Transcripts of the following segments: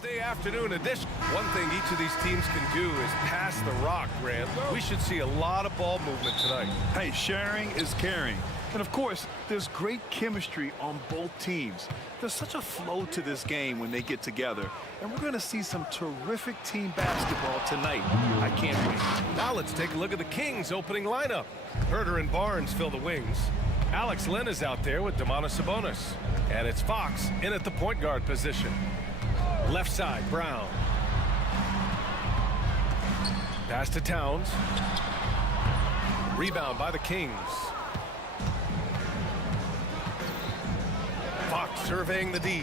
Wednesday afternoon edition. One thing each of these teams can do is pass the rock, Grant. We should see a lot of ball movement tonight. Hey, sharing is caring. And of course, there's great chemistry on both teams. There's such a flow to this game when they get together. And we're going to see some terrific team basketball tonight. I can't wait. Now let's take a look at the Kings' opening lineup. Herter and Barnes fill the wings. Alex Lynn is out there with Domantas Sabonis. And it's Fox in at the point guard position. Left side, Brown. Pass to Towns. Rebound by the Kings. Fox surveying the D.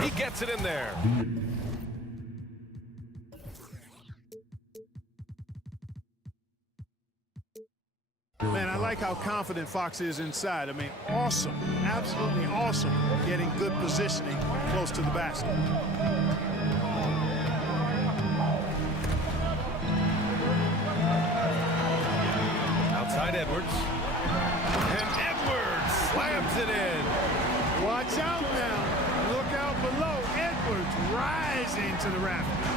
He gets it in there. Man, I like how confident Fox is inside. I mean, awesome, absolutely awesome, getting good positioning close to the basket. Outside Edwards. And Edwards slams it in. Watch out now. Look out below. Edwards rising to the rafters.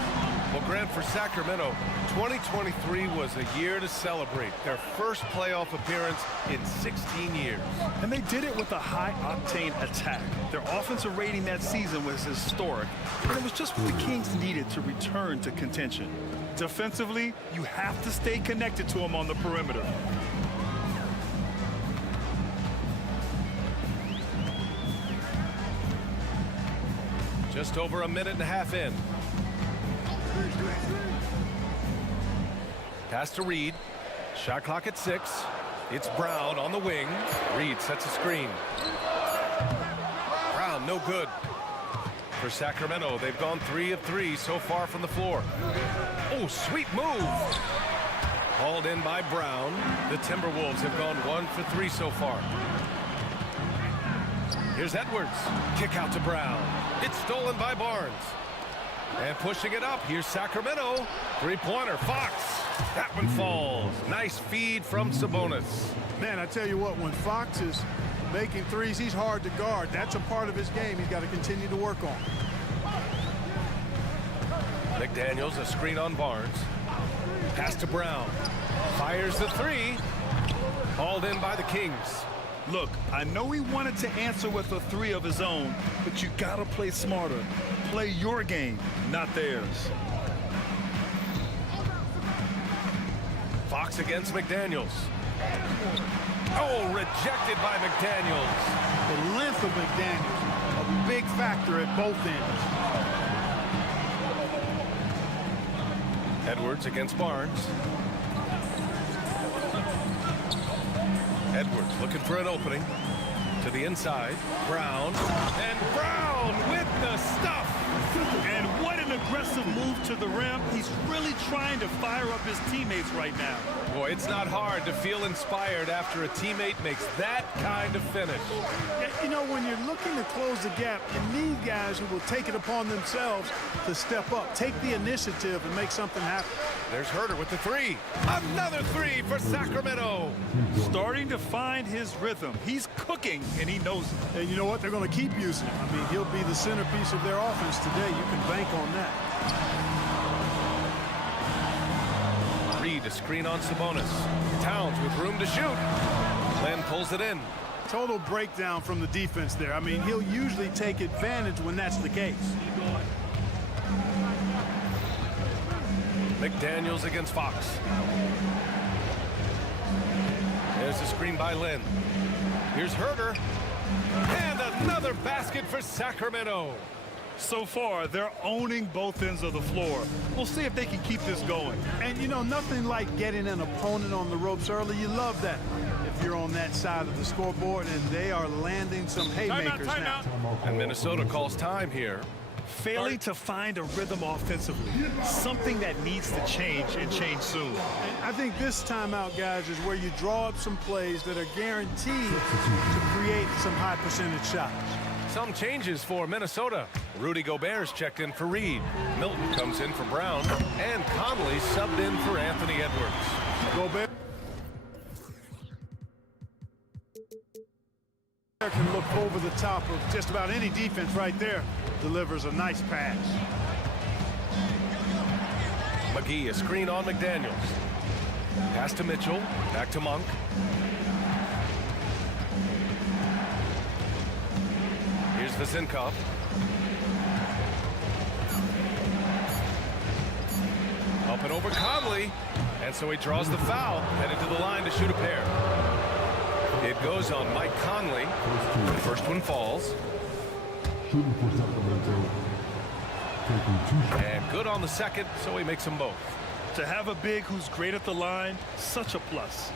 Well, Grant, for Sacramento, 2023 was a year to celebrate. Their first playoff appearance in 16 years. And they did it with a high-octane attack. Their offensive rating that season was historic, and it was just what the Kings needed to return to contention. Defensively, you have to stay connected to them on the perimeter. Just over a minute and a half in. Pass to Reed. Shot clock at 6. It's Brown on the wing. Reed sets a screen. Brown, no good. For Sacramento, they've gone 3 of 3 so far from the floor. Oh, sweet move. Hauled in by Brown. The Timberwolves have gone 1 for 3 so far. Here's Edwards. Kick out to Brown. It's stolen by Barnes. And pushing it up, here's Sacramento. Three-pointer, Fox. That one falls. Nice feed from Sabonis. Man, I tell you what, when Fox is making threes, he's hard to guard. That's a part of his game he's got to continue to work on. McDaniels, a screen on Barnes. Pass to Brown. Fires the three. Hauled in by the Kings. Look, I know he wanted to answer with a 3 of his own, but you gotta play smarter. Play your game, not theirs. Fox against McDaniels. Oh, rejected by McDaniels. The length of McDaniels, a big factor at both ends. Edwards against Barnes. Edwards looking for an opening. To the inside. Brown. And Brown with the stuff. And what an aggressive move to the rim. He's really trying to fire up his teammates right now. Boy, it's not hard to feel inspired after a teammate makes that kind of finish. You know, when you're looking to close the gap, you need guys who will take it upon themselves to step up, take the initiative, and make something happen. There's Herter with the 3. Another 3 for Sacramento. Starting to find his rhythm. He's cooking, and he knows it. And you know what? They're going to keep using him. I mean, he'll be the centerpiece of their offense today. You can bank on that. Reed, a screen on Sabonis. Towns with room to shoot. Len pulls it in. Total breakdown from the defense there. I mean, he'll usually take advantage when that's the case. McDaniels against Fox. There's a screen by Lynn. Here's Herter. And another basket for Sacramento. So far, they're owning both ends of the floor. We'll see if they can keep this going. And, you know, nothing like getting an opponent on the ropes early. You love that if you're on that side of the scoreboard, and they are landing some haymakers now. And Minnesota calls time here. Failing to find a rhythm offensively, something that needs to change and change soon. And I think this timeout, guys, is where you draw up some plays that are guaranteed to create some high percentage shots. Some changes for Minnesota. Rudy Gobert's checked in for Reed. Milton comes in for Brown. And Conley subbed in for Anthony Edwards. Gobert. over the top of just about any defense right there. Delivers a nice pass. McGee, a screen on McDaniels. Pass to Mitchell, back to Monk. Here's Vizinkov. Up and over Conley. And so he draws the foul, headed to the line to shoot a pair. It goes on Mike Conley. The first one falls. And good on the second, so he makes them both. To have a big who's great at the line, such a plus.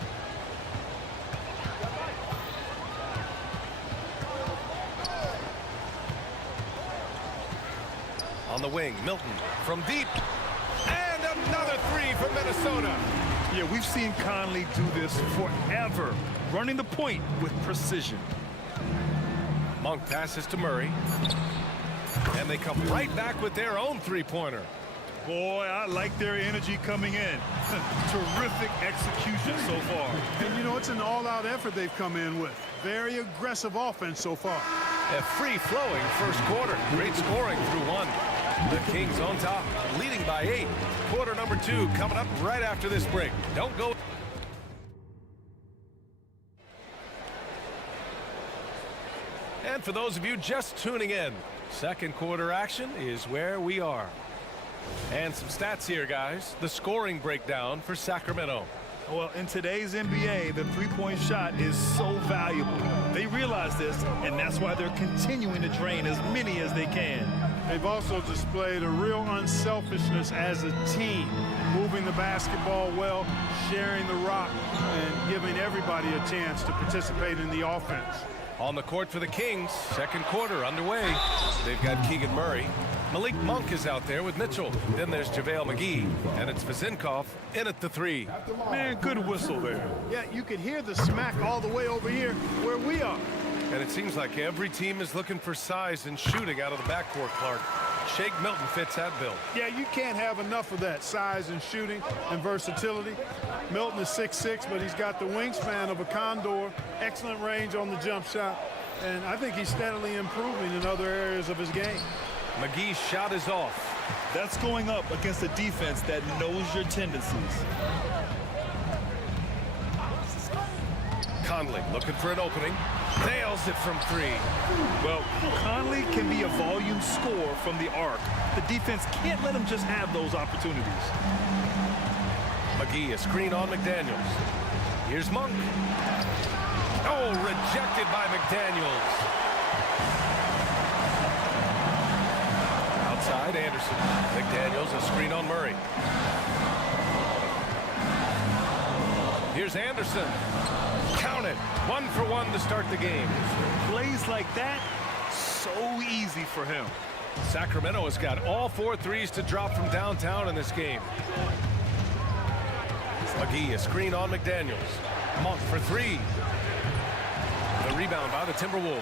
On the wing, Milton from deep. And another three from Minnesota. Yeah, we've seen Conley do this forever, running the point with precision. Monk passes to Murray. And they come right back with their own three-pointer. Boy, I like their energy coming in. Terrific execution so far. And, you know, it's an all-out effort they've come in with. Very aggressive offense so far. A free-flowing first quarter. Great scoring through one. The Kings on top, leading by 8. Quarter number 2 coming up right after this break. Don't go. And for those of you just tuning in, second quarter action is where we are. And some stats here, guys. The scoring breakdown for Sacramento. Well, in today's NBA, the three-point shot is so valuable. They realize this, and that's why they're continuing to drain as many as they can. They've also displayed a real unselfishness as a team, moving the basketball well, sharing the rock, and giving everybody a chance to participate in the offense. On the court for the Kings, second quarter underway. They've got Keegan Murray. Malik Monk is out there with Mitchell. Then there's JaVale McGee, and it's Vizinkov in at the 3. Man, good whistle there. Yeah, you can hear the smack all the way over here where we are. And it seems like every team is looking for size and shooting out of the backcourt, Clark. Shake Milton fits that bill. Yeah, you can't have enough of that size and shooting and versatility. Milton is 6'6", but he's got the wingspan of a condor, excellent range on the jump shot, and I think he's steadily improving in other areas of his game. McGee's shot is off. That's going up against a defense that knows your tendencies. Conley looking for an opening. Nails it from 3. Well, Conley can be a volume scorer from the arc. The defense can't let him just have those opportunities. McGee, a screen on McDaniels. Here's Monk. Oh, rejected by McDaniels. Outside, Anderson. McDaniels, a screen on Murray. Here's Anderson. Count it. 1 for 1 to start the game. Plays like that, so easy for him. Sacramento has got all 4 threes to drop from downtown in this game. McGee, a screen on McDaniels. Monk for 3. The rebound by the Timberwolves.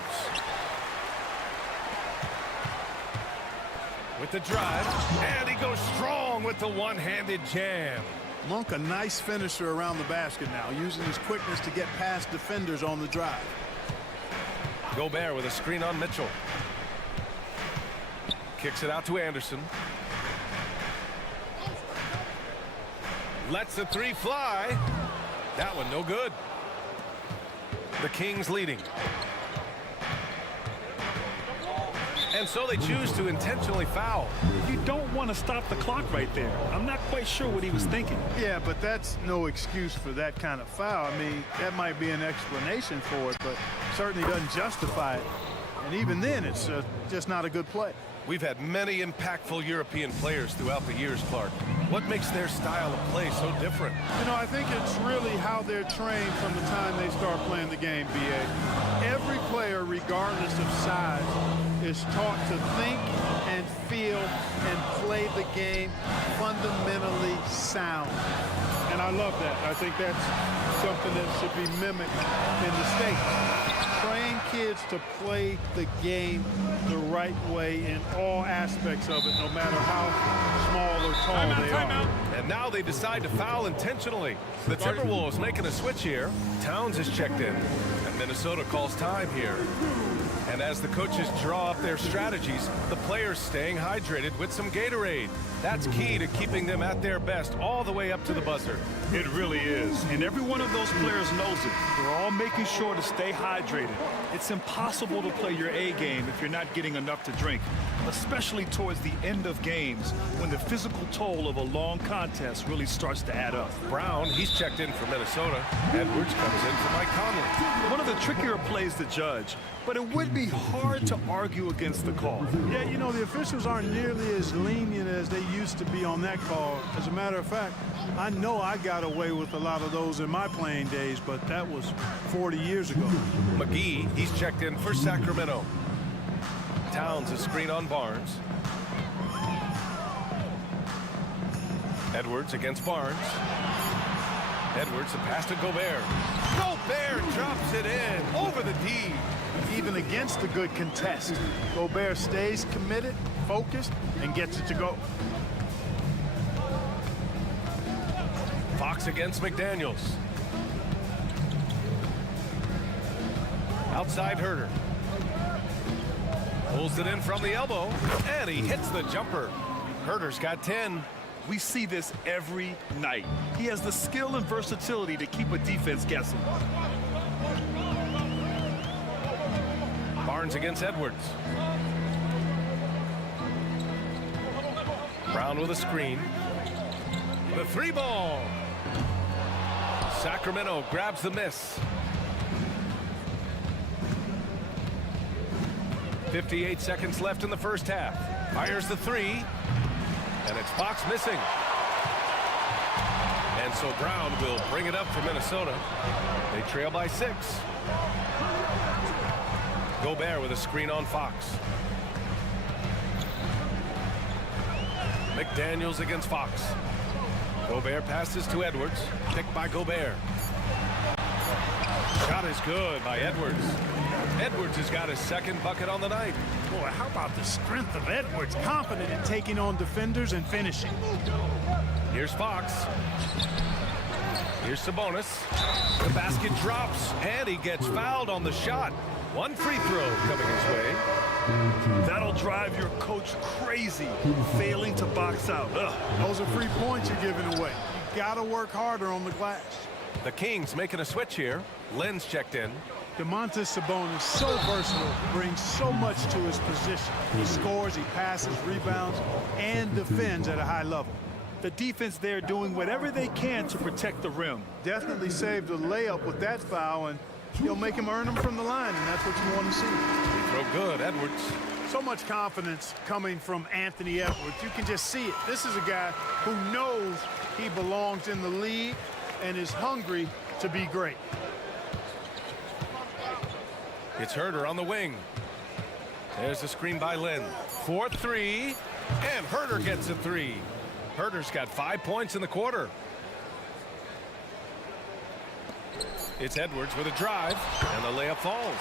With the drive, and he goes strong with the one-handed jam. Monk, a nice finisher around the basket now, using his quickness to get past defenders on the drive. Gobert with a screen on Mitchell. Kicks it out to Anderson. Lets the 3 fly. That one no good. The Kings leading. And so they choose to intentionally foul. You don't want to stop the clock right there. I'm not quite sure what he was thinking. Yeah, but that's no excuse for that kind of foul. I mean, that might be an explanation for it, but certainly doesn't justify it. And even then, it's just not a good play. We've had many impactful European players throughout the years, Clark. What makes their style of play so different? You know, I think it's really how they're trained from the time they start playing the game, B.A. Every player, regardless of size, is taught to think and feel and play the game fundamentally sound. And I love that. I think that's something that should be mimicked in the States. Train kids to play the game the right way in all aspects of it, no matter how small or tall they are. And now they decide to foul intentionally. The Timberwolves making a switch here. Towns is checked in, and Minnesota calls time here. And as the coaches draw up their strategies, the players staying hydrated with some Gatorade. That's key to keeping them at their best all the way up to the buzzer. It really is. And every one of those players knows it. They're all making sure to stay hydrated. It's impossible to play your A game if you're not getting enough to drink, especially towards the end of games when the physical toll of a long contest really starts to add up. Brown, he's checked in for Minnesota. Edwards comes in for Mike Conley. One of the trickier plays to judge, but it would be hard to argue against the call. Yeah, you know, the officials aren't nearly as lenient as they used to be on that call. As a matter of fact, I know I got away with a lot of those in my playing days, but that was 40 years ago. McGee, he's checked in for Sacramento. Towns is screen on Barnes. Edwards against Barnes. Edwards, the pass to Gobert. Gobert drops it in over the D. Even against the good contest, Gobert stays committed, focused, and gets it to go. Fox against McDaniels. Outside Herder. Pulls it in from the elbow, and he hits the jumper. Herder's got 10. We see this every night. He has the skill and versatility to keep a defense guessing. Barnes against Edwards. Brown with a screen. The three ball. Sacramento grabs the miss. 58 seconds left in the first half. Fires the three. And it's Fox missing. And so Brown will bring it up for Minnesota. They trail by 6. Gobert with a screen on Fox. McDaniels against Fox. Gobert passes to Edwards. Picked by Gobert. Shot is good by Edwards. Edwards has got his second bucket on the night. Boy, how about the strength of Edwards? Confident in taking on defenders and finishing. Here's Fox. Here's Sabonis. The basket drops, and he gets fouled on the shot. One free throw coming his way. That'll drive your coach crazy, failing to box out. Ugh. Those are free points you're giving away. You gotta work harder on the glass. The Kings making a switch here. Len's checked in. Domantas Sabonis, so versatile, brings so much to his position. He scores, he passes, rebounds, and defends at a high level. The defense there doing whatever they can to protect the rim. Definitely saved a layup with that foul, and he'll make him earn them from the line, and that's what you want to see. Free throw good, Edwards. So much confidence coming from Anthony Edwards. You can just see it. This is a guy who knows he belongs in the league and is hungry to be great. It's Herder on the wing. There's a screen by Len. 4-3, and Herder gets a 3. Herder's got 5 points in the quarter. It's Edwards with a drive, and the layup falls.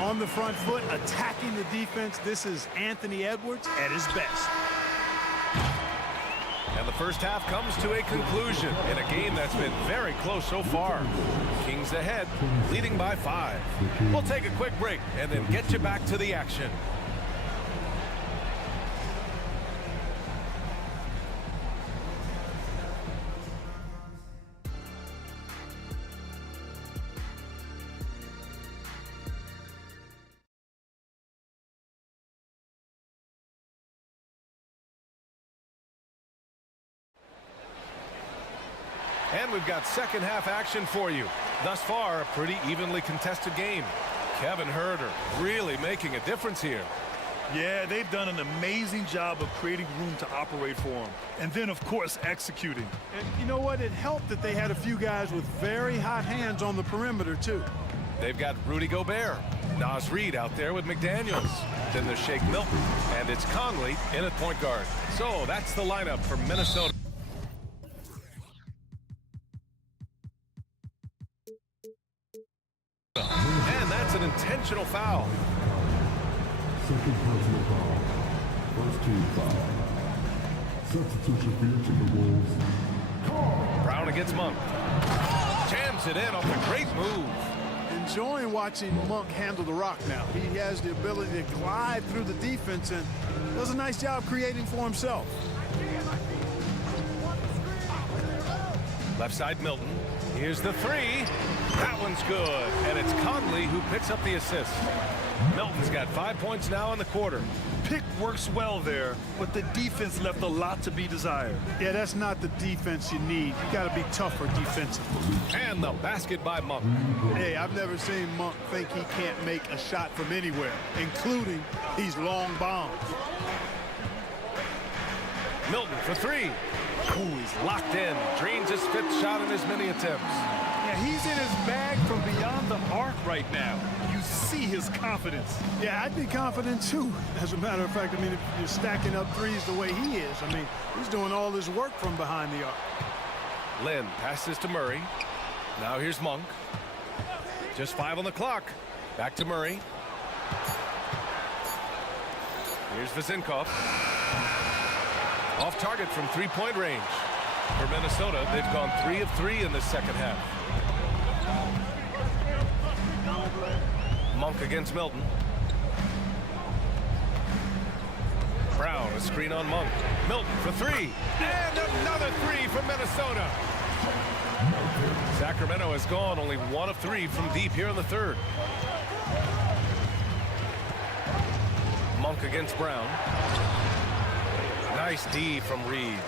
On the front foot, attacking the defense. This is Anthony Edwards at his best. And the first half comes to a conclusion in a game that's been very close so far. Kings ahead, leading by 5. We'll take a quick break and then get you back to the action. And we've got second half action for you. Thus far, a pretty evenly contested game. Kevin Herder really making a difference here. Yeah, they've done an amazing job of creating room to operate for him. And then, of course, executing. And you know what? It helped that they had a few guys with very hot hands on the perimeter, too. They've got Rudy Gobert. Naz Reid out there with McDaniels. Then there's Shake Milton. And it's Conley in at point guard. So that's the lineup for Minnesota. And that's an intentional foul. Second personal foul. First team foul. Substitution for the Wolves. Brown against Monk. Jams it in off a great move. And enjoying watching Monk handle the rock now. He has the ability to glide through the defense and does a nice job creating for himself. Left side, Milton. Here's the three. That one's good. And it's Conley who picks up the assist. Milton's got 5 points now in the quarter. Pick works well there, but the defense left a lot to be desired. Yeah, that's not the defense you need. You got to be tougher defensively. And the basket by Monk. Hey, I've never seen Monk think he can't make a shot from anywhere, including these long bombs. Milton for three. Ooh, he's locked in. Drains his fifth shot in as many attempts. Yeah, he's in his bag from beyond the arc right now. You see his confidence. Yeah, I'd be confident too. As a matter of fact, I mean, if you're stacking up threes the way he is, I mean, he's doing all his work from behind the arc. Lynn passes to Murray. Now here's Monk. Just 5 on the clock. Back to Murray. Here's Vazinkov. Off target from three-point range. For Minnesota, they've gone 3 of 3 in the second half. Monk against Milton. Brown, a screen on Monk. Milton for three. And another three from Minnesota. Sacramento has gone only 1 of 3 from deep here in the third. Monk against Brown. Nice D from Reed.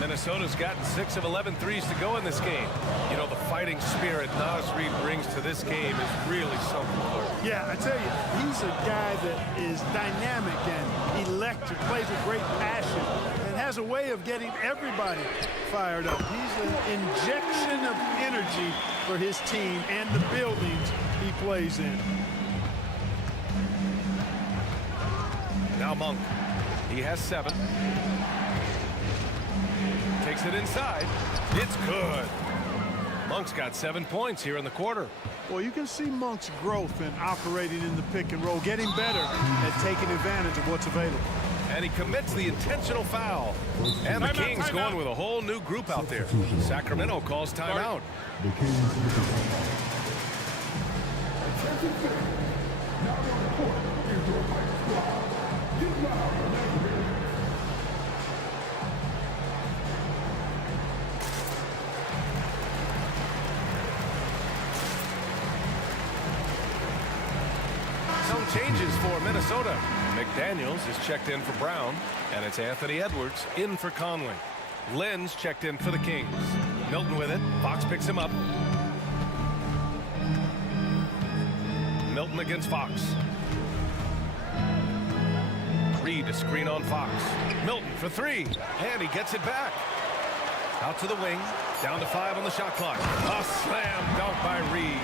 Minnesota's gotten 6 of 11 threes to go in this game. You know, the fighting spirit Nas Reed brings to this game is really something. Yeah, I tell you, he's a guy that is dynamic and electric, plays with great passion, and has a way of getting everybody fired up. He's an injection of energy for his team and the buildings he plays in. Now Monk. He has 7. Takes it inside. It's good. Monk's got 7 points here in the quarter. Well, you can see Monk's growth in operating in the pick and roll, getting better at taking advantage of what's available. And he commits the intentional foul. And the Kings going with a whole new group out there. Sacramento calls timeout. The Kings with the now on the court is your fight squad. Get loud and let me hear it. Some changes for Minnesota. McDaniels is checked in for Brown, and it's Anthony Edwards in for Conley. Lynn's checked in for the Kings. Milton with it. Fox picks him up. Milton against Fox. Reed, a screen on Fox. Milton for three, and he gets it back. Out to the wing, down to 5 on the shot clock. A slam dunk by Reed.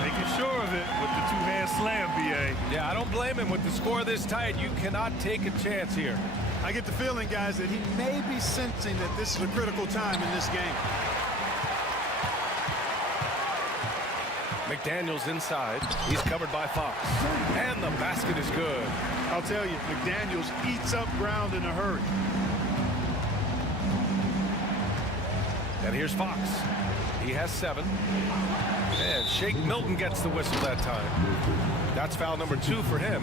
Making sure of it with the two-hand slam, B.A. Yeah, I don't blame him with the score this tight. You cannot take a chance here. I get the feeling, guys, that he may be sensing that this is a critical time in this game. McDaniels inside. He's covered by Fox. And the basket is good. I'll tell you, McDaniels eats up ground in a hurry. And here's Fox. He has 7. And Shake Milton gets the whistle that time. That's foul number 2 for him.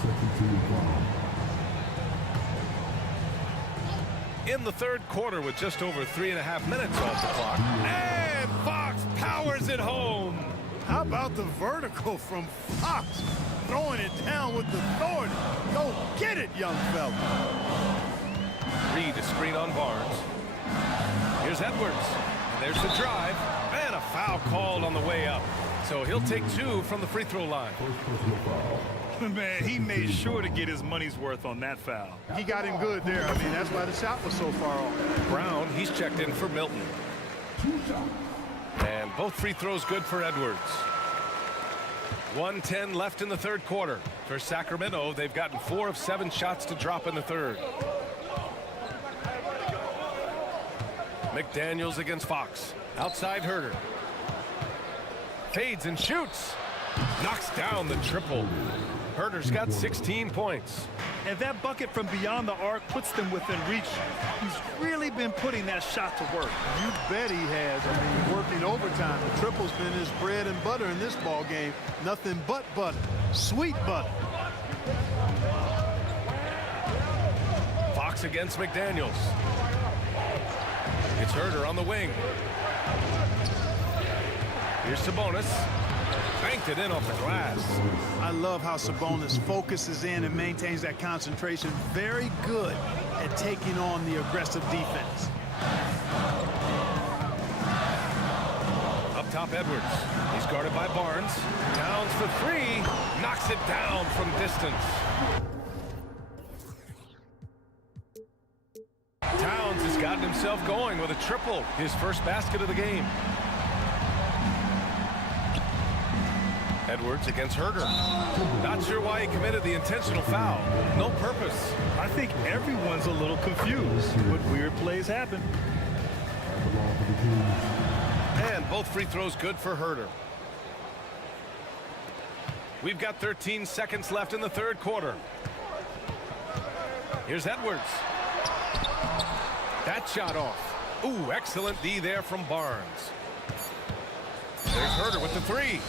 Second team foul. In the third quarter with just over 3.5 minutes off the clock. And Fox powers it home. How about the vertical from Fox? Throwing it down with authority. Go get it, young fella. Reed, a screen on Barnes. Here's Edwards. And there's the drive. And a foul called on the way up. So he'll take 2 from the free throw line. First personal foul. Man, he made sure to get his money's worth on that foul. He got him good there. I mean, that's why the shot was so far off. Brown, he's checked in for Milton. 2 shots. And both free throws good for Edwards. 1:10 left in the third quarter. For Sacramento, they've gotten 4 of 7 shots to drop in the third. McDaniels against Fox. Outside Herter. Fades and shoots. Knocks down the triple. Herder's got 16 points. And that bucket from beyond the arc puts them within reach. He's really been putting that shot to work. You bet he has. I mean, working overtime. The triple's been his bread and butter in this ball game. Nothing but butter. Sweet butter. Fox against McDaniels. It's Herder on the wing. Here's Sabonis. Banked it in off the glass. I love how Sabonis focuses in and maintains that concentration. Very good at taking on the aggressive defense. Up top, Edwards. He's guarded by Barnes. Towns for three. Knocks it down from distance. Towns has gotten himself going with a triple. His first basket of the game. Edwards against Herder. Not sure why he committed the intentional foul. No purpose. I think everyone's a little confused, but weird plays happen. And both free throws good for Herder. We've got 13 seconds left in the third quarter. Here's Edwards. That shot off. Ooh, excellent D there from Barnes. There's Herder with the three.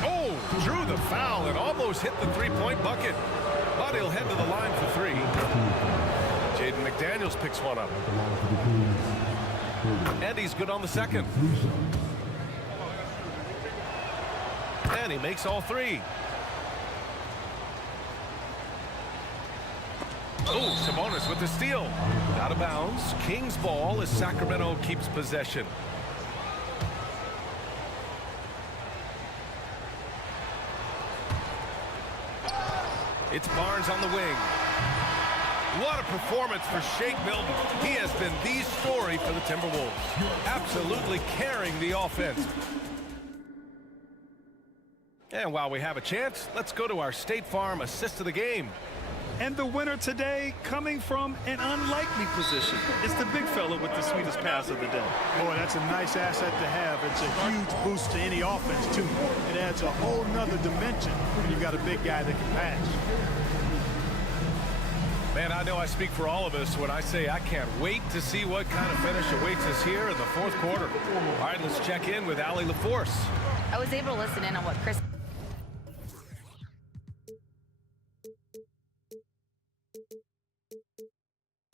Oh, drew the foul and almost hit the three-point bucket. But he'll head to the line for three. Jaden McDaniels picks one up. And he's good on the second. And he makes all three. Oh, Sabonis with the steal. Out of bounds. Kings ball as Sacramento keeps possession. It's Barnes on the wing. What a performance for Shake Milton. He has been the story for the Timberwolves. Absolutely carrying the offense. And while we have a chance, let's go to our State Farm assist of the game. And the winner today coming from an unlikely position. It's the big fella with the sweetest pass of the day. Boy, that's a nice asset to have. It's a huge boost to any offense, too. It adds a whole nother dimension when you've got a big guy that can pass. Man, I know I speak for all of us when I say I can't wait to see what kind of finish awaits us here in the fourth quarter. All right, let's check in with Allie LaForce. I was able to listen in on what Chris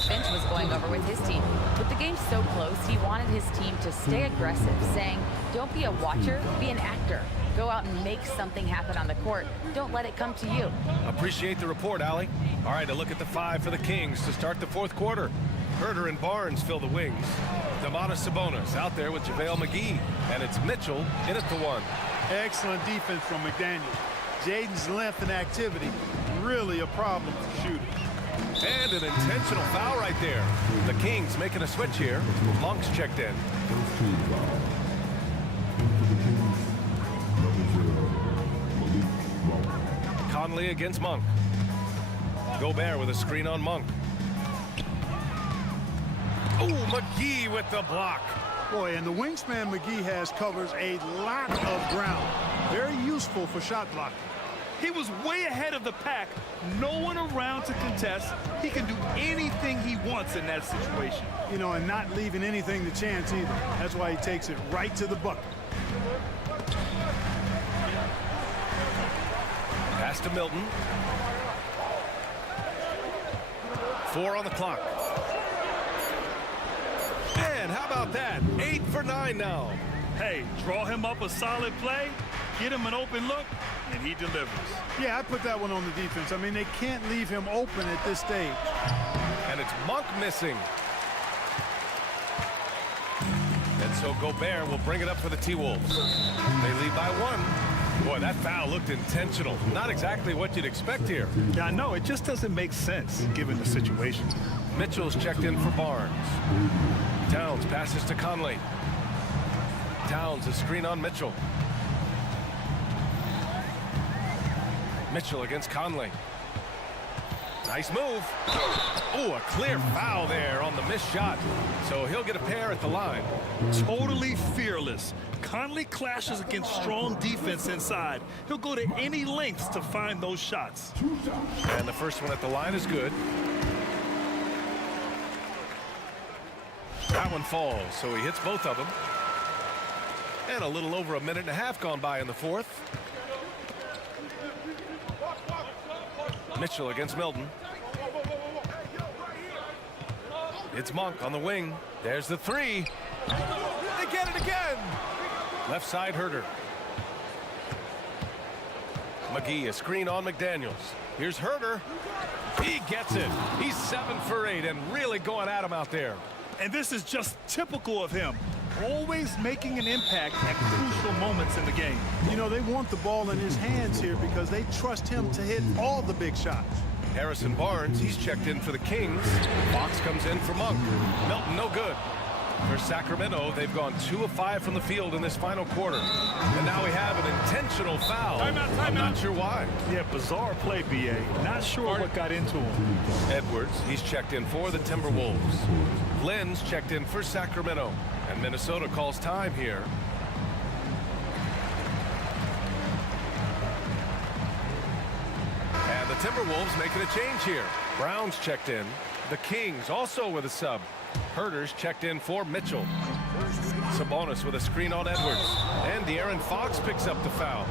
Finch was going over with his team. With the game so close, he wanted his team to stay aggressive, saying, don't be a watcher, be an actor. Go out and make something happen on the court. Don't let it come to you. Appreciate the report, Allie. All right, a look at the five for the Kings to start the fourth quarter. Herder and Barnes fill the wings. Domantas Sabonis out there with JaVale McGee. And it's Mitchell in at the one. Excellent defense from McDaniel. Jaden's length and activity, really a problem for shooting. And an intentional foul right there. The Kings making a switch here. Monk's checked in. Conley against Monk. Gobert with a screen on Monk. Oh, McGee with the block. Boy, and the wingspan McGee has covers a lot of ground. Very useful for shot blocking. He was way ahead of the pack. No one around to contest. He can do anything he wants in that situation. You know, and not leaving anything to chance either. That's why he takes it right to the bucket. Pass to Milton. 4 on the clock. And how about that? 8 for 9 now. Hey, draw him up a solid play, get him an open look, and he delivers. Yeah, I put that one on the defense. I mean, they can't leave him open at this stage. And it's Monk missing. And so Gobert will bring it up for the T-Wolves. They lead by 1. Boy, that foul looked intentional. Not exactly what you'd expect here. Yeah, I know. It just doesn't make sense given the situation. Mitchell's checked in for Barnes. Towns passes to Conley. Towns a screen on Mitchell. Mitchell against Conley. Nice move. Oh, a clear foul there on the missed shot. So he'll get a pair at the line. Totally fearless. Conley clashes against strong defense inside. He'll go to any lengths to find those shots. And the first one at the line is good. That one falls, so he hits both of them. And a little over a minute and a half gone by in the fourth. Mitchell against Milton. It's Monk on the wing. There's the three. They get it again. Left side Herder. McGee, a screen on McDaniels. Here's Herder. He gets it. He's 7 for 8 and really going at him out there. And this is just typical of him. Always making an impact at crucial moments in the game. You know, they want the ball in his hands here because they trust him to hit all the big shots. Harrison Barnes, he's checked in for the Kings. Fox comes in for Monk. Milton, no good. For Sacramento, they've gone 2 of 5 from the field in this final quarter. And now we have an intentional foul. I'm not sure why. Yeah, bizarre play, B.A. Not sure what got into him. Edwards, he's checked in for the Timberwolves. Lynn's checked in for Sacramento. And Minnesota calls time here. And the Timberwolves making a change here. Brown's checked in. The Kings also with a sub. Herder's checked in for Mitchell. Sabonis with a screen on Edwards. And De'Aaron Fox picks up the foul.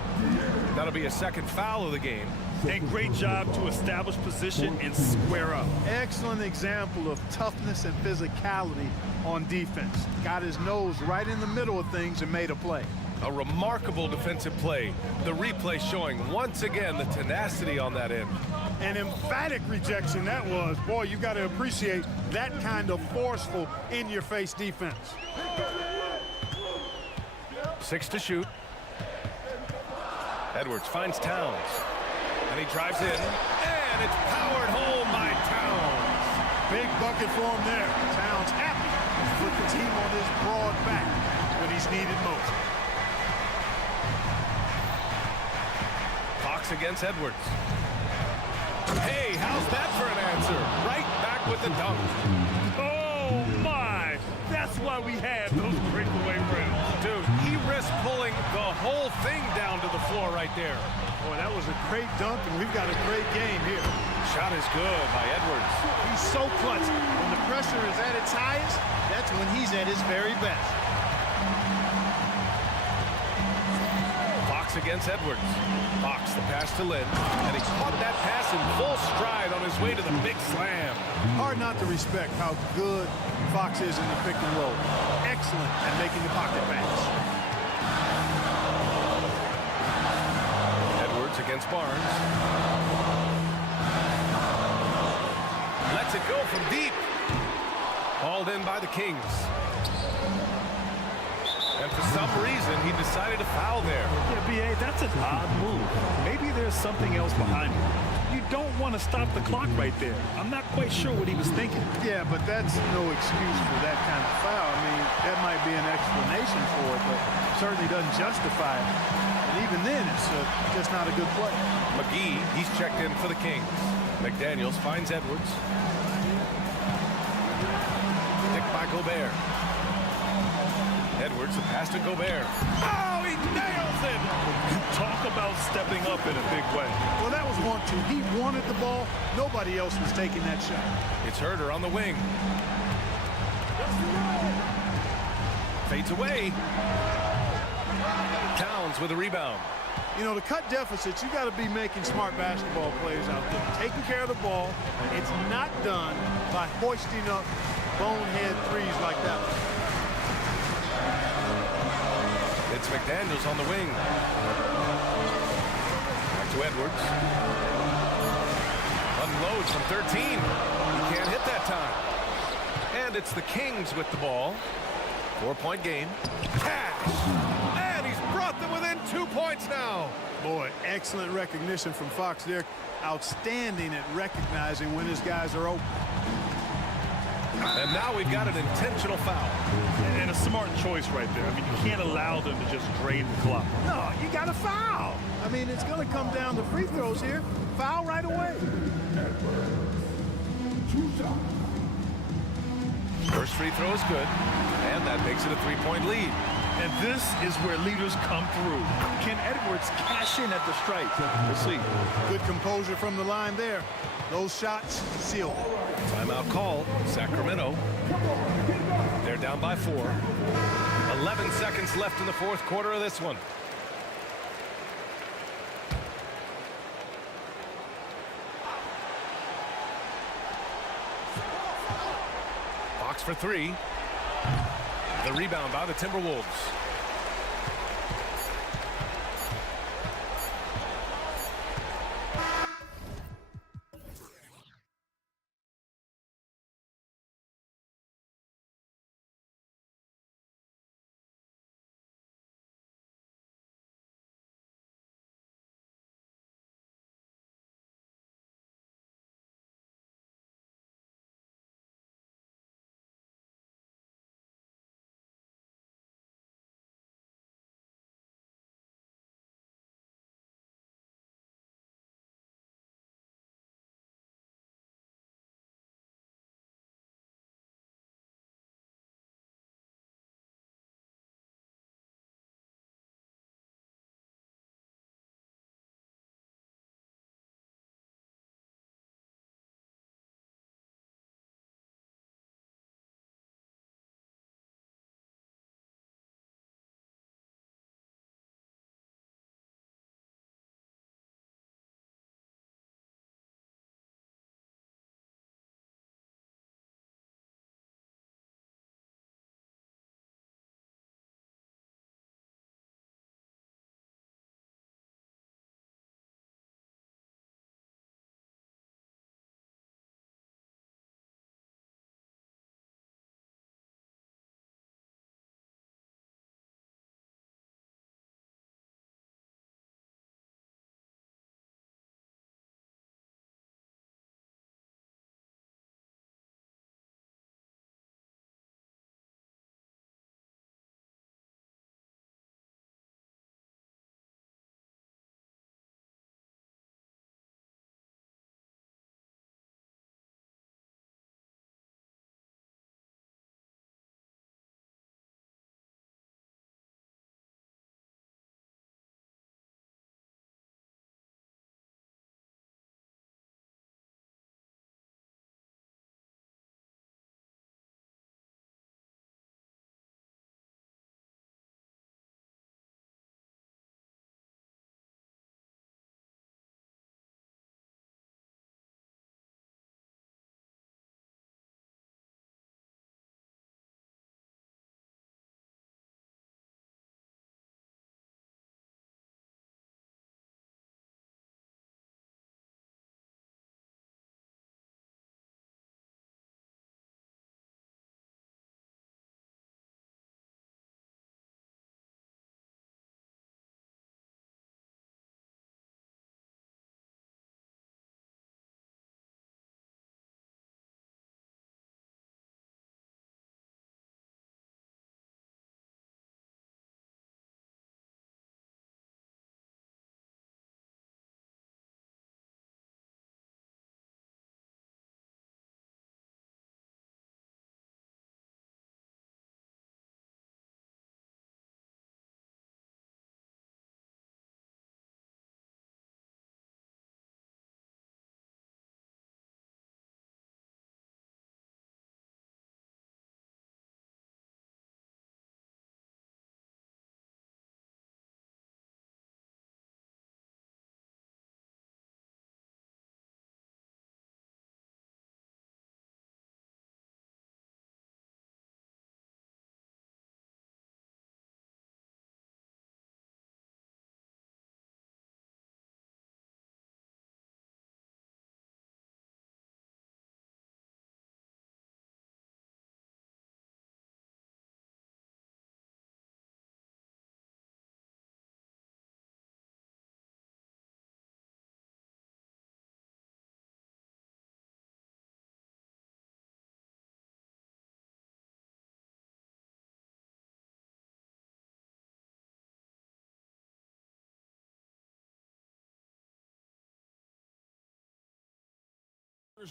That'll be a second foul of the game. And great job to establish position and square up. Excellent example of toughness and physicality on defense. Got his nose right in the middle of things and made a play. A remarkable defensive play. The replay showing once again the tenacity on that end. An emphatic rejection that was. Boy, you got to appreciate that kind of forceful, in-your-face defense. 6 to shoot. Edwards finds Towns. And he drives in. And it's powered home by Towns. Big bucket for him there. Towns happy to put the team on his broad back when he's needed most. Fox against Edwards. Hey, how's that for an answer? Right back with the dunk. Oh, my. That's why we had those breakaway rims. Dude, he risked pulling the whole thing down to the floor right there. Boy, that was a great dunk, and we've got a great game here. Shot is good by Edwards. He's so clutch. When the pressure is at its highest, that's when he's at his very best. Fox against Edwards. Fox, the pass to Lynn. And he caught that pass in full stride on his way to the big slam. Hard not to respect how good Fox is in the pick and roll. Excellent at making the pocket pass. Edwards against Barnes. Lets it go from deep. Hauled in by the Kings. And for some reason, he decided to foul there. Yeah, B.A., that's an odd move. Maybe there's something else behind it. You don't want to stop the clock right there. I'm not quite sure what he was thinking. Yeah, but that's no excuse for that kind of foul. I mean, that might be an explanation for it, but certainly doesn't justify it. And even then, it's just not a good play. McGee, he's checked in for the Kings. McDaniels finds Edwards. Nicked by Gobert. Edwards, the pass to Gobert. Oh, he nails it! Talk about stepping up in a big way. Well, that was 1-2. He wanted the ball. Nobody else was taking that shot. It's Herder on the wing. Fades away. Towns with a rebound. You know, to cut deficits, you got to be making smart basketball players out there. Taking care of the ball. It's not done by hoisting up bonehead threes like that. It's McDaniels on the wing. Back to Edwards. Unloads from 13. He can't hit that time. And it's the Kings with the ball. 4-point game. Cash! And he's brought them within 2 points now. Boy, excellent recognition from Fox there. Outstanding at recognizing when his guys are open. And now we've got an intentional foul. And a smart choice right there. I mean, you can't allow them to just drain the clock. No, you got to foul. I mean, it's going to come down to free throws here. Foul right away. First free throw is good. And that makes it a 3-point lead. And this is where leaders come through. Can Edwards cash in at the stripe? We'll see. Good composure from the line there. Those shots sealed. Timeout call, Sacramento. They're down by 4. 11 seconds left in the fourth quarter of this one. Fox for 3. The rebound by the Timberwolves.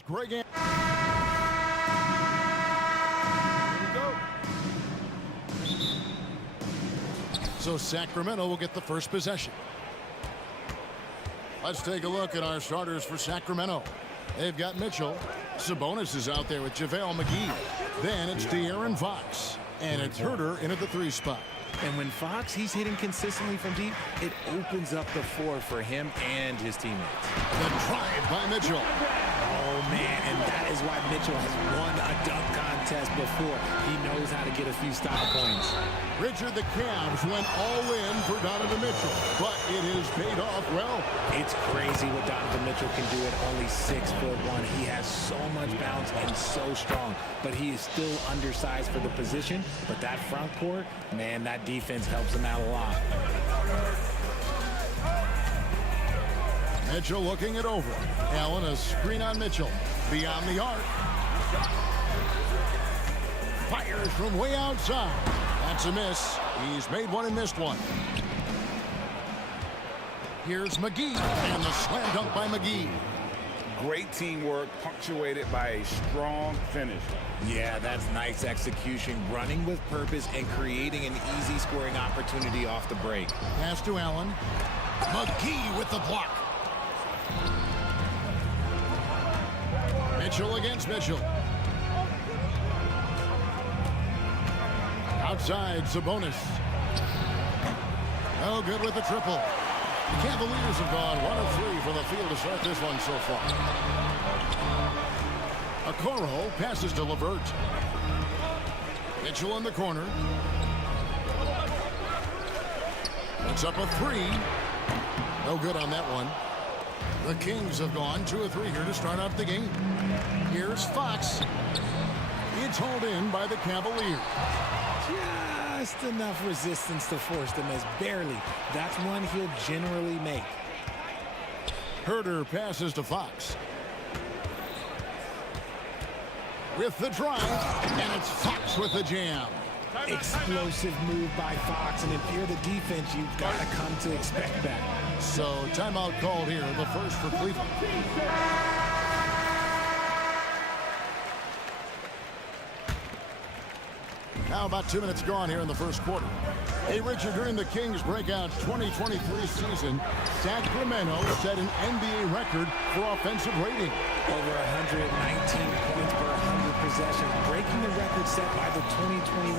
Greg. Here we go. So Sacramento will get the first possession. Let's take a look at our starters for Sacramento. They've got Mitchell. Sabonis is out there with JaVale McGee. Then it's De'Aaron Fox. And it's Herter in at the 3 spot. And when Fox, he's hitting consistently from deep, it opens up the floor for him and his teammates. The drive by Mitchell. Oh, man, and that is why Mitchell has won a dunk contest before. He knows how to get a few style points. Richard, the Cavs went all in for Donovan Mitchell, but it has paid off well. It's crazy what Donovan Mitchell can do at only 6'1". He has so much bounce and so strong, but he is still undersized for the position. But that front court, man, that defense helps him out a lot. Mitchell looking it over. Allen, a screen on Mitchell. Beyond the arc. Fires from way outside. That's a miss. He's made one and missed one. Here's McGee, and the slam dunk by McGee. Great teamwork, punctuated by a strong finish. Yeah, that's nice execution, running with purpose and creating an easy scoring opportunity off the break. Pass to Allen. McGee with the block. Mitchell against Mitchell. Outside, Sabonis. No good with the triple. The Cavaliers have gone 1 of 3 from the field to start this one so far. Okoro passes to LeVert. Mitchell in the corner. It's up a 3. No good on that one. The Kings have gone 2 of 3 here to start out the game. Here's Fox. It's hauled in by the Cavaliers. Just enough resistance to force the miss. Barely. That's one he'll generally make. Herter passes to Fox. With the drive, and it's Fox with the jam. Explosive move by Fox, and if you're the defense, you've got to come to expect that. So timeout called here, the first for Cleveland. Now about 2 minutes gone here in the first quarter. Hey, Richard, during the Kings' breakout 2023 season, Sacramento set an NBA record for offensive rating. Over 119 points per 100 possessions, breaking the record set by the 2021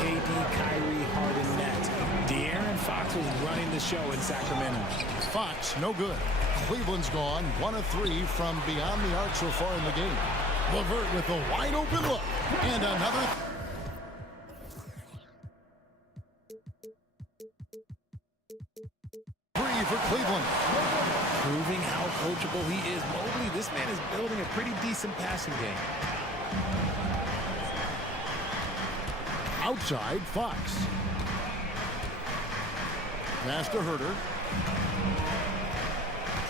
KD Kyrie Harden Nets. De'Aaron Fox was running the show in Sacramento. Fox, no good. Cleveland's gone 1 of 3 from beyond the arc so far in the game. LeVert with a wide open look. And another. For Cleveland. Proving how coachable he is. Mobley, this man is building a pretty decent passing game. Outside, Fox. Pass to Herter.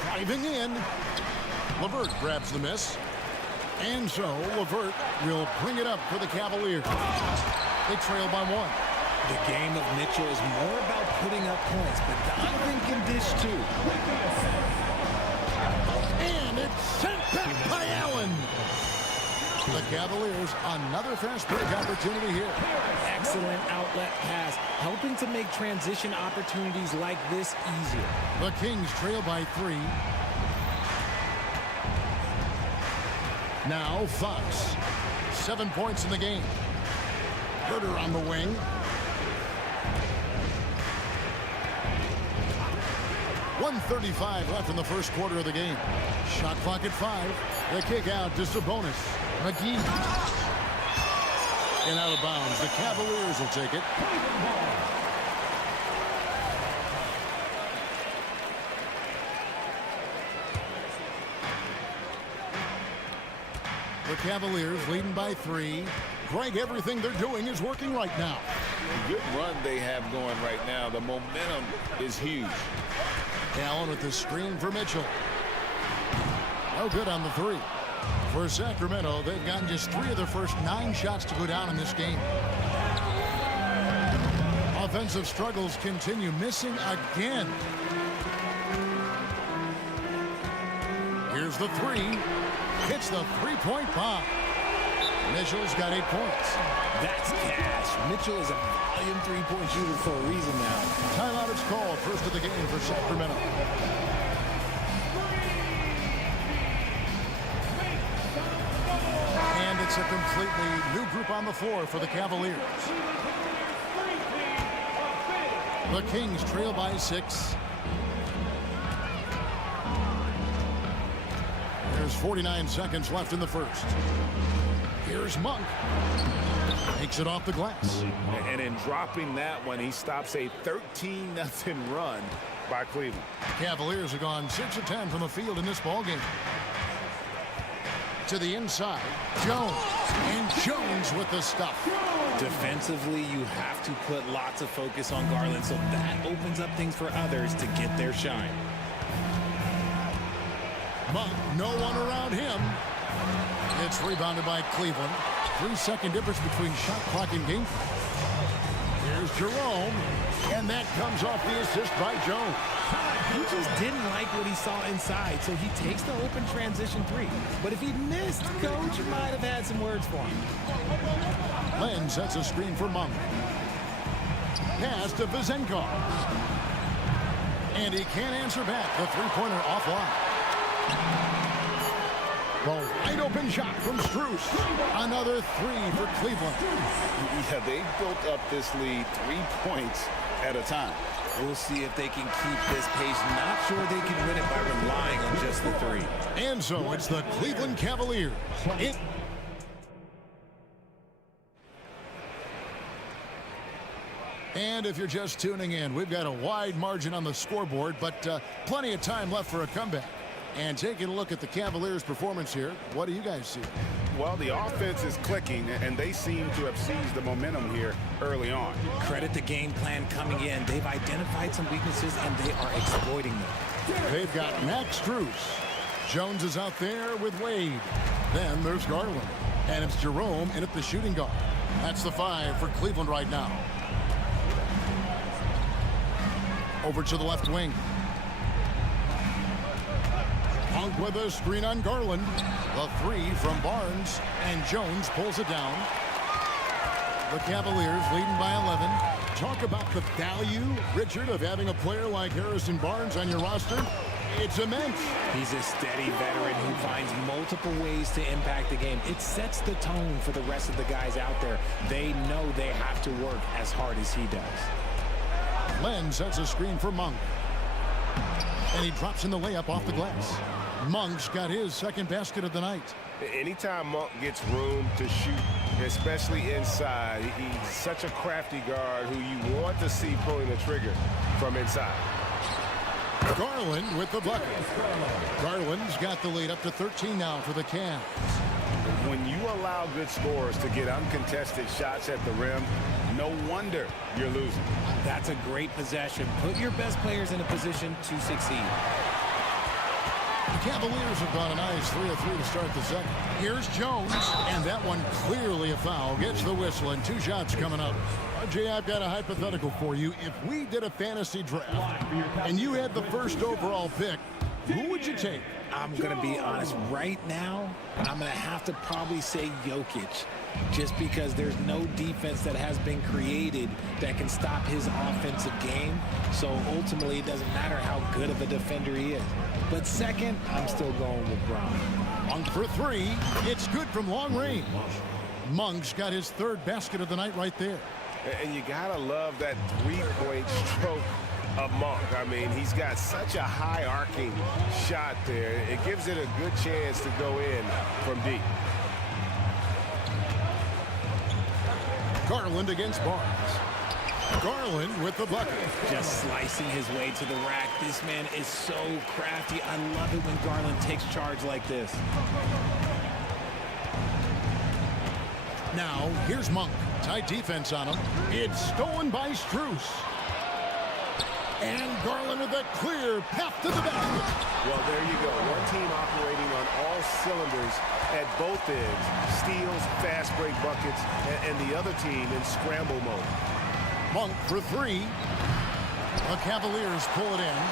Driving in. LeVert grabs the miss. And so LeVert will bring it up for the Cavaliers. They trail by 1. The game of Mitchell is more about putting up points, but Donovan can dish too. And it's sent back by Allen. The Cavaliers, another fast break opportunity here. Excellent outlet pass, helping to make transition opportunities like this easier. The Kings trail by 3. Now Fox. 7 points in the game. Herter on the wing. 1:35 left in the first quarter of the game. Shot clock at 5. The kick out to Sabonis. McGee. And out of bounds. The Cavaliers will take it. The Cavaliers leading by 3. Greg, everything they're doing is working right now. The good run they have going right now. The momentum is huge. Allen with the screen for Mitchell. No good on the 3. For Sacramento, they've gotten just 3 of their first 9 shots to go down in this game. Offensive struggles continue, missing again. Here's the 3. Hits the 3-point bomb. Mitchell's got 8 points. That's cash. Mitchell is a volume three-point shooter for a reason now. Timeout is called. First of the game for Sacramento. And it's a completely new group on the floor for the Cavaliers. The Kings trail by 6. There's 49 seconds left in the first. Here's Monk. Takes it off the glass. And in dropping that one, he stops a 13-0 run by Cleveland. Cavaliers have gone 6 of 10 from the field in this ballgame. To the inside, Jones. And Jones with the stuff. Defensively, you have to put lots of focus on Garland, so that opens up things for others to get their shine. Monk, no one around him. It's rebounded by Cleveland. 3-second difference between shot clock and game. Here's Jerome, and that comes off the assist by Jones. He just didn't like what he saw inside, so he takes the open transition three. But if he missed, Coach might have had some words for him. Len sets a screen for Monk. Pass to Vizenko. And he can't answer back. The three-pointer offline. The wide open shot from Strus. Another 3 for Cleveland. Yeah, they built up this lead 3 points at a time. We'll see if they can keep this pace. Not sure they can win it by relying on just the 3. And so it's the Cleveland Cavaliers. And if you're just tuning in, we've got a wide margin on the scoreboard, but plenty of time left for a comeback. And taking a look at the Cavaliers' performance here, what do you guys see? Well, the offense is clicking, and they seem to have seized the momentum here early on. Credit the game plan coming in. They've identified some weaknesses, and they are exploiting them. They've got Max Strus. Jones is out there with Wade. Then there's Garland. And it's Jerome in at the shooting guard. That's the 5 for Cleveland right now. Over to the left wing. Monk with a screen on Garland. The 3 from Barnes, and Jones pulls it down. The Cavaliers leading by 11. Talk about the value, Richard, of having a player like Harrison Barnes on your roster. It's immense. He's a steady veteran who finds multiple ways to impact the game. It sets the tone for the rest of the guys out there. They know they have to work as hard as he does. Len sets a screen for Monk. And he drops in the layup off the glass. Monk's got his second basket of the night. Anytime Monk gets room to shoot, especially inside, he's such a crafty guard who you want to see pulling the trigger from inside. Garland with the bucket. Garland's got the lead up to 13 now for the Cavs. When you allow good scorers to get uncontested shots at the rim, no wonder you're losing. That's a great possession. Put your best players in a position to succeed. The Cavaliers have gone a nice 3 of 3 to start the second. Here's Jones, and that one clearly a foul. Gets the whistle, and 2 shots coming up. Jay, I've got a hypothetical for you. If we did a fantasy draft, and you had the first overall pick, who would you take? I'm going to be honest. Right now, I'm going to have to probably say Jokic. Just because there's no defense that has been created that can stop his offensive game. So ultimately, it doesn't matter how good of a defender he is. But second, I'm still going with Brown. Monk for 3. It's good from long range. Monk's got his 3rd basket of the night right there. And you gotta love that three-point stroke of Monk. I mean, he's got such a high arcing shot there. It gives it a good chance to go in from deep. Garland against Barnes. Garland with the bucket. Just slicing his way to the rack. This man is so crafty. I love it when Garland takes charge like this. Now, here's Monk. Tight defense on him. It's stolen by Strus. And Garland with a clear path to the basket. Well, there you go. One team operating on all cylinders at both ends. Steals, fast break buckets, and the other team in scramble mode. Monk for 3. The Cavaliers pull it in.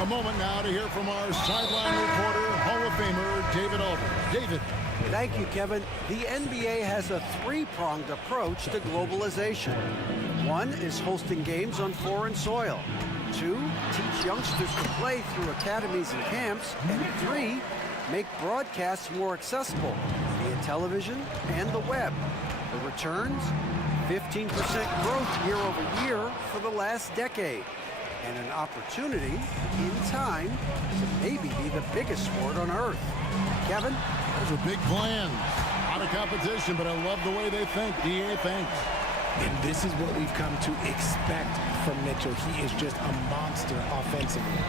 A moment now to hear from our sideline reporter, Hall of Famer David Aldridge. David. Thank you, Kevin. The NBA has a three-pronged approach to globalization. One is hosting games on foreign soil. Two, teach youngsters to play through academies and camps. And three, make broadcasts more accessible via television and the web. The returns? 15% growth year over year for the last decade. And an opportunity, in time, to maybe be the biggest sport on earth. Kevin? Those are big plans. Out of competition, but I love the way they think. DA, thanks. And this is what we've come to expect from Mitchell. He is just a monster offensively.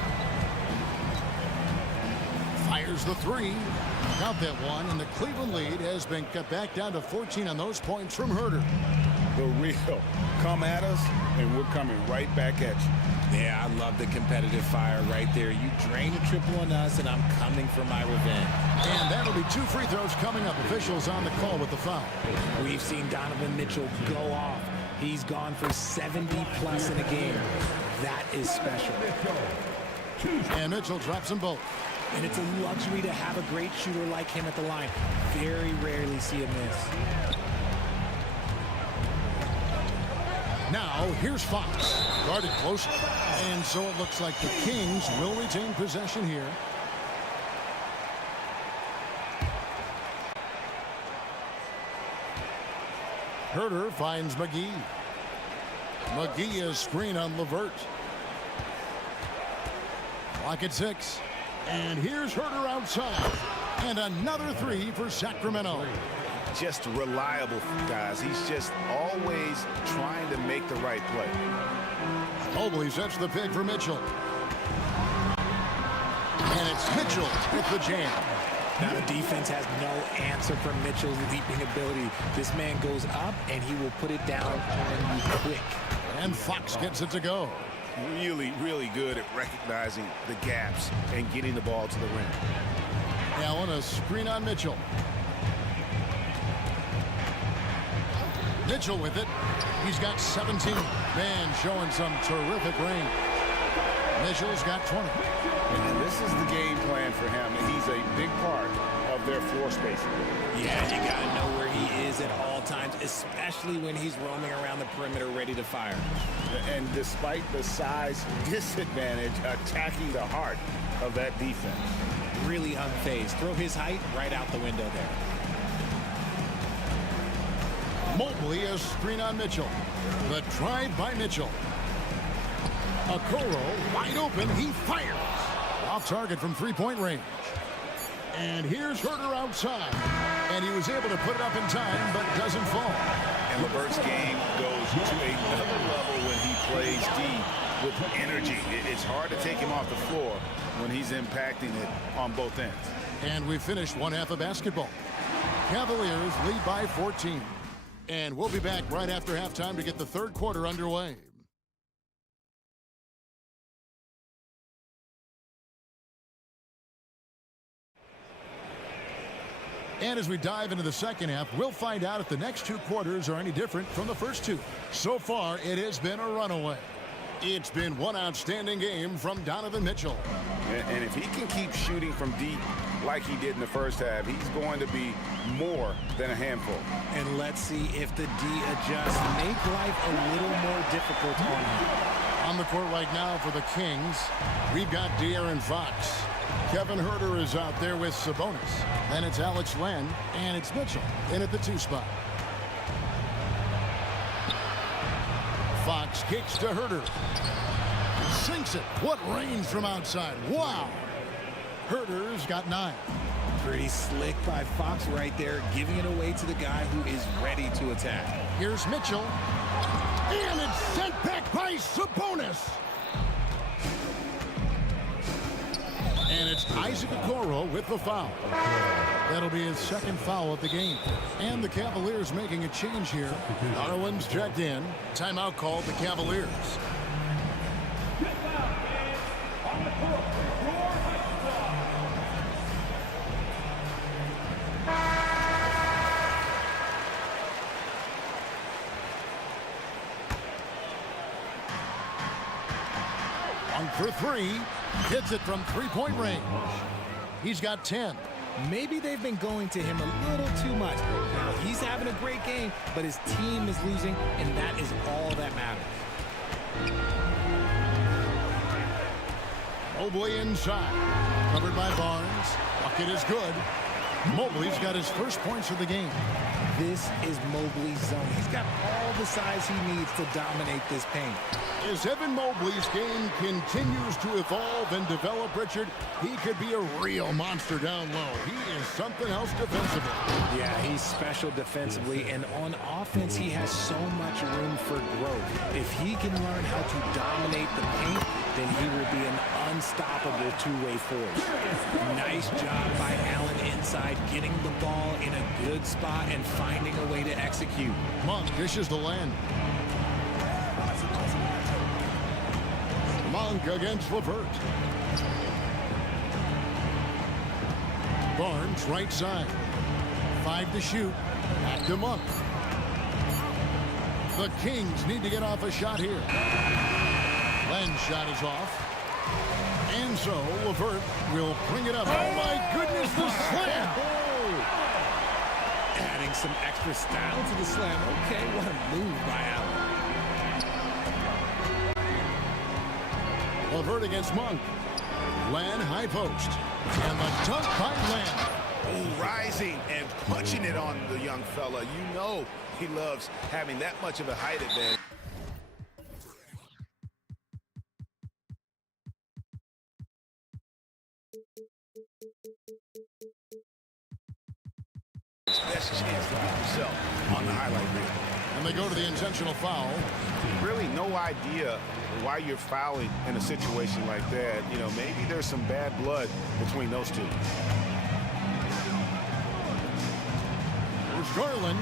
Fires the three. Count that one, and the Cleveland lead has been cut back down to 14 on those points from Herter. The real. Come at us, and we're coming right back at you. Yeah, I love the competitive fire right there. You drain a triple on us, and I'm coming for my revenge. And that'll be 2 free throws coming up. Officials on the call with the foul. We've seen Donovan Mitchell go off. He's gone for 70-plus in a game. That is special. And Mitchell drops them both. And it's a luxury to have a great shooter like him at the line. Very rarely see a miss. Now, here's Fox. Guarded closely. And so it looks like the Kings will retain possession here. Herter finds McGee. McGee is screen on LeVert. Clock at 6. And here's Herter outside. And another three for Sacramento. Just reliable, guys. He's just always trying to make the right play. Mobley sets the pick for Mitchell. And it's Mitchell with the jam. Now the defense has no answer for Mitchell's leaping ability. This man goes up, and he will put it down on you quick. And Fox gets it to go. Really, really good at recognizing the gaps and getting the ball to the rim. Now on a screen on Mitchell. Mitchell with it. He's got 17. Man showing some terrific range. Mitchell's got 20. And this is the game plan for him. He's a big part of their floor spacing. Yeah, you got to know where he is at all times, especially when he's roaming around the perimeter ready to fire. And despite the size disadvantage, attacking the heart of that defense. Really unfazed. Throw his height right out the window there. Mobley is screen on Mitchell. The drive by Mitchell. Okoro wide open. He fires. Off target from three-point range. And here's Herter outside. And he was able to put it up in time, but doesn't fall. And LeVert's game goes to another level when he plays deep with energy. It's hard to take him off the floor when he's impacting it on both ends. And we finished one half of basketball. Cavaliers lead by 14. And we'll be back right after halftime to get the third quarter underway. And as we dive into the second half, we'll find out if the next 2 quarters are any different from the first 2. So far, it has been a runaway. It's been one outstanding game from Donovan Mitchell. And if he can keep shooting from deep like he did in the first half, he's going to be more than a handful. And let's see if the D adjusts. Make life a little more difficult on him. On the court right now for the Kings, we've got De'Aaron Fox. Kevin Herter is out there with Sabonis. Then it's Alex Len, and it's Mitchell in at the 2 spot. Fox kicks to Herter. Sinks it. What range from outside. Wow. Herter's got 9. Pretty slick by Fox right there, giving it away to the guy who is ready to attack. Here's Mitchell. And it's sent back by Sabonis. And it's Isaac Okoro with the foul. That'll be his second foul of the game. And the Cavaliers making a change here. Darwin's checked in. Timeout called the Cavaliers. One for 3. Hits it from three-point range. He's got 10. maybe they've been going to him a little too much. Now, he's having a great game, but his team is losing, and that is all that matters. Mobley inside. Covered by Barnes. Bucket is good. Mobley's got his first points of the game. This is Mobley's zone. He's got all the size he needs to dominate this paint. As Evan Mobley's game continues to evolve and develop, Richard, he could be a real monster down low. He is something else defensively. Yeah, he's special defensively, and on offense, he has so much room for growth. If he can learn how to dominate the paint, then he will be an unstoppable two-way force. Nice job by Allen inside, getting the ball in a good spot and finding a way to execute. Monk dishes to Len. Monk against LeVert. Barnes right side. 5 to shoot. Back to Monk. The Kings need to get off a shot here. Len's shot is off. And so LeVert will bring it up. Oh my goodness, the slam! Adding some extra style to the slam. Okay, what a move by Allen. LeVert against Monk. Len high post. And the dunk by Len. Oh, rising and punching it on the young fella. You know he loves having that much of a height advantage. Best chance to get yourself on the highlight reel. And they go to the intentional foul. Really no idea why you're fouling in a situation like that. You know, maybe there's some bad blood between those two. There's Garland.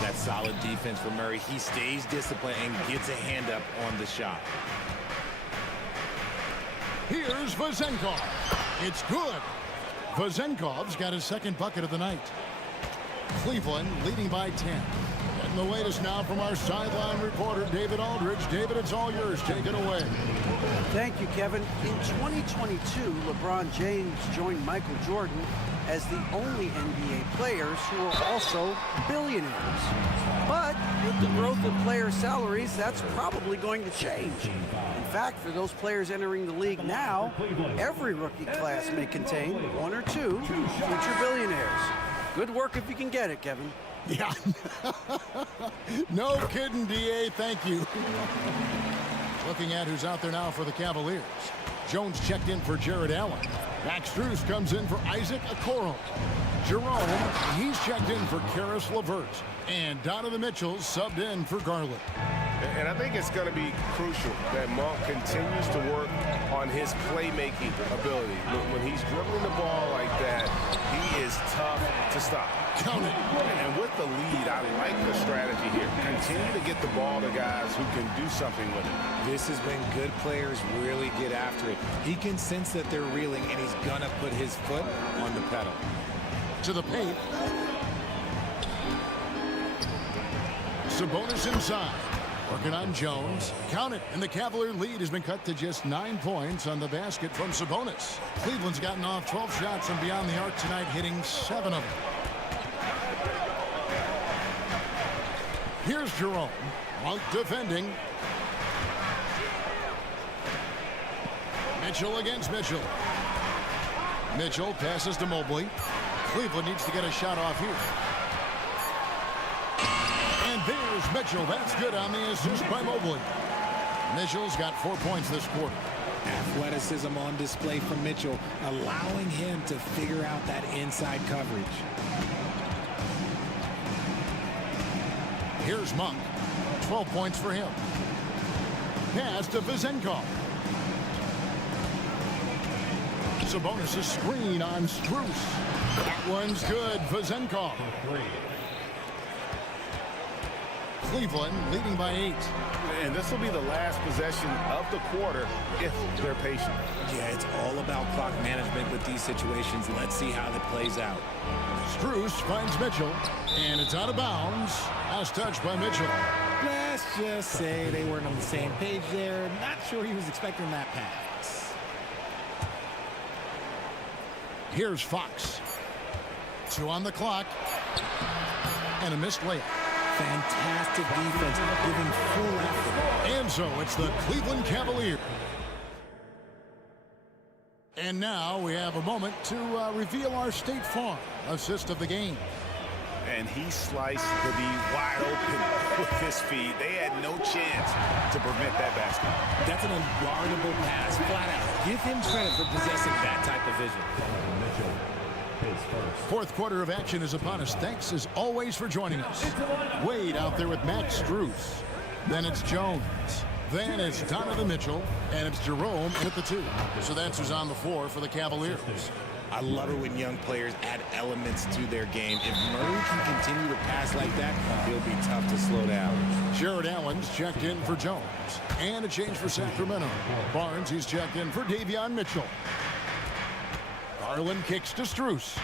That's solid defense for Murray. He stays disciplined and gets a hand up on the shot. Here's Vezenkov. It's good. Vezenkov's got his second bucket of the night. Cleveland leading by 10. And the latest now from our sideline reporter, David Aldridge. David, it's all yours. Take it away. Thank you, Kevin. In 2022, LeBron James joined Michael Jordan as the only NBA players who are also billionaires. But with the growth of player salaries, that's probably going to change. In fact, for those players entering the league now, every rookie class may contain one or two future billionaires. Good work if you can get it, Kevin. Yeah. No kidding, DA. Thank you. Looking at who's out there now for the Cavaliers. Jones checked in for Jared Allen. Max Strus comes in for Isaac Okoro. Jerome, he's checked in for Karis LeVert. And Donovan Mitchell subbed in for Garland. And I think it's going to be crucial that Monk continues to work on his playmaking ability. When he's dribbling the ball like that, he is tough to stop. Count it. And with the lead, I like the strategy here. Continue to get the ball to guys who can do something with it. This is when good players really get after it. He can sense that they're reeling, and he's going to put his foot on the pedal. To the paint. Sabonis inside. Working on Jones. Count it. And the Cavalier lead has been cut to just 9 points on the basket from Sabonis. Cleveland's gotten off 12 shots from beyond the arc tonight, hitting 7 of them. Here's Jerome. Monk defending. Mitchell against Mitchell. Mitchell passes to Mobley. Cleveland needs to get a shot off here. And there's Mitchell. That's good on the assist by Mobley. Mitchell's got 4 points this quarter. Athleticism on display from Mitchell, allowing him to figure out that inside coverage. Here's Monk. 12 points for him. Pass to Vezenkov. Sabonis' screen on Strus. That one's good. Vezenkov. Cleveland leading by 8. And this will be the last possession of the quarter if they're patient. Yeah, it's all about clock management with these situations. Let's see how that plays out. Strus finds Mitchell, and it's out of bounds. Last touch by Mitchell. Let's just say they weren't on the same page there. Not sure he was expecting that pass. Here's Fox. 2 on the clock. And a missed layup. Fantastic defense, giving full effort. And so it's the Cleveland Cavaliers. And now we have a moment to reveal our State Farm assist of the game. And he sliced the D wide open with his feet. They had no chance to prevent that basket. That's an unguardable pass, flat out. Give him credit for possessing that type of vision. Fourth quarter of action is upon us. Thanks, as always, for joining us. Wade out there with Max Strus. Then it's Jones. Then it's Donovan Mitchell. And it's Jerome with the 2. So that's who's on the floor for the Cavaliers. I love it when young players add elements to their game. If Murray can continue to pass like that, he'll be tough to slow down. Jared Allen's checked in for Jones. And a change for Sacramento. Barnes, he's checked in for Davion Mitchell. Garland kicks to Strus.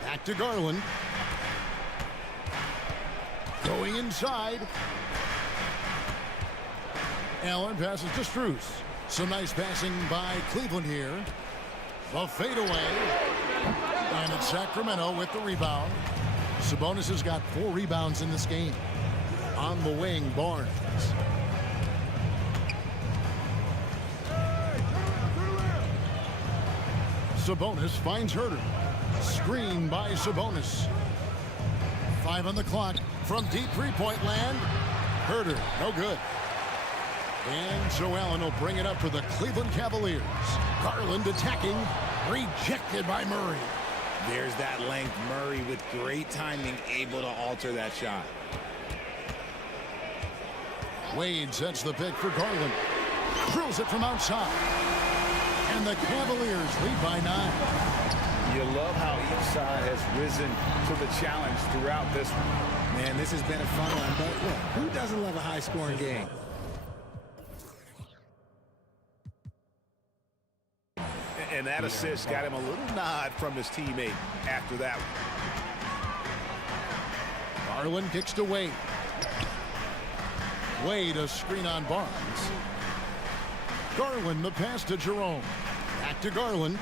Back to Garland. Going inside. Allen passes to Strus. Some nice passing by Cleveland here. The fadeaway. And it's Sacramento with the rebound. Sabonis has got 4 rebounds in this game. On the wing, Barnes. Sabonis finds Herter. Screen by Sabonis. 5 on the clock from deep three-point land. Herter, no good. And so Allen will bring it up for the Cleveland Cavaliers. Garland attacking, rejected by Murray. There's that length. Murray with great timing, able to alter that shot. Wade sets the pick for Garland. Drills it from outside. And the Cavaliers lead by 9. You love how each side has risen to the challenge throughout this one. Man, this has been a fun one, but look, who doesn't love a high-scoring game? And that assist got him a little nod from his teammate after that one. Garland kicks to Wade. Wade a screen on Barnes. Garland the pass to Jerome. Back to Garland.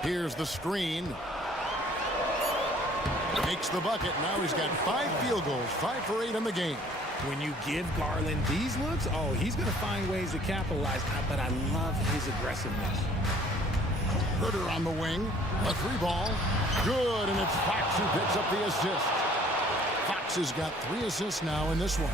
Here's the screen. Makes the bucket. Now he's got 5 field goals, 5 for 8 in the game. When you give Garland these looks, oh, he's going to find ways to capitalize. But I love his aggressiveness. Herter on the wing. A 3-ball. Good, and it's Fox who picks up the assist. Fox has got 3 assists now in this one.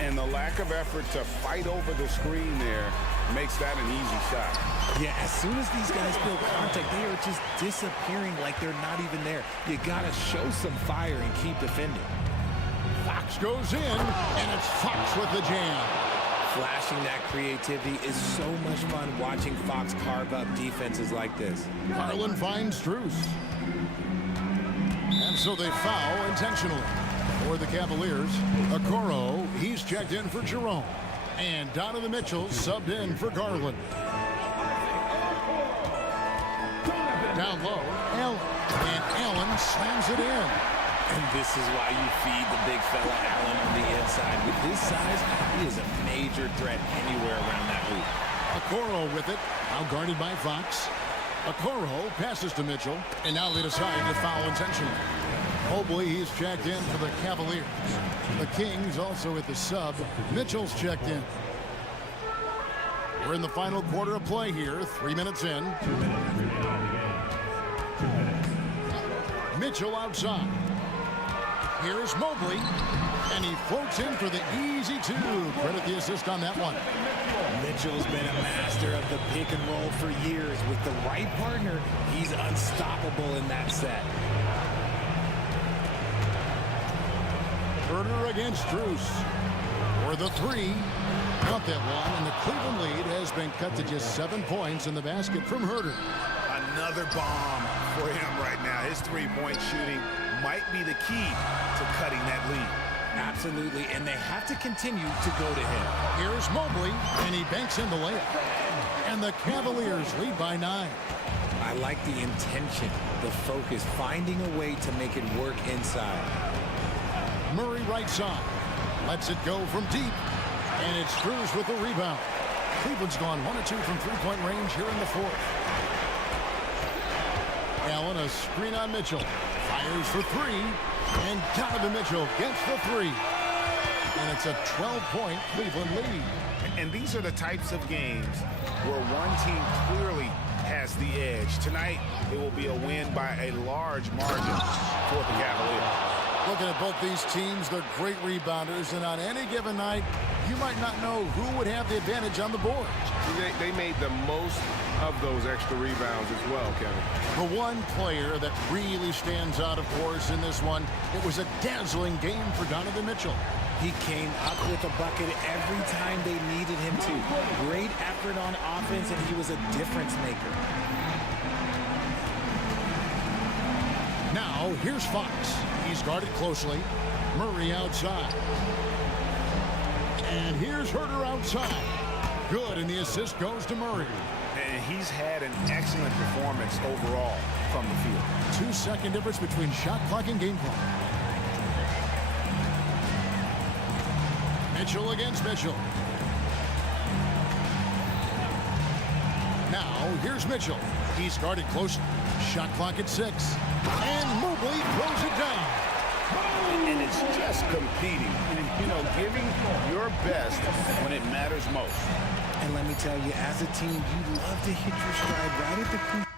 And the lack of effort to fight over the screen there makes that an easy shot. Yeah, as soon as these guys feel contact, they are just disappearing like they're not even there. You got to show some fire and keep defending. Fox goes in, and it's Fox with the jam. Flashing that creativity is so much fun watching Fox carve up defenses like this. Garland finds Strus. And so they foul intentionally. For the Cavaliers, Okoro, he's checked in for Jerome. And Donovan Mitchell subbed in for Garland. Down low, Allen. And Allen slams it in. And this is why you feed the big fella Allen on the inside. With his size, he is a major threat anywhere around that hoop. Okoro with it, now guarded by Fox. Okoro passes to Mitchell, and now they decide to foul intentionally. Mobley, he's checked in for the Cavaliers. The Kings also at the sub. Mitchell's checked in. We're in the final quarter of play here, 3 minutes in. Mitchell outside. Here's Mobley, and he floats in for the easy 2. Credit the assist on that one. Mitchell's been a master of the pick and roll for years. With the right partner, he's unstoppable in that set. Herter against Strus. For the 3. Count that one, and the Cleveland lead has been cut to just 7 points in the basket from Herter. Another bomb for him right now. His 3-point shooting might be the key to cutting that lead. Absolutely, and they have to continue to go to him. Here's Mobley, and he banks in the layup. And the Cavaliers lead by 9. I like the intention, the focus, finding a way to make it work inside. Murray right side. Lets it go from deep. And it's Strus with the rebound. Cleveland's gone 1 of 2 from 3-point range here in the 4th. Allen, a screen on Mitchell. Fires for three. And Donovan Mitchell gets the three. And it's a 12-point Cleveland lead. And these are the types of games where one team clearly has the edge. Tonight, it will be a win by a large margin for the Cavaliers. Looking at both these teams, they're great rebounders, and on any given night, you might not know who would have the advantage on the board. They made the most of those extra rebounds as well, Kevin. The one player that really stands out, of course, in this one, it was a dazzling game for Donovan Mitchell. He came up with a bucket every time they needed him to. Great effort on offense, and he was a difference maker. Now, here's Fox. He's guarded closely. Murray outside. And here's Herter outside. Good, and the assist goes to Murray. And he's had an excellent performance overall from the field. 2-second difference between shot clock and game clock. Mitchell against Mitchell. Now, here's Mitchell. He's guarded close. Shot clock at 6. And Mobley throws it down. And it's just competing. You know, giving your best when it matters most. And let me tell you, as a team, you love to hit your stride right at the crucial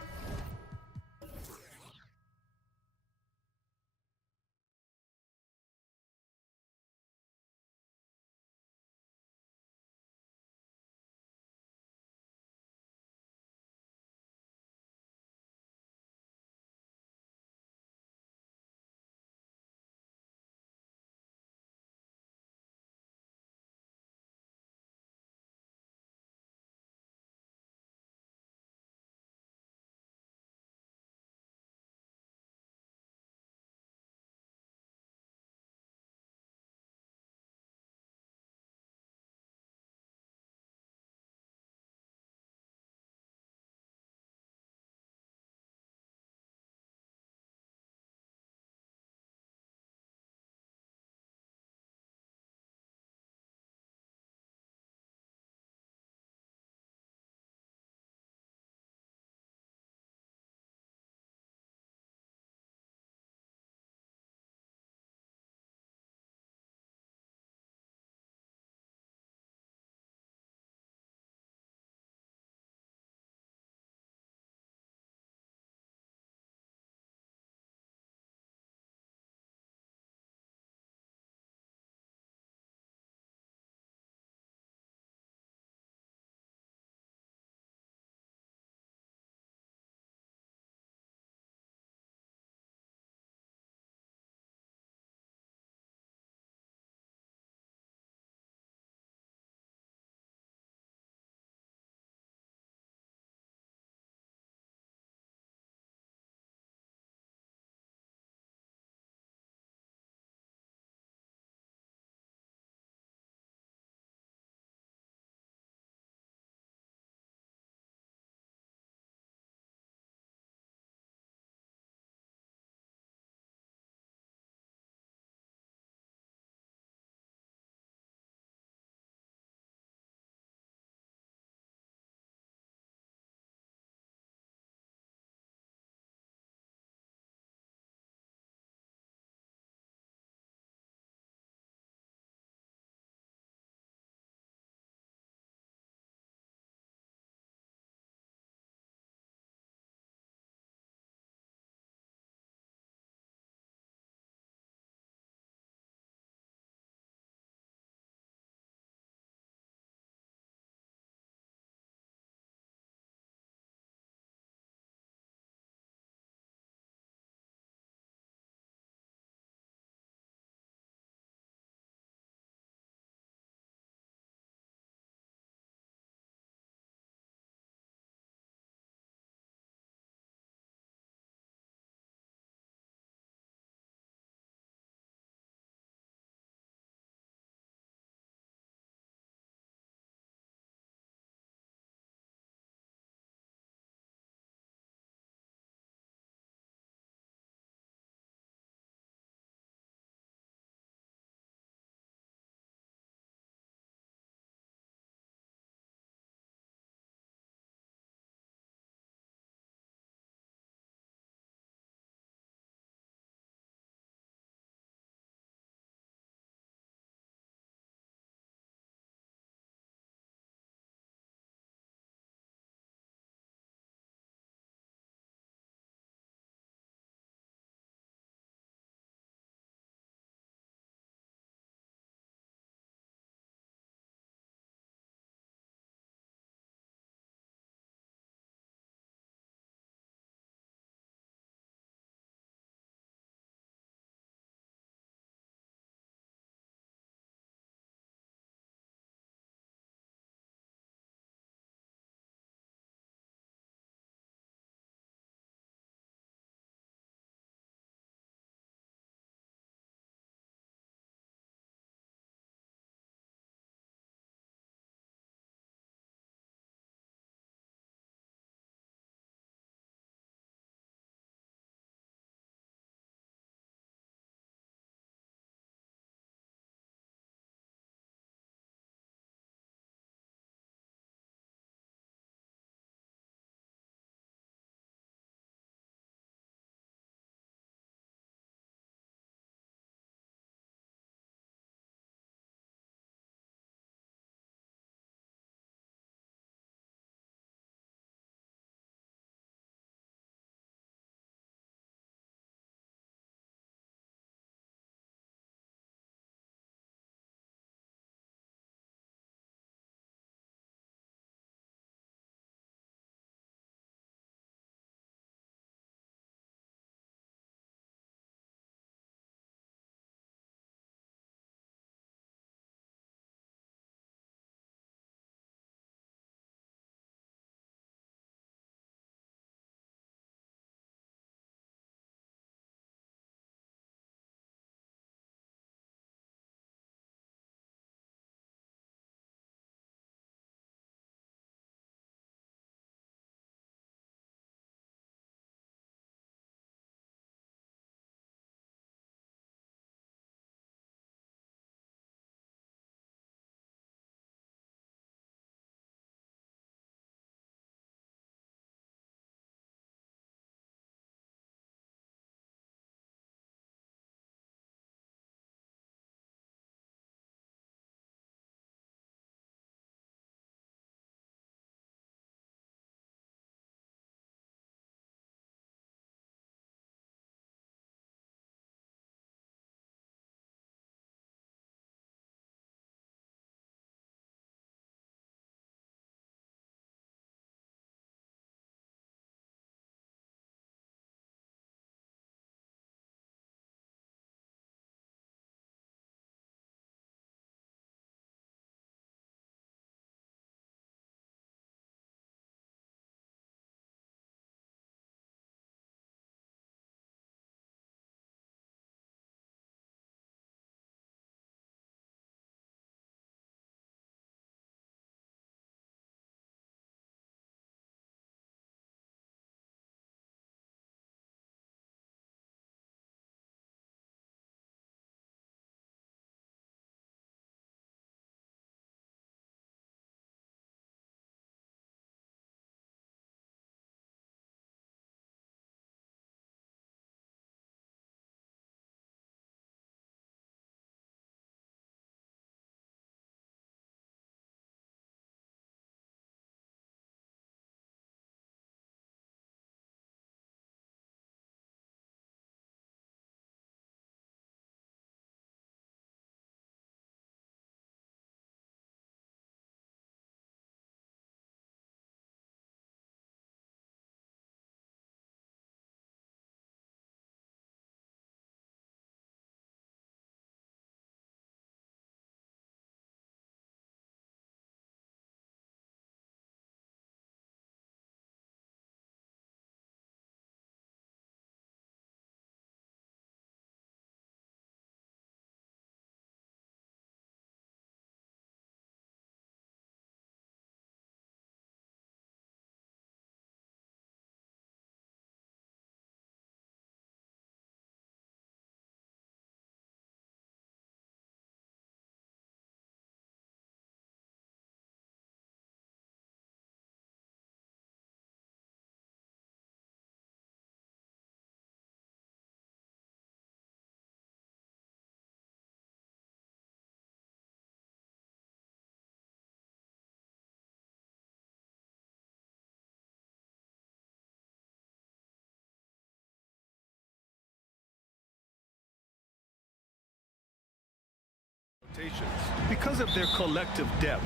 Because of their collective depth,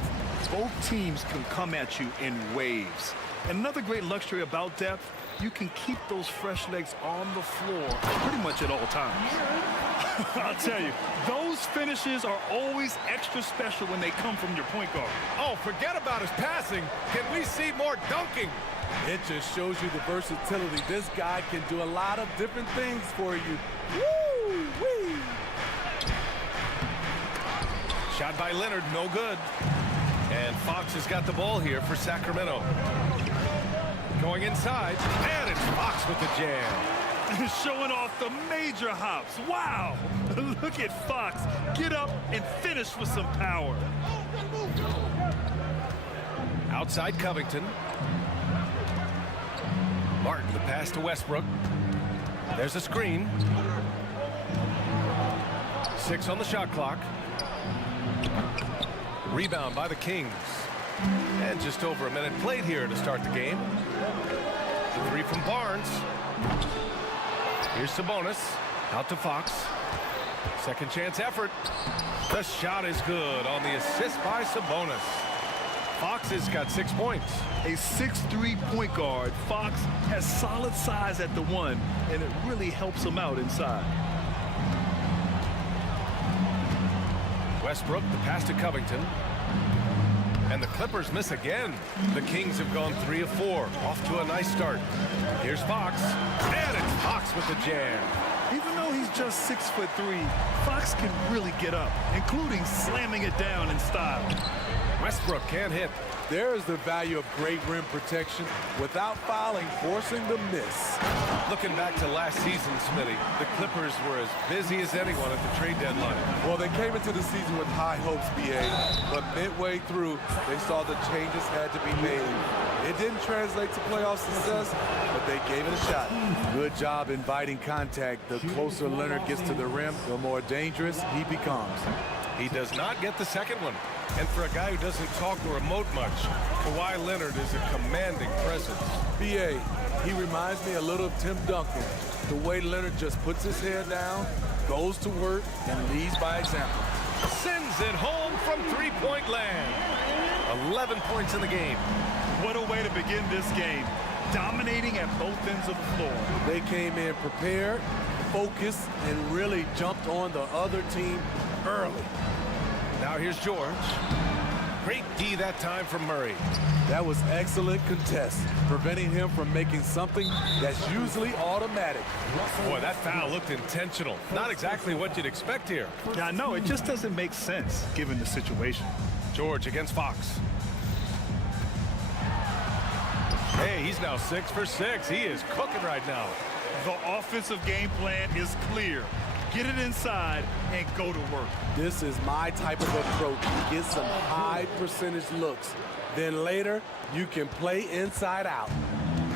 both teams can come at you in waves. And another great luxury about depth, you can keep those fresh legs on the floor pretty much at all times. I'll tell you, those finishes are always extra special when they come from your point guard. Oh, forget about his passing. Can we see more dunking? It just shows you the versatility. This guy can do a lot of different things for you. Woo-wee! Shot by Leonard, no good. And Fox has got the ball here for Sacramento. Going inside, and it's Fox with the jam. Showing off the major hops. Wow! Look at Fox get up and finish with some power. Outside Covington. Martin, the pass to Westbrook. There's a screen. 6 on the shot clock. Rebound by the Kings. And just over a minute played here to start the game. The 3 from Barnes. Here's Sabonis. Out to Fox. Second chance effort. The shot is good on the assist by Sabonis. Fox has got 6 points. A 6'3" point guard, Fox has solid size at the 1, and it really helps him out inside. Westbrook, the pass to Covington. And the Clippers miss again. The Kings have gone 3 of 4. Off to a nice start. Here's Fox. And it's Fox with the jam. Even though he's just 6'3", Fox can really get up, including slamming it down in style. Westbrook can't hit. There is the value of great rim protection without fouling, forcing the miss. Looking back to last season, Smitty, the Clippers were as busy as anyone at the trade deadline. Well, they came into the season with high hopes, BA, but midway through, they saw the changes had to be made. It didn't translate to playoff success, but they gave it a shot. Good job inviting contact. The closer Leonard gets to the rim, the more dangerous he becomes. He does not get the second one. And for a guy who doesn't talk or emote much, Kawhi Leonard is a commanding presence. BA, he reminds me a little of Tim Duncan. The way Leonard just puts his head down, goes to work, and leads by example. Sends it home from three-point land. 11 points in the game. What a way to begin this game. Dominating at both ends of the floor. They came in prepared, focused, and really jumped on the other team early. Now here's George. Great D that time from Murray. That was excellent contest, preventing him from making something that's usually automatic. Boy, that foul looked intentional. Not exactly what you'd expect here. Yeah, no, it just doesn't make sense given the situation. George against Fox. Hey, he's now 6 for 6. He is cooking right now. The offensive game plan is clear. Get it inside and go to work. This is my type of approach. Get some high percentage looks. Then later, you can play inside out.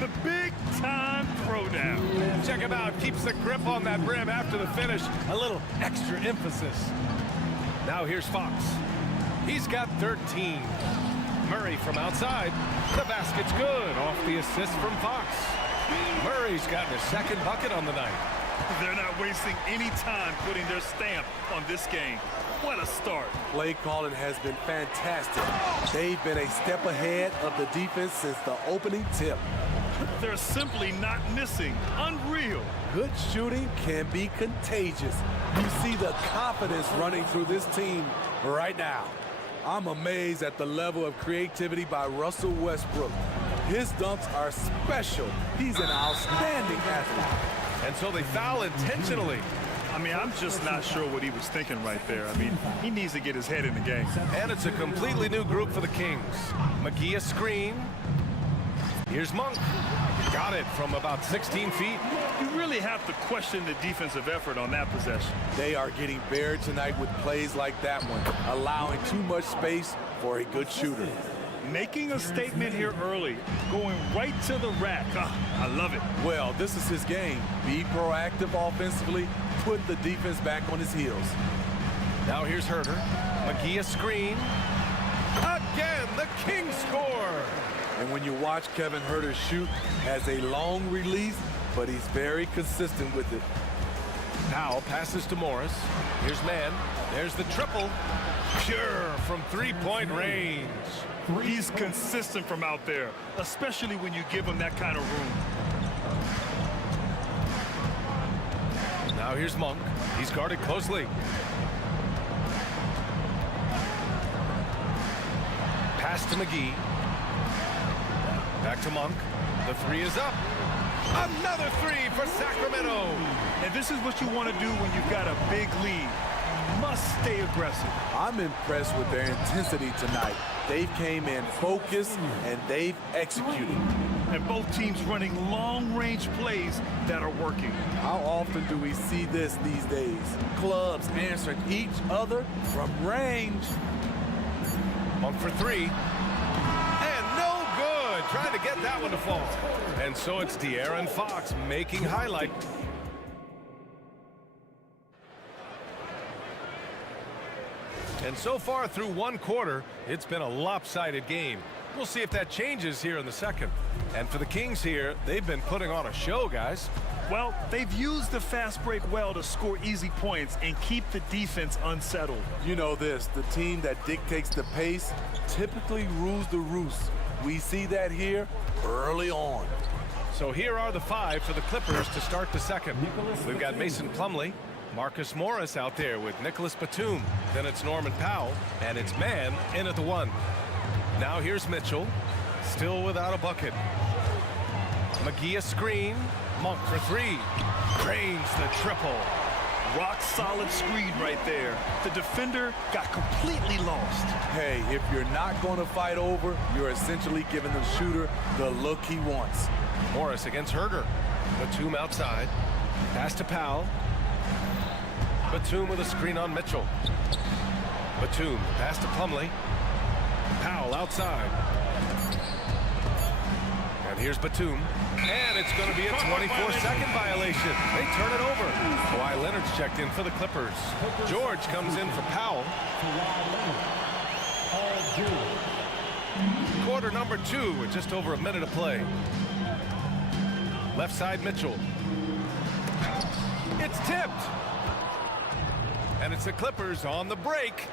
The big time throwdown. Check him out. Keeps the grip on that rim after the finish. A little extra emphasis. Now here's Fox. He's got 13. Murray from outside. The basket's good off the assist from Fox. Murray's gotten his second bucket on the night. They're not wasting any time putting their stamp on this game. What a start. Play calling has been fantastic. They've been a step ahead of the defense since the opening tip. They're simply not missing. Unreal. Good shooting can be contagious. You see the confidence running through this team right now. I'm amazed at the level of creativity by Russell Westbrook. His dunks are special. He's an outstanding athlete. And so they foul intentionally. I mean, I'm just not sure what he was thinking right there. I mean, he needs to get his head in the game. And it's a completely new group for the Kings. McGee a screen. Here's Monk. Got it from about 16 feet. You really have to question the defensive effort on that possession. They are getting buried tonight with plays like that one, allowing too much space for a good shooter. Making a statement here early, going right to the rack. I love it. Well, this is his game. Be proactive offensively, put the defense back on his heels. Now here's Herter. McGee a screen. Again, the Kings score. And when you watch Kevin Herter shoot, has a long release, but he's very consistent with it. Powell passes to Morris. Here's man. There's the triple. Pure from three-point range. He's consistent from out there, especially when you give him that kind of room. Now here's Monk. He's guarded closely. Pass to McGee. Back to Monk. The three is up. Another three for Sacramento. And this is what you want to do when you've got a big lead. Must stay aggressive. I'm impressed with their intensity tonight. They've came in focused and they've executed. And both teams running long-range plays that are working. How often do we see this these days? Clubs answering each other from range. Monk for three. And no good. Trying to get that one to fall. And so it's De'Aaron Fox making highlight. And so far through one quarter, it's been a lopsided game. We'll see if that changes here in the second. And for the Kings here, they've been putting on a show, guys. Well, they've used the fast break well to score easy points and keep the defense unsettled. You know this, the team that dictates the pace typically rules the roost. We see that here early on. So here are the five for the Clippers to start the second. We've got Mason Plumlee, Marcus Morris out there with Nicholas Batum. Then it's Norman Powell, and it's man in at the one. Now here's Mitchell, still without a bucket. McGee a screen, Monk for three. Drains the triple. Rock solid screen right there. The defender got completely lost. Hey, if you're not going to fight over, you're essentially giving the shooter the look he wants. Morris against Herder. Batum outside. Pass to Powell. Batum with a screen on Mitchell. Batum, pass to Plumlee. Powell outside. And here's Batum. And it's going to be a 24-second violation. They turn it over. Kawhi Leonard's checked in for the Clippers. George comes in for Powell. Quarter number 2 with just over a minute of play. Left side Mitchell. It's tipped. And it's the Clippers on the break.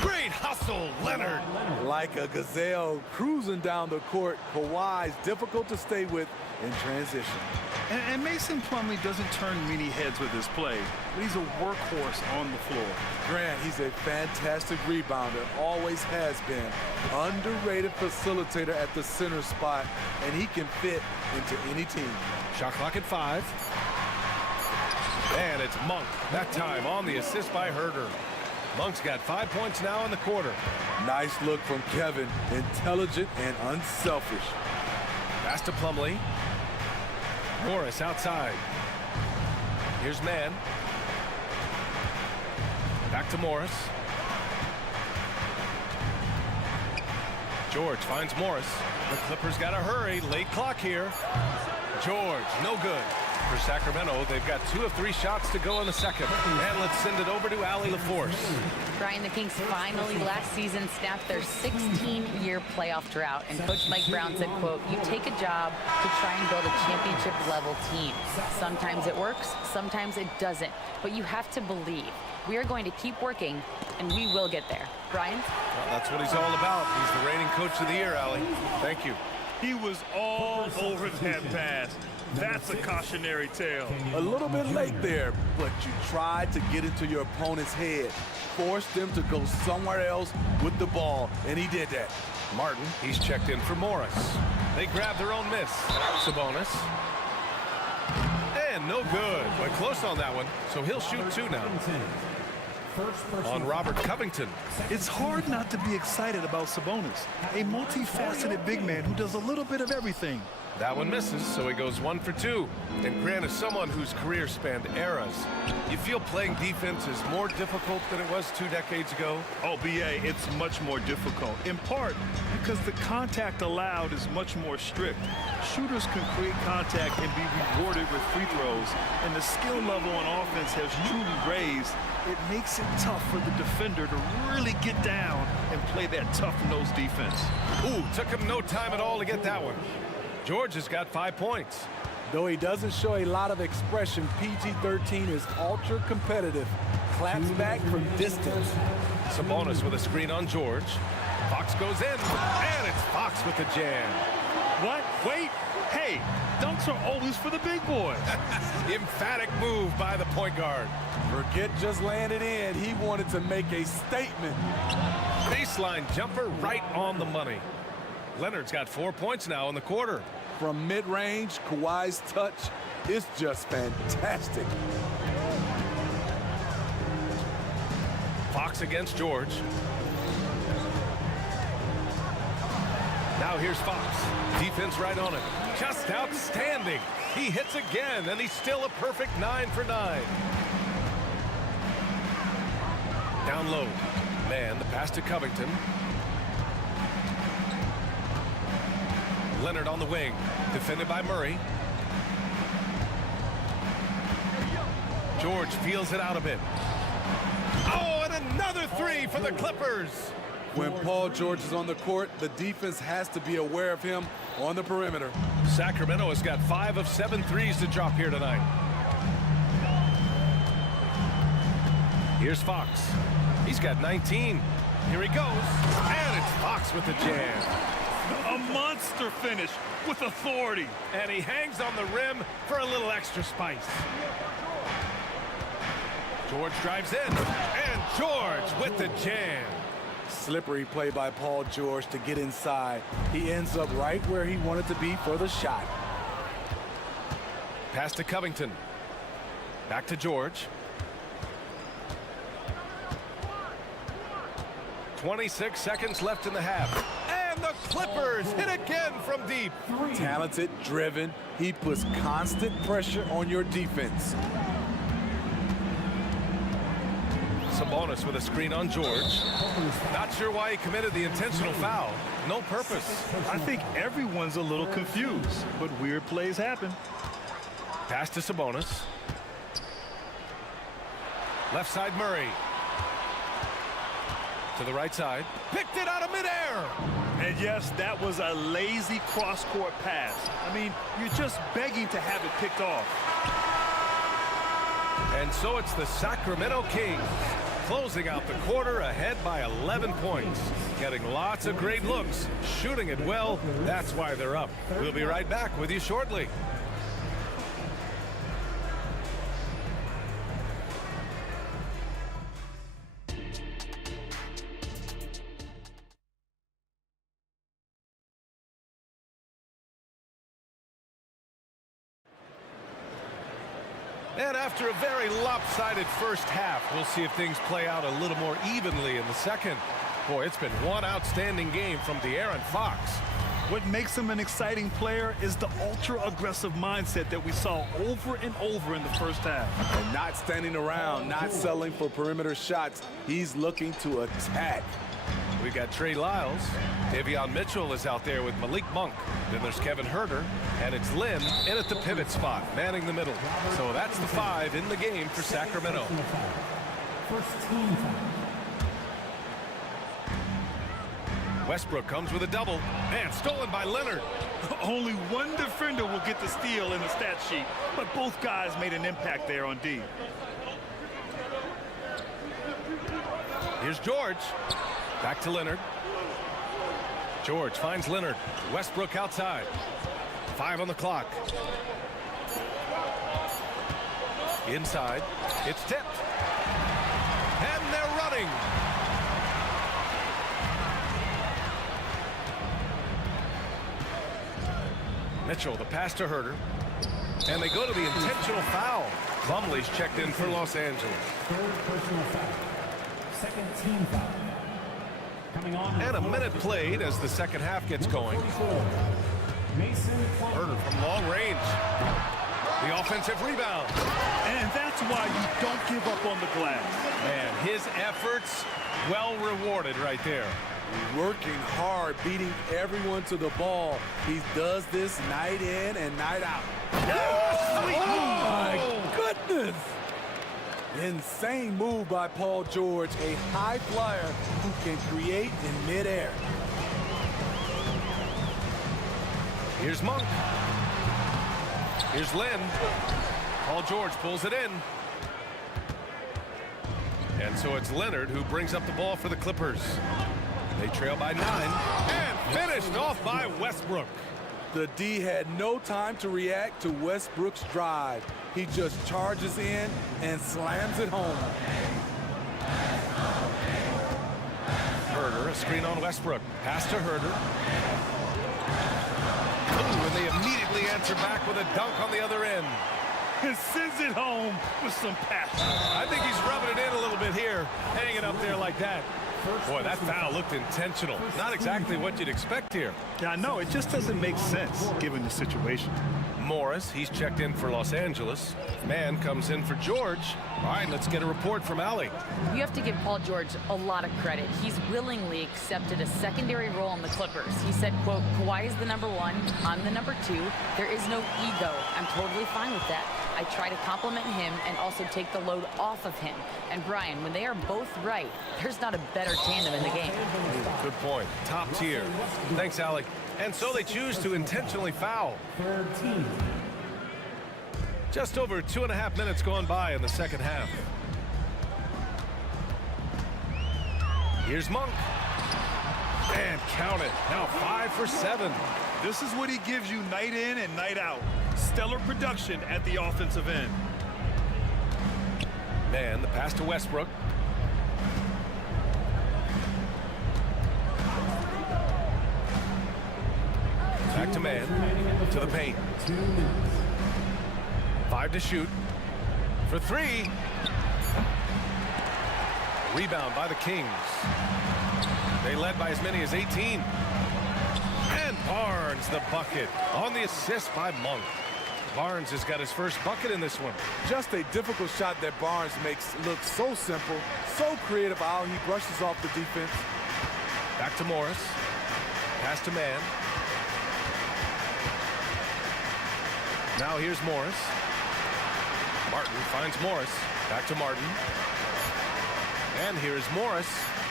Great hustle, Leonard. Like a gazelle cruising down the court, Kawhi's difficult to stay with in transition. And Mason Plumlee doesn't turn many heads with his play, but he's a workhorse on the floor. Grant, he's a fantastic rebounder, always has been. Underrated facilitator at the center spot, and he can fit into any team. Shot clock at 5. And it's Monk, that time on the assist by Herder. Monk's got 5 points now in the quarter. Nice look from Kevin, intelligent and unselfish. Pass to Plumlee. Morris outside. Here's man. Back to Morris. George finds Morris. The Clippers got to hurry. Late clock here. George, no good. For Sacramento, they've got 2 of 3 shots to go in the second. And let's send it over to Allie LaForce. Brian, the Kings finally last season snapped their 16-year playoff drought. And Coach Mike Brown said, quote, "You take a job to try and build a championship-level team. Sometimes it works, sometimes it doesn't. But you have to believe. We are going to keep working, and we will get there." Brian? Well, that's what he's all about. He's the reigning coach of the year, Allie. Thank you. He was all over that pass. That's a cautionary tale. A little bit late there, but you tried to get into your opponent's head. Forced them to go somewhere else with the ball, and he did that. Martin, he's checked in for Morris. They grab their own miss. Sabonis. And no good, but close on that one, so he'll shoot 2 now. On Robert Covington. It's hard not to be excited about Sabonis, a multifaceted big man who does a little bit of everything. That one misses, so he goes 1 for 2. And Grant is someone whose career spanned eras. You feel playing defense is more difficult than it was 2 decades ago? Oh, BA, it's much more difficult, in part because the contact allowed is much more strict. Shooters can create contact and be rewarded with free throws, and the skill level on offense has truly raised. It makes it tough for the defender to really get down and play that tough-nosed defense. Ooh, took him no time at all to get that one. George has got 5 points. Though he doesn't show a lot of expression, PG-13 is ultra competitive. Claps back from distance. Sabonis with a screen on George. Fox goes in, and it's Fox with the jam. What? Wait. Hey, dunks are always for the big boys. Emphatic move by the point guard. Forget just laying it in. He wanted to make a statement. Baseline jumper right on the money. Leonard's got 4 points now in the quarter. From mid-range, Kawhi's touch is just fantastic. Fox against George. Now here's Fox. Defense right on it. Just outstanding. He hits again, and he's still a perfect 9 for 9. Down low. Man, the pass to Covington. Leonard on the wing. Defended by Murray. George feels it out a bit. Oh, and another three for the Clippers. When Paul George is on the court, the defense has to be aware of him on the perimeter. Sacramento has got 5 of 7 threes to drop here tonight. Here's Fox. He's got 19. Here he goes. And it's Fox with the jam. A monster finish with authority. And he hangs on the rim for a little extra spice. George drives in. And George with the jam. Slippery play by Paul George to get inside. He ends up right where he wanted to be for the shot. Pass to Covington. Back to George. 26 seconds left in the half. And the Clippers hit again from deep. Talented, driven. He puts constant pressure on your defense. Sabonis with a screen on George. Not sure why he committed the intentional foul. No purpose. I think everyone's a little confused, but weird plays happen. Pass to Sabonis. Left side Murray. To the right side. Picked it out of midair. And yes, that was a lazy cross-court pass. I mean, you're just begging to have it picked off. And so it's the Sacramento Kings closing out the quarter ahead by 11 points. Getting lots of great looks, shooting it well. That's why they're up. We'll be right back with you shortly. And after a very lopsided first half, we'll see if things play out a little more evenly in the second. Boy, it's been one outstanding game from De'Aaron Fox. What makes him an exciting player is the ultra-aggressive mindset that we saw over and over in the first half. And not standing around, not settling for perimeter shots. He's looking to attack. We got Trey Lyles. Davion Mitchell is out there with Malik Monk. Then there's Kevin Huerter. And it's Lynn in at the pivot spot, manning the middle. So that's the 5 in the game for Sacramento. First team foul. Westbrook comes with a double. Man, stolen by Leonard. Only one defender will get the steal in the stat sheet, but both guys made an impact there on D. Here's George. Back to Leonard. George finds Leonard. Westbrook outside. 5 on the clock. Inside. It's tipped. And they're running. Mitchell, the pass to Huerter. And they go to the intentional foul. Plumlee's checked in for Los Angeles. Third personal foul. Second team foul. Coming on. And a minute played as the second half gets going. Huerter from long range. The offensive rebound. And that's why you don't give up on the glass. Man, his efforts well rewarded right there. Working hard, beating everyone to the ball. He does this night in and night out. Oh, my goodness! Insane move by Paul George, a high flyer who can create in midair. Here's Monk. Here's Lynn. Paul George pulls it in. And so it's Leonard who brings up the ball for the Clippers. They trail by 9 and finished off by Westbrook. The D had no time to react to Westbrook's drive. He just charges in and slams it home. Herder, a screen on Westbrook. Pass to Herder. Ooh, and they immediately answer back with a dunk on the other end. And sends it home with some passion. I think he's rubbing it in a little bit here, hanging up there like that. Boy, that foul looked intentional. Not exactly what you'd expect here. Yeah, I know. It just doesn't make sense given the situation. Morris, he's checked in for Los Angeles. Mann comes in for George. All right, let's get a report from Allie. You have to give Paul George a lot of credit. He's willingly accepted a secondary role in the Clippers. He said, quote, Kawhi is the number 1, I'm the number 2. There is no ego. I'm totally fine with that. I try to compliment him and also take the load off of him. And Brian, when they are both right, there's not a better tandem in the game. Good point. Top tier. Thanks, Allie. And so they choose to intentionally foul. Just over 2.5 minutes gone by in the second half. Here's Monk. And count it. Now 5 for 7. This is what he gives you night in and night out. Stellar production at the offensive end. Man, the pass to Westbrook. Back to Man. To the paint. 5 to shoot. For 3. Rebound by the Kings. They led by as many as 18. And Barnes the bucket on the assist by Monk. Barnes has got his first bucket in this one. Just a difficult shot that Barnes makes look so simple, so creative how he brushes off the defense. Back to Morris. Pass to Man. Now here's Morris. Martin finds Morris. Back to Martin. And here's Morris.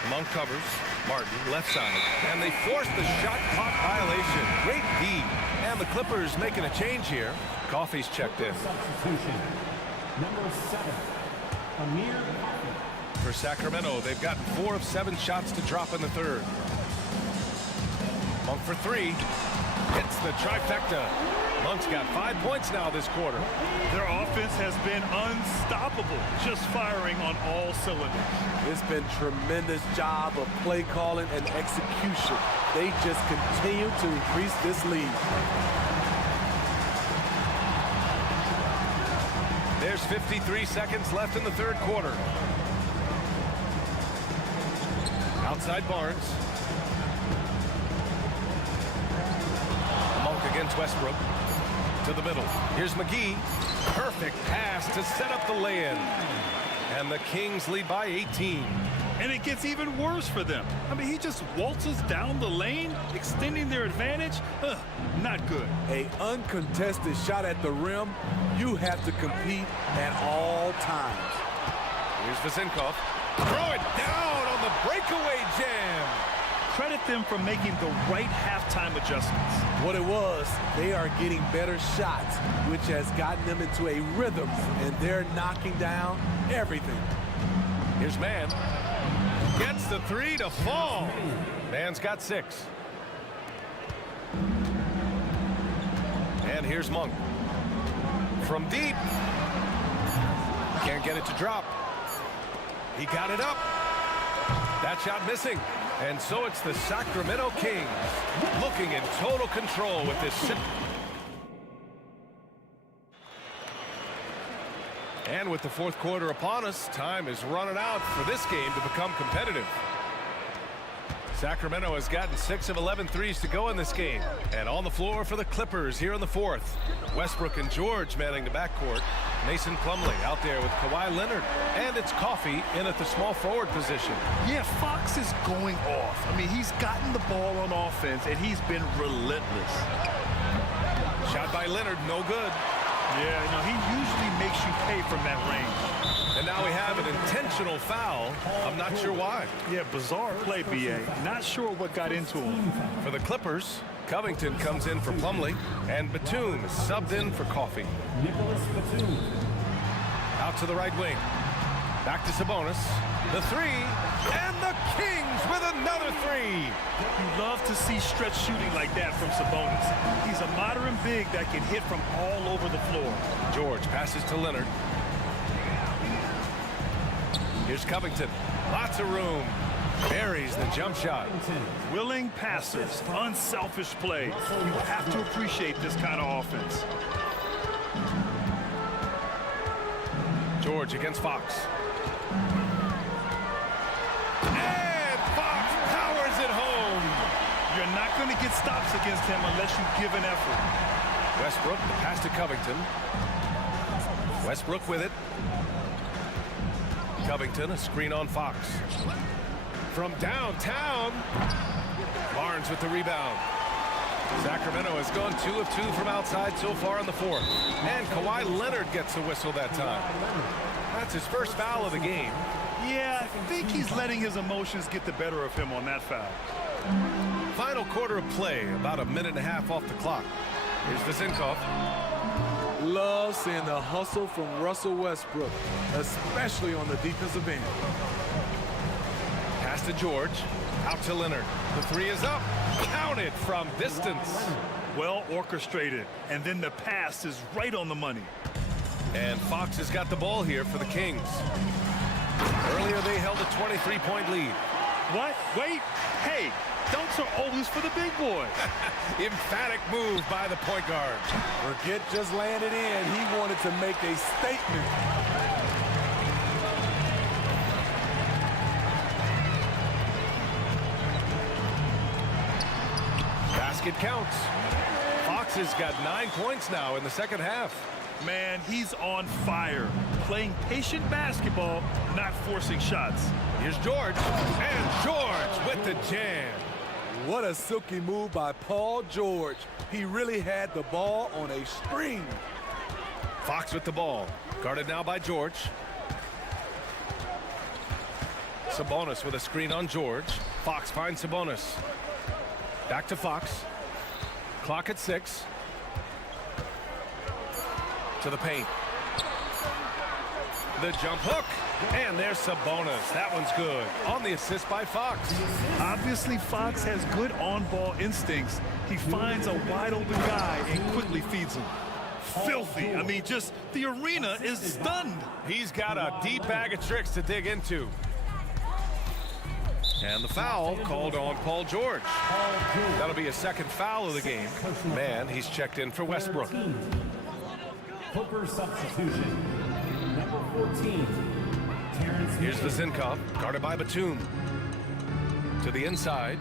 Monk covers. Martin, left side. And they force the shot clock violation. Great D. And the Clippers making a change here. Coffey's checked in. Substitution. Number 7, Amir Coffey. For Sacramento, they've gotten 4 of 7 shots to drop in the third. Monk for 3. Hits the trifecta. Monk's got 5 points now this quarter. Their offense has been unstoppable, just firing on all cylinders. It's been tremendous job of play calling and execution. They just continue to increase this lead. There's 53 seconds left in the third quarter. Outside Barnes. Monk against Westbrook. To the middle. Here's McGee. Perfect pass to set up the lay-in. And the Kings lead by 18. And it gets even worse for them. I mean, he just waltzes down the lane, extending their advantage. Not good. An uncontested shot at the rim, you have to compete at all times. Here's Vasenkov. Throw it down on the breakaway jam. Credit them for making the right halftime adjustments. What it was, they are getting better shots, which has gotten them into a rhythm, and they're knocking down everything. Here's Mann. Gets the 3 to fall. Mann's got 6. And here's Monk. From deep. Can't get it to drop. He got it up. That shot missing. And so it's the Sacramento Kings looking in total control with this. And with the fourth quarter upon us, time is running out for this game to become competitive. Sacramento has gotten 6 of 11 threes to go in this game. And on the floor for the Clippers here in the fourth. Westbrook and George manning the backcourt. Mason Plumlee out there with Kawhi Leonard. And it's Coffey in at the small forward position. Yeah, Fox is going off. I mean, he's gotten the ball on offense, and he's been relentless. Shot by Leonard, no good. Yeah, no, he usually makes you pay from that range. And now we have an intentional foul. I'm not sure why. Yeah, bizarre play, BA. Not sure what got into him. For the Clippers, Covington comes in for Plumlee, and Batum is subbed in for Coffee. Out to the right wing. Back to Sabonis. The three, and the Kings with another three. You love to see stretch shooting like that from Sabonis. He's a modern big that can hit from all over the floor. George passes to Leonard. Here's Covington. Lots of room. Buries the jump shot. Willing passers, unselfish play. You have to appreciate this kind of offense. George against Fox. And Fox powers it home. You're not going to get stops against him unless you give an effort. Westbrook, the pass to Covington. Westbrook with it. Covington, a screen on Fox. From downtown, Barnes with the rebound. Sacramento has gone 2 of 2 from outside so far in the fourth. And Kawhi Leonard gets a whistle that time. That's his first foul of the game. Yeah, I think he's letting his emotions get the better of him on that foul. Final quarter of play, about a minute and a half off the clock. Here's Vizinkov. Love seeing the hustle from Russell Westbrook, especially on the defensive end. Pass to George. Out to Leonard. The three is up. Counted from distance. Well orchestrated. And then the pass is right on the money. And Fox has got the ball here for the Kings. Earlier they held a 23-point lead. What? Wait. Hey, dunks are always for the big boy. Emphatic move by the point guard. Forget just landed in. He wanted to make a statement. Basket counts. Fox has got 9 points now in the second half. Man, he's on fire. Playing patient basketball, not forcing shots. Here's George. And George with the jam. What a silky move by Paul George. He really had the ball on a string. Fox with the ball. Guarded now by George. Sabonis with a screen on George. Fox finds Sabonis. Back to Fox. Clock at 6. To the paint. The jump hook. And there's Sabonis. That one's good. On the assist by Fox. Obviously, Fox has good on-ball instincts. He finds a wide-open guy and quickly feeds him. Filthy. I mean, just the arena is stunned. He's got a deep bag of tricks to dig into. And the foul called on Paul George. That'll be a second foul of the game. Man, he's checked in for Westbrook. Hooker substitution. Number 14. Here's Vizinkov, guarded by Batum. To the inside.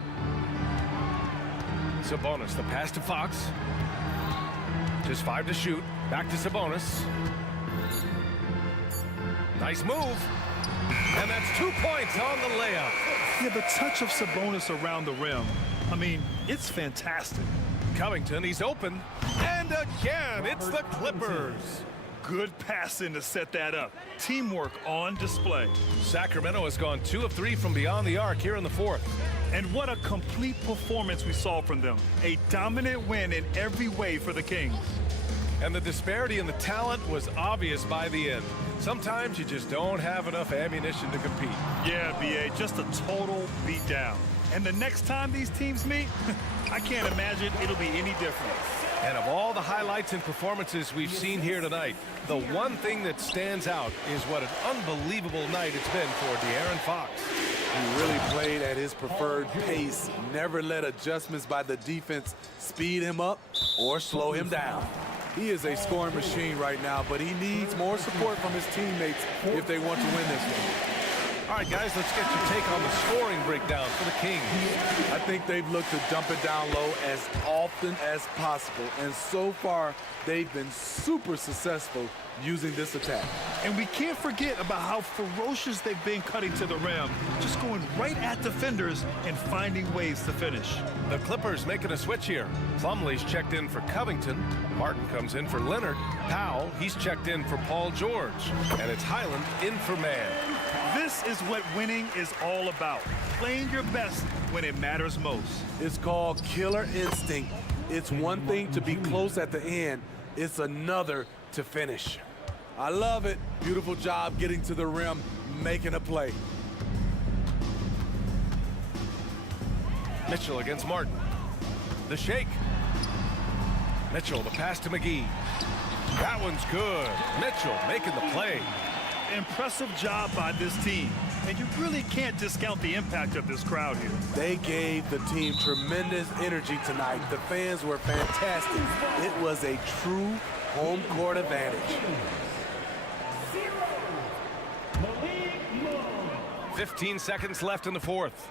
Sabonis, the pass to Fox. Just 5 to shoot. Back to Sabonis. Nice move. And that's 2 points on the layup. Yeah, the touch of Sabonis around the rim. I mean, it's fantastic. Covington, he's open. And again, it's the Clippers. Good passing to set that up. Teamwork on display. Sacramento has gone 2 of 3 from beyond the arc here in the fourth. And what a complete performance we saw from them. A dominant win in every way for the Kings. And the disparity in the talent was obvious by the end. Sometimes you just don't have enough ammunition to compete. Yeah, B.A., just a total beatdown. And the next time these teams meet, I can't imagine it'll be any different. And of all the highlights and performances we've seen here tonight, the one thing that stands out is what an unbelievable night it's been for De'Aaron Fox. He really played at his preferred pace, never let adjustments by the defense speed him up or slow him down. He is a scoring machine right now, but he needs more support from his teammates if they want to win this one. All right, guys, let's get your take on the scoring breakdown for the Kings. I think they've looked to dump it down low as often as possible, and so far they've been super successful using this attack. And we can't forget about how ferocious they've been cutting to the rim, just going right at defenders and finding ways to finish. The Clippers making a switch here. Plumlee's checked in for Covington. Martin comes in for Leonard. Powell, he's checked in for Paul George. And it's Highland in for Man. This is what winning is all about. Playing your best when it matters most. It's called killer instinct. It's one thing to be close at the end. It's another to finish. I love it. Beautiful job getting to the rim, making a play. Mitchell against Martin. The shake. Mitchell, the pass to McGee. That one's good. Mitchell making the play. Impressive job by this team. And you really can't discount the impact of this crowd here. They gave the team tremendous energy tonight. The fans were fantastic. It was a true home court advantage. 15 seconds left in the fourth.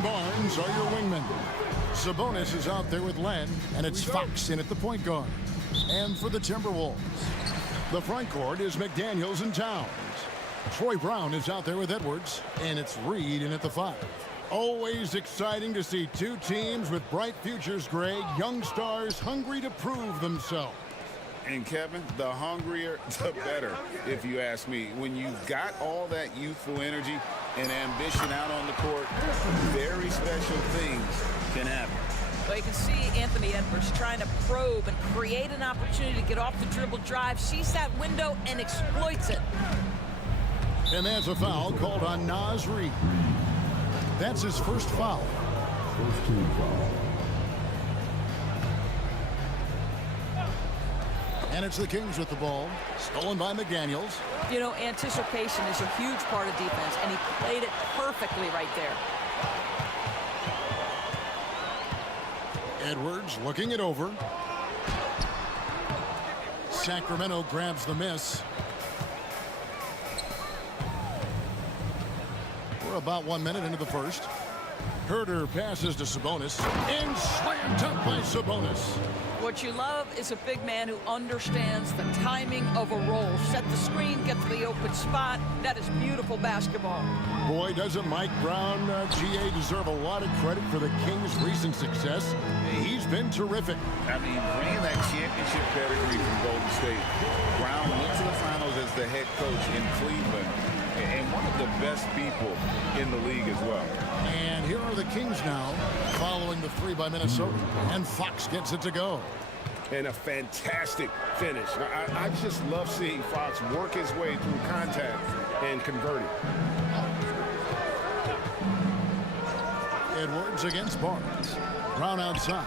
and Barnes are your wingmen. Sabonis is out there with Len, and it's Fox in at the point guard. And for the Timberwolves, the front court is McDaniels and Towns. Troy Brown is out there with Edwards, and it's Reed in at the 5. Always exciting to see two teams with bright futures, Greg. Young stars hungry to prove themselves. And Kevin, the hungrier, the better, if you ask me. When you've got all that youthful energy and ambition out on the court, very special things can happen. Well, you can see Anthony Edwards trying to probe and create an opportunity to get off the dribble drive, sees that window and exploits it. And there's a foul called on Naz Reid. That's his first foul. First team foul. And it's the Kings with the ball. Stolen by McDaniels. You know, anticipation is a huge part of defense, and he played it perfectly right there. Edwards looking it over. Sacramento grabs the miss. We're about 1 minute into the first. Herter passes to Sabonis. And slam dunk by Sabonis. What you love is a big man who understands the timing of a roll. Set the screen, get to the open spot. That is beautiful basketball. Boy, doesn't Mike Brown, GA, deserve a lot of credit for the Kings' recent success. He's been terrific. I mean, bringing that championship pedigree from Golden State. Brown went to the finals as the head coach in Cleveland. And one of the best people in the league as well. And here are the Kings now, following the 3 by Minnesota. And Fox gets it to go. And a fantastic finish. I just love seeing Fox work his way through contact and converting. Edwards against Barnes. Brown outside.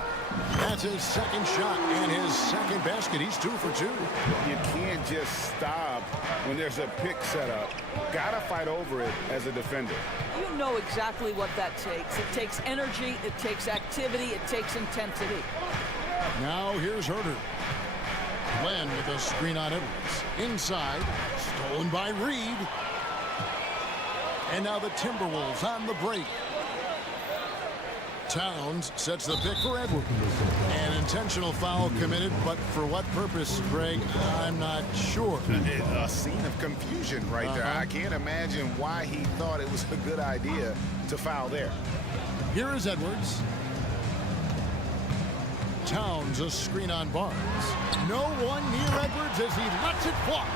That's his second shot and his second basket. He's 2 for 2. You can't just stop when there's a pick set up. Gotta fight over it as a defender. You know exactly what that takes. It takes energy, it takes activity, it takes intensity. Now here's Herter. Len with a screen on Edwards. Inside, stolen by Reed. And now the Timberwolves on the break. Towns sets the pick for Edwards. An intentional foul committed, but for what purpose, Greg? I'm not sure. A scene of confusion right there. I can't imagine why he thought it was a good idea to foul there. Here is Edwards. Towns a screen on Barnes. No one near Edwards as he lets it fly.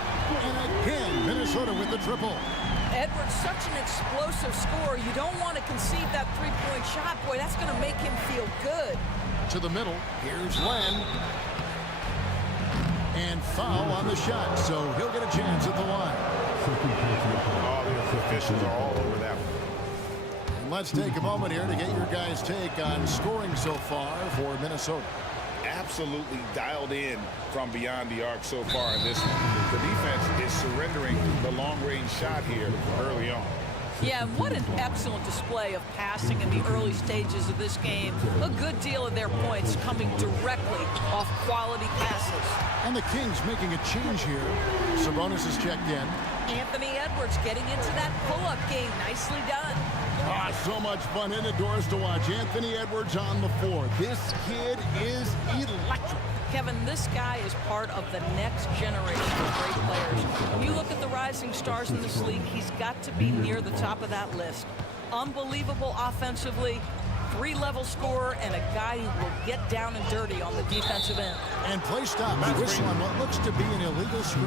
And again, Minnesota with the triple. Edwards, such an explosive scorer. You don't want to concede that three-point shot. Boy, that's going to make him feel good. To the middle. Here's Len. And foul on the shot, so he'll get a chance at the line. All the officials are all over that one. And let's take a moment here to get your guys' take on scoring so far for Minnesota. Absolutely dialed in from beyond the arc so far in this one. The defense is surrendering the long-range shot here early on. Yeah, what an excellent display of passing in the early stages of this game. A good deal of their points coming directly off quality passes. And the Kings making a change here. Sabonis is checked in. Anthony Edwards getting into that pull-up game. Nicely done. So much fun indoors to watch. Anthony Edwards on the floor. This kid is electric. Kevin, this guy is part of the next generation of great players. When you look at the rising stars in this league, he's got to be near the top of that list. Unbelievable offensively, 3-level scorer, and a guy who will get down and dirty on the defensive end. And play stop. Whistle on what looks to be an illegal screen.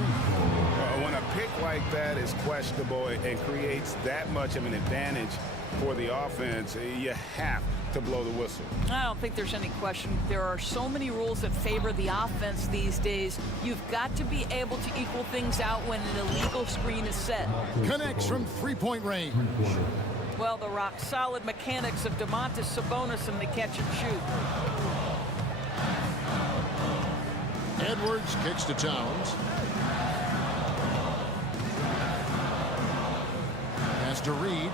When a pick like that is questionable and creates that much of an advantage for the offense, you have to blow the whistle. I don't think there's any question. There are so many rules that favor the offense these days. You've got to be able to equal things out when an illegal screen is set. Connects from three-point range. Well, the rock-solid mechanics of Domantas Sabonis and the catch and shoot. Edwards kicks to Towns. Pass to Reed.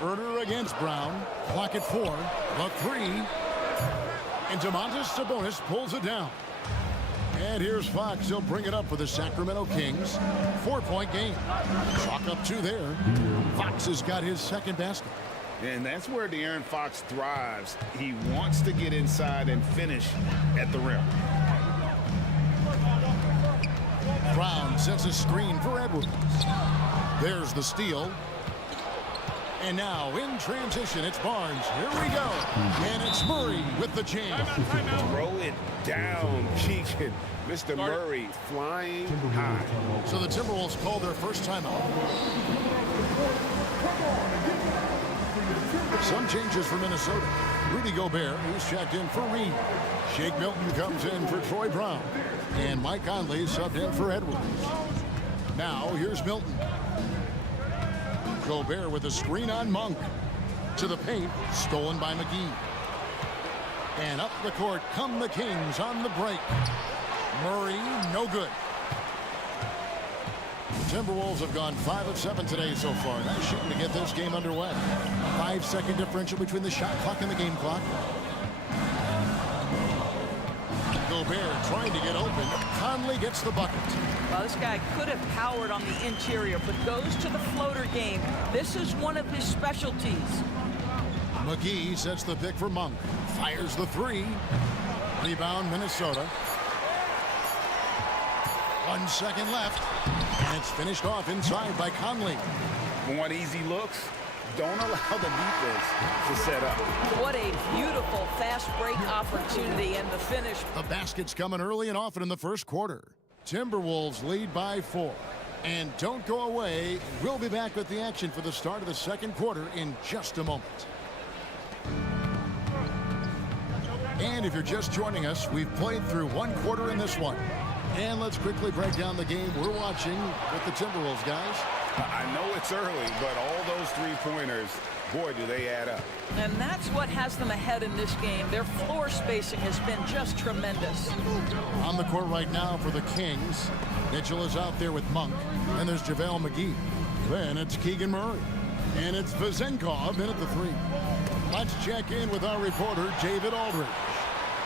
Herter against Brown. Clock at 4. The 3. And Domantas Sabonis pulls it down. And here's Fox. He'll bring it up for the Sacramento Kings. 4-point game. Chalk up 2 there. Fox has got his second basket. And that's where De'Aaron Fox thrives. He wants to get inside and finish at the rim. Brown sets a screen for Edwards. There's the steal. And now in transition, it's Barnes. Here we go. And it's Murray with the jam. Throw it down, Keegan. Mr. Murray flying high. So the Timberwolves call their first timeout. Some changes for Minnesota. Rudy Gobert, who's checked in for Reed. Shake Milton comes in for Troy Brown. And Mike Conley subbed in for Edwards. Now here's Milton. Gobert with a screen on Monk. To the paint, stolen by McGee. And up the court come the Kings on the break. Murray, no good. The Timberwolves have gone 5 of 7 today so far. Nice shooting to get this game underway. 5-second differential between the shot clock and the game clock. Gobert trying to get open. Conley gets the bucket. Well, this guy could have powered on the interior, but goes to the floater game. This is one of his specialties. McGee sets the pick for Monk. Fires the 3. Rebound, Minnesota. 1 second left. And it's finished off inside by Conley. Want easy looks? Don't allow the defense to set up. What a beautiful fast break opportunity, and the finish. The basket's coming early and often in the first quarter. Timberwolves lead by 4. And don't go away. We'll be back with the action for the start of the second quarter in just a moment. And if you're just joining us, we've played through 1 quarter in this one. And let's quickly break down the game we're watching with the Timberwolves, guys. I know it's early, but all those 3-pointers, boy, do they add up. And that's what has them ahead in this game. Their floor spacing has been just tremendous. On the court right now for the Kings, Mitchell is out there with Monk. And there's JaVale McGee. Then it's Keegan Murray. And it's Vezenkov in at the 3. Let's check in with our reporter, David Aldridge.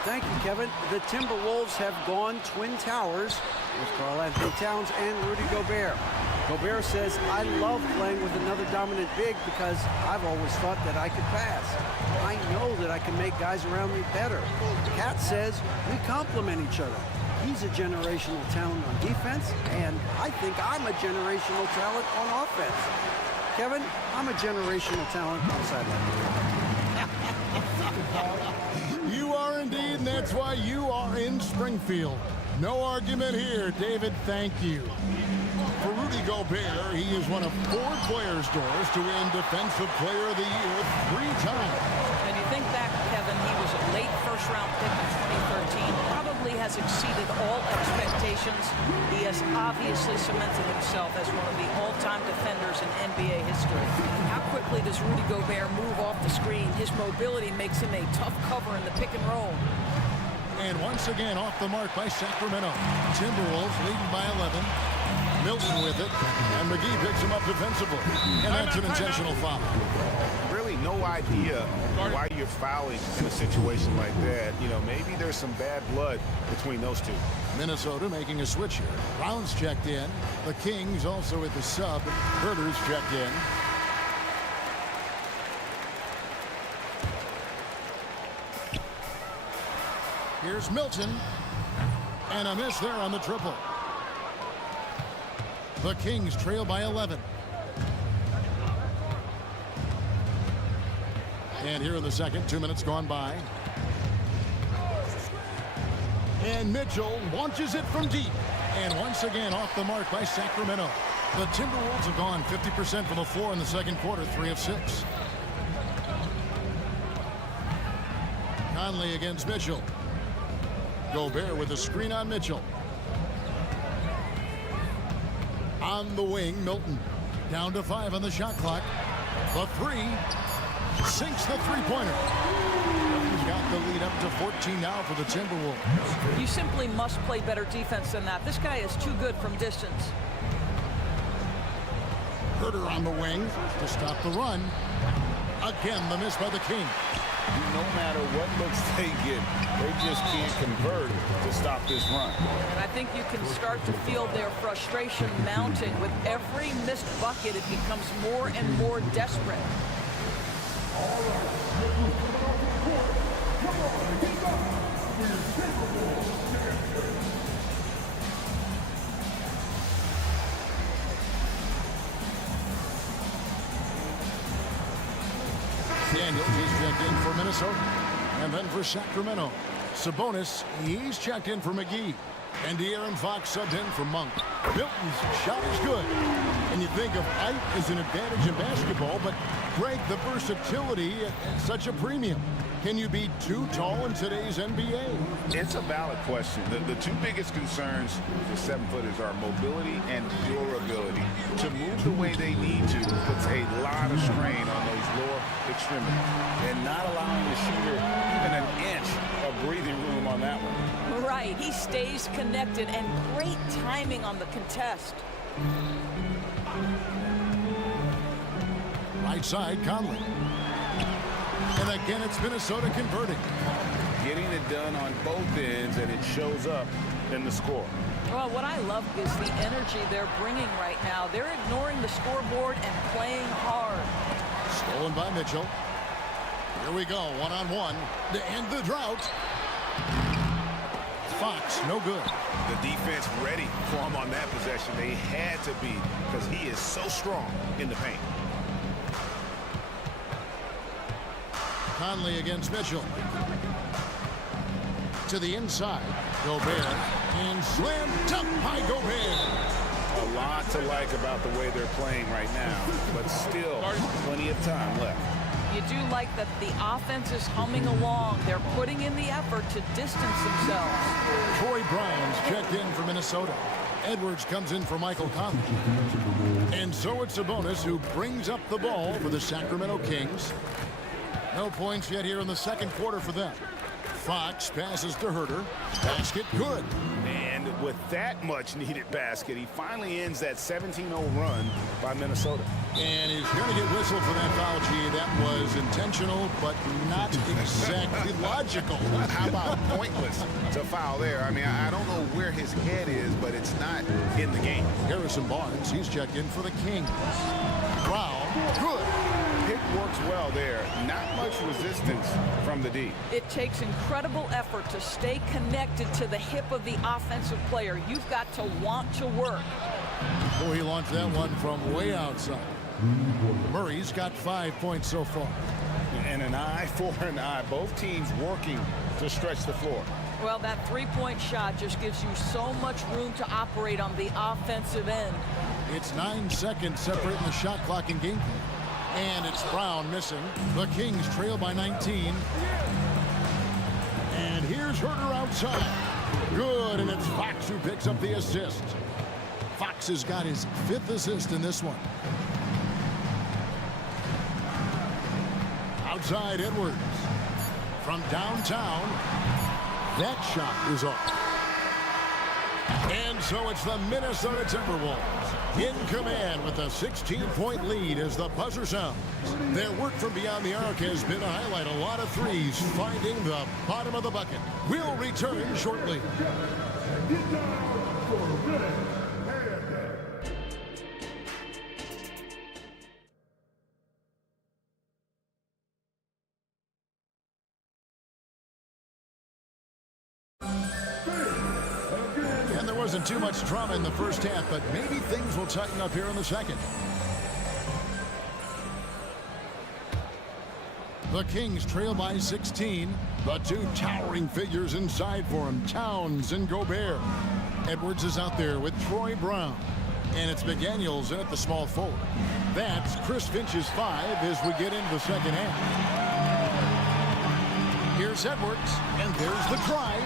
Thank you, Kevin. The Timberwolves have gone Twin Towers with Karl-Anthony Towns and Rudy Gobert. Gobert says, I love playing with another dominant big because I've always thought that I could pass. I know that I can make guys around me better. Cat says, we complement each other. He's a generational talent on defense, and I think I'm a generational talent on offense. Kevin, I'm a generational talent on sideline. You are indeed, and that's why you are in Springfield. No argument here, David. Thank you. For Rudy Gobert, he is one of 4 players, Doris, to win Defensive Player of the Year 3 times. And you think back, Kevin, he was a late first-round pick in 2013. Probably has exceeded all expectations. He has obviously cemented himself as one of the all-time defenders in NBA history. How quickly does Rudy Gobert move off the screen? His mobility makes him a tough cover in the pick and roll. And once again, off the mark by Sacramento. Timberwolves leading by 11. Milton with it, and McGee picks him up defensively. And that's an intentional foul. Really no idea why you're fouling in a situation like that. You know, maybe there's some bad blood between those two. Minnesota making a switch here. Brown's checked in. The Kings also with the sub. Herter's checked in. Here's Milton. And a miss there on the triple. The Kings trail by 11. And here in the second, 2 minutes gone by. And Mitchell launches it from deep. And once again off the mark by Sacramento. The Timberwolves have gone 50% from the floor in the second quarter, 3 of 6. Conley against Mitchell. Gobert with a screen on Mitchell. On the wing, Milton. Down to 5 on the shot clock. The 3 sinks the 3-pointer. He's got the lead up to 14 now for the Timberwolves. You simply must play better defense than that. This guy is too good from distance. Herter on the wing to stop the run. Again, the miss by the King. No matter what looks they get, they just can't convert to stop this run. And I think you can start to feel their frustration mounting. With every missed bucket, it becomes more and more desperate. Daniels, he's checked in for Minnesota. And then for Sacramento, Sabonis, he's checked in for McGee. And De'Aaron Fox subbed in for Monk. Milton's shot is good. And you think of height as an advantage in basketball, but Greg, the versatility at such a premium. Can you be too tall in today's NBA? It's a valid question. The two biggest concerns for 7-footers are mobility and durability. To move the way they need to puts a lot of strain on those lower extremities. And not allowing the shooter even an inch of breathing room on that one. Right, he stays connected, and great timing on the contest. Right side, Conley. And again, it's Minnesota converting. Getting it done on both ends, and it shows up in the score. Well, what I love is the energy they're bringing right now. They're ignoring the scoreboard and playing hard. Stolen by Mitchell. Here we go, one-on-one to end the drought. Fox, no good. The defense ready for him on that possession. They had to be, because he is so strong in the paint. Conley against Mitchell. To the inside. Gobert. And slam dunk by Gobert. A lot to like about the way they're playing right now, but still plenty of time left. You do like that the offense is humming along. They're putting in the effort to distance themselves. Troy Brown's checked in for Minnesota. Edwards comes in for Michael Conley. And so it's Sabonis who brings up the ball for the Sacramento Kings. No points yet here in the second quarter for them. Fox passes to Herter. Basket good. And with that much needed basket, he finally ends that 17-0 run by Minnesota. And he's going to get whistled for that foul, G. That was intentional, but not exactly logical. How about pointless to foul there? I mean, I don't know where his head is, but it's not in the game. Harrison Barnes, he's checked in for the Kings. Brown, good. Pick works well there. Not much resistance from the D. It takes incredible effort to stay connected to the hip of the offensive player. You've got to want to work. Oh, he launched that one from way outside. Murray's got 5 points so far. And an eye for an eye. Both teams working to stretch the floor. Well, that three-point shot just gives you so much room to operate on the offensive end. It's 9 seconds separating the shot clock and game time. And it's Brown missing. The Kings trail by 19. And here's Herter outside. Good, and it's Fox who picks up the assist. Fox has got his 5th assist in this one. Outside Edwards. From downtown, that shot is off. And so it's the Minnesota Timberwolves in command with a 16-point lead as the buzzer sounds. Their work from beyond the arc has been to highlight a lot of threes, finding the bottom of the bucket. We'll return shortly. Wasn't too much drama in the first half, but maybe things will tighten up here in the second. The Kings trail by 16. The two towering figures inside for him, Towns and Gobert. Edwards is out there with Troy Brown. And it's McDaniels in at the small forward. That's Chris Finch's 5 as we get into the second half. Here's Edwards, and there's the drive.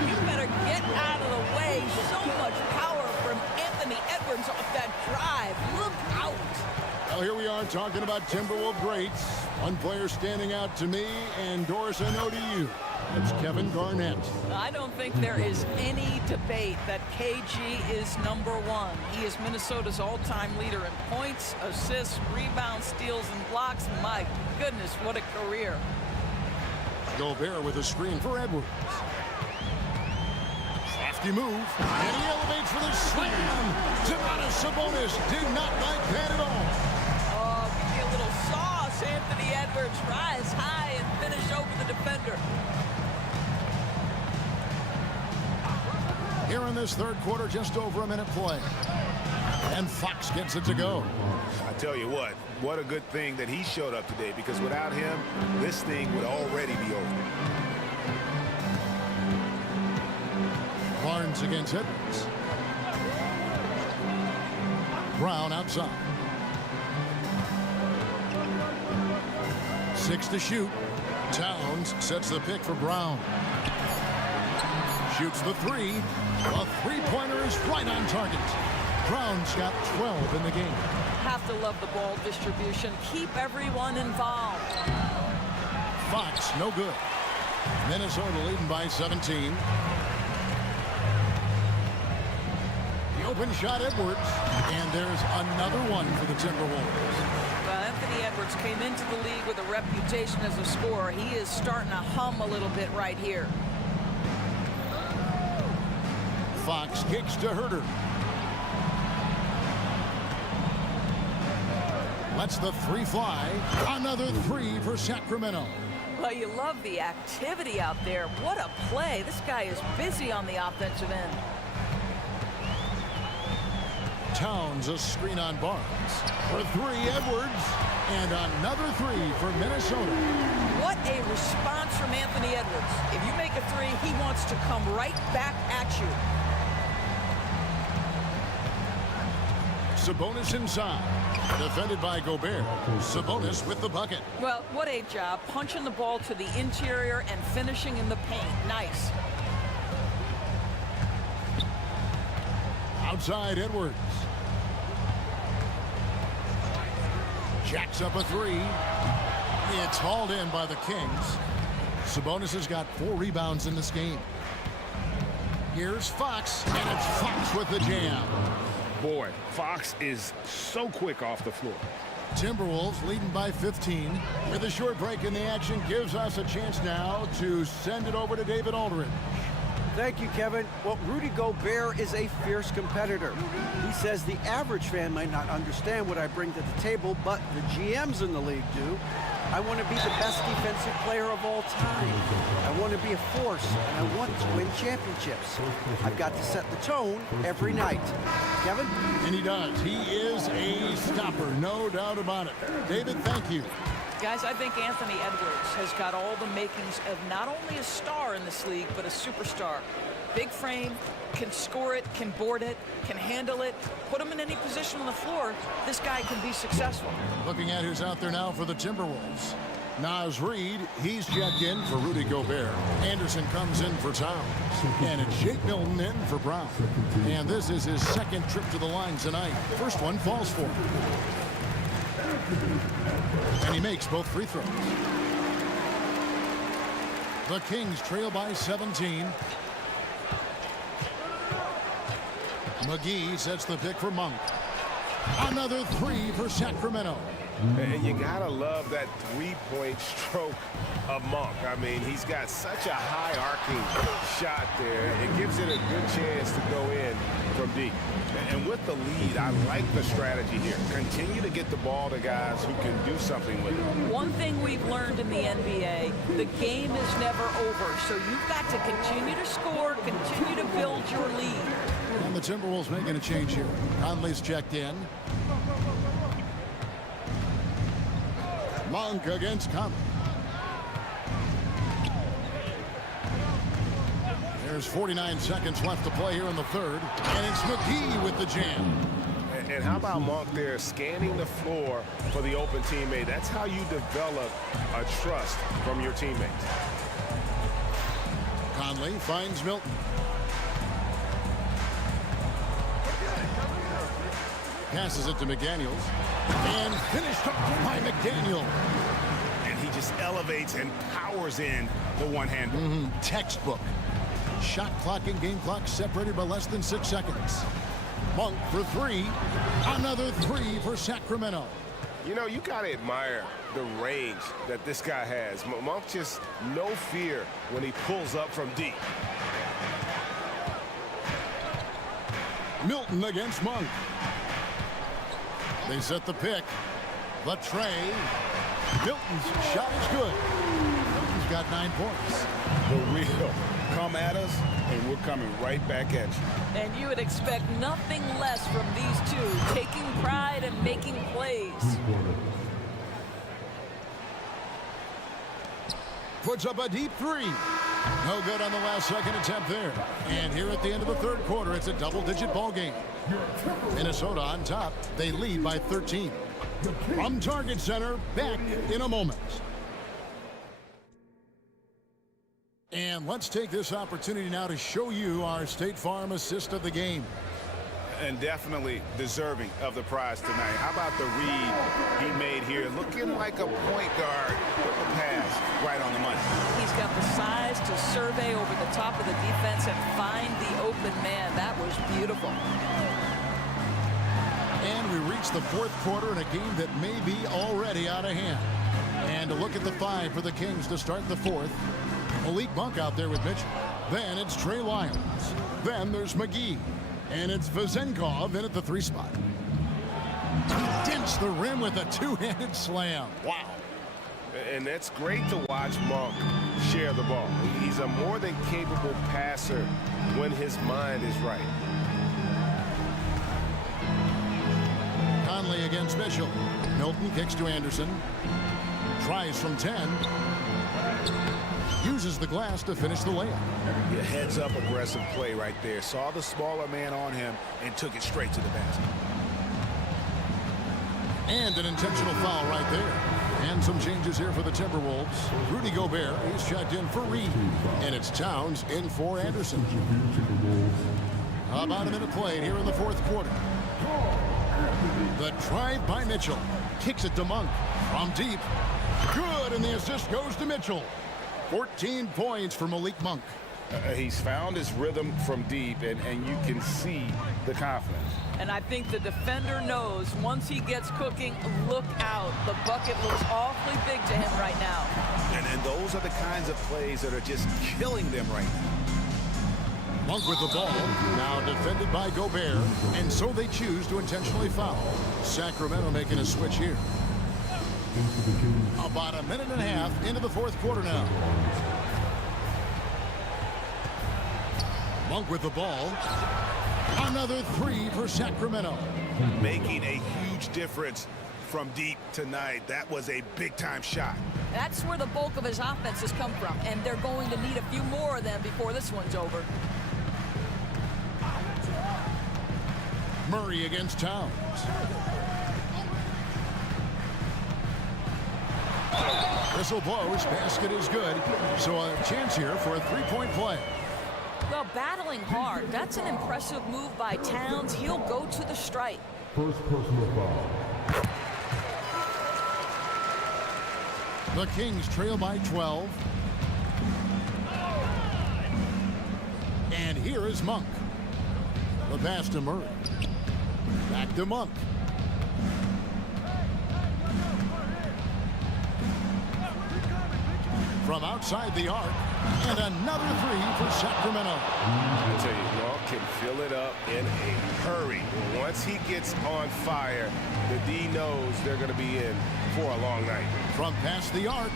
You better get out of the way. So much power from Anthony Edwards off that drive. Look out. Well, here we are talking about Timberwolves greats. One player standing out to me, and Doris, I know to you. It's Kevin Garnett. I don't think there is any debate that KG is #1. He is Minnesota's all-time leader in points, assists, rebounds, steals, and blocks. My goodness, what a career. Gobert with a screen for Edwards. Crafty move, and he elevates for the slam. Domantas Sabonis did not like that at all. Oh, give me a little sauce. Anthony Edwards rise high and finish over the defender. Here in this third quarter, just over a minute play. And Fox gets it to go. I tell you what a good thing that he showed up today, because without him, this thing would already be over. Barnes against Edwards. Brown outside. 6 to shoot. Towns sets the pick for Brown. Shoots the three. A three-pointer is right on target. Brown's got 12 in the game. Have to love the ball distribution. Keep everyone involved. Fox, no good. Minnesota leading by 17. The open shot, Edwards. And there's another one for the Timberwolves. Well, Anthony Edwards came into the league with a reputation as a scorer. He is starting to hum a little bit right here. Fox kicks to Herter. Lets the three fly. Another three for Sacramento. Well, you love the activity out there. What a play. This guy is busy on the offensive end. Towns a screen on Barnes. For three, Edwards. And another three for Minnesota. What a response from Anthony Edwards. If you make a three, he wants to come right back at you. Sabonis inside. Defended by Gobert. Sabonis with the bucket. Well, what a job. Punching the ball to the interior and finishing in the paint. Nice. Outside, Edwards. Jacks up a three. It's hauled in by the Kings. Sabonis has got 4 rebounds in this game. Here's Fox, and it's Fox with the jam. Boy, Fox is so quick off the floor. Timberwolves leading by 15. With a short break in the action, gives us a chance now to send it over to David Aldridge. Thank you, Kevin. Well, Rudy Gobert is a fierce competitor. He says the average fan might not understand what I bring to the table, but the GMs in the league do. I want to be the best defensive player of all time. I want to be a force, and I want to win championships. I've got to set the tone every night. Kevin? And he does. He is a stopper, no doubt about it. David, thank you. Guys, I think Anthony Edwards has got all the makings of not only a star in this league, but a superstar. Big frame, can score it, can board it, can handle it. Put him in any position on the floor, this guy can be successful. Looking at who's out there now for the Timberwolves. Naz Reid, he's checked in for Rudy Gobert. Anderson comes in for Towns. And it's Jake Milton in for Brown. And this is his second trip to the line tonight. First one falls for him. And he makes both free throws. The Kings trail by 17. McGee sets the pick for Monk. Another three for Sacramento. And you gotta love that three-point stroke of Monk. I mean, he's got such a high arcing shot there. It gives it a good chance to go in from deep. And with the lead, I like the strategy here. Continue to get the ball to guys who can do something with it. One thing we've learned in the NBA, the game is never over. So you've got to continue to score, continue to build your lead. And the Timberwolves making a change here. Conley's checked in. Monk against Conley. There's 49 seconds left to play here in the third. And it's McGee with the jam. And how about Monk there scanning the floor for the open teammate? That's how you develop a trust from your teammates. Conley finds Milton. Passes it to McDaniels. And finished up by McDaniel. And he just elevates and powers in the one-hander. Textbook. Shot clock and game clock separated by less than 6 seconds. Monk for three. Another three for Sacramento. You know, you got to admire the range that this guy has. Monk just no fear when he pulls up from deep. Milton against Monk. They set the pick. The tray. Milton's shot is good. Milton's got 9 points. The real come at us, and we're coming right back at you. And you would expect nothing less from these two, taking pride and making plays. Puts up a deep 3. No good on the last second attempt there. And here at the end of the third quarter, it's a double-digit ball game. Minnesota on top. They lead by 13. From Target Center, back in a moment. And let's take this opportunity now to show you our State Farm assist of the game. And definitely deserving of the prize tonight. How about the read he made here? Looking like a point guard with the pass right on the money. He's got the size to survey over the top of the defense and find the open man. That was beautiful. And we reach the fourth quarter in a game that may be already out of hand. And a look at the 5 for the Kings to start the fourth. Malik Monk out there with Mitchell. Then it's Trey Lyons. Then there's McGee. And it's Vezenkov in at the 3 spot. He dents the rim with a 2-handed slam. Wow. And that's great to watch Monk share the ball. He's a more than capable passer when his mind is right. Conley against Mitchell. Milton kicks to Anderson. Tries from 10. Uses the glass to finish the layup. Yeah, heads up aggressive play right there. Saw the smaller man on him and took it straight to the basket. And an intentional foul right there. And some changes here for the Timberwolves. Rudy Gobert is checked in for Reed. And it's Towns in for Anderson. About a minute played here in the fourth quarter. The drive by Mitchell. Kicks it to Monk from deep. Good, and the assist goes to Mitchell. 14 points for Malik Monk. He's found his rhythm from deep, and you can see the confidence. And I think the defender knows once he gets cooking, look out. The bucket looks awfully big to him right now. And those are the kinds of plays that are just killing them right now. Monk with the ball, now defended by Gobert, and so they choose to intentionally foul. Sacramento making a switch here. About a minute and a half into the fourth quarter now. Monk with the ball. Another 3 for Sacramento. Making a huge difference from deep tonight. That was a big-time shot. That's where the bulk of his offense has come from, and they're going to need a few more of them before this one's over. Murray against Towns. Whistle blows, basket is good. So a chance here for a 3-point play. Well, battling hard. That's an impressive move by Towns. He'll go to the stripe. First personal foul. The Kings trail by 12. And here is Monk. The pass to Murray. Back to Monk. From outside the arc, and another 3 for Sacramento. I tell you, Monk can fill it up in a hurry. Once he gets on fire, the D knows they're going to be in for a long night. From past the arc,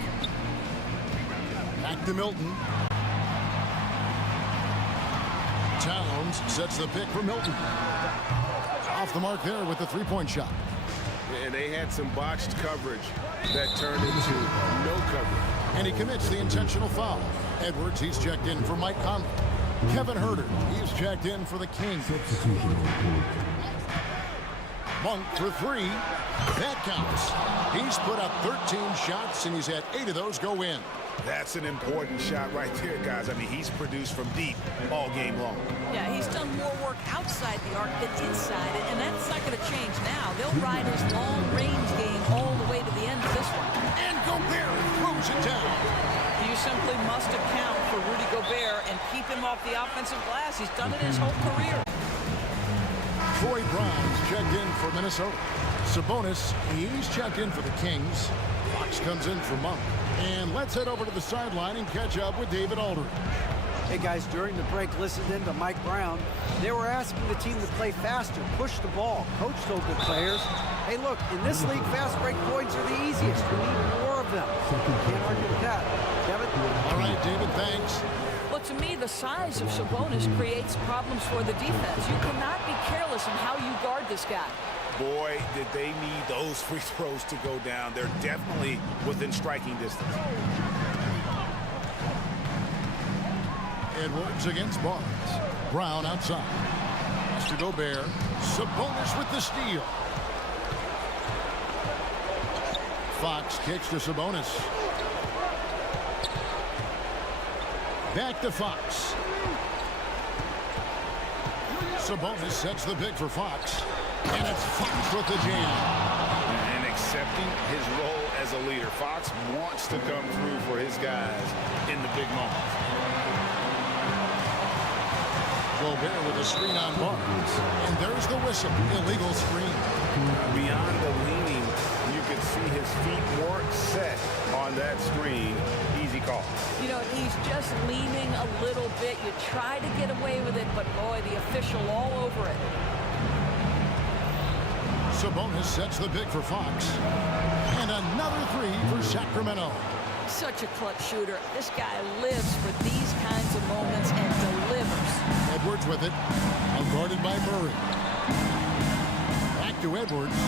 back to Milton. Towns sets the pick for Milton. Off the mark there with the 3-point shot. And they had some botched coverage that turned into no coverage. And he commits the intentional foul. Edwards, he's checked in for Mike Conley. Kevin Herter, he's checked in for the Kings. Monk for 3. That counts. He's put up 13 shots, and he's had 8 of those go in. That's an important shot right there, guys. I mean, he's produced from deep all game long. Yeah, he's done more work outside the arc than inside it, and that's not going to change now. They'll ride his long-range game all the way to the end of this one. And Gobert throws it down. You simply must account for Rudy Gobert and keep him off the offensive glass. He's done it his whole career. Troy Brown's checked in for Minnesota. Sabonis, he's checked in for the Kings. Fox comes in for Monk. And let's head over to the sideline and catch up with David Aldridge. Hey guys, during the break, listened in to Mike Brown. They were asking the team to play faster, push the ball. Coach told the players, hey look, in this league, fast break points are the easiest. We need more of them. Can't argue with that. Kevin? All right, David, thanks. Well, to me, the size of Sabonis creates problems for the defense. You cannot be careless in how you guard this guy. Boy, did they need those free throws to go down. They're definitely within striking distance. Edwards against Barnes. Brown outside. Mr. Gobert. Sabonis with the steal. Fox kicks to Sabonis. Back to Fox. Sabonis sets the pick for Fox. And it's Fox with the jam. And accepting his role as a leader. Fox wants to come through for his guys in the big moments. Gobert with a screen on Barnes. And there's the whistle. Illegal screen. Beyond the leaning, you can see his feet weren't set on that screen. Easy call. You know, he's just leaning a little bit. You try to get away with it, but boy, the official all over it. Sabonis sets the pick for Fox. And another three for Sacramento. Such a clutch shooter. This guy lives for these kinds of moments and delivers. Edwards with it. Guarded by Murray. Back to Edwards.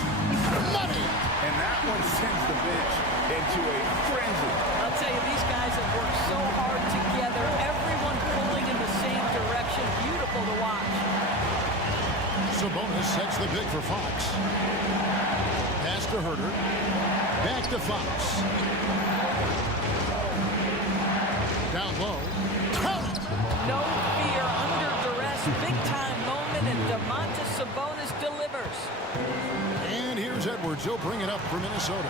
Money! And that one sends the bench into a frenzy. I'll tell you, these guys have worked so hard together. Everyone pulling in the same direction. Beautiful to watch. Sabonis sets the pick for Fox. Pass to Herter. Back to Fox. Down low. Count! No fear, under duress, big-time moment, and DeMontis Sabonis delivers. And here's Edwards. He'll bring it up for Minnesota.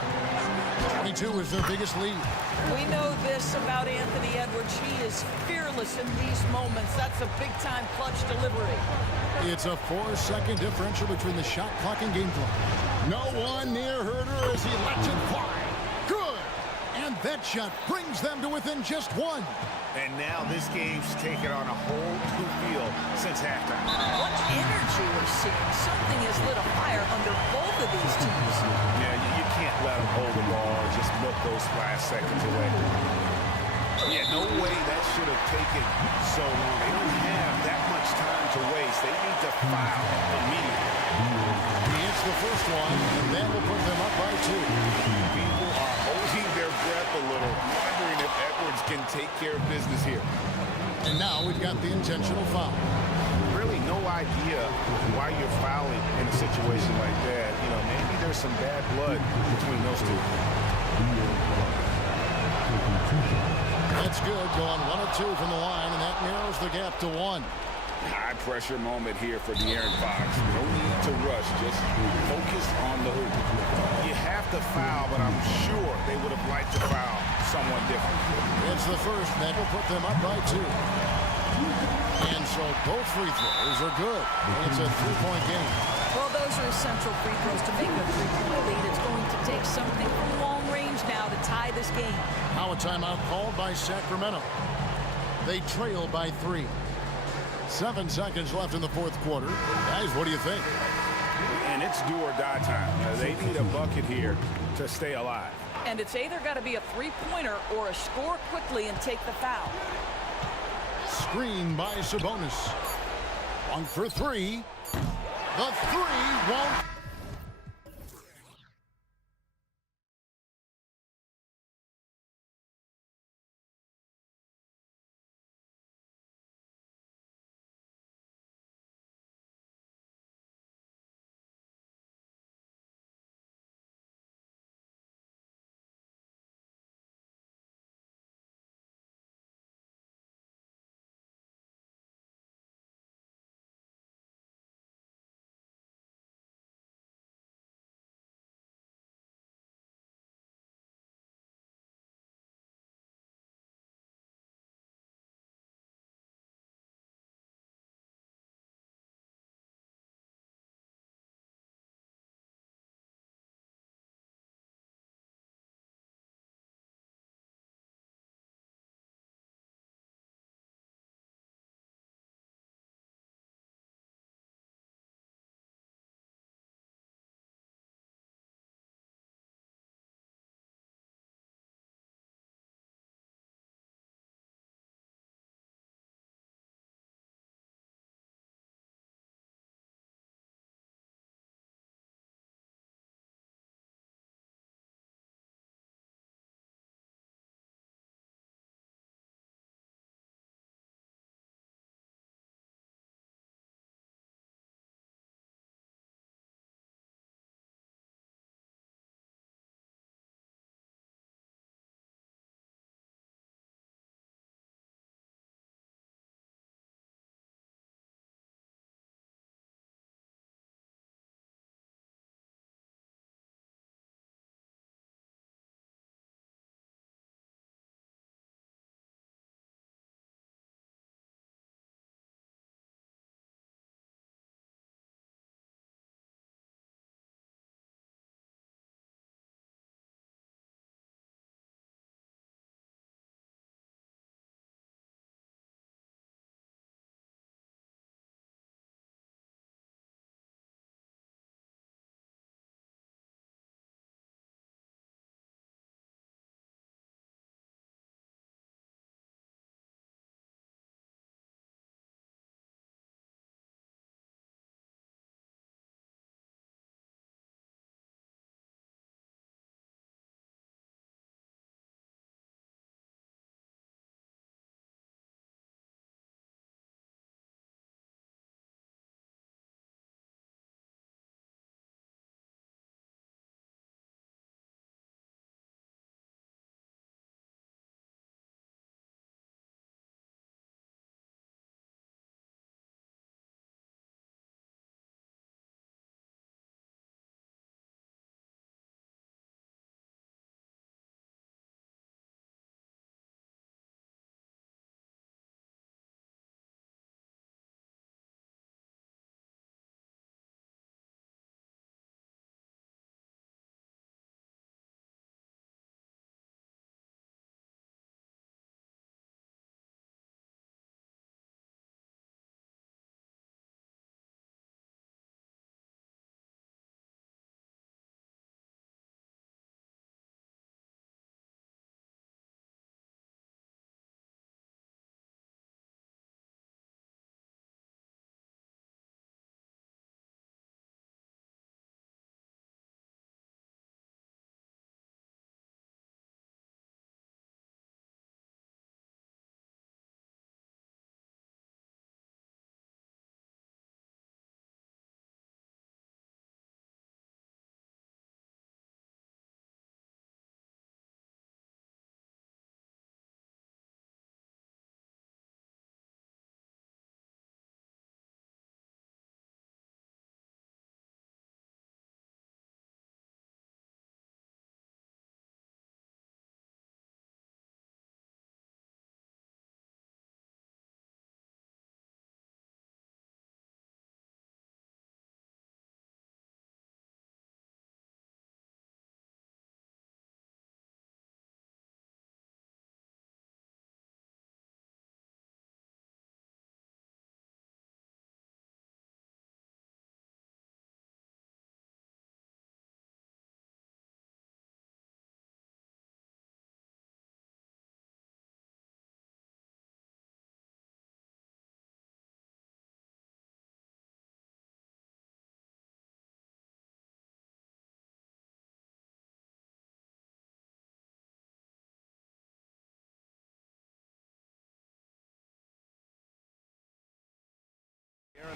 22 is their biggest lead. We know this about Anthony Edwards. He is fearless in these moments. That's a big-time clutch delivery. It's a 4-second differential between the shot clock and game clock. No one near Herter as he lets it fly. Good! And that shot brings them to within just one. And now this game's taken on a whole new feel since halftime. What energy we're seeing. Something has lit a fire under both of these teams. Yeah, you can't let them hold the ball and just milk those last seconds away. Yeah, no way that should have taken so long. They don't have that much time to waste. They need to foul immediately. He hits the first one, and that will put them up by 2. People are holding their breath a little, wondering if Edwards can take care of business here. And now we've got the intentional foul. Really no idea why you're fouling in a situation like that. You know, maybe there's some bad blood between those two. That's good, going 1 of 2 from the line, and that narrows the gap to 1. High pressure moment here for De'Aaron Fox. No need to rush, just focus on the hoop. You have to foul, but I'm sure they would have liked to foul someone different. It's the first, that will put them up by 2. And so both free throws are good. It's a 3-point game. Well, those are essential free throws to make a 3-point lead. It's going to take something from long range now to tie this game. Now a timeout called by Sacramento. They trail by 3. 7 seconds left in the fourth quarter. Guys, what do you think? And it's do or die time. They need a bucket here to stay alive. And it's either got to be a three-pointer or a score quickly and take the foul. Screen by Sabonis. 1 for 3. The 3 won't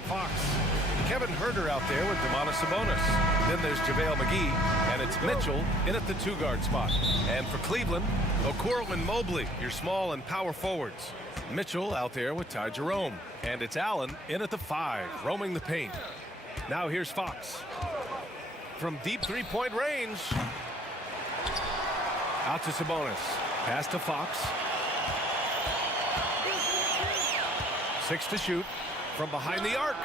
Fox. Kevin Herter out there with Demonis Sabonis. Then there's JaVale McGee, and it's Mitchell in at the 2-guard spot. And for Cleveland, Okoro and Mobley, your small and power forwards. Mitchell out there with Ty Jerome. And it's Allen in at the 5, roaming the paint. Now here's Fox. From deep three-point range. Out to Sabonis. Pass to Fox. 6 to shoot. From behind the arc.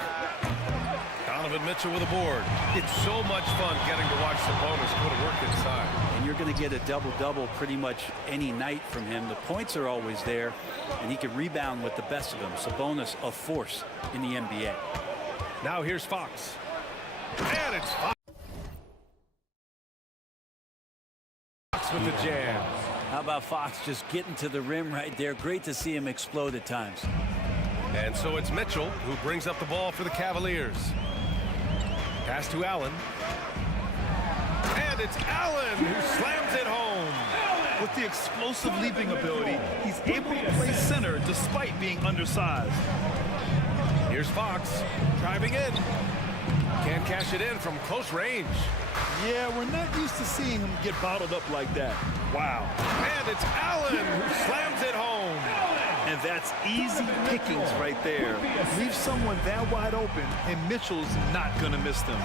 Donovan Mitchell with a board. It's so much fun getting to watch Sabonis go to work inside. And you're going to get a double-double pretty much any night from him. The points are always there, and he can rebound with the best of them. Sabonis, a force in the NBA. Now here's Fox. And it's Fox with the jam. How about Fox just getting to the rim right there? Great to see him explode at times. And so it's Mitchell who brings up the ball for the Cavaliers. Pass to Allen. And it's Allen who slams it home. With the explosive leaping ability, he's able to play center despite being undersized. Here's Fox driving in. Can't cash it in from close range. Yeah, we're not used to seeing him get bottled up like that. Wow. And it's Allen who slams it home. And that's easy pickings right there. Leave someone that wide open, and Mitchell's not going to miss them.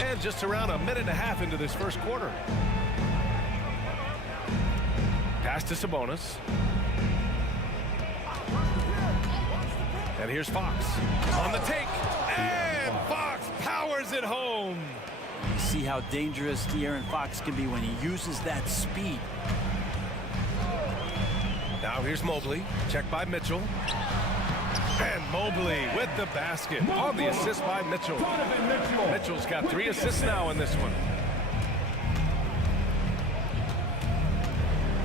And just around a minute and a half into this first quarter. Pass to Sabonis. And here's Fox on the take. And Fox powers it home. You see how dangerous De'Aaron Fox can be when he uses that speed. Now here's Mobley. Check by Mitchell. And Mobley with the basket on the assist by Mitchell. Mitchell's got 3 assists now in this one.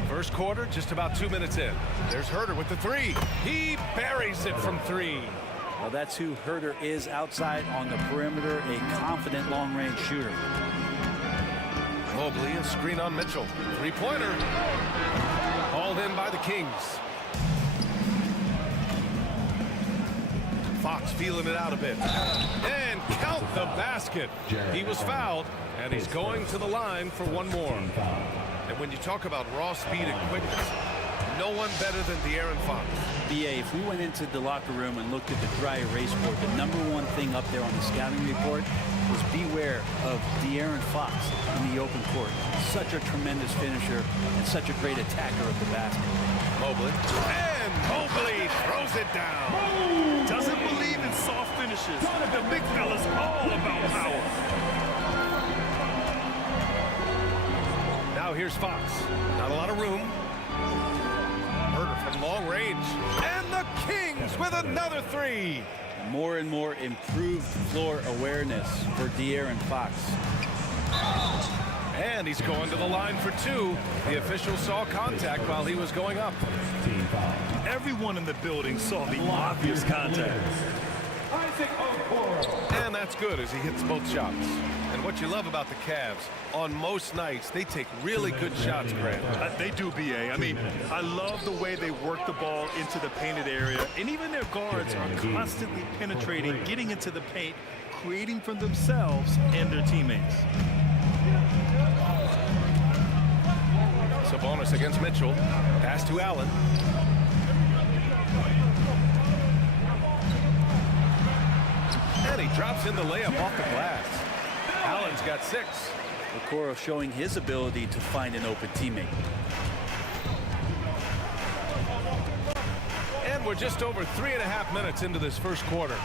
First quarter, just about 2 minutes in. There's Herter with the 3. He buries it from 3. Well, that's who Herter is outside on the perimeter, a confident long-range shooter. Mobley, a screen on Mitchell. 3-pointer. Hauled in by the Kings. Fox feeling it out a bit. And count the basket. He was fouled, and he's going to the line for one more. And when you talk about raw speed and quickness, no one better than De'Aaron Fox. BA, if we went into the locker room and looked at the dry erase board, the #1 thing up there on the scouting report was beware of De'Aaron Fox in the open court. Such a tremendous finisher and such a great attacker of the basket. Mobley. And Mobley throws it down. Doesn't believe in soft finishes. The big fella's all about power. Now here's Fox. Not a lot of room. Herter from long range. And the Kings with another 3. More and more improved floor awareness for De'Aaron Fox. And he's going to the line for 2. The official saw contact while he was going up. Everyone in the building saw the obvious contact. And that's good as he hits both shots. And what you love about the Cavs, on most nights, they take really good shots, Grant. They do, BA. I mean, I love the way they work the ball into the painted area. And even their guards are constantly penetrating, getting into the paint, creating for themselves and their teammates. Sabonis against Mitchell. Pass to Allen. And he drops in the layup off the glass. Allen's got 6. Okoro showing his ability to find an open teammate. And we're just over 3.5 minutes into this first quarter.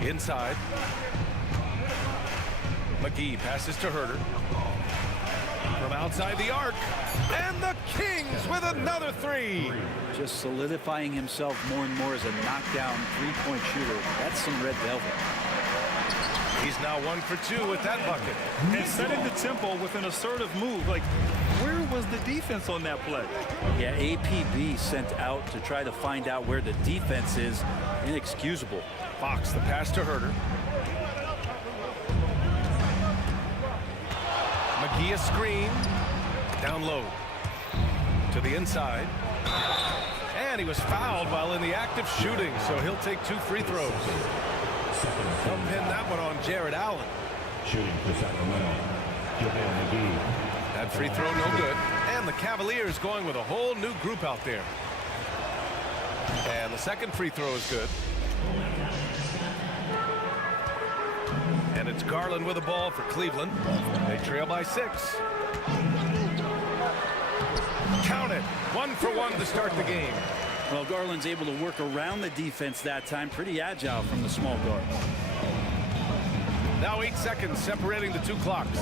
Inside. McGee passes to Herter. From outside the arc. And the Kings with another 3. Just solidifying himself more and more as a knockdown three-point shooter. That's some red velvet. He's now 1 for 2 with that bucket. And setting the tempo with an assertive move. Like, where was the defense on that play? Yeah, APB sent out to try to find out where the defense is. Inexcusable. Fox, the pass to Herter. McGee a screen. Down low. To the inside. And he was fouled while in the act of shooting, so he'll take 2 free throws. They'll pin that one on Jared Allen. Shooting for Sacramento. That free throw no good. And the Cavaliers going with a whole new group out there. And the second free throw is good. And it's Garland with the ball for Cleveland. They trail by 6. Count it. 1 for 1 to start the game. Well, Garland's able to work around the defense that time. Pretty agile from the small guard. Now 8 seconds separating the 2 clocks.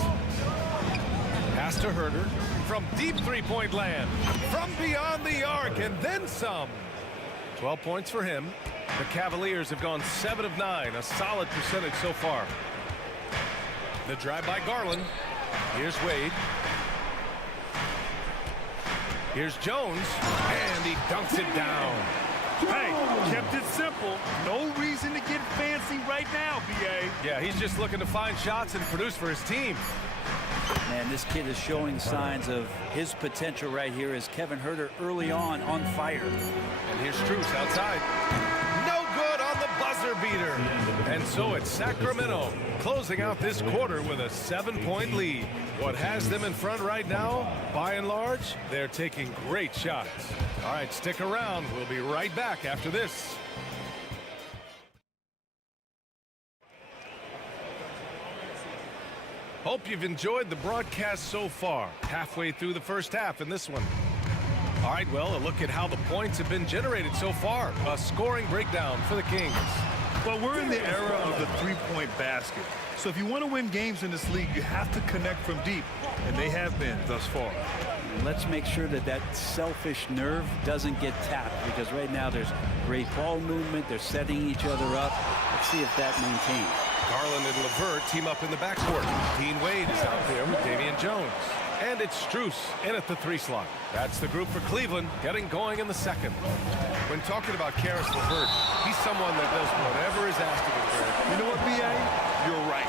Pass to Herder from deep three-point land. From beyond the arc and then some. 12 points for him. The Cavaliers have gone 7 of 9, a solid percentage so far. The drive by Garland. Here's Wade. Here's Jones, and he dunks it down. Hey, kept it simple. No reason to get fancy right now, B.A. Yeah, he's just looking to find shots and produce for his team. Man, this kid is showing signs of his potential right here as Kevin Herder early on fire. And here's Strus outside. No good on the buzzer beater. And so it's Sacramento closing out this quarter with a 7-point lead. What has them in front right now, by and large, they're taking great shots. All right, stick around. We'll be right back after this. Hope you've enjoyed the broadcast so far. Halfway through the first half in this one. All right, well, a look at how the points have been generated so far. A scoring breakdown for the Kings. Well, we're in the era of the three-point basket. So if you want to win games in this league, you have to connect from deep, and they have been thus far. Let's make sure that that selfish nerve doesn't get tapped, because right now there's great ball movement. They're setting each other up. Let's see if that maintains. Garland and LeVert team up in the backcourt. Dean Wade is out there with Damian Jones. And it's Strus in at the 3 slot. That's the group for Cleveland getting going in the second. When talking about Karis LeVert, he's someone that does whatever is asked of him. You know what, B.A.? You're right.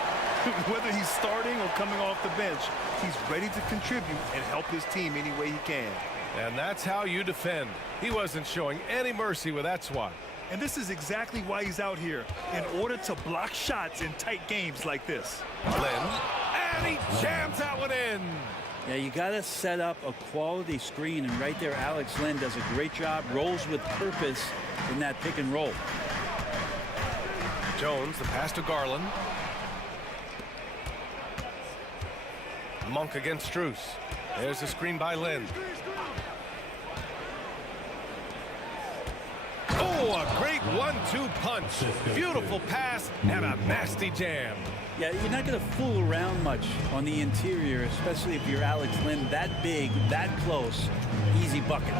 Whether he's starting or coming off the bench, he's ready to contribute and help his team any way he can. And that's how you defend. He wasn't showing any mercy with that swat. And this is exactly why he's out here, in order to block shots in tight games like this. Lynn, and he jams that one in. Yeah, you got to set up a quality screen, and right there Alex Lynn does a great job, rolls with purpose in that pick and roll. Jones, the pass to Garland. Monk against Strus. There's a screen by Lynn. Oh, a great 1-2 punch. Beautiful pass and a nasty jam. Yeah, you're not going to fool around much on the interior, especially if you're Alex Lynn, that big, that close, easy bucket.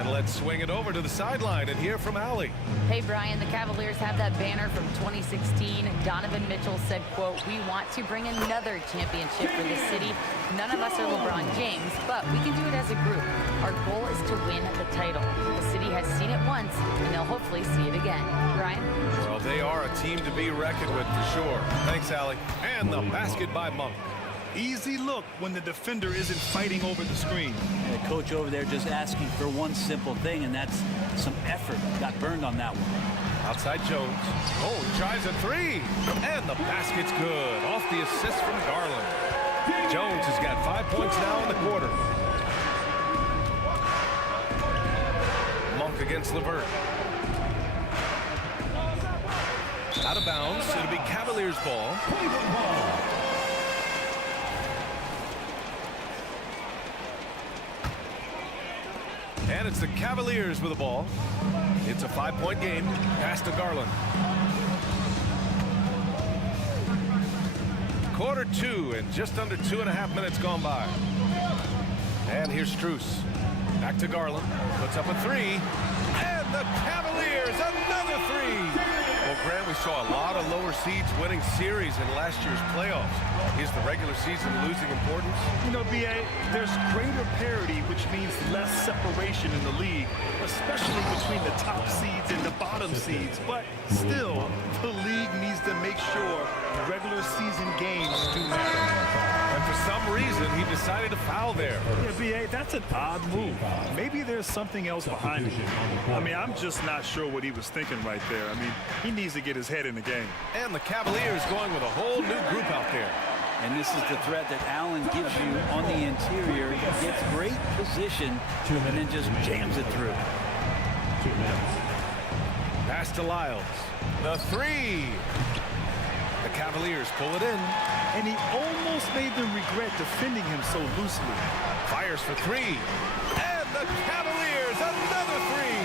And let's swing it over to the sideline and hear from Allie. Hey, Brian, the Cavaliers have that banner from 2016. Donovan Mitchell said, quote, "We want to bring another championship for this city. None of us are LeBron James, but we can do it as a group. Our goal is to win the title. The city has seen it once, and they'll hopefully see it again." Brian? Well, they are a team to be reckoned with for sure. Thanks, Allie. And the basket by Monk. Easy look when the defender isn't fighting over the screen. And the coach over there just asking for one simple thing, and that's some effort. Got burned on that one. Outside Jones. Oh, he tries a 3. And the basket's good. Off the assist from Garland. Jones has got 5 points now in the quarter. Monk against LeVert. Out of bounds. It'll be Cavaliers ball. And it's the Cavaliers with the ball. It's a 5-point game. Pass to Garland. Quarter 2 and just under 2.5 minutes gone by. And here's Strus. Back to Garland. Puts up a 3. And the Cavaliers, another 3. Well, Grant, we saw a lot of lower seeds winning series in last year's playoffs. Is the regular season losing importance? You know, B.A., there's greater parity, which means less separation in the league, especially between the top seeds and the bottom seeds. But still, the league needs to make sure regular season games do matter. And for some reason, and he decided to foul there. Yeah, B.A., that's an odd move. Maybe there's something else behind it. I mean, I'm just not sure what he was thinking right there. I mean, he needs to get his head in the game. And the Cavaliers going with a whole new group out there. And this is the threat that Allen gives you on the interior. He gets great position and then just jams it through. Pass to Lyles. The three. The Cavaliers pull it in. And he almost made them regret defending him so loosely. Fires for three. And the Cavaliers, another three.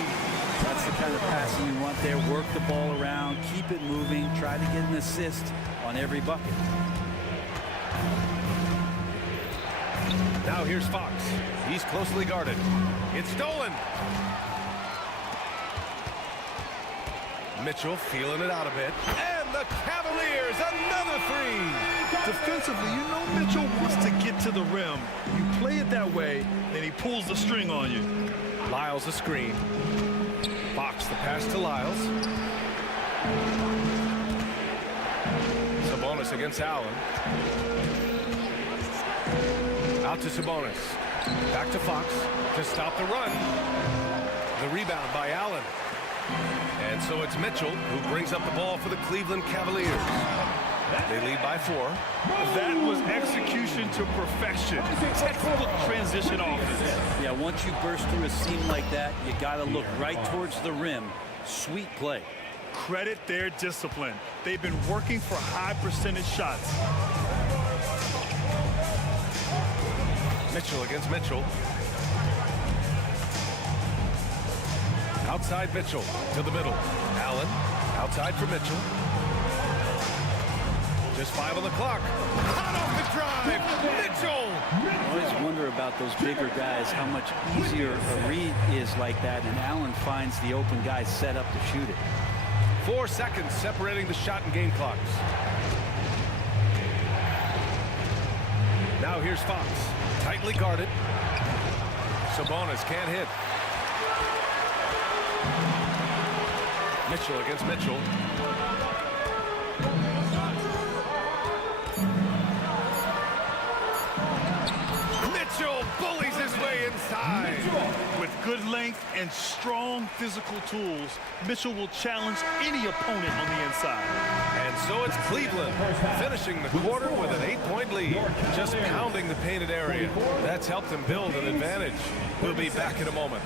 That's the kind of passing you want there. Work the ball around, keep it moving, try to get an assist on every bucket. Now here's Fox. He's closely guarded. It's stolen. Mitchell feeling it out a bit. And the Cavaliers, another three. Defensively, you know Mitchell wants to get to the rim. You play it that way, then he pulls the string on you. Lyles a screen. Fox the pass to Lyles. Sabonis against Allen. Out to Sabonis. Back to Fox to stop the run. The rebound by Allen. And so it's Mitchell who brings up the ball for the Cleveland Cavaliers. They lead by 4. That was execution to perfection. Textbook transition offense. Yeah, once you burst through a seam like that, you got to look right towards the rim. Sweet play. Credit their discipline. They've been working for high percentage shots. Mitchell against Mitchell. Outside Mitchell to the middle. Allen outside for Mitchell. Just 5 on the clock. Hot off the drive. Mitchell. I always wonder about those bigger guys, how much easier a read is like that, and Allen finds the open guy set up to shoot it. 4 seconds separating the shot and game clocks. Now here's Fox. Tightly guarded. Sabonis can't hit. Mitchell against Mitchell. Mitchell bullies his way inside. With good length and strong physical tools, Mitchell will challenge any opponent on the inside. And so it's Cleveland finishing the quarter with an 8-point lead, just pounding the painted area. That's helped them build an advantage. We'll be back in a moment.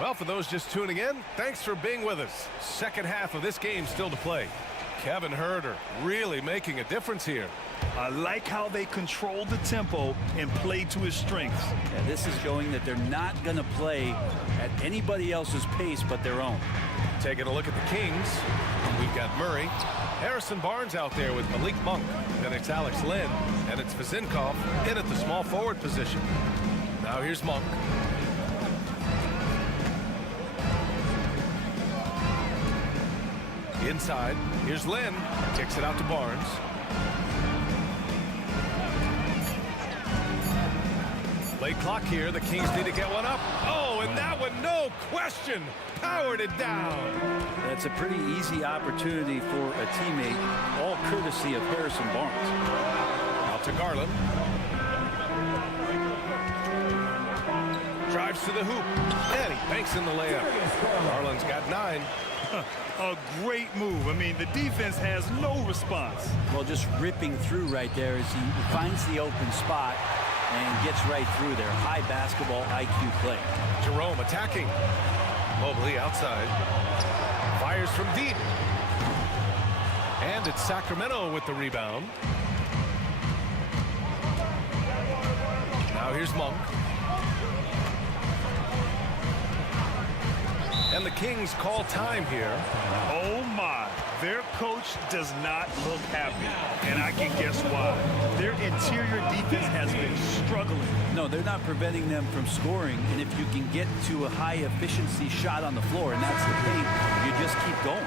Well, for those just tuning in, thanks for being with us. Second half of this game still to play. Kevin Huerter really making a difference here. I like how they control the tempo and play to his strengths. Yeah, this is showing that they're not going to play at anybody else's pace but their own. Taking a look at the Kings, we've got Murray. Harrison Barnes out there with Malik Monk. Then it's Alex Lynn, and it's Vazinkov in at the small forward position. Now here's Monk. Inside, here's Lynn, kicks it out to Barnes. Late clock here, the Kings need to get one up. Oh, and that one, no question, powered it down. That's a pretty easy opportunity for a teammate, all courtesy of Harrison Barnes. Out to Garland. Drives to the hoop, and he banks in the layup. Garland's got 9. A great move. I mean, the defense has no response. Well, just ripping through right there as he finds the open spot and gets right through there. High basketball IQ play. Jerome attacking. Mobley outside. Fires from deep. And it's Sacramento with the rebound. Now here's Monk. And the Kings call time here. Oh my, their coach does not look happy, and I can guess why. Their interior defense has been struggling. No, they're not preventing them from scoring, and if you can get to a high efficiency shot on the floor, and that's the thing, you just keep going.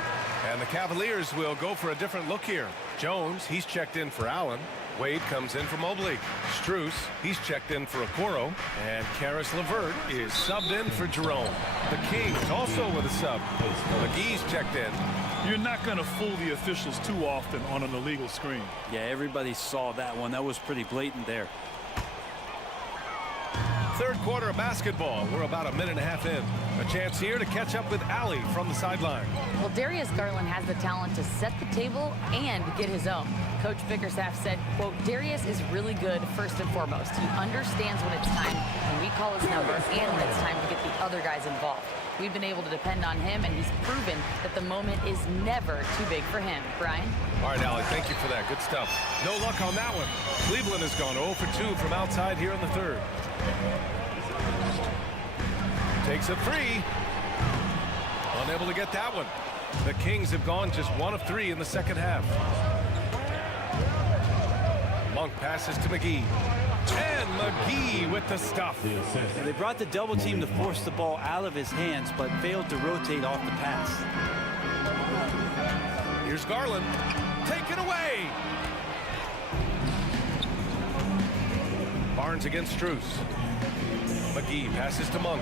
And the Cavaliers will go for a different look here. Jones, he's checked in for Allen. Wade comes in for Mobley. Strus, he's checked in for Okoro. And Karis LeVert is subbed in for Jerome. The Kings also with a sub. McGee's checked in. You're not going to fool the officials too often on an illegal screen. Yeah, everybody saw that one. That was pretty blatant there. Third quarter of basketball. We're about a minute and a half in. A chance here to catch up with Allie from the sideline. Well, Darius Garland has the talent to set the table and get his own. Coach Bickerstaff said, quote, Darius is really good first and foremost. He understands when it's time when we call his number and when it's time to get the other guys involved. We've been able to depend on him, and he's proven that the moment is never too big for him. Brian? All right, Allie, thank you for that. Good stuff. No luck on that one. Cleveland has gone 0 for 2 from outside here in the third. Takes a three. Unable to get that one. The Kings have gone just 1 of 3 in the second half. Monk passes to McGee. And McGee with the stuff. And they brought the double team to force the ball out of his hands, but failed to rotate off the pass. Here's Garland. Take it away. Barnes against Strus. McGee passes to Monk.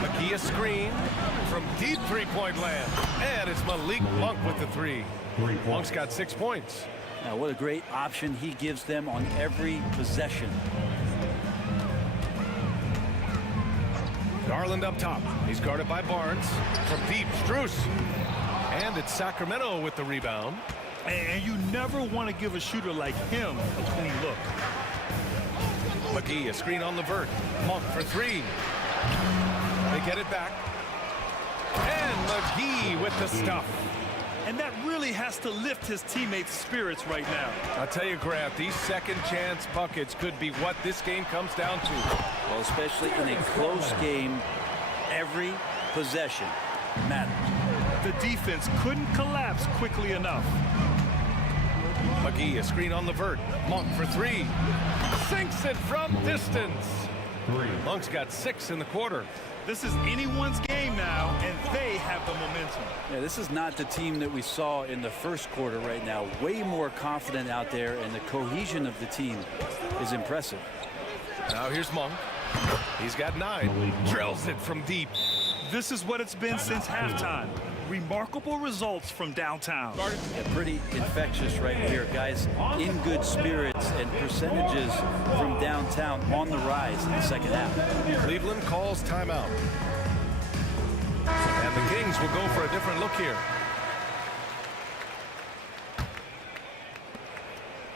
McGee a screen from deep three-point land. And it's Malik Monk with the three. Monk's got 6 points. Now, what a great option he gives them on every possession. Garland up top. He's guarded by Barnes. From deep, Strus. And it's Sacramento with the rebound. And you never want to give a shooter like him a clean look. McGee, a screen on LeVert. Monk for three. They get it back. And McGee with the stuff. And that really has to lift his teammates' spirits right now. I'll tell you, Grant, these second chance buckets could be what this game comes down to. Well, especially in a close game, every possession matters. The defense couldn't collapse quickly enough. McGee, a screen on LeVert. Monk for three. Sinks it from distance. Monk's got 6 in the quarter. This is anyone's game now, and they have the momentum. Yeah, this is not the team that we saw in the first quarter right now. Way more confident out there, and the cohesion of the team is impressive. Now here's Monk. He's got 9. Drills it from deep. This is what it's been since halftime. Remarkable results from downtown. Yeah, pretty infectious right here, guys. In good spirits and percentages from downtown on the rise in the second half. Cleveland calls timeout. And the Kings will go for a different look here.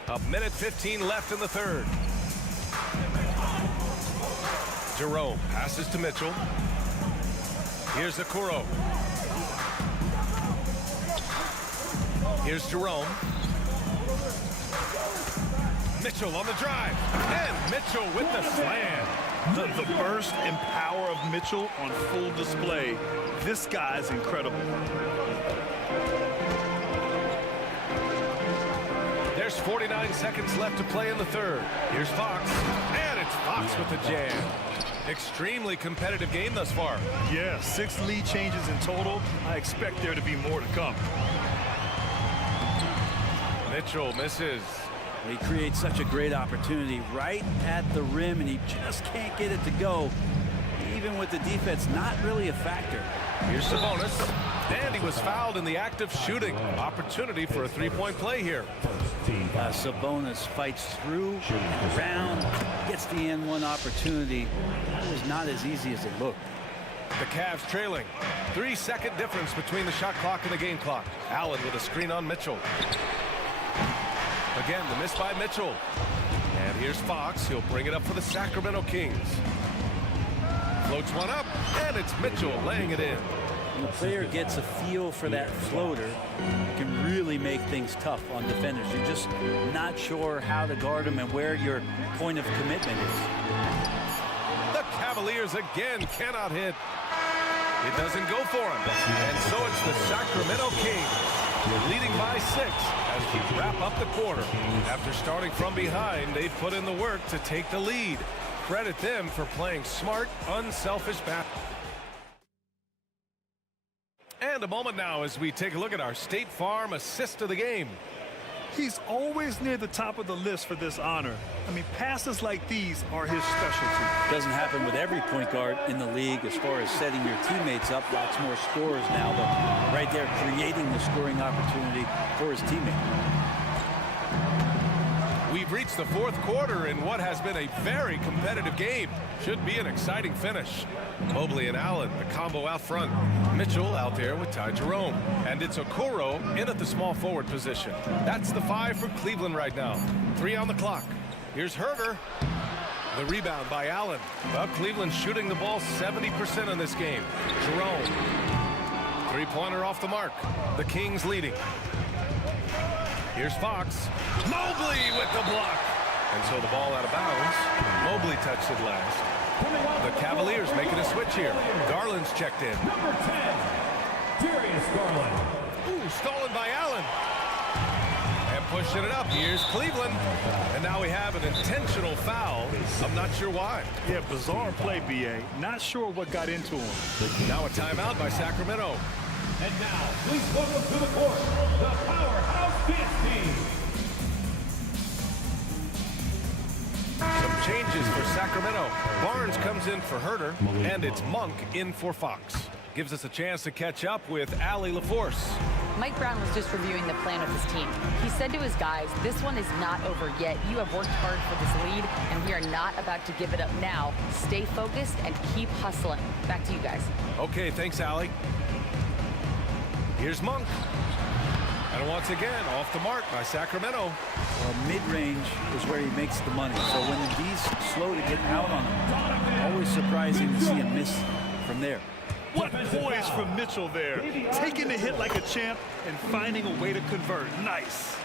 A minute 15 left in the third. Jerome passes to Mitchell. Here's Okoro. Here's Jerome. Mitchell on the drive. And Mitchell with the slam. The burst and power of Mitchell on full display. This guy's incredible. There's 49 seconds left to play in the third. Here's Fox. And it's Fox with the jam. Extremely competitive game thus far. Yeah, 6 lead changes in total. I expect there to be more to come. Mitchell misses. He creates such a great opportunity right at the rim, and he just can't get it to go. Even with the defense not really a factor. Here's Sabonis. And he was fouled in the act of shooting. Opportunity for a three-point play here. Sabonis fights through, around, gets the N1 opportunity. That was not as easy as it looked. The Cavs trailing. 3-second difference between the shot clock and the game clock. Allen with a screen on Mitchell. Again, the miss by Mitchell. And here's Fox. He'll bring it up for the Sacramento Kings. Floats one up, and it's Mitchell laying it in. When the player gets a feel for that floater, it can really make things tough on defenders. You're just not sure how to guard them and where your point of commitment is. The Cavaliers again cannot hit. It doesn't go for him. And so it's the Sacramento Kings leading by 6 as we wrap up the quarter. After starting from behind, they've put in the work to take the lead. Credit them for playing smart, unselfish basketball. And a moment now as we take a look at our State Farm assist of the game. He's always near the top of the list for this honor. I mean, passes like these are his specialty. Doesn't happen with every point guard in the league as far as setting your teammates up. Lots more scorers now, but right there creating the scoring opportunity for his teammate. We've reached the fourth quarter in what has been a very competitive game. Should be an exciting finish. Mobley and Allen, the combo out front. Mitchell out there with Ty Jerome. And it's Okoro in at the small forward position. That's the 5 for Cleveland right now. 3 on the clock. Here's Herter. The rebound by Allen. Well, Cleveland shooting the ball 70% in this game. Jerome. Three-pointer off the mark. The Kings leading. Here's Fox. Mobley with the block. And so the ball out of bounds. Mobley touched it last. The Cavaliers making a switch here. Garland's checked in. Number 10, Darius Garland. Ooh, stolen by Allen. And pushing it up. Here's Cleveland. And now we have an intentional foul. I'm not sure why. Yeah, bizarre play, B.A. Not sure what got into him. Now a timeout by Sacramento. And now, please welcome to the court, the Powerhouse Dance Team. Some changes for Sacramento. Barnes comes in for Herter, and it's Monk in for Fox. Gives us a chance to catch up with Allie LaForce. Mike Brown was just reviewing the plan of his team. He said to his guys, this one is not over yet. You have worked hard for this lead, and we are not about to give it up now. Stay focused and keep hustling. Back to you guys. Okay, thanks, Allie. Here's Monk. And once again, off the mark by Sacramento. Well, mid-range is where he makes the money. So when the D's slow to get out on him, always surprising to see him miss from there. What poise from Mitchell there. Taking the hit like a champ and finding a way to convert. Nice.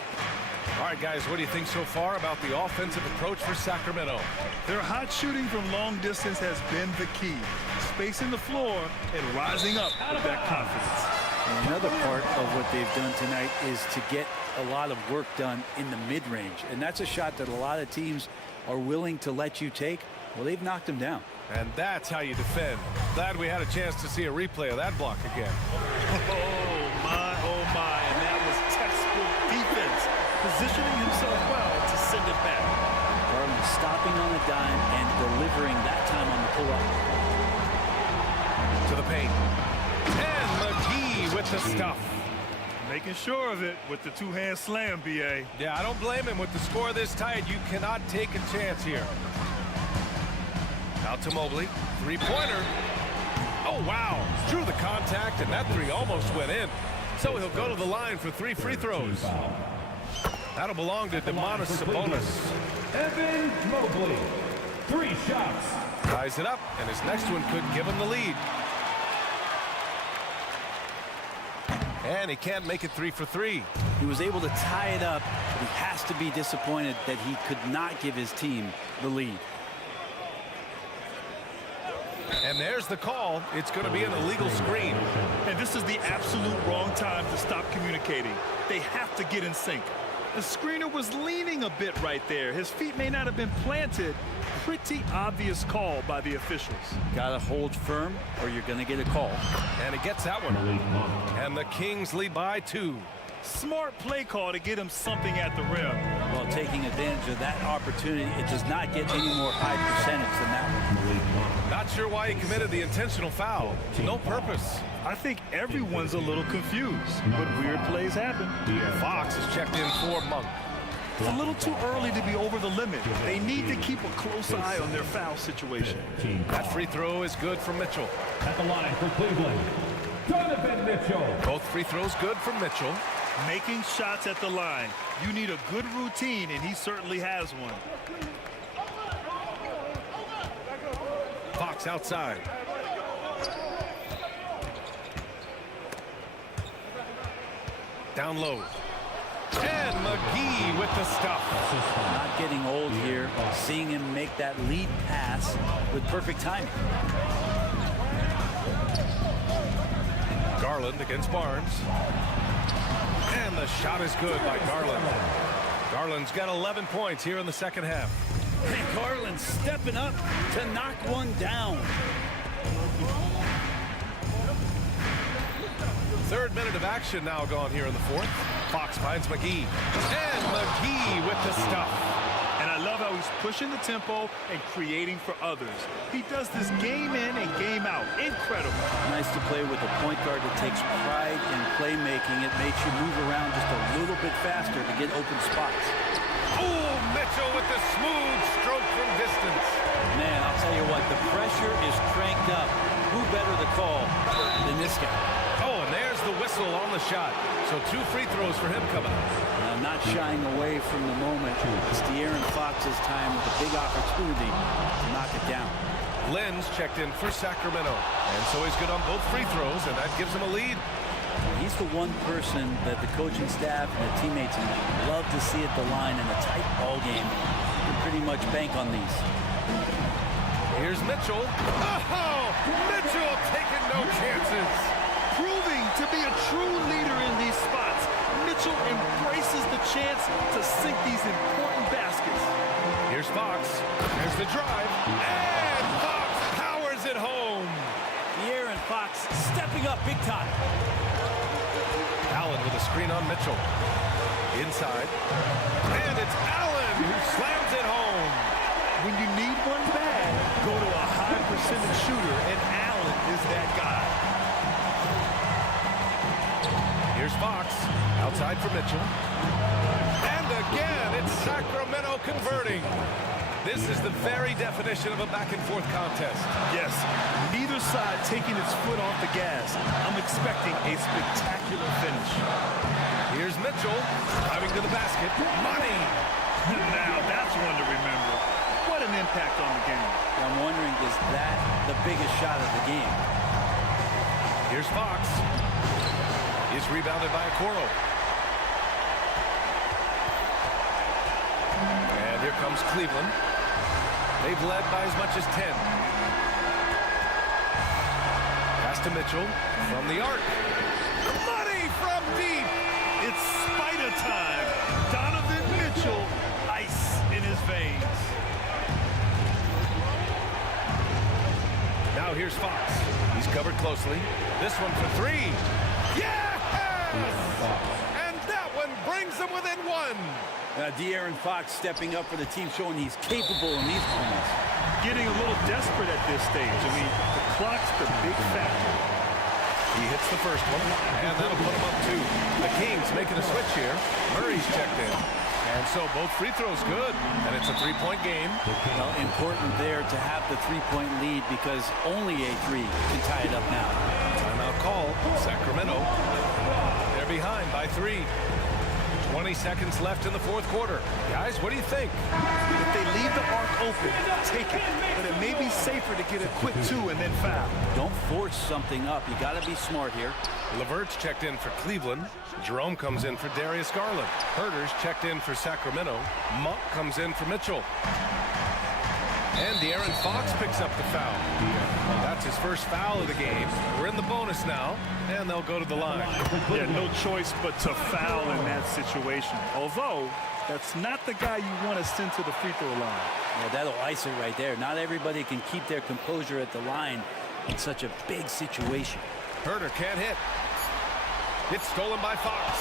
All right, guys, what do you think so far about the offensive approach for Sacramento? Their hot shooting from long distance has been the key. Spacing the floor and rising up with that confidence. And another part of what they've done tonight is to get a lot of work done in the mid-range. And that's a shot that a lot of teams are willing to let you take. Well, they've knocked them down. And that's how you defend. Glad we had a chance to see a replay of that block again. Oh my, and that was textbook defense. Positioning himself well to send it back. Garland stopping on the dime and delivering that time on the pull-up. To the paint. And McGee with the stuff. Making sure of it with the two-hand slam, B.A. Yeah, I don't blame him. With the score this tight, you cannot take a chance here. Out to Mobley. Three-pointer. Oh, wow. Drew the contact, and that three almost went in. So he'll go to the line for 3 free throws. That'll belong to Demonis Sabonis. Evan Mobley, 3 shots. Ties it up, and his next one could give him the lead. And he can't make it 3 for 3. He was able to tie it up, but he has to be disappointed that he could not give his team the lead. And there's the call. It's going to be an illegal screen. And this is the absolute wrong time to stop communicating. They have to get in sync. The screener was leaning a bit right there. His feet may not have been planted. Pretty obvious call by the officials. Gotta hold firm or you're gonna get a call. And he gets that one. And the Kings lead by 2. Smart play call to get him something at the rim. Well, taking advantage of that opportunity, it does not get any more high percentage than that one. Not sure why he committed the intentional foul. No purpose. I think everyone's a little confused, but weird plays happen. Fox is checked in for Monk. It's a little too early to be over the limit. They need to keep a close eye on their foul situation. That free throw is good for Mitchell. At the line for Cleveland, Donovan Mitchell. Both free throws good for Mitchell. Making shots at the line. You need a good routine, and he certainly has one. Fox outside. Down low. And McGee with the stuff. Not getting old here. Seeing him make that lead pass with perfect timing. Garland against Barnes. And the shot is good by Garland. Garland's got 11 points here in the second half. And Garland stepping up to knock one down. Third minute of action now gone here in the fourth. Fox finds McGee. And McGee with the stuff. And I love how he's pushing the tempo and creating for others. He does this game in and game out. Incredible. Nice to play with a point guard that takes pride in playmaking. It makes you move around just a little bit faster to get open spots. Oh, Mitchell with the smooth stroke from distance. Man, I'll tell you what, the pressure is cranked up. Who better to call than this guy? Oh, and there's the whistle on the shot. So 2 free throws for him coming up. Not shying away from the moment. It's De'Aaron Fox's time with a big opportunity to knock it down. Lynn's checked in for Sacramento. And so he's good on both free throws, and that gives him a lead. He's the one person that the coaching staff and the teammates love to see at the line in a tight ball game. You can pretty much bank on these. Here's Mitchell. Oh, Mitchell taking no chances. Proving to be a true leader in these spots. Mitchell embraces the chance to sink these important baskets. Here's Fox. There's the drive. And Fox powers it home. De'Aaron Fox stepping up big time. Allen with a screen on Mitchell. Inside. And it's Allen who slams it home. When you need one bad, go to a high percentage shooter, and Allen is that guy. Here's Fox. Outside for Mitchell. And again, it's Sacramento converting. This is the very definition of a back-and-forth contest. Yes, neither side taking its foot off the gas. I'm expecting a spectacular finish. Here's Mitchell driving to the basket. Money! Now that's one to remember. What an impact on the game. I'm wondering, is that the biggest shot of the game? Here's Fox. He's rebounded by Okoro. And here comes Cleveland. They've led by as much as 10. Pass to Mitchell from the arc. Money from deep. It's spider time. Donovan Mitchell, ice in his veins. Now here's Fox. He's covered closely. This one for 3. Yes! And that one brings them within 1. De'Aaron Fox stepping up for the team, showing he's capable in these moments. Getting a little desperate at this stage. I mean, the clock's the big factor. He hits the first one, and that'll put him up 2. The Kings making a switch here. Murray's checked in. And so both free throws good, and it's a 3-point game. Well, important there to have the 3-point lead because only a 3 can tie it up now. Timeout call, Sacramento. They're behind by 3. 20 seconds left in the fourth quarter. Guys, what do you think? If they leave the arc open, take it. But it may be safer to get a quick 2 and then foul. Don't force something up. You got to be smart here. Levert's checked in for Cleveland. Jerome comes in for Darius Garland. Herter's checked in for Sacramento. Monk comes in for Mitchell. And De'Aaron Fox picks up the foul. That's his first foul of the game. We're in the bonus now, and they'll go to the line. Yeah, no choice but to foul in that situation. Although, that's not the guy you want to send to the free throw line. Yeah, that'll ice it right there. Not everybody can keep their composure at the line in such a big situation. Herter can't hit. It's stolen by Fox.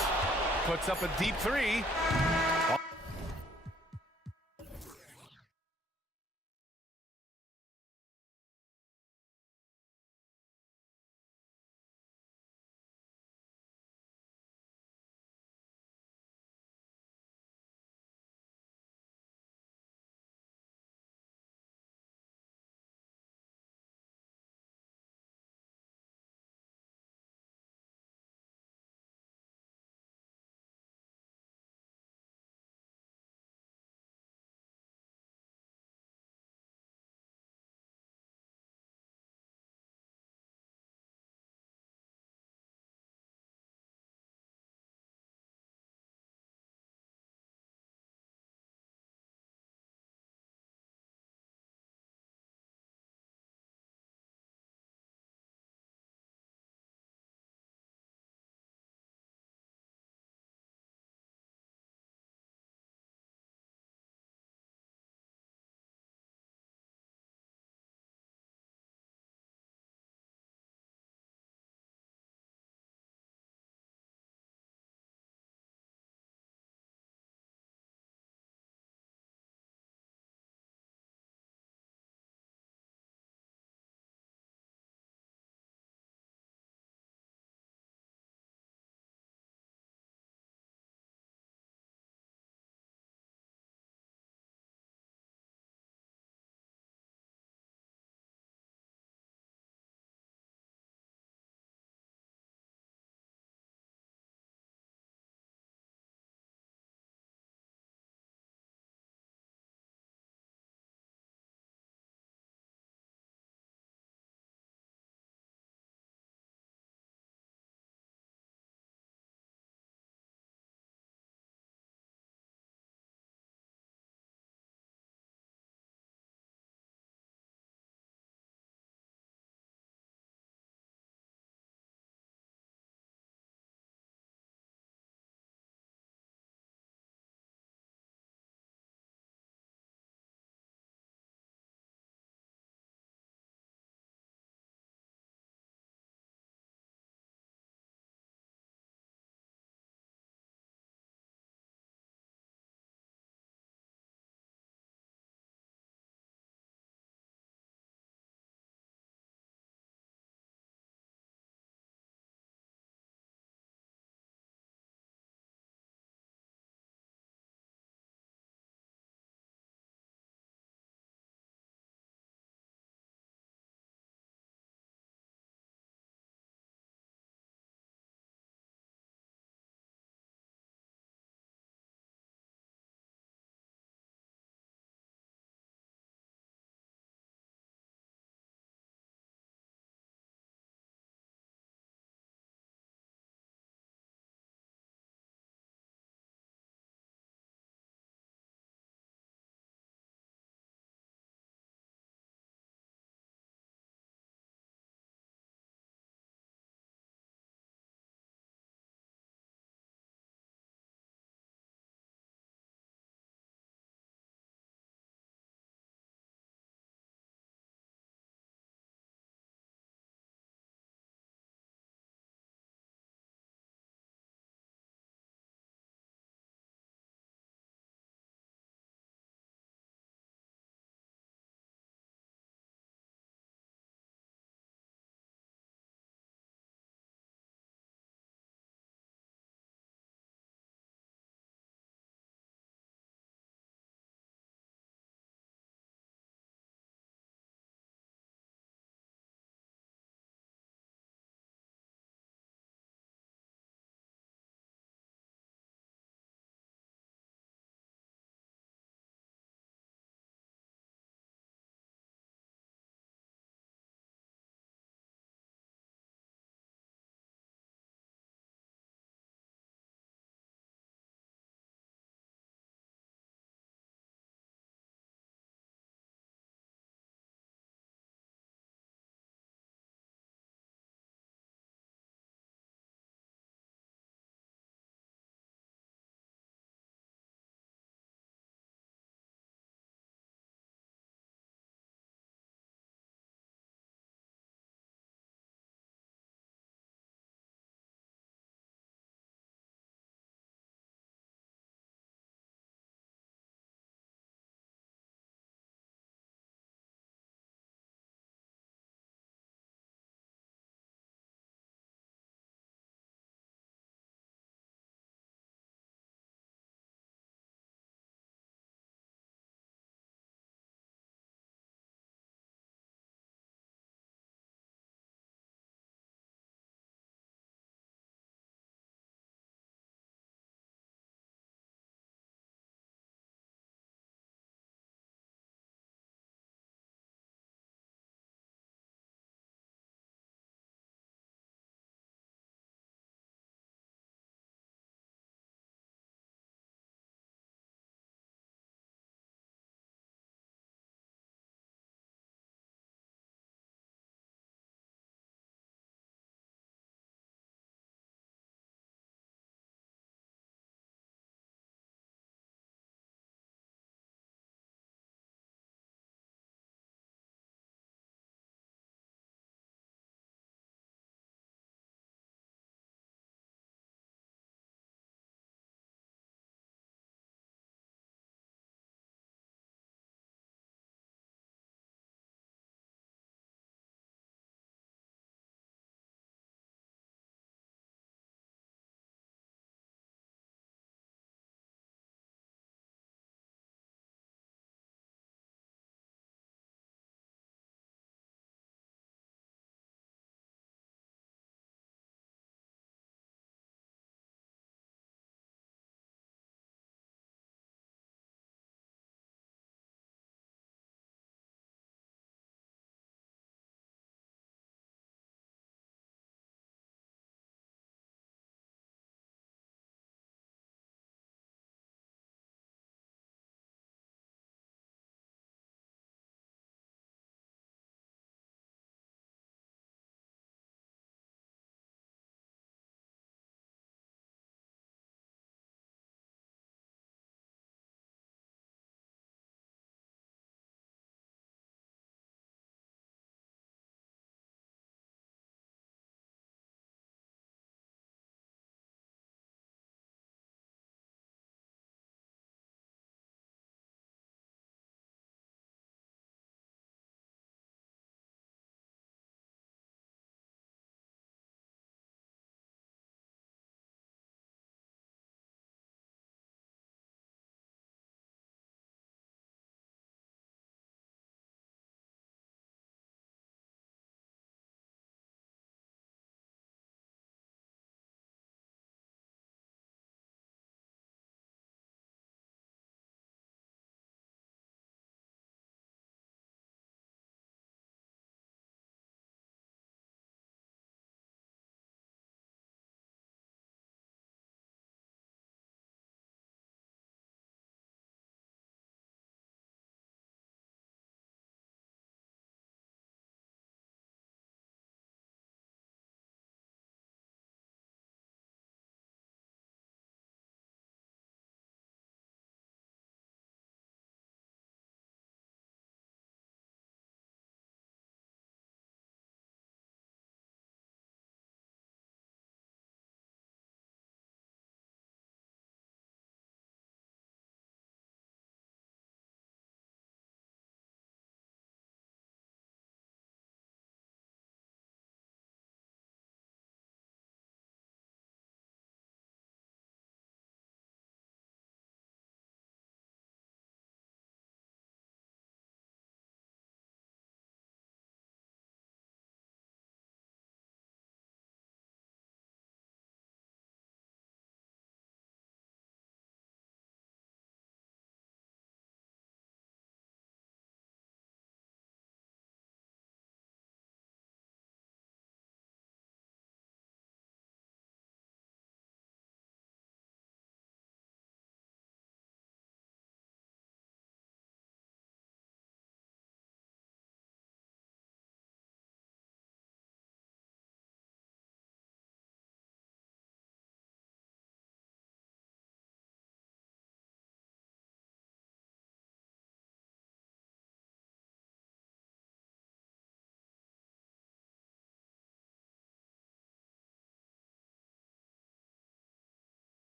Puts up a deep 3.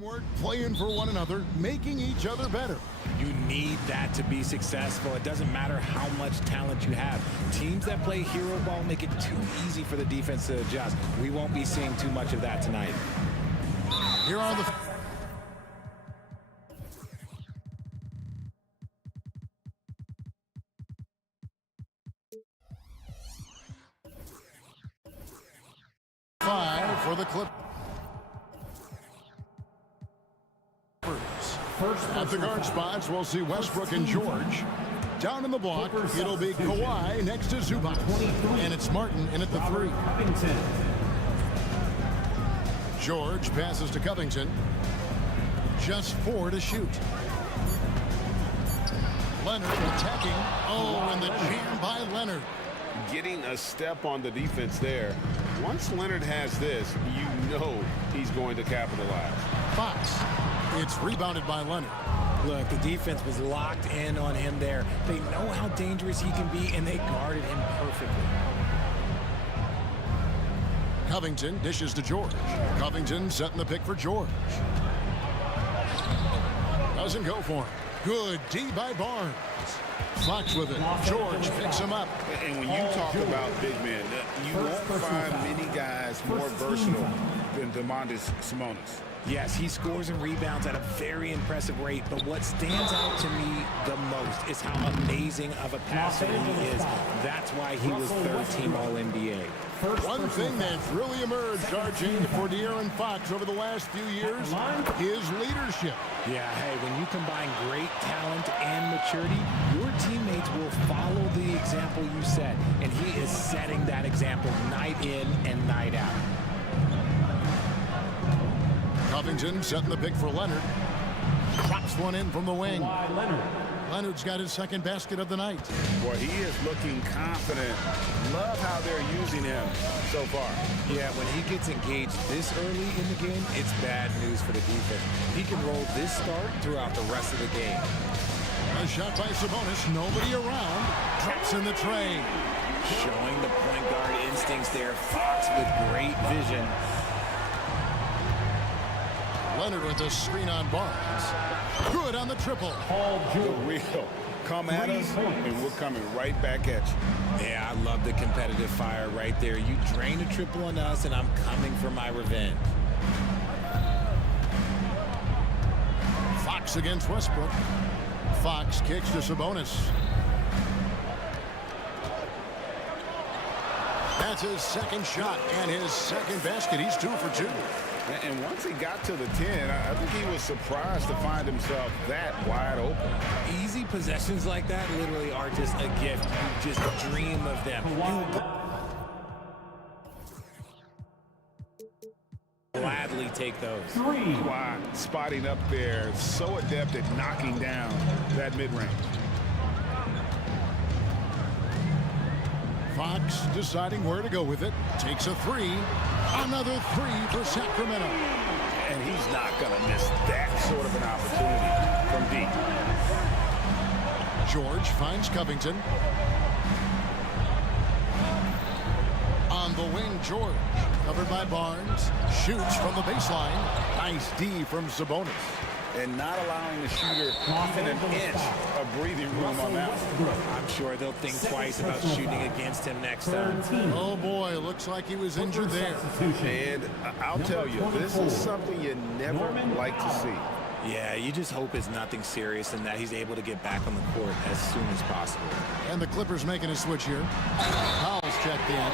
Teamwork, playing for one another, making each other better. You need that to be successful. It doesn't matter how much talent you have. Teams that play hero ball make it too easy for the defense to adjust. We won't be seeing too much of that tonight. Here are the... Five for the Clippers. At the guard spots, we'll see Westbrook and George. Down in the block, it'll be Kawhi next to Zubac. And it's Martin in at the three. George passes to Covington. Just 4 to shoot. Leonard attacking. Oh, and the jam by Leonard. Getting a step on the defense there. Once Leonard has this, you know he's going to capitalize. Fox. It's rebounded by Leonard. Look, the defense was locked in on him there. They know how dangerous he can be, and they guarded him perfectly. Covington dishes to George. Covington setting the pick for George. Doesn't go for him. Good D by Barnes. Fox with it. George picks him up. And when you talk about big men, you won't find many guys more versatile than Domantas Sabonis. Yes, he scores and rebounds at a very impressive rate, but what stands out to me the most is how amazing of a passer he is. That's why he was third-team All-NBA. One thing that's really emerged, RJ, for De'Aaron Fox over the last few years is leadership. Yeah, hey, when you combine great talent and maturity, your teammates will follow the example you set, and he is setting that example night in and night out. Covington setting the pick for Leonard. Drops one in from the wing. Leonard's got his second basket of the night. Boy, he is looking confident. Love how they're using him so far. Yeah, when he gets engaged this early in the game, it's bad news for the defense. He can roll this start throughout the rest of the game. A shot by Sabonis, nobody around. Drops in the tray. Showing the point guard instincts there. Fox with great vision. Leonard with a screen on Barnes. Good on the triple. The real. Come at us, and we're coming right back at you. Yeah, I love the competitive fire right there. You drain a triple on us, and I'm coming for my revenge. Fox against Westbrook. Fox kicks to Sabonis. That's his second shot and his second basket. He's 2 for 2. And once he got to the 10, I think he was surprised to find himself that wide open. Easy possessions like that literally are just a gift. You just dream of them. Gladly take those. Kawhi spotting up there, so adept at knocking down that mid-range. Fox deciding where to go with it. Takes a 3. Another 3 for Sacramento. And he's not going to miss that sort of an opportunity from deep. George finds Covington. On the wing, George. Covered by Barnes. Shoots from the baseline. Nice D from Sabonis. And not allowing the shooter even an inch of breathing room on that one. I'm sure they'll think twice about shooting against him next time. Oh boy, looks like he was injured there. And I'll tell you, this is something you never like to see. Yeah, you just hope it's nothing serious and that he's able to get back on the court as soon as possible. And the Clippers making a switch here. Powell's checked in.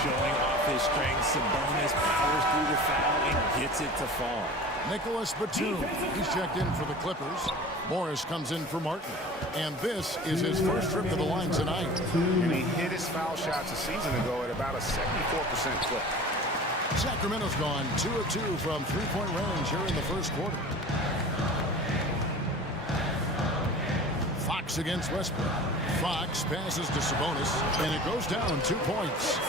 Showing off his strength, Sabonis powers through the foul and gets it to fall. Nicholas Batum, he's checked in for the Clippers. Morris comes in for Martin. And this is his first trip to the line tonight. And he hit his foul shots a season ago at about a 74% clip. Sacramento's gone 2 of 2 from three-point range here in the first quarter. Fox against Westbrook. Fox passes to Sabonis, and it goes down 2 points.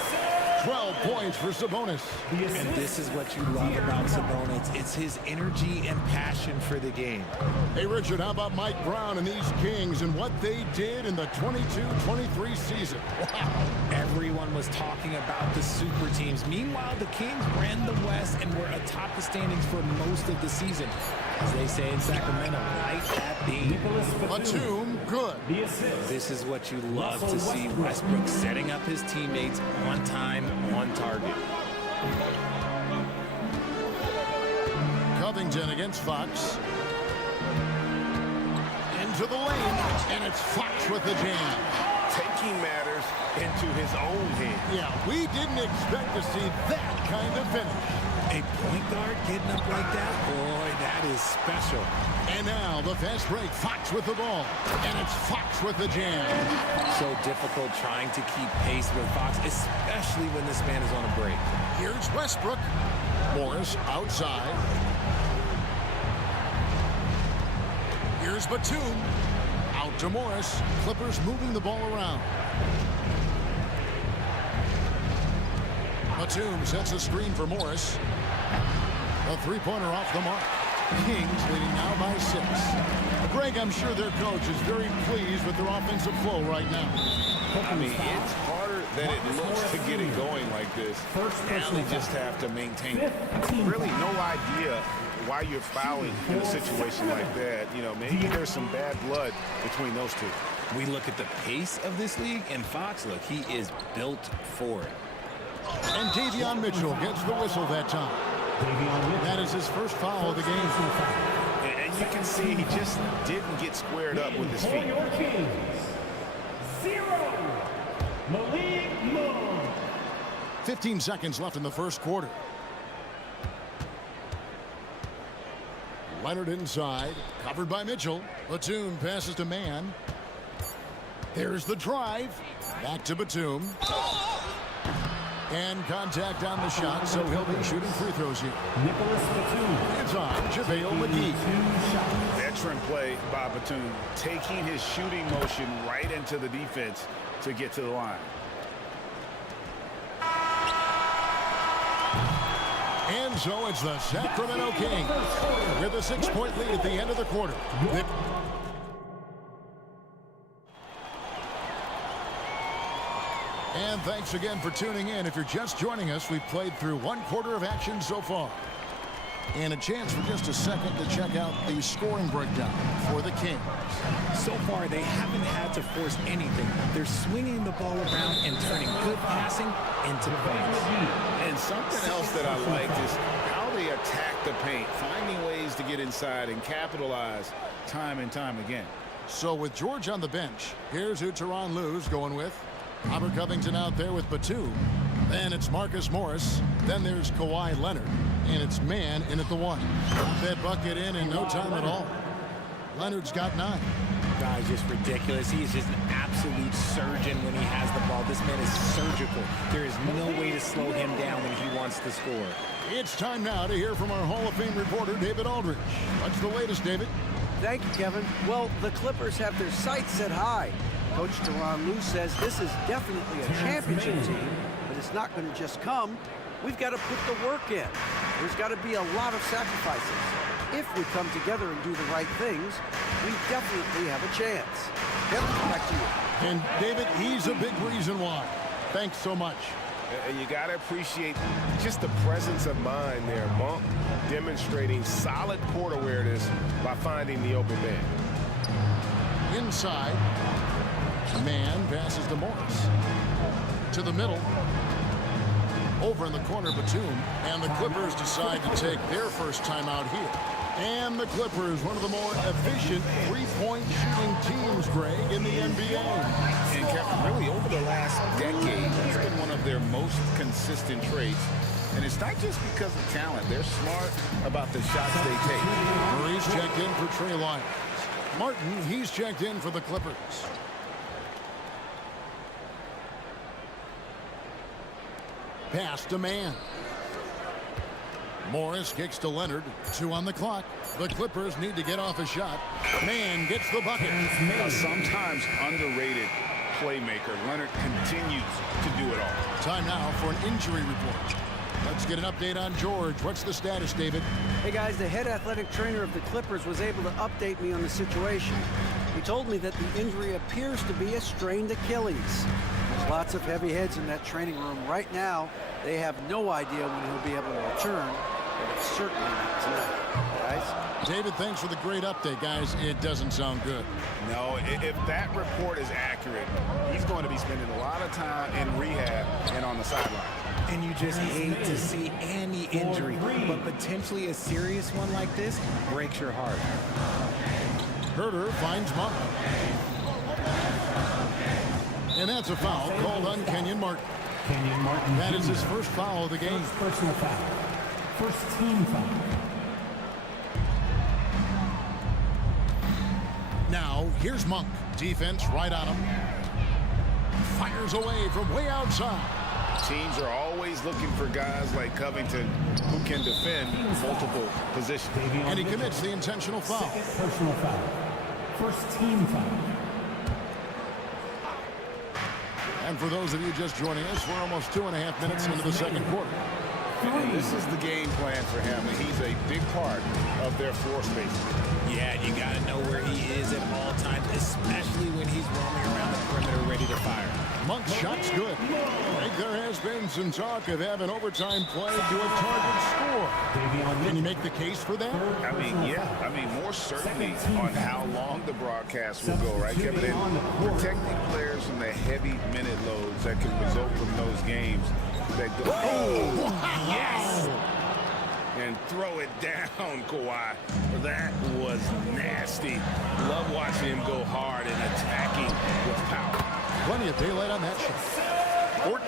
12 points for Sabonis. And this is what you love about Sabonis. It's his energy and passion for the game. Hey, Richard, how about Mike Brown and these Kings and what they did in the 22-23 season? Wow. Everyone was talking about the super teams. Meanwhile, the Kings ran the West and were atop the standings for most of the season. As they say in Sacramento, light that beam. Batum, good. This is what you love to see. Westbrook setting up his teammates on time, on target. Covington against Fox. Into the lane, and it's Fox with the jam. Taking matters into his own hands. Yeah, we didn't expect to see that kind of finish. A point guard getting up like that? Boy, that is special. And now the fast break. Fox with the ball. And it's Fox with the jam. So difficult trying to keep pace with Fox, especially when this man is on a break. Here's Westbrook. Morris outside. Here's Batum. Out to Morris. Clippers moving the ball around. Batum sets a screen for Morris. A three-pointer off the mark. Kings leading now by 6. Greg, I'm sure their coach is very pleased with their offensive flow right now. I mean, it's harder than it looks to get it going like this. Now they just have to maintain it. Really no idea why you're fouling in a situation like that. You know, maybe there's some bad blood between those two. We look at the pace of this league, and Fox, look, he is built for it. And Davion Mitchell gets the whistle that time. That is his first foul of the game. And you can see he just didn't get squared up with his feet. 15 seconds left in the first quarter. Leonard inside, covered by Mitchell. Batum passes to Mann. There's the drive. Back to Batum. And contact on the shot, so he'll be shooting free throws here. It's on JaVale McGee. Veteran play by Batum, taking his shooting motion right into the defense to get to the line. And so it's the Sacramento Kings with a 6-point lead at the end of the quarter. And thanks again for tuning in. If you're just joining us, we've played through one quarter of action so far. And a chance for just a second to check out the scoring breakdown for the Kings. So far, they haven't had to force anything. They're swinging the ball around and turning good passing into points. And something else that I liked is how they attack the paint, finding ways to get inside and capitalize time and time again. So with George on the bench, here's who Tyronn Lue's going with. Robert Covington out there with Batum. Then it's Marcus Morris. Then there's Kawhi Leonard. And it's Mann in at the 1. Got that bucket in no time at all. Leonard's got 9. Guy's just ridiculous. He is just an absolute surgeon when he has the ball. This man is surgical. There is no way to slow him down when he wants to score. It's time now to hear from our Hall of Fame reporter, David Aldridge. What's the latest, David? Thank you, Kevin. Well, the Clippers have their sights set high. Coach Tyronn Lue says this is definitely a championship team, but it's not going to just come. We've got to put the work in. There's got to be a lot of sacrifices. If we come together and do the right things, we definitely have a chance. Kevin, back to you. And David, he's a big reason why. Thanks so much. And you got to appreciate just the presence of mind there. Monk demonstrating solid court awareness by finding the open man. Inside. Mann passes to Morris. To the middle. Over in the corner, Batum. And the Clippers decide to take their first timeout here. And the Clippers, one of the more efficient three-point shooting teams, Greg, in the NBA. And Kevin, really over the last decade, it's been one of their most consistent traits. And it's not just because of talent. They're smart about the shots they take. Murray's checked in for Trey Lyons. Martin, he's checked in for the Clippers. Pass to Mann. Morris kicks to Leonard. 2 on the clock. The Clippers need to get off a shot. Mann gets the bucket. Sometimes underrated playmaker. Leonard continues to do it all. Time now for an injury report. Let's get an update on George. What's the status, David? Hey guys, the head athletic trainer of the Clippers was able to update me on the situation. He told me that the injury appears to be a strained Achilles. There's lots of heavy heads in that training room right now. They have no idea when he'll be able to return, but it's certainly not tonight. Guys? David, thanks for the great update, guys. It doesn't sound good. No, if that report is accurate, he's going to be spending a lot of time in rehab and on the sideline. And you just hate to see any injury, but potentially a serious one like this breaks your heart. Herter finds Monk. And that's a foul called on Kenyon Martin. Kenyon Martin. That is his first foul of the game. First personal foul. First team foul. Now, here's Monk. Defense right on him. Fires away from way outside. Teams are always looking for guys like Covington who can defend multiple positions. And he commits the intentional foul. Second personal foul. First team foul. And for those of you just joining us, we're almost 2.5 minutes into the second quarter. And this is the game plan for him, and he's a big part of their floor space. Yeah, you got to know where he is at all times, especially when he's roaming around the perimeter ready to fire. Monk's shot's good. I think there has been some talk of having overtime play to a target score. Can you make the case for that? I mean, yeah. I mean, more certainly on how long the broadcast will go, right, Kevin? And protecting players from the heavy minute loads that can result from those games that go. Oh, yes! And throw it down, Kawhi. That was nasty. Love watching him go hard and attacking with power. Plenty of daylight on that shot.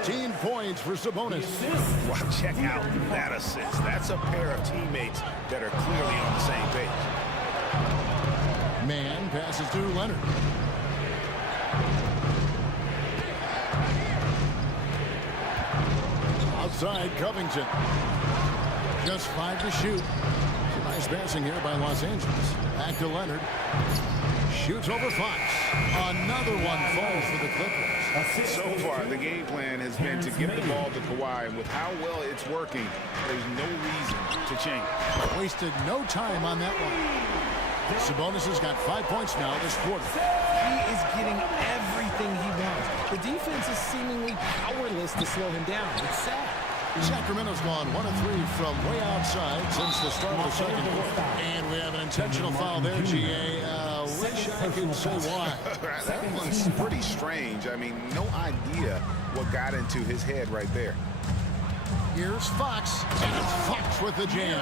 14 points for Sabonis. Wow, check out that assist. That's a pair of teammates that are clearly on the same page. Man passes to Leonard. Outside Covington. Just 5 to shoot. Some nice passing here by Los Angeles. Back to Leonard. Shoots over Fox. Another one falls for the Clippers. So far, the game plan has been to give the ball to Kawhi, and with how well it's working, there's no reason to change. Wasted no time on that one. Sabonis has got 5 points now this quarter. He is getting everything he wants. The defense is seemingly powerless to slow him down. It's sad. Sacramento's gone 1 of 3 from way outside since the start of the second quarter. And we have an intentional foul there, GA. Wish I could say why. That one's pretty strange. I mean, no idea what got into his head right there. Here's Fox, and it's Fox with the jam.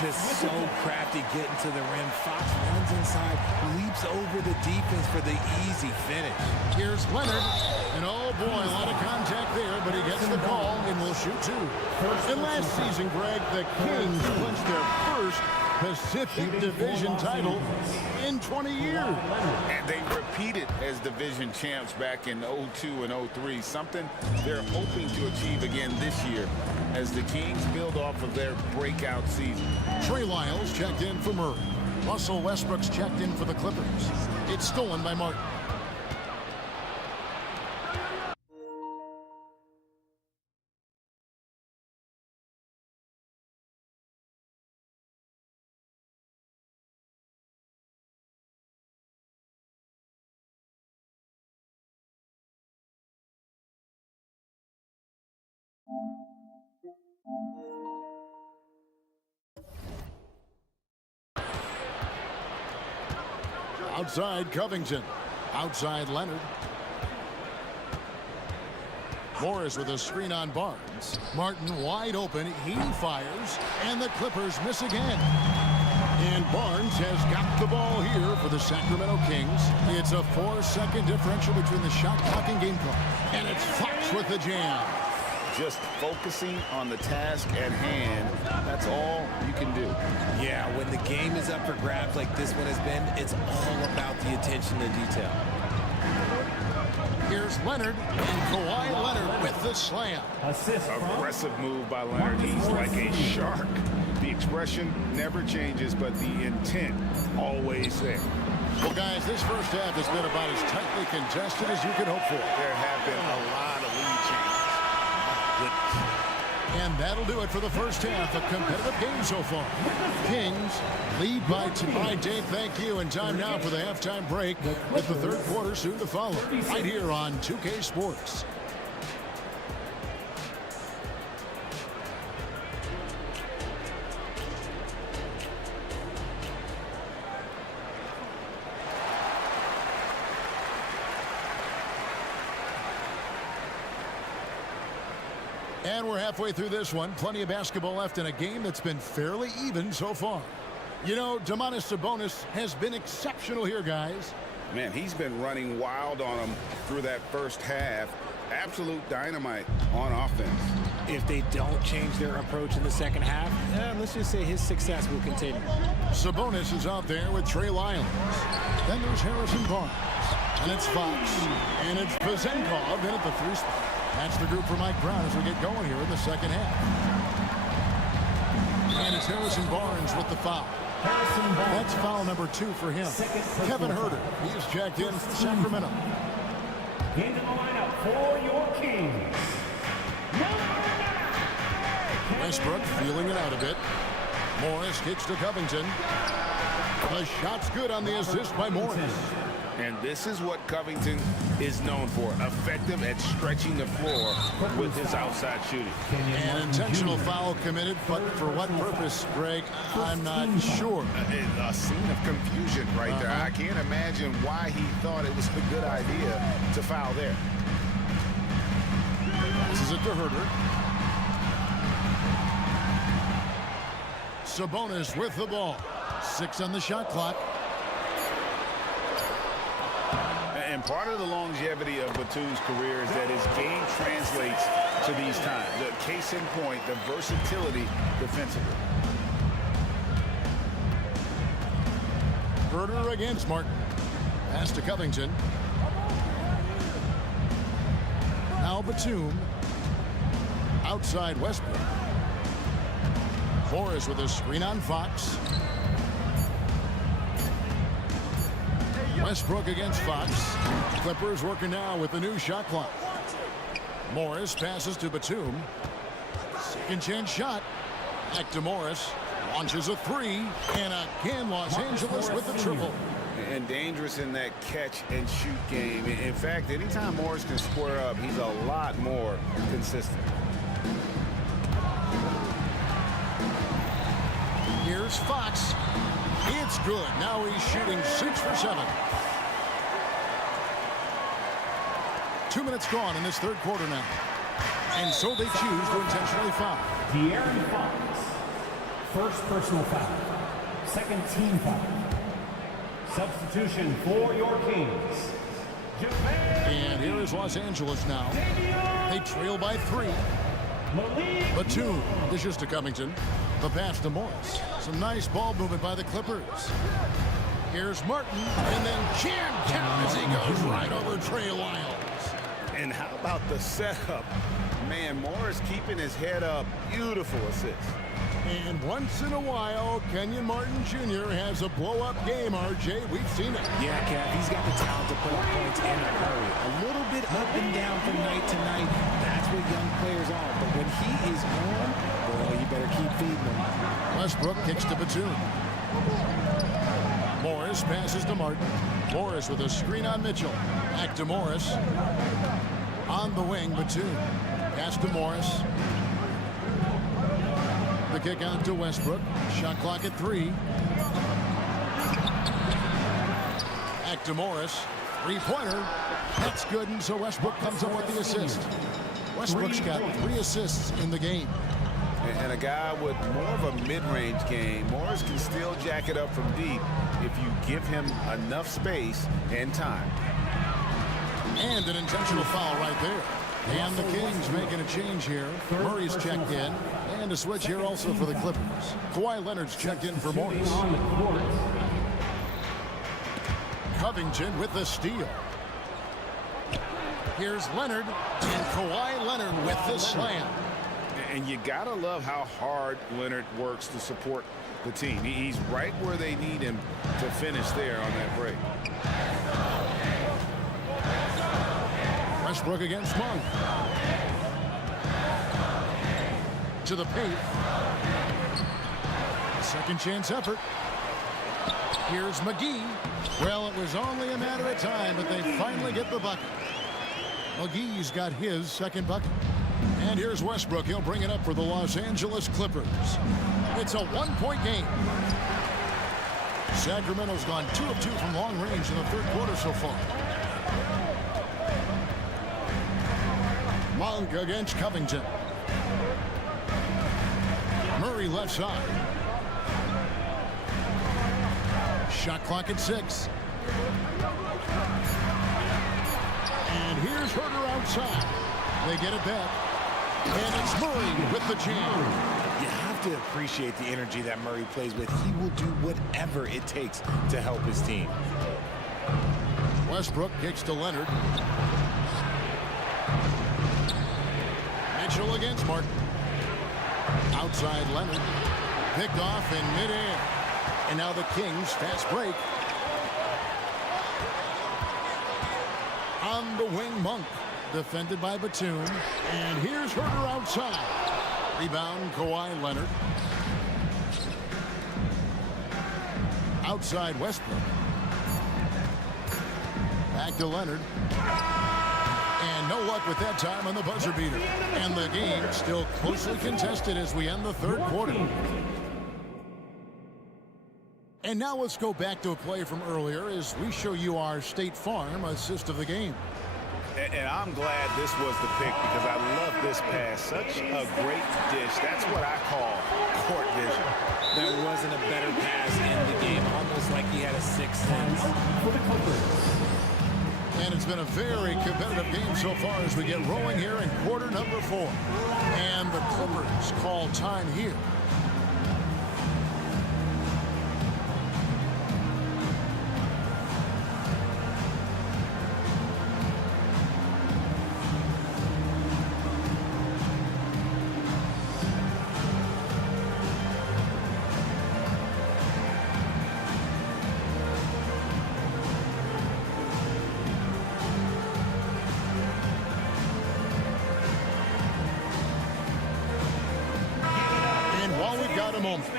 Just so crafty getting to the rim. Fox runs inside, leaps over the defense for the easy finish. Here's Leonard, and oh boy, a lot of contact there, but he gets the call and will shoot 2. And last season, Greg, the Kings clinched their first Pacific Division title in 20 years. And they repeated as division champs back in 02 and 03, something they're hoping to achieve again this year as the Kings build off of their breakout season. Trey Lyles checked in for Murray. Russell Westbrook's checked in for the Clippers. It's stolen by Martin. Outside Covington. Outside Leonard. Morris with a screen on Barnes. Martin wide open. He fires. And the Clippers miss again. And Barnes has got the ball here for the Sacramento Kings. It's a 4-second differential between the shot clock and game clock. And it's Fox with the jam. Just focusing on the task at hand, that's all you can do. Yeah, when the game is up for grabs like this one has been, it's all about the attention to detail. Here's Leonard, and Kawhi Leonard with the slam. Aggressive move by Leonard. He's like a shark. The expression never changes, but the intent always there. Well, guys, this first half has been about as tightly contested as you could hope for. There have been a lot of lead changes. My goodness. And that'll do it for the first half. A competitive game so far. Kings lead by 2. All right, Dave, thank you. And time now for the halftime break with the third quarter soon to follow. Right here on 2K Sports. And we're halfway through this one. Plenty of basketball left in a game that's been fairly even so far. You know, Domantas Sabonis has been exceptional here, guys. Man, he's been running wild on them through that first half. Absolute dynamite on offense. If they don't change their approach in the second half, let's just say his success will continue. Sabonis is out there with Trey Lyons. Then there's Harrison Barnes. And it's Fox. And it's Vezenkov in at the 3 spot. That's the group for Mike Brown as we get going here in the second half. And it's Harrison Barnes with the foul. That's foul number 2 for him. Kevin Herter, he is checked in for Sacramento. Into the lineup for your Kings. Westbrook feeling it out a bit. Morris kicks to Covington. The shot's good on the assist by Morris. And this is what Covington is known for, effective at stretching the floor with his outside shooting. An intentional foul committed, but for what purpose, Greg, I'm not sure. A scene of confusion right there. I can't imagine why he thought it was a good idea to foul there. Passes it to Herter. Sabonis with the ball. 6 on the shot clock. And part of the longevity of Batum's career is that his game translates to these times. The case in point, the versatility defensively. Herter against Martin. Pass to Covington. Now Batum. Outside Westbrook. Morris with a screen on Fox. Westbrook against Fox. Clippers working now with the new shot clock. Morris passes to Batum. Second chance shot. Back to Morris. Launches a 3. And again, Los Angeles with the triple. And dangerous in that catch and shoot game. In fact, anytime Morris can square up, he's a lot more consistent. Here's Fox. It's good. Now he's shooting 6 for 7. 2 minutes gone in this third quarter now. And so they choose to intentionally foul. De'Aaron Fox. First personal foul. Second team foul. Substitution for your Kings. And here is Los Angeles now. They trail by 3. Batum dishes to Covington. The pass to Morris. Some nice ball movement by the Clippers. Here's Martin, and then jam down as he goes right over Trey Lyons. And how about the setup? Man, Morris keeping his head up. Beautiful assist. And once in a while, Kenyon Martin Jr. has a blow-up game, RJ. We've seen it. Yeah, Kev, he's got the talent to put up points in a hurry. A little bit up and down from night to night. That's what young players are. But when he is on, well, you better keep feeding him. Westbrook kicks to Batum. Morris passes to Martin. Morris with a screen on Mitchell. Back to Morris. On the wing, Batum. Pass to Morris. The kick out to Westbrook. Shot clock at 3. Back to Morris. 3-pointer. That's good, and so Westbrook comes up with the assist. Westbrook's got 3 assists in the game. And a guy with more of a mid-range game. Morris can still jack it up from deep if you give him enough space and time. And an intentional foul right there. And the Kings making a change here. Murray's checked in. And a switch here also for the Clippers. Kawhi Leonard's checked in for Morris. Covington with the steal. Here's Leonard. And Kawhi Leonard with the slam. And you gotta love how hard Leonard works to support the team. He's right where they need him to finish there on that break. Westbrook against Monk. To the paint. Second chance effort. Here's McGee. Well, it was only a matter of time, but they finally get the bucket. McGee's got his second bucket. And here's Westbrook. He'll bring it up for the Los Angeles Clippers. It's a one-point game. Sacramento's gone 2 of 2 from long range in the third quarter so far. Monk against Covington. Murray left side. Shot clock at 6. And here's Herter outside. They get it back. And it's Murray with the jam. You have to appreciate the energy that Murray plays with. He will do whatever it takes to help his team. Westbrook kicks to Leonard. Mitchell against Martin. Outside Leonard. Picked off in midair. And now the Kings fast break. On the wing, Monk. Defended by Batum. And here's Herter outside. Rebound, Kawhi Leonard. Outside Westbrook. Back to Leonard. And no luck with that time on the buzzer beater. And the game still closely contested as we end the third quarter. And now let's go back to a play from earlier as we show you our State Farm assist of the game. And I'm glad this was the pick because I love this pass. Such a great dish. That's what I call court vision. There wasn't a better pass in the game, almost like he had a sixth sense. And it's been a very competitive game so far as we get rolling here in quarter number 4. And the Clippers call time here.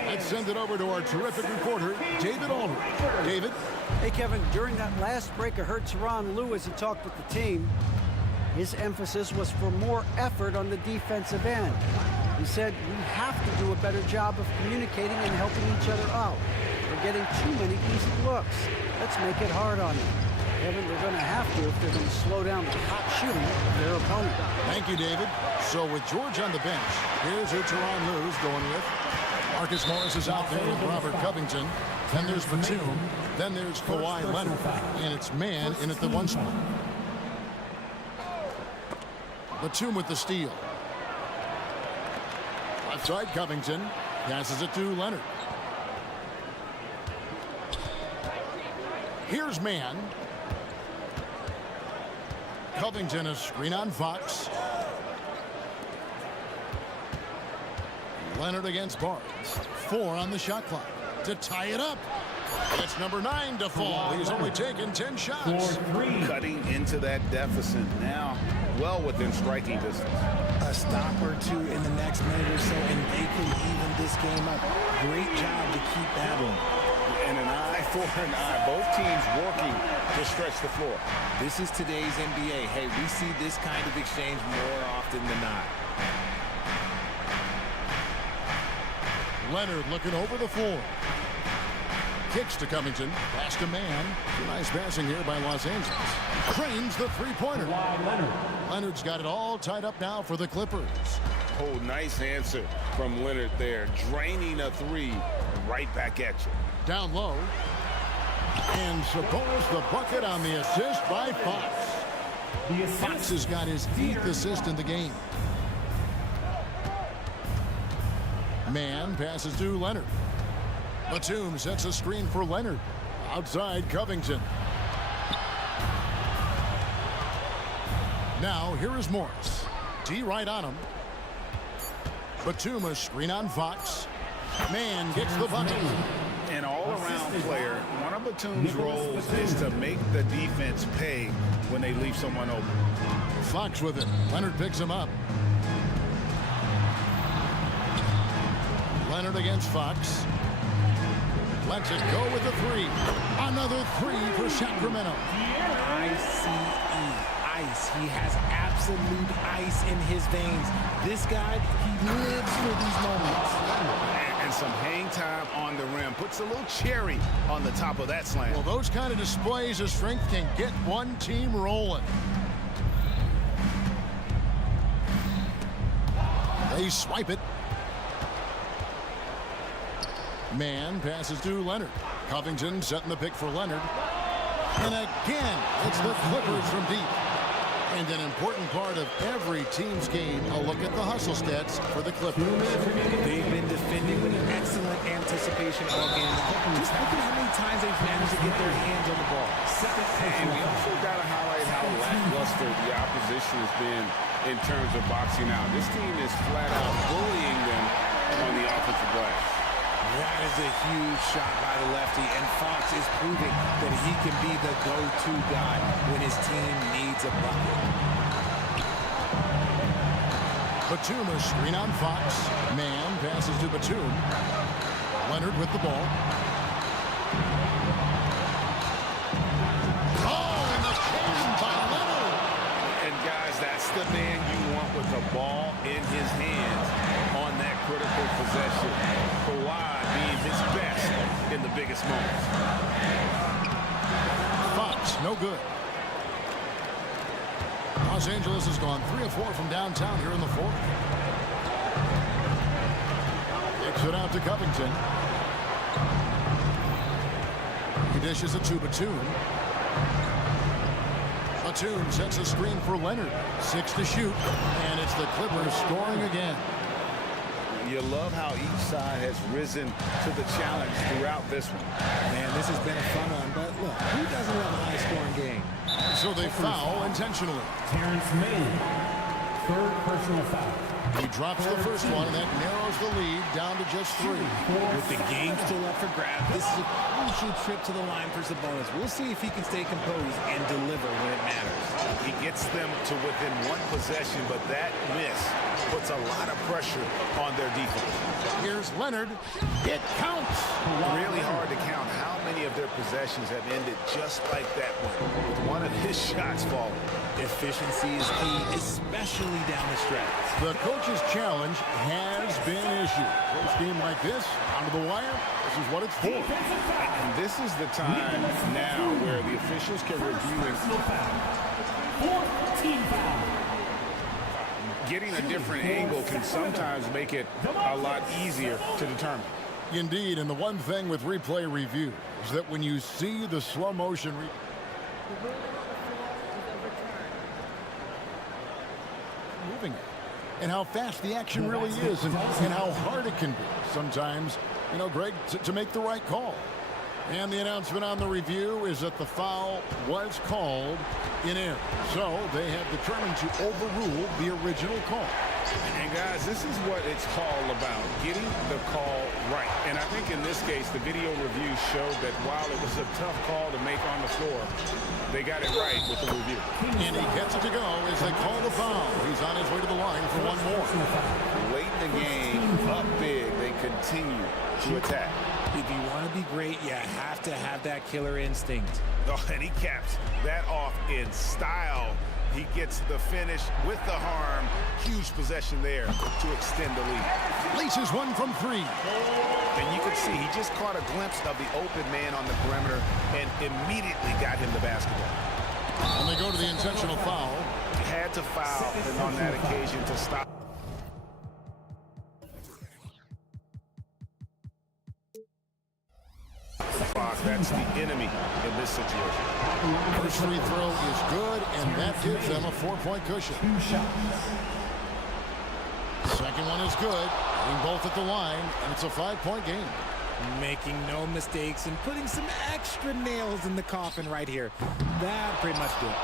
Let's send it over to our terrific reporter, David Aldridge. David? Hey, Kevin, during that last break, I heard Tyronn Lue as he talked with the team. His emphasis was for more effort on the defensive end. He said we have to do a better job of communicating and helping each other out. We're getting too many easy looks. Let's make it hard on them. Kevin, they're going to have to if they're going to slow down the hot shooting of their opponent. Thank you, David. So with George on the bench, here's who Tyronn Lue's going with. Marcus Morris is out there with Robert Covington. Then there's Batum. Then there's Kawhi Leonard. And it's man in at the 1 spot. Batum with the steal. Left side Covington. Passes it to Leonard. Here's man. Covington a screen on Fox. Leonard against Barnes. 4 on the shot clock to tie it up. It's number 9 to fall. He's only taken 10 shots. Cutting into that deficit now, well within striking distance. A stop or two in the next minute or so, and they can even this game up. Great job to keep that one. And an eye for an eye. Both teams working to stretch the floor. This is today's NBA. Hey, we see this kind of exchange more often than not. Leonard looking over the floor. Kicks to Covington. Pass to man. Nice passing here by Los Angeles. Cranes the three-pointer. Leonard's got it all tied up now for the Clippers. Oh, nice answer from Leonard there. Draining a 3 right back at you. Down low. And Sabonis the bucket on the assist by Fox. Fox has got his 8th assist in the game. Man passes to Leonard. Batum sets a screen for Leonard. Outside Covington. Now here is Morris. D right on him. Batum a screen on Fox. Man gets the bucket. An all-around player. One of Batum's roles is to make the defense pay when they leave someone open. Fox with it. Leonard picks him up. Leonard against Fox. Lets it go with the three. Another three for Sacramento. ICE. Ice. He has absolute ice in his veins. This guy, he lives for these moments. And some hang time on the rim. Puts a little cherry on the top of that slam. Well, those kind of displays of strength can get one team rolling. They swipe it. Man passes to Leonard. Covington setting the pick for Leonard. And again, it's the Clippers from deep. And an important part of every team's game, a look at the hustle stats for the Clippers. They've been defending with excellent anticipation all game long. Just look at how many times they've managed to get their hands on the ball. And we also got to highlight how lackluster the opposition has been in terms of boxing out. This team is flat out bullying them on the offensive glass. That is a huge shot by the lefty, and Fox is proving that he can be the go-to guy when his team needs a bucket. Batum a screen on Fox. Man passes to Batum. Leonard with the ball. Oh, and the can by Leonard. And guys, that's the man you want with the ball in his hands on that critical possession. Kawhi being his best in the biggest moments. Fox, no good. Los Angeles has gone 3 of 4 from downtown here in the fourth. Kicks it out to Covington. He dishes it to Batum. Batum sets a screen for Leonard. 6 to shoot, and it's the Clippers scoring again. You love how each side has risen to the challenge throughout this one. Man, this has been a fun one, but look, who doesn't love a high-scoring game? So they foul intentionally. Terrence Mann, third personal foul. He drops the first one, and that narrows the lead down to just 3. With the game still up for grabs, this is a crucial trip to the line for Sabonis. We'll see if he can stay composed and deliver when it matters. He gets them to within one possession, but that miss puts a lot of pressure on their defense. Here's Leonard. It counts. Really hard to count how many of their possessions have ended just like that one, with one of his shots falling. Efficiency is key, especially down the stretch. The coach's challenge has been issued. Close game like this, down to the wire, this is what it's for. And this is the time now where the officials can review it. Getting a different angle can sometimes make it a lot easier to determine. Indeed, and the one thing with replay review is that when you see the slow motion moving it, and how fast the action really is, and how hard it can be sometimes, you know, Greg, to make the right call. And the announcement on the review is that the foul was called in error. So they have determined to overrule the original call. And guys, this is what it's all about, getting the call right. And I think in this case, the video review showed that while it was a tough call to make on the floor, they got it right with the review. And he gets it to go as they call the foul. He's on his way to the line for one more. Late in the game, up big, they continue to attack. If you want to be great, you have to have that killer instinct. Oh, and he caps that off in style. He gets the finish with the harm. Huge possession there to extend the lead. Laces one from 3. And you can see he just caught a glimpse of the open man on the perimeter and immediately got him the basketball. And they go to the intentional foul. Had to foul and on that occasion to stop. That's the enemy in this situation. First free throw is good, and that gives them a 4-point cushion. Second one is good, hitting both at the line, and it's a 5-point game. Making no mistakes and putting some extra nails in the coffin right here. That pretty much did it.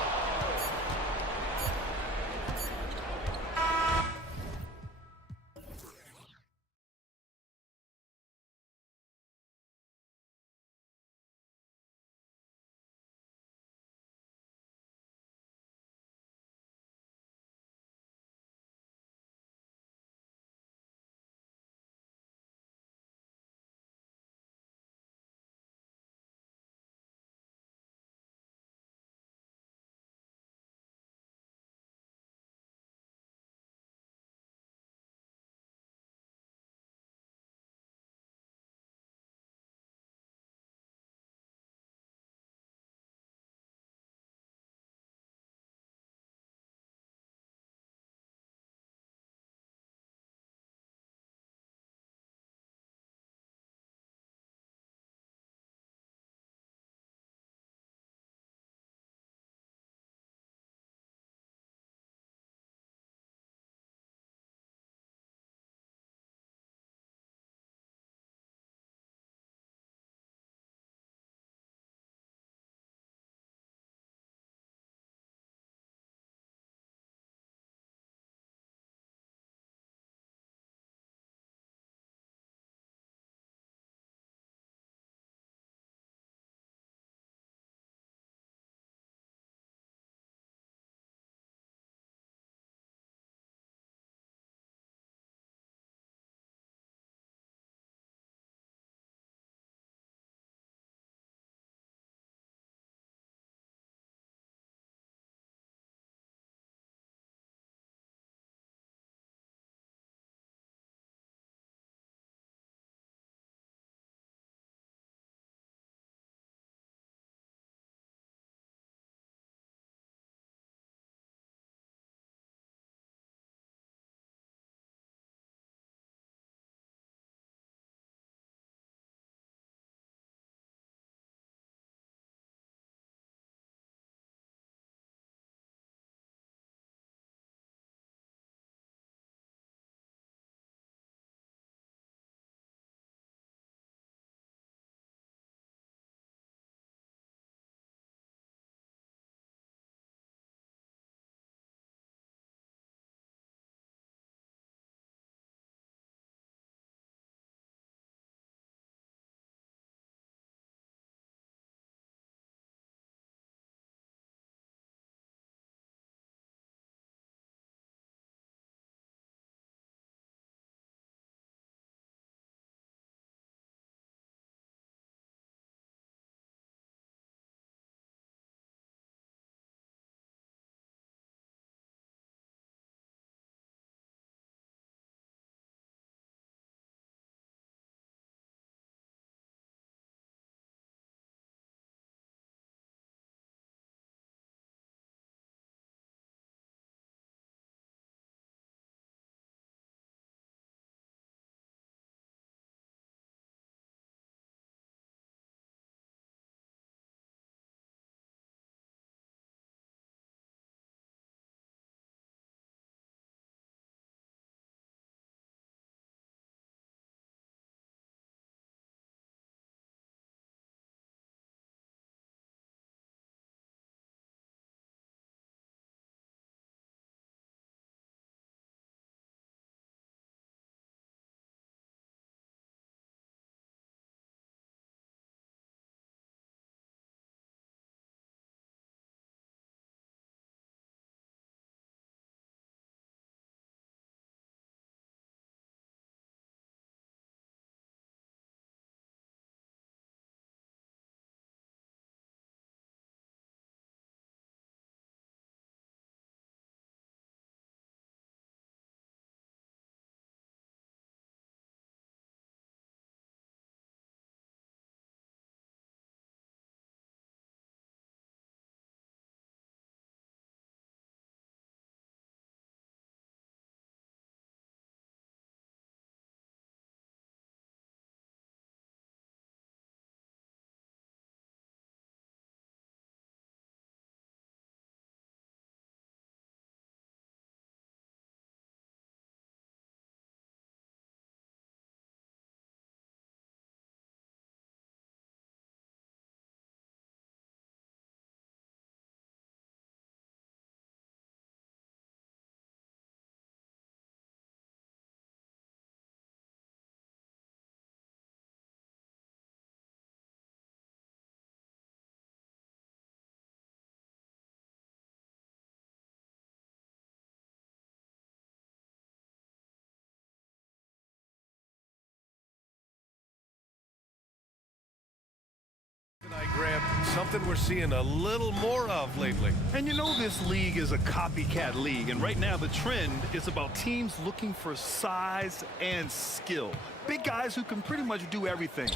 something we're seeing a little more of lately. And you know this league is a copycat league, and right now the trend is about teams looking for size and skill. Big guys who can pretty much do everything.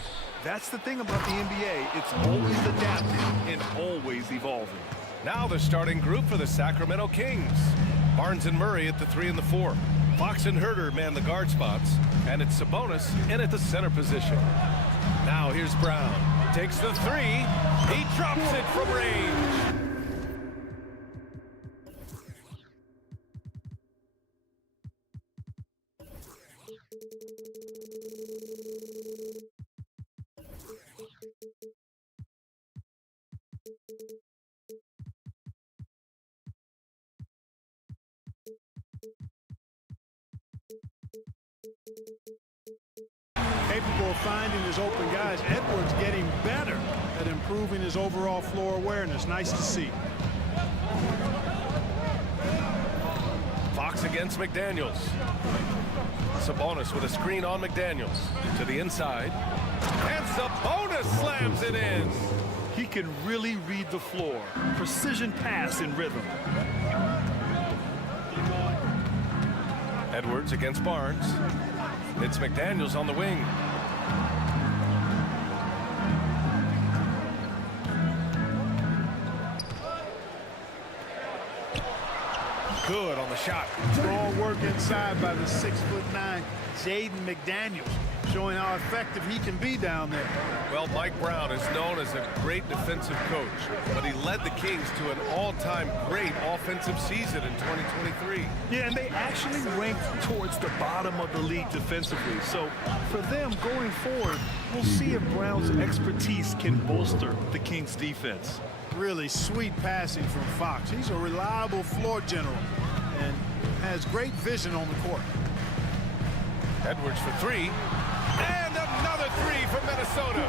That's the thing about the NBA. It's always adapting and always evolving. Now the starting group for the Sacramento Kings. Barnes and Murray at the 3 and the 4. Fox and Herter man the guard spots, and it's Sabonis in at the center position. Now here's Brown. Takes the 3. He drops it from range. Capable of finding his open guys. Edwards getting better at improving his overall floor awareness. Nice to see. Fox against McDaniels. Sabonis with a screen on McDaniels. To the inside. And Sabonis slams it in. He can really read the floor. Precision pass in rhythm. Edwards against Barnes. It's McDaniels on the wing. Good on the shot. Strong work inside by the 6'9" Jaden McDaniels, showing how effective he can be down there. Well, Mike Brown is known as a great defensive coach, but he led the Kings to an all-time great offensive season in 2023. Yeah, and they actually ranked towards the bottom of the league defensively. So for them going forward, we'll see if Brown's expertise can bolster the Kings' defense. Really sweet passing from Fox. He's a reliable floor general and has great vision on the court. Edwards for 3. And another 3 from Minnesota.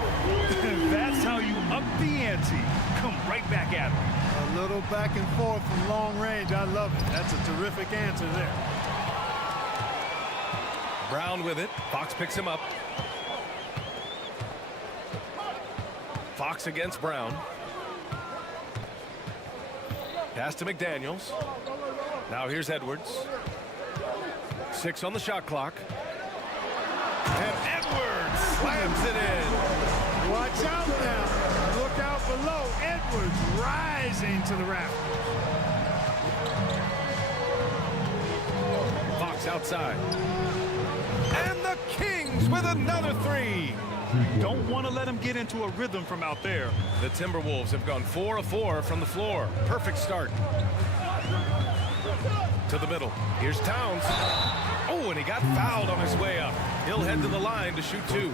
That's how you up the ante. Come right back at him. A little back and forth from long range. I love it. That's a terrific answer there. Brown with it. Fox picks him up. Fox against Brown. Pass to McDaniels. Now here's Edwards. 6 on the shot clock. And Edwards slams it in. Watch out now. Look out below. Edwards rising to the rafters. Fox outside. And the Kings with another 3. Don't want to let him get into a rhythm from out there. The Timberwolves have gone 4 of 4 from the floor. Perfect start. To the middle. Here's Towns. Oh, and he got fouled on his way up. He'll head to the line to shoot 2.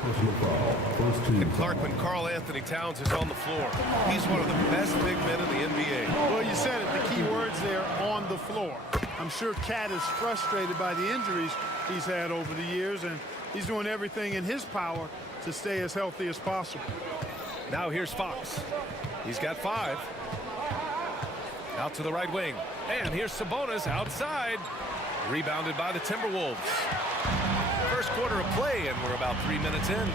And Clarkman, Karl Anthony Towns is on the floor. He's one of the best big men in the NBA. Well, you said it. The key words there, on the floor. I'm sure Cat is frustrated by the injuries he's had over the years, and he's doing everything in his power to stay as healthy as possible. Now here's Fox. He's got 5. Out to the right wing. And here's Sabonis outside. Rebounded by the Timberwolves. First quarter of play, and we're about 3 minutes in.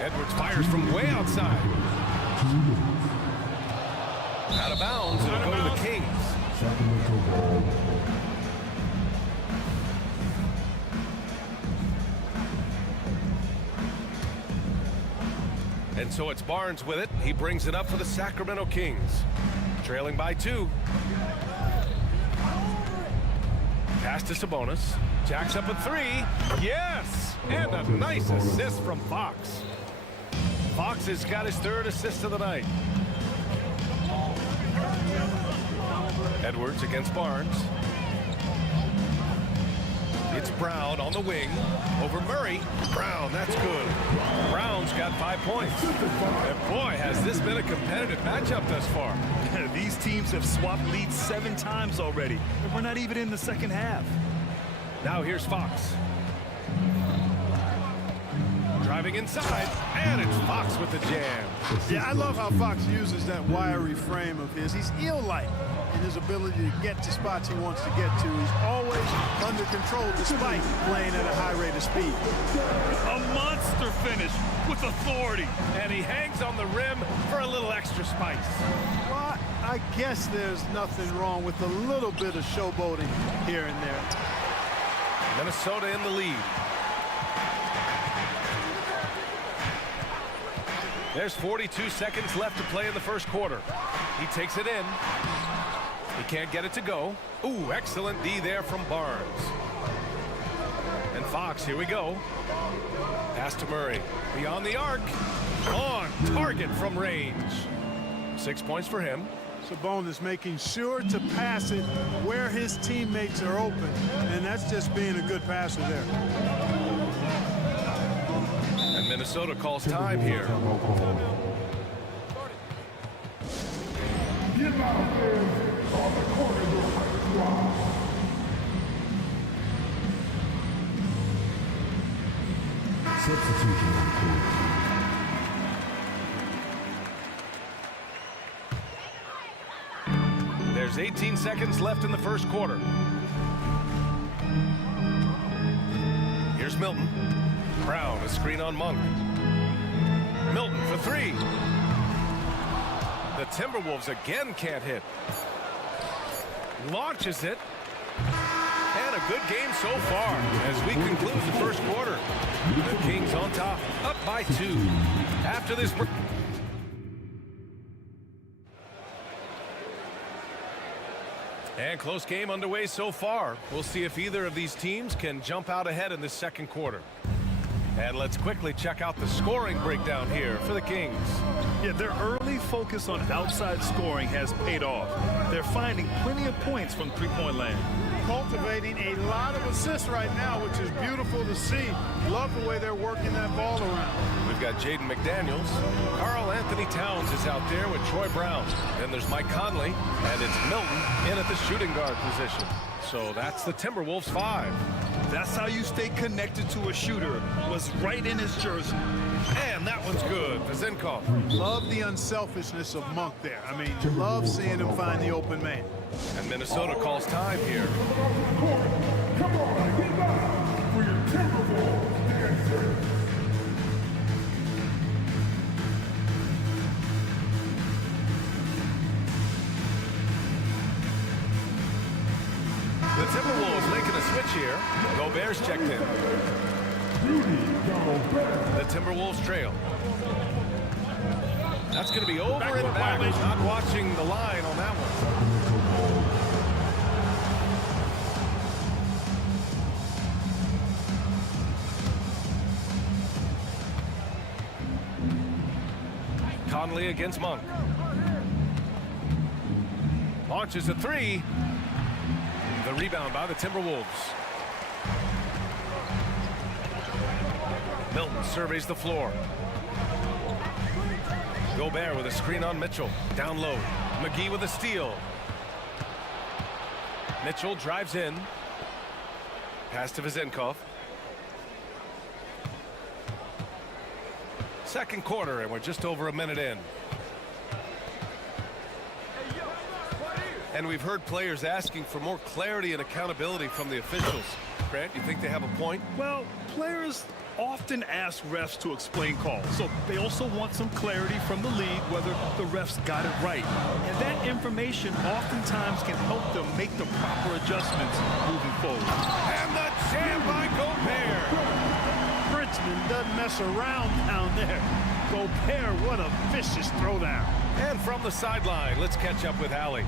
Edwards fires from way outside. Out of bounds. It'll go to the Kings. And so it's Barnes with it. He brings it up for the Sacramento Kings. Trailing by 2. Pass to Sabonis. Jacks up a 3. Yes! And a nice assist from Fox. Fox has got his 3rd assist of the night. Edwards against Barnes. It's Brown on the wing. Over Murray. Brown, that's good. Brown's got 5 points. And boy, has this been a competitive matchup thus far. These teams have swapped leads 7 times already. And we're not even in the second half. Now here's Fox. Driving inside, and it's Fox with the jam. Yeah, I love how Fox uses that wiry frame of his. He's eel-like in his ability to get to spots he wants to get to. He's always under control despite playing at a high rate of speed. A monster finish with authority. And he hangs on the rim for a little extra spice. Well, I guess there's nothing wrong with a little bit of showboating here and there. Minnesota in the lead. There's 42 seconds left to play in the first quarter. He takes it in. He can't get it to go. Ooh, excellent D there from Barnes. And Fox, here we go. Pass to Murray. Beyond the arc. On target from range. 6 points for him. Sabonis making sure to pass it where his teammates are open. And that's just being a good passer there. And Minnesota calls time here. The amount of players on the corner of the squad. Substitution on court. There's 18 seconds left in the first quarter. Here's Milton. Brown, a screen on Monk. Milton for three. The Timberwolves again can't hit. Launches it. And a good game so far as we conclude the first quarter. The Kings on top, up by 2. After this break. And close game underway so far. We'll see if either of these teams can jump out ahead in this second quarter. And let's quickly check out the scoring breakdown here for the Kings. Yeah, their early focus on outside scoring has paid off. They're finding plenty of points from three-point land. Cultivating a lot of assists right now, which is beautiful to see. Love the way they're working that ball around. We've got Jaden McDaniels. Karl Anthony Towns is out there with Troy Brown. Then there's Mike Conley, and it's Milton in at the shooting guard position. So that's the Timberwolves 5. That's how you stay connected to a shooter. Was right in his jersey. And that one's good. Vezenkov. Love the unselfishness of Monk there. I mean, love seeing him find the open man. And Minnesota calls time here. Come on, get back for your Timberwolves answer. The Timberwolves making a switch here. Gobert's checked in. The Timberwolves trail. That's going to be over and back. Not watching the line on that one. Conley against Monk. Launches a three. The rebound by the Timberwolves. Milton surveys the floor. Gobert with a screen on Mitchell. Down low. McGee with a steal. Mitchell drives in. Pass to Vezenkov. Second quarter, and we're just over a minute in. And we've heard players asking for more clarity and accountability from the officials. Grant, you think they have a point? Well, players often ask refs to explain calls, so they also want some clarity from the league whether the refs got it right. And that information oftentimes can help them make the proper adjustments moving forward. And the jam by Gobert. Bridgman doesn't mess around down there. Gobert, what a vicious throwdown. And from the sideline, let's catch up with Allie.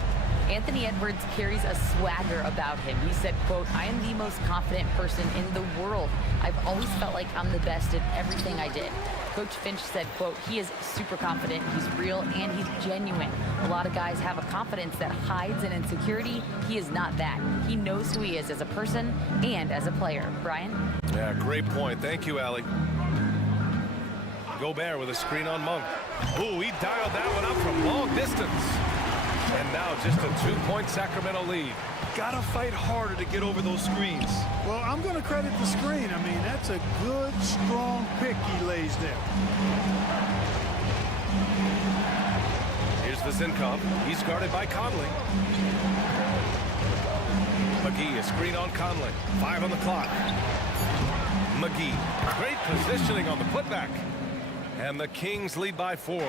Anthony Edwards carries a swagger about him. He said, quote, "I am the most confident person in the world. I've always felt like I'm the best at everything I did." Coach Finch said, quote, "He is super confident, he's real, and he's genuine. A lot of guys have a confidence that hides an insecurity. He is not that. He knows who he is as a person and as a player." Brian? Yeah, great point. Thank you, Allie. Gobert with a screen on Monk. Ooh, he dialed that one up from long distance. And now just a 2-point Sacramento lead. Gotta fight harder to get over those screens. Well, I'm going to credit the screen. I mean, that's a good, strong pick he lays there. Here's Vizinkov. He's guarded by Conley. McGee, a screen on Conley. 5 on the clock. McGee, great positioning on the putback. And the Kings lead by 4.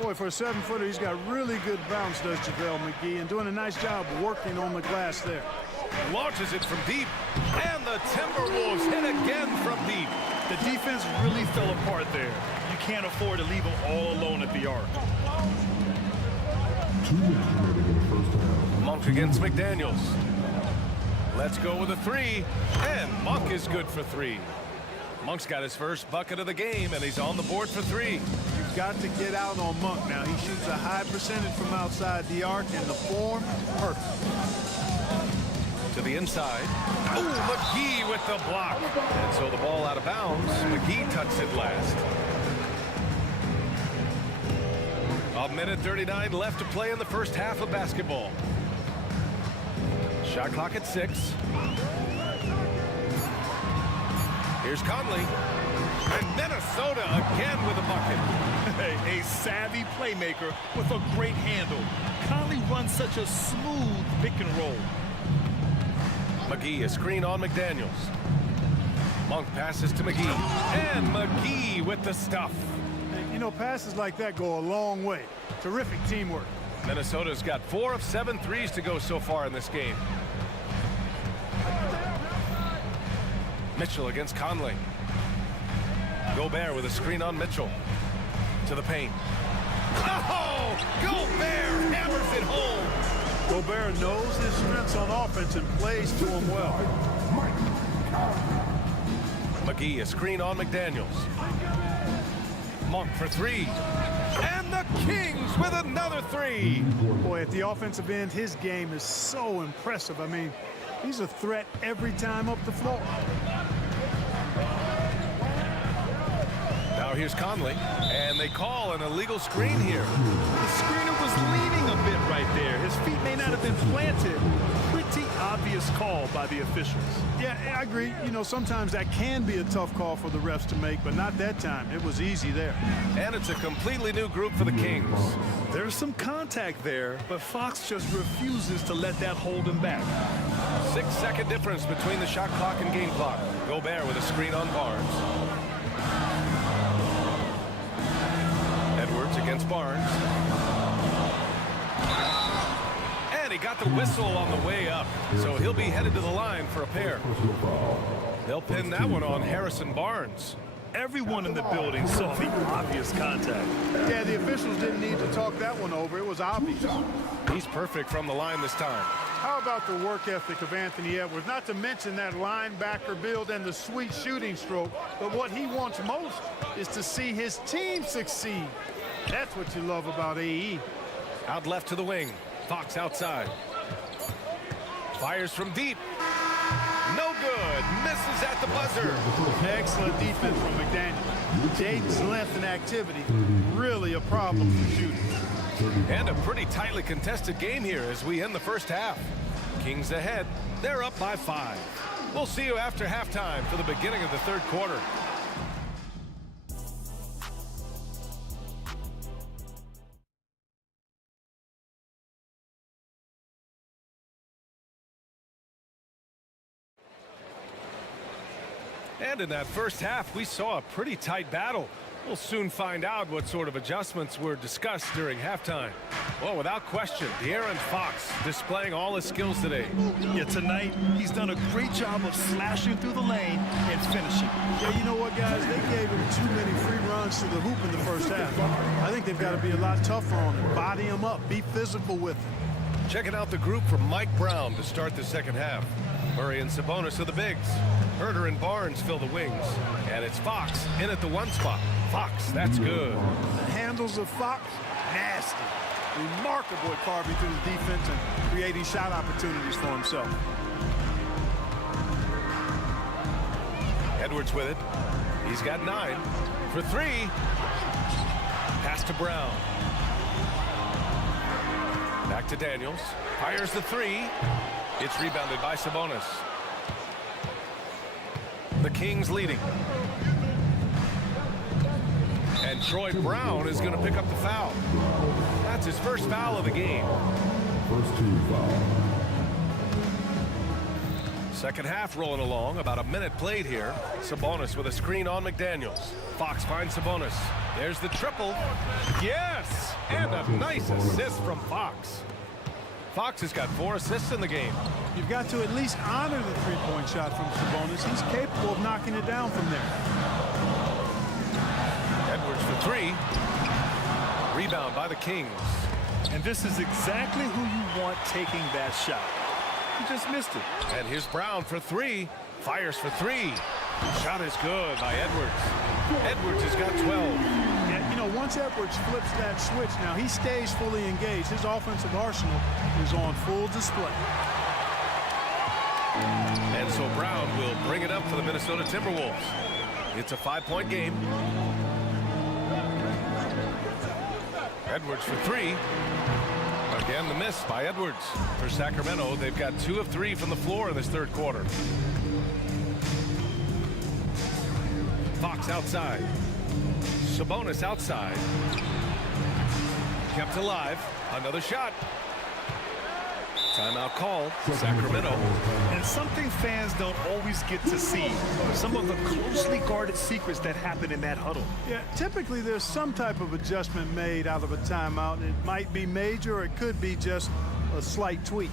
Boy, for a 7-footer, he's got really good bounce, does JaVale McGee, and doing a nice job working on the glass there. Launches it from deep. And the Timberwolves hit again from deep. The defense really fell apart there. You can't afford to leave them all alone at the arc. Monk against McDaniels. Let's go with a 3. And Monk is good for 3. Monk's got his first bucket of the game, and he's on the board for 3. You've got to get out on Monk now. He shoots a high percentage from outside the arc, and the form, perfect. To the inside. Oh, McGee with the block. And so the ball out of bounds. McGee touched it last. A minute 39 left to play in the first half of basketball. Shot clock at 6. Here's Conley. And Minnesota again with a bucket. A savvy playmaker with a great handle. Conley runs such a smooth pick and roll. McGee, a screen on McDaniels. Monk passes to McGee. And McGee with the stuff. You know, passes like that go a long way. Terrific teamwork. Minnesota's got 4 of 7 threes to go so far in this game. Mitchell against Conley. Gobert with a screen on Mitchell. To the paint. Oh! Gobert hammers it home. Gobert knows his strengths on offense and plays to him well. McGee, a screen on McDaniels. Monk for 3. And the Kings with another 3. Boy, at the offensive end, his game is so impressive. I mean, he's a threat every time up the floor. Now here's Conley, and they call an illegal screen here. The screener was leaning a bit right there. His feet may not have been planted. Pretty obvious call by the officials. Yeah, I agree. You know, sometimes that can be a tough call for the refs to make, but not that time. It was easy there. And it's a completely new group for the Kings. There's some contact there, but Fox just refuses to let that hold him back. 6-second difference between the shot clock and game clock. Gobert with a screen on Barnes. Edwards against Barnes. And he got the whistle on the way up, so he'll be headed to the line for a pair. They'll pin that one on Harrison Barnes. Everyone in the building saw the obvious contact. Yeah, the officials didn't need to talk that one over. It was obvious. He's perfect from the line this time. How about the work ethic of Anthony Edwards? Not to mention that linebacker build and the sweet shooting stroke, but what he wants most is to see his team succeed. That's what you love about AE. Out left to the wing. Fox outside. Fires from deep. No good. Misses at the buzzer. Excellent defense from McDaniel. Jaden's length and activity, really a problem for shooting. And a pretty tightly contested game here as we end the first half. Kings ahead. They're up by 5. We'll see you after halftime for the beginning of the third quarter. And in that first half, we saw a pretty tight battle. We'll soon find out what sort of adjustments were discussed during halftime. Well, without question, De'Aaron Fox displaying all his skills today. Yeah, tonight, he's done a great job of slashing through the lane and finishing. Yeah, you know what, guys? They gave him too many free runs to the hoop in the first half. I think they've got to be a lot tougher on him. Body him up. Be physical with him. Checking out the group from Mike Brown to start the second half. Murray and Sabonis are the bigs. Herter and Barnes fill the wings. And it's Fox in at the 1 spot. Fox, that's good. The handles of Fox, nasty. Remarkable at carving through the defense and creating shot opportunities for himself. Edwards with it. He's got 9 for 3. Pass to Brown. Back to Daniels. Fires the three. It's rebounded by Sabonis. The Kings leading. And Troy Brown is going to pick up the foul. That's his first foul of the game. First team foul. Second half rolling along, about a minute played here. Sabonis with a screen on McDaniels. Fox finds Sabonis. There's the triple. Yes! And a nice assist from Fox. Fox has got 4 assists in the game. You've got to at least honor the three-point shot from Sabonis. He's capable of knocking it down from there. Edwards for three. Rebound by the Kings. And this is exactly who you want taking that shot. He just missed it. And here's Brown for three. Fires for three. Shot is good by Edwards. Edwards has got 12. Yeah, you know, once Edwards flips that switch, now he stays fully engaged. His offensive arsenal is on full display. And so Brown will bring it up for the Minnesota Timberwolves. It's a 5-point game. Edwards for three. Again, the miss by Edwards. For Sacramento, they've got 2 of 3 from the floor in this third quarter. Fox outside. Sabonis outside. Kept alive. Another shot. Timeout call. Sacramento. And something fans don't always get to see. Some of the closely guarded secrets that happen in that huddle. Yeah, typically there's some type of adjustment made out of a timeout. It might be major or it could be just a slight tweak.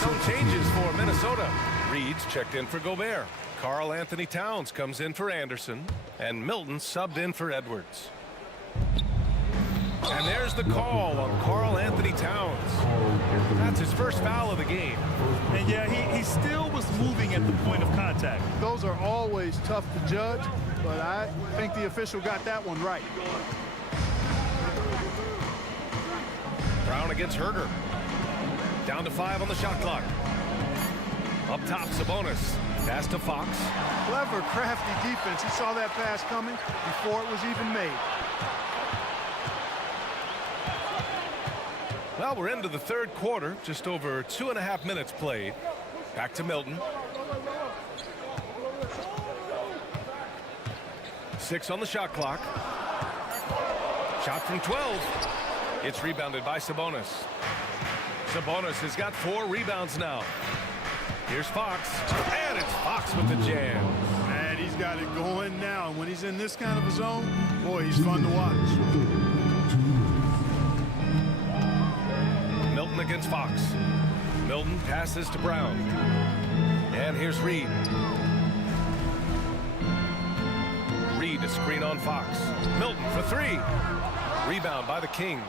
Some changes for Minnesota. Reed's checked in for Gobert. Karl Anthony Towns comes in for Anderson. And Milton subbed in for Edwards. And there's the call on Karl Anthony Towns. That's his first foul of the game. And yeah, he still was moving at the point of contact. Those are always tough to judge, but I think the official got that one right. Brown against Herder. Down to 5 on the shot clock. Up top, Sabonis. Pass to Fox. Clever, crafty defense. He saw that pass coming before it was even made. Well, we're into the third quarter. Just over 2.5 minutes played. Back to Milton. 6 on the shot clock. Shot from 12. It's rebounded by Sabonis. Sabonis has got 4 rebounds now. Here's Fox, and it's Fox with the jam. And he's got it going now. And when he's in this kind of a zone, boy, he's fun to watch. Milton against Fox. Milton passes to Brown. And here's Reed. Reed to screen on Fox. Milton for 3. Rebound by the Kings.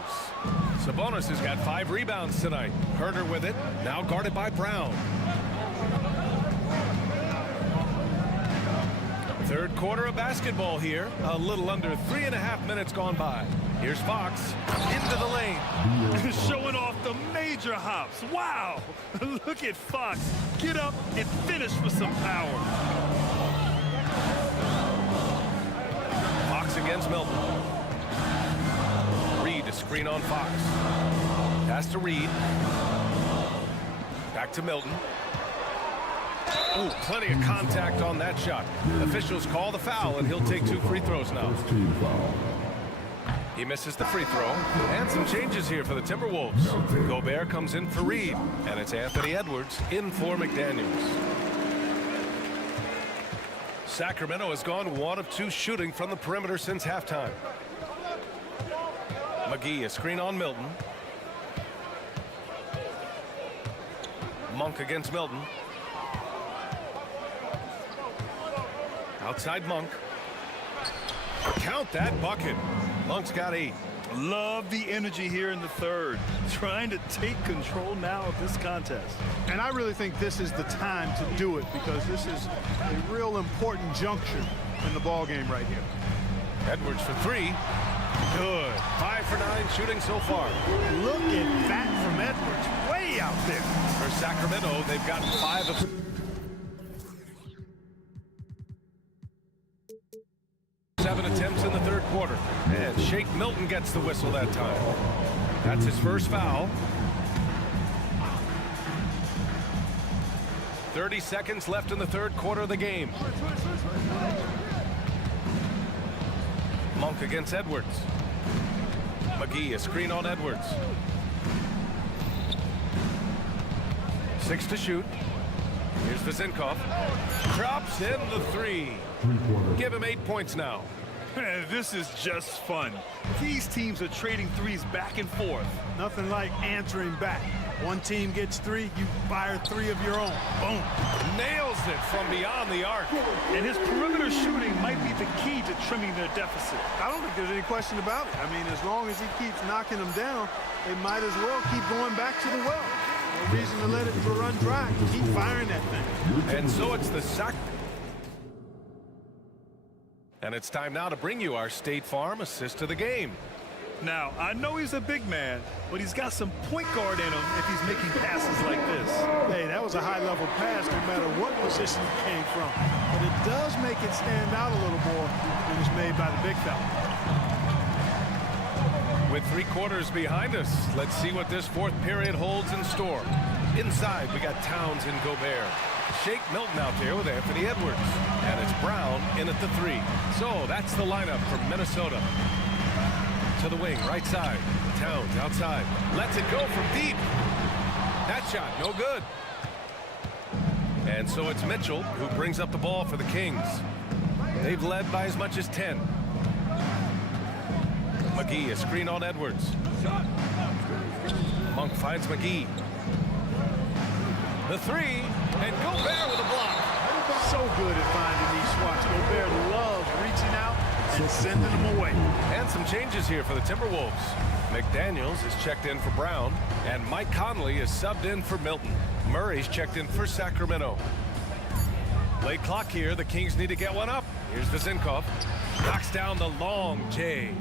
Sabonis has got 5 rebounds tonight. Herder with it, now guarded by Brown. Third quarter of basketball here. A little under 3.5 minutes gone by. Here's Fox into the lane. Showing off the major hops. Wow! Look at Fox. Get up and finish with some power. Fox against Milton. Reed to screen on Fox. Pass to Reed. Back to Milton. Ooh, plenty of contact on that shot. Officials call the foul, and he'll take 2 free throws now. He misses the free throw. And some changes here for the Timberwolves. Gobert comes in for Reed, and it's Anthony Edwards in for McDaniels. Sacramento has gone 1 of 2 shooting from the perimeter since halftime. McGee, a screen on Milton. Monk against Milton. Outside Monk. Count that bucket. Monk's got 8. Love the energy here in the third. Trying to take control now of this contest. And I really think this is the time to do it because this is a real important juncture in the ball game right here. Edwards for 3. Good. 5 for 9 shooting so far. Look at that from Edwards. Way out there. For Sacramento, they've got 5 of 7 attempts in the third quarter. And Shake Milton gets the whistle that time. That's his first foul. 30 seconds left in the third quarter of the game. Monk against Edwards. McGee, a screen on Edwards. 6 to shoot. Here's Vizinkov. Drops in the 3. Give him 8 points now. Man, this is just fun. These teams are trading threes back and forth. Nothing like answering back. One team gets 3, you fire 3 of your own. Boom. Nails it from beyond the arc. And his perimeter shooting might be the key to trimming their deficit. I don't think there's any question about it. I mean, as long as he keeps knocking them down, they might as well keep going back to the well. No reason to let it run dry. Keep firing that thing. And so it's the sack. And it's time now to bring you our State Farm assist of the game. Now, I know he's a big man, but he's got some point guard in him if he's making passes like this. Hey, that was a high-level pass no matter what position it came from. But it does make it stand out a little more when it's made by the big fella. With 3 quarters behind us, let's see what this fourth period holds in store. Inside, we got Towns and Gobert. Shake Milton out there with Anthony Edwards. And it's Brown in at the 3. So that's the lineup for Minnesota. To the wing, right side. Towns outside. Lets it go from deep. That shot, no good. And so it's Mitchell who brings up the ball for the Kings. They've led by as much as 10. McGee, a screen on Edwards. Monk finds McGee. The 3, and Gobert with a block. So good at finding these spots. Gobert loves reaching out and sending them away. And some changes here for the Timberwolves. McDaniels is checked in for Brown, and Mike Conley is subbed in for Milton. Murray's checked in for Sacramento. Late clock here. The Kings need to get one up. Here's Vizinkov. Knocks down the long J.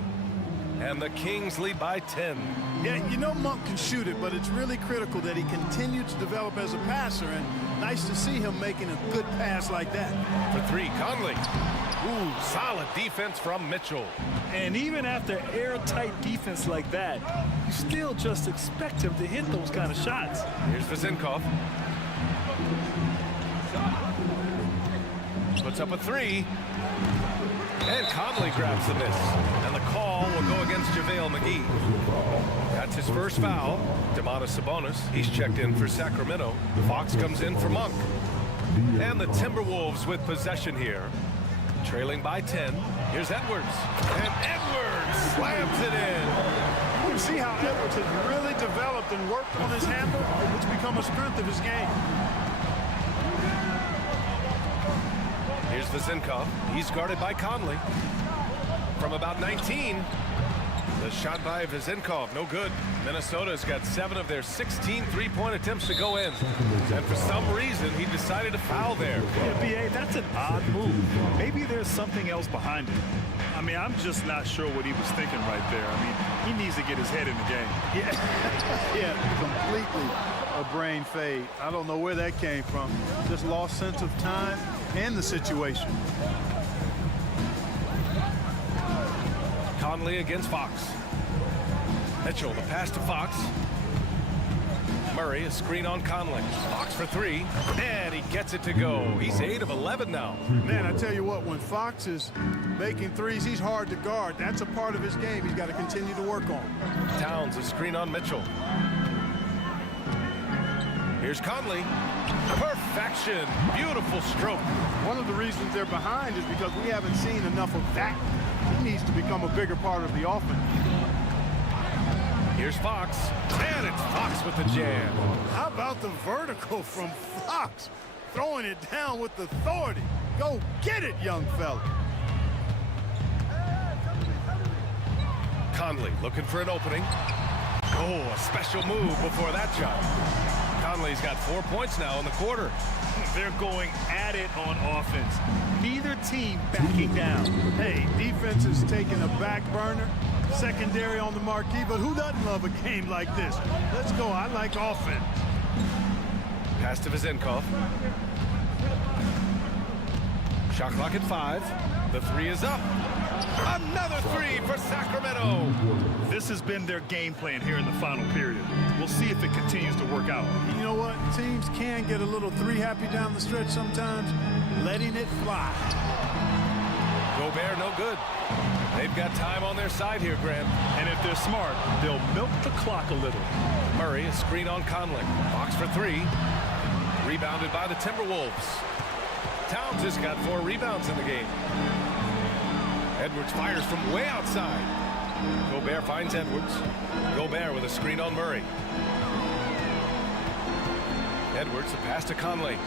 And the Kings lead by 10. Yeah, you know Monk can shoot it, but it's really critical that he continue to develop as a passer, and nice to see him making a good pass like that. For 3, Conley. Ooh, solid defense from Mitchell. And even after airtight defense like that, you still just expect him to hit those kind of shots. Here's Vizinkov. Puts up a 3. And Conley grabs the miss. And the call will go against JaVale McGee. That's his first foul. Domantas Sabonis, he's checked in for Sacramento. Fox comes in for Monk. And the Timberwolves with possession here. Trailing by 10. Here's Edwards. And Edwards slams it in. You can see how Edwards has really developed and worked on his handle. It's become a strength of his game. Here's Vizinkov. He's guarded by Conley. From about 19. The shot by Vizinkov, no good. Minnesota's got 7 of their 16 three-point attempts to go in. And for some reason, he decided to foul there. Yeah, B.A., that's an odd move. Maybe there's something else behind it. I mean, I'm just not sure what he was thinking right there. I mean, he needs to get his head in the game. Yeah, completely a brain fade. I don't know where that came from. Just lost sense of time and the situation. Conley against Fox. Mitchell, the pass to Fox. Murray, a screen on Conley. Fox for 3, and he gets it to go. He's 8 of 11 now. Man, I tell you what, when Fox is making threes, he's hard to guard. That's a part of his game he's got to continue to work on. Towns, a screen on Mitchell. Here's Conley. Perfection. Beautiful stroke. One of the reasons they're behind is because we haven't seen enough of that. He needs to become a bigger part of the offense. Here's Fox. And it's Fox with the jam. How about the vertical from Fox? Throwing it down with authority. Go get it, young fella. Conley looking for an opening. Oh, a special move before that shot. Conley's got 4 points now in the quarter. They're going at it on offense. Neither team backing down. Hey, defense is taking a back burner. Secondary on the marquee, but who doesn't love a game like this? Let's go. I like offense. Pass to Vizinkov. Shot clock at 5. The three is up. Another three for Sacramento. This has been their game plan here in the final period. We'll see if it continues to work out. You know what? Teams can get a little three-happy down the stretch sometimes, letting it fly. Gobert, no good. They've got time on their side here, Graham. And if they're smart, they'll milk the clock a little. Murray, a screen on Conley. Box for three. Rebounded by the Timberwolves. Towns has got 4 rebounds in the game. Edwards fires from way outside. Gobert finds Edwards. Gobert with a screen on Murray. Edwards, the pass to Conley.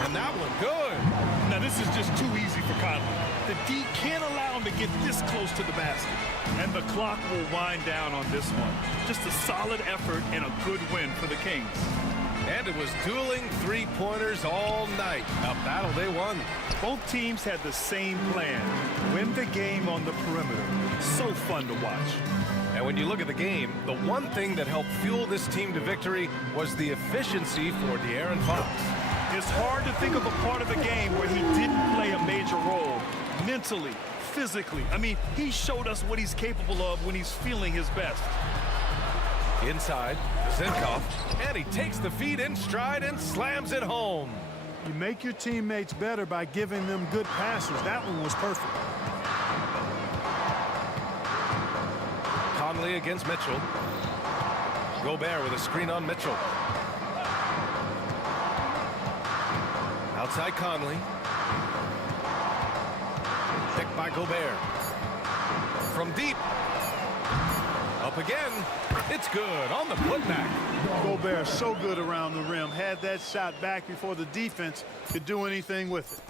And that one good. Now this is just too easy for Conley. The D can't allow him to get this close to the basket. And the clock will wind down on this one. Just a solid effort and a good win for the Kings. And it was dueling three-pointers all night. A battle they won. Both teams had the same plan. Win the game on the perimeter. So fun to watch. And when you look at the game, the one thing that helped fuel this team to victory was the efficiency for De'Aaron Fox. It's hard to think of a part of the game where he didn't play a major role. Mentally, physically. I mean, he showed us what he's capable of when he's feeling his best. Inside, Zinkoff, and he takes the feed in stride and slams it home. You make your teammates better by giving them good passes. That one was perfect. Conley against Mitchell. Gobert with a screen on Mitchell. Outside Conley. Picked by Gobert. From deep. Up again. It's good on the putback. Gobert so good around the rim. Had that shot back before the defense could do anything with it.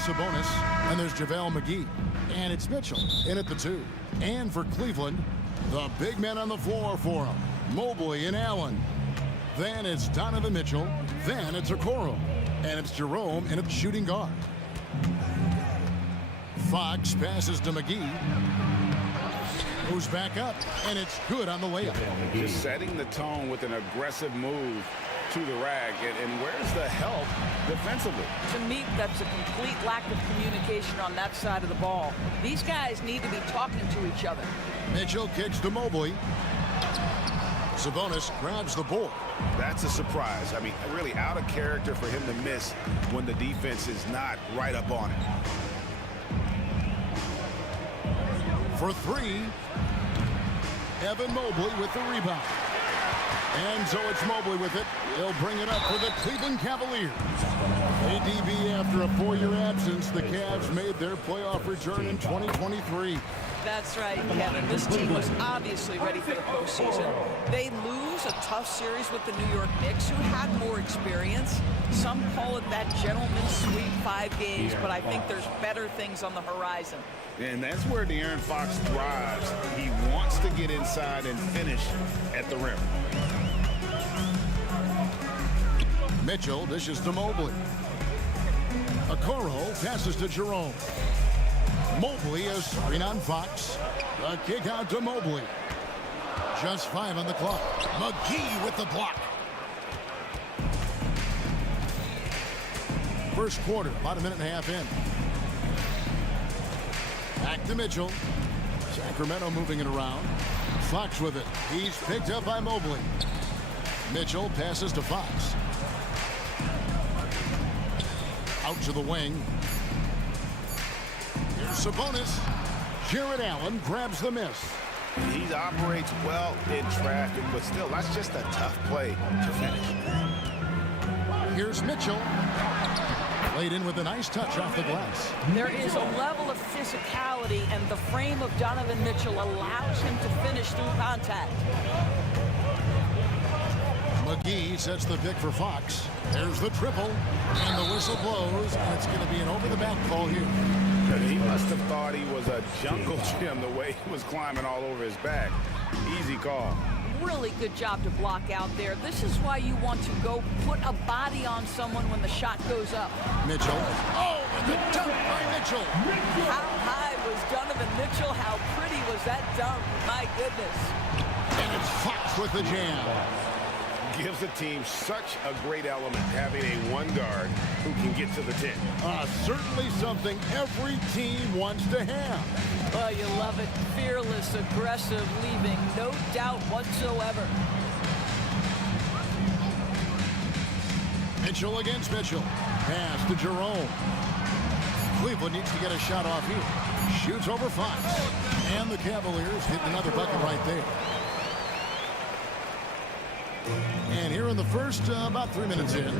Sabonis. And there's JaVale McGee. And it's Mitchell in at the 2. And for Cleveland, the big men on the floor for him. Mobley and Allen. Then it's Donovan Mitchell. Then it's Okoro. And it's Jerome in at the shooting guard. Fox passes to McGee. Moves back up, and it's good on the layup. Just setting the tone with an aggressive move to the rack. And where's the help defensively? To me, that's a complete lack of communication on that side of the ball. These guys need to be talking to each other. Mitchell kicks to Mobley. Sabonis grabs the board. That's a surprise. I mean, really out of character for him to miss when the defense is not right up on it. For 3, Evan Mobley with the rebound. And so it's Mobley with it. He'll bring it up for the Cleveland Cavaliers. ADB, after a 4-year absence, the Cavs made their playoff return in 2023. That's right, Kevin. This team was obviously ready for the postseason. They lose a tough series with the New York Knicks, who had more experience. Some call it that gentleman's sweep 5 games, but I think there's better things on the horizon. And that's where De'Aaron Fox thrives. He wants to get inside and finish at the rim. Mitchell dishes to Mobley. Okoro passes to Jerome. Mobley is screen on Fox. A kick out to Mobley. Just 5 on the clock. McGee with the block. First quarter, about a minute and a half in. Back to Mitchell. Sacramento moving it around. Fox with it. He's picked up by Mobley. Mitchell passes to Fox. Out to the wing. Here's Sabonis. Jared Allen grabs the miss. He operates well in traffic, but still, that's just a tough play to finish. Here's Mitchell. Laid in with a nice touch off the glass. There is a level of physicality, and the frame of Donovan Mitchell allows him to finish through contact. McGee sets the pick for Fox. There's the triple, and the whistle blows, and it's going to be an over-the-back call here. He must have thought he was a jungle gym the way he was climbing all over his back. Easy call. Really good job to block out there. This is why you want to go put a body on someone when the shot goes up. Mitchell. Oh, and the dunk by Mitchell. How high was Donovan Mitchell? How pretty was that dunk? My goodness. And it's Fox with the jam. Gives the team such a great element having a one guard who can get to the 10. Certainly something every team wants to have. Oh, you love it. Fearless, aggressive, leaving no doubt whatsoever. Mitchell against Mitchell. Pass to Jerome. Cleveland needs to get a shot off here. Shoots over Fox. And the Cavaliers hit another bucket right there. And here in the first, about 3 minutes in,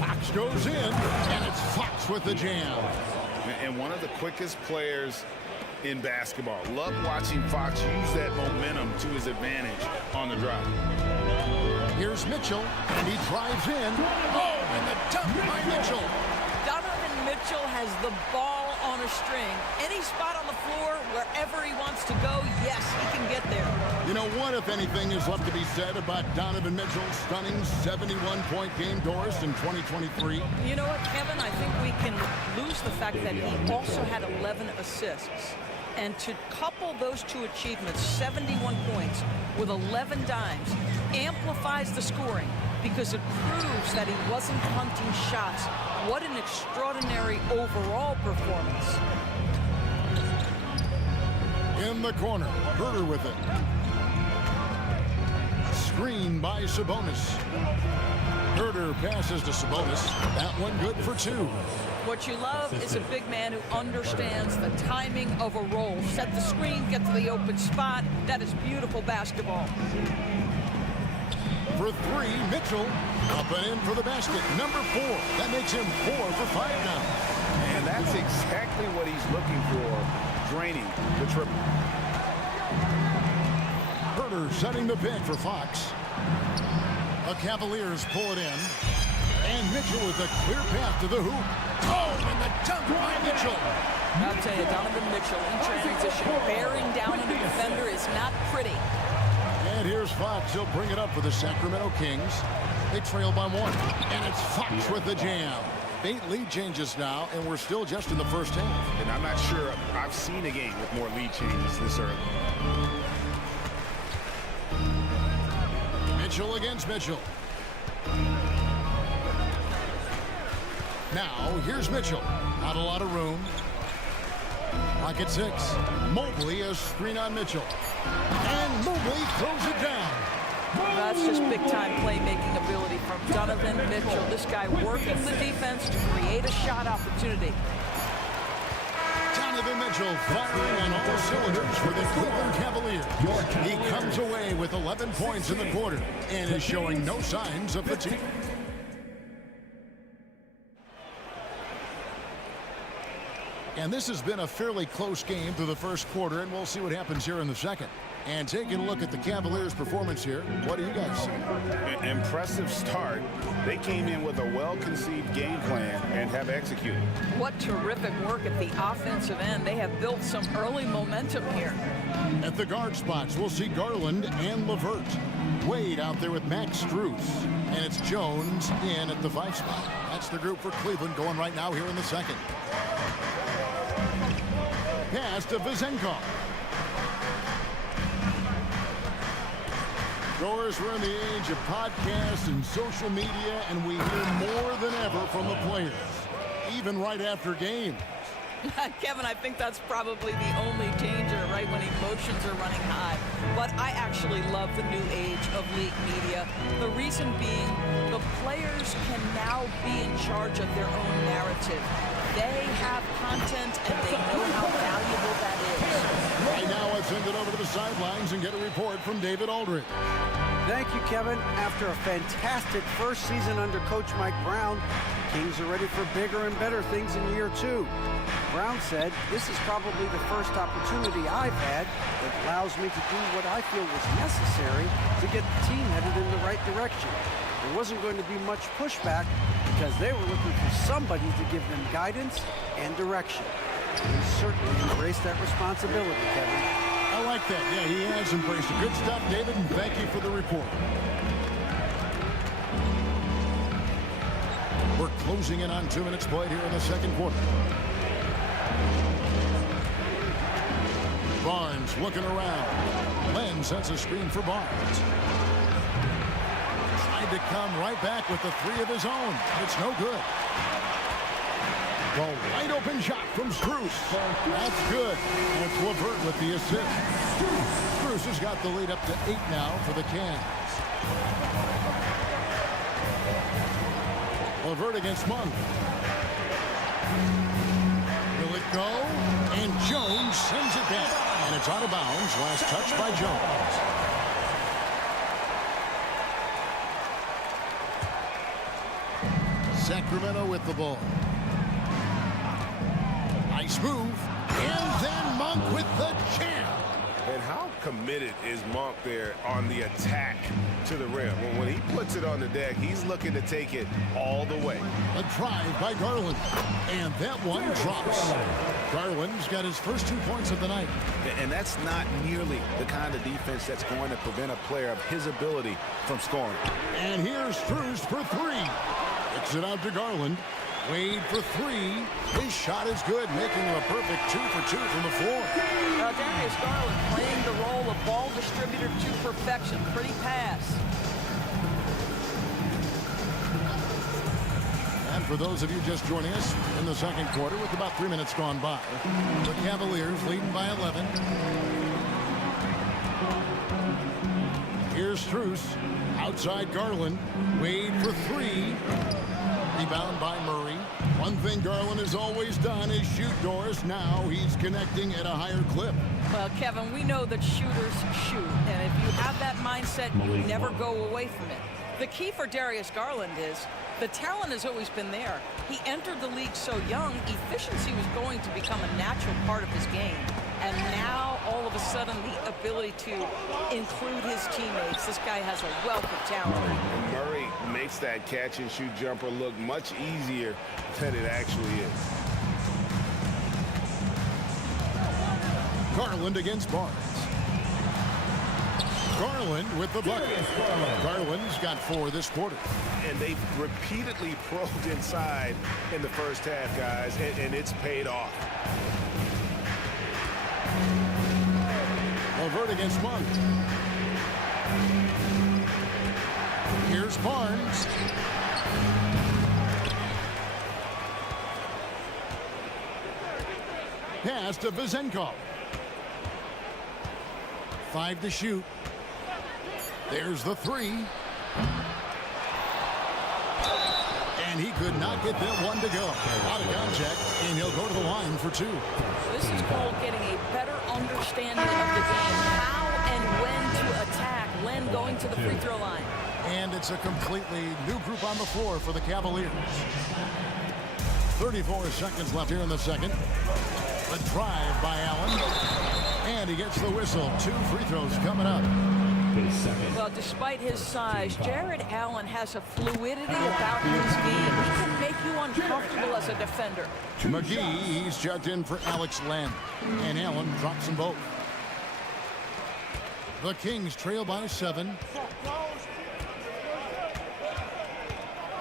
Fox goes in, and it's Fox with the jam. And one of the quickest players in basketball. Love watching Fox use that momentum to his advantage on the drive. Here's Mitchell, and he drives in. Oh, and the dunk by Mitchell. Donovan Mitchell has the ball on a string. Any spot on the floor, wherever he wants to go, yes, he can get there. You know what, if anything, is left to be said about Donovan Mitchell's stunning 71-point game Doris in 2023? You know what, Kevin? I think we can lose the fact that he also had 11 assists. And to couple those two achievements, 71 points with 11 dimes, amplifies the scoring because it proves that he wasn't hunting shots. What an extraordinary overall performance. In the corner, Herter with it. Screen by Sabonis. Herter passes to Sabonis. That one good for 2. What you love is a big man who understands the timing of a roll. Set the screen, get to the open spot. That is beautiful basketball. For 3, Mitchell up and in for the basket. Number 4. That makes him 4 for 5 now. And that's exactly what he's looking for, draining the triple. Herter setting the pick for Fox. The Cavaliers pull it in. And Mitchell with a clear path to the hoop. Oh, and the dunk by Mitchell. I'll tell you, Donovan Mitchell in transition, bearing down on the defender is not pretty. And here's Fox. He'll bring it up for the Sacramento Kings. They trail by 1. And it's Fox with the jam. 8 lead changes now, and we're still just in the first half. And I'm not sure I've seen a game with more lead changes this early. Mitchell against Mitchell. Now, here's Mitchell. Not a lot of room. Pocket 6. Mobley a screen on Mitchell. And Mobley throws it down. That's just big-time playmaking ability from Donovan Mitchell. This guy working the defense to create a shot opportunity. Donovan Mitchell firing on all cylinders for the Cleveland Cavaliers. He comes away with 11 points in the quarter and is showing no signs of fatigue. And this has been a fairly close game through the first quarter, and we'll see what happens here in the second. And taking a look at the Cavaliers' performance here, what do you guys see? An impressive start. They came in with a well-conceived game plan and have executed. What terrific work at the offensive end. They have built some early momentum here. At the guard spots, we'll see Garland and LeVert. Wade out there with Max Strus. And it's Jones in at the 5 spot. That's the group for Cleveland going right now here in the second. Pass to Vizenkov. Doris, we're in the age of podcasts and social media, and we hear more than ever from the players, even right after games. Kevin, I think that's probably the only danger, right, when emotions are running high. But I actually love the new age of league media. The reason being, the players can now be in charge of their own narrative. They have content, and they know how valuable that is. Right now, let's send it over to the sidelines and get a report from David Aldridge. Thank you, Kevin. After a fantastic first season under Coach Mike Brown, Kings are ready for bigger and better things in year 2. Brown said, "This is probably the first opportunity I've had that allows me to do what I feel was necessary to get the team headed in the right direction. There wasn't going to be much pushback because they were looking for somebody to give them guidance and direction." He certainly embraced that responsibility, Kevin. I like that. Yeah, he has embraced it. Good stuff, David, and thank you for the report. We're closing in on 2 minutes played here in the second quarter. Barnes looking around. Len sets a screen for Barnes. Tried to come right back with the 3 of his own. It's no good. Well, wide open shot from Strus. That's good. And it's LeVert with the assist. Strus has got the lead up to 8 now for the Cavs. LeVert against Monk. Will it go? And Jones sends it back. And it's out of bounds. Last touch by Jones. Sacramento with the ball. Nice move. And then Monk with the jam. And how committed is Monk there on the attack to the rim? When he puts it on the deck, he's looking to take it all the way. A drive by Garland. And that one drops. Garland's got his first 2 points of the night. And that's not nearly the kind of defense that's going to prevent a player of his ability from scoring. And here's Strus for 3. Kicks it out to Garland. Wade for 3. His shot is good, making him a perfect 2 for 2 from the floor. Darius Garland playing the role of ball distributor to perfection. Pretty pass. And for those of you just joining us in the second quarter with about 3 minutes gone by, the Cavaliers leading by 11. Here's Strus. Outside Garland. Wade for 3. Rebound by Murray. One thing Garland has always done is shoot, Doris. Now he's connecting at a higher clip. Well, Kevin, we know that shooters shoot. And if you have that mindset, you never go away from it. The key for Darius Garland is the talent has always been there. He entered the league so young, efficiency was going to become a natural part of his game. And now, all of a sudden, the ability to include his teammates. This guy has a wealth of talent. And Murray makes that catch-and-shoot jumper look much easier than it actually is. Garland against Barnes. Garland with the bucket. Garland's got 4 this quarter. And they've repeatedly probed inside in the first half, guys, and it's paid off. Levert against Monk. Here's Barnes. Pass to Vizenko. 5 to shoot. There's the 3. And he could not get that one to go. Out of contact, and he'll go to the line for 2. This is called getting a better understanding of the game. How and when to attack when going to the free throw line. And it's a completely new group on the floor for the Cavaliers. 34 seconds left here in the second. A drive by Allen. And he gets the whistle. 2 free throws coming up. Well, despite his size, Jared Allen has a fluidity about his game. He can make you uncomfortable as a defender. McGee, he's checked in for Alex Lamb. And Allen drops them both. The Kings trail by 7.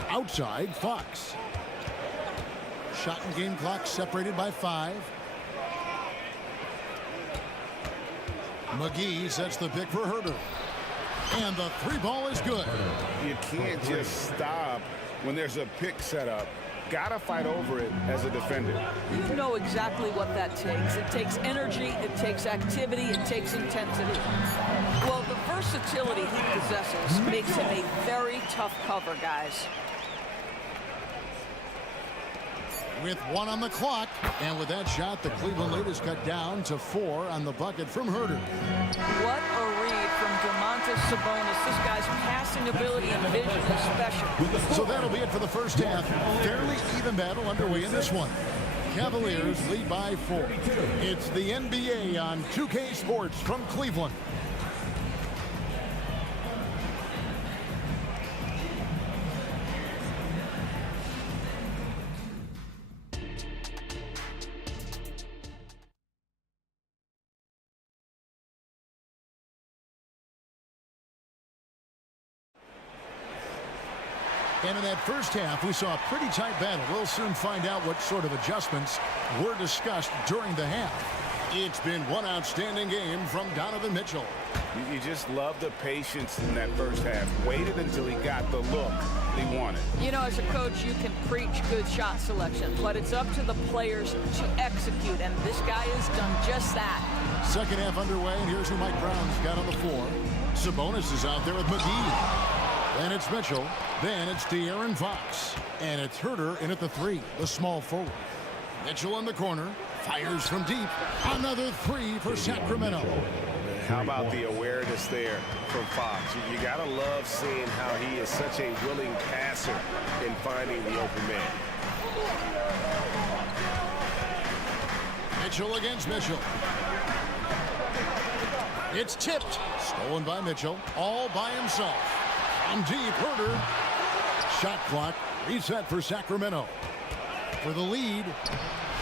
Outside, Fox. Shot and game clock separated by 5. McGee sets the pick for Herder. And the 3 ball is good. You can't just stop when there's a pick set up. Gotta fight over it as a defender. You know exactly what that takes. It takes energy, it takes activity, it takes intensity. Well, the versatility he possesses makes him a very tough cover, guys. With 1 on the clock, and with that shot, the Cleveland lead is cut down to 4 on the bucket from Herder. What a read from Domantas Sabonis. This guy's passing ability and vision is special. So that'll be it for the first half. Fairly even battle underway in this one. Cavaliers lead by 4. It's the NBA on 2K Sports from Cleveland. And in that first half, we saw a pretty tight battle. We'll soon find out what sort of adjustments were discussed during the half. It's been one outstanding game from Donovan Mitchell. You just love the patience in that first half. Waited until he got the look he wanted. You know, as a coach, you can preach good shot selection, but it's up to the players to execute, and this guy has done just that. Second half underway, and here's who Mike Brown's got on the floor. Sabonis is out there with McGee. Then it's Mitchell. Then it's De'Aaron Fox. And it's Herder in at the 3, the small forward. Mitchell in the corner. Fires from deep. Another 3 for Sacramento. How about the awareness there from Fox? You got to love seeing how he is such a willing passer in finding the open man. Mitchell against Mitchell. It's tipped. Stolen by Mitchell. All by himself. From deep, Herder. Shot clock reset for Sacramento. For the lead.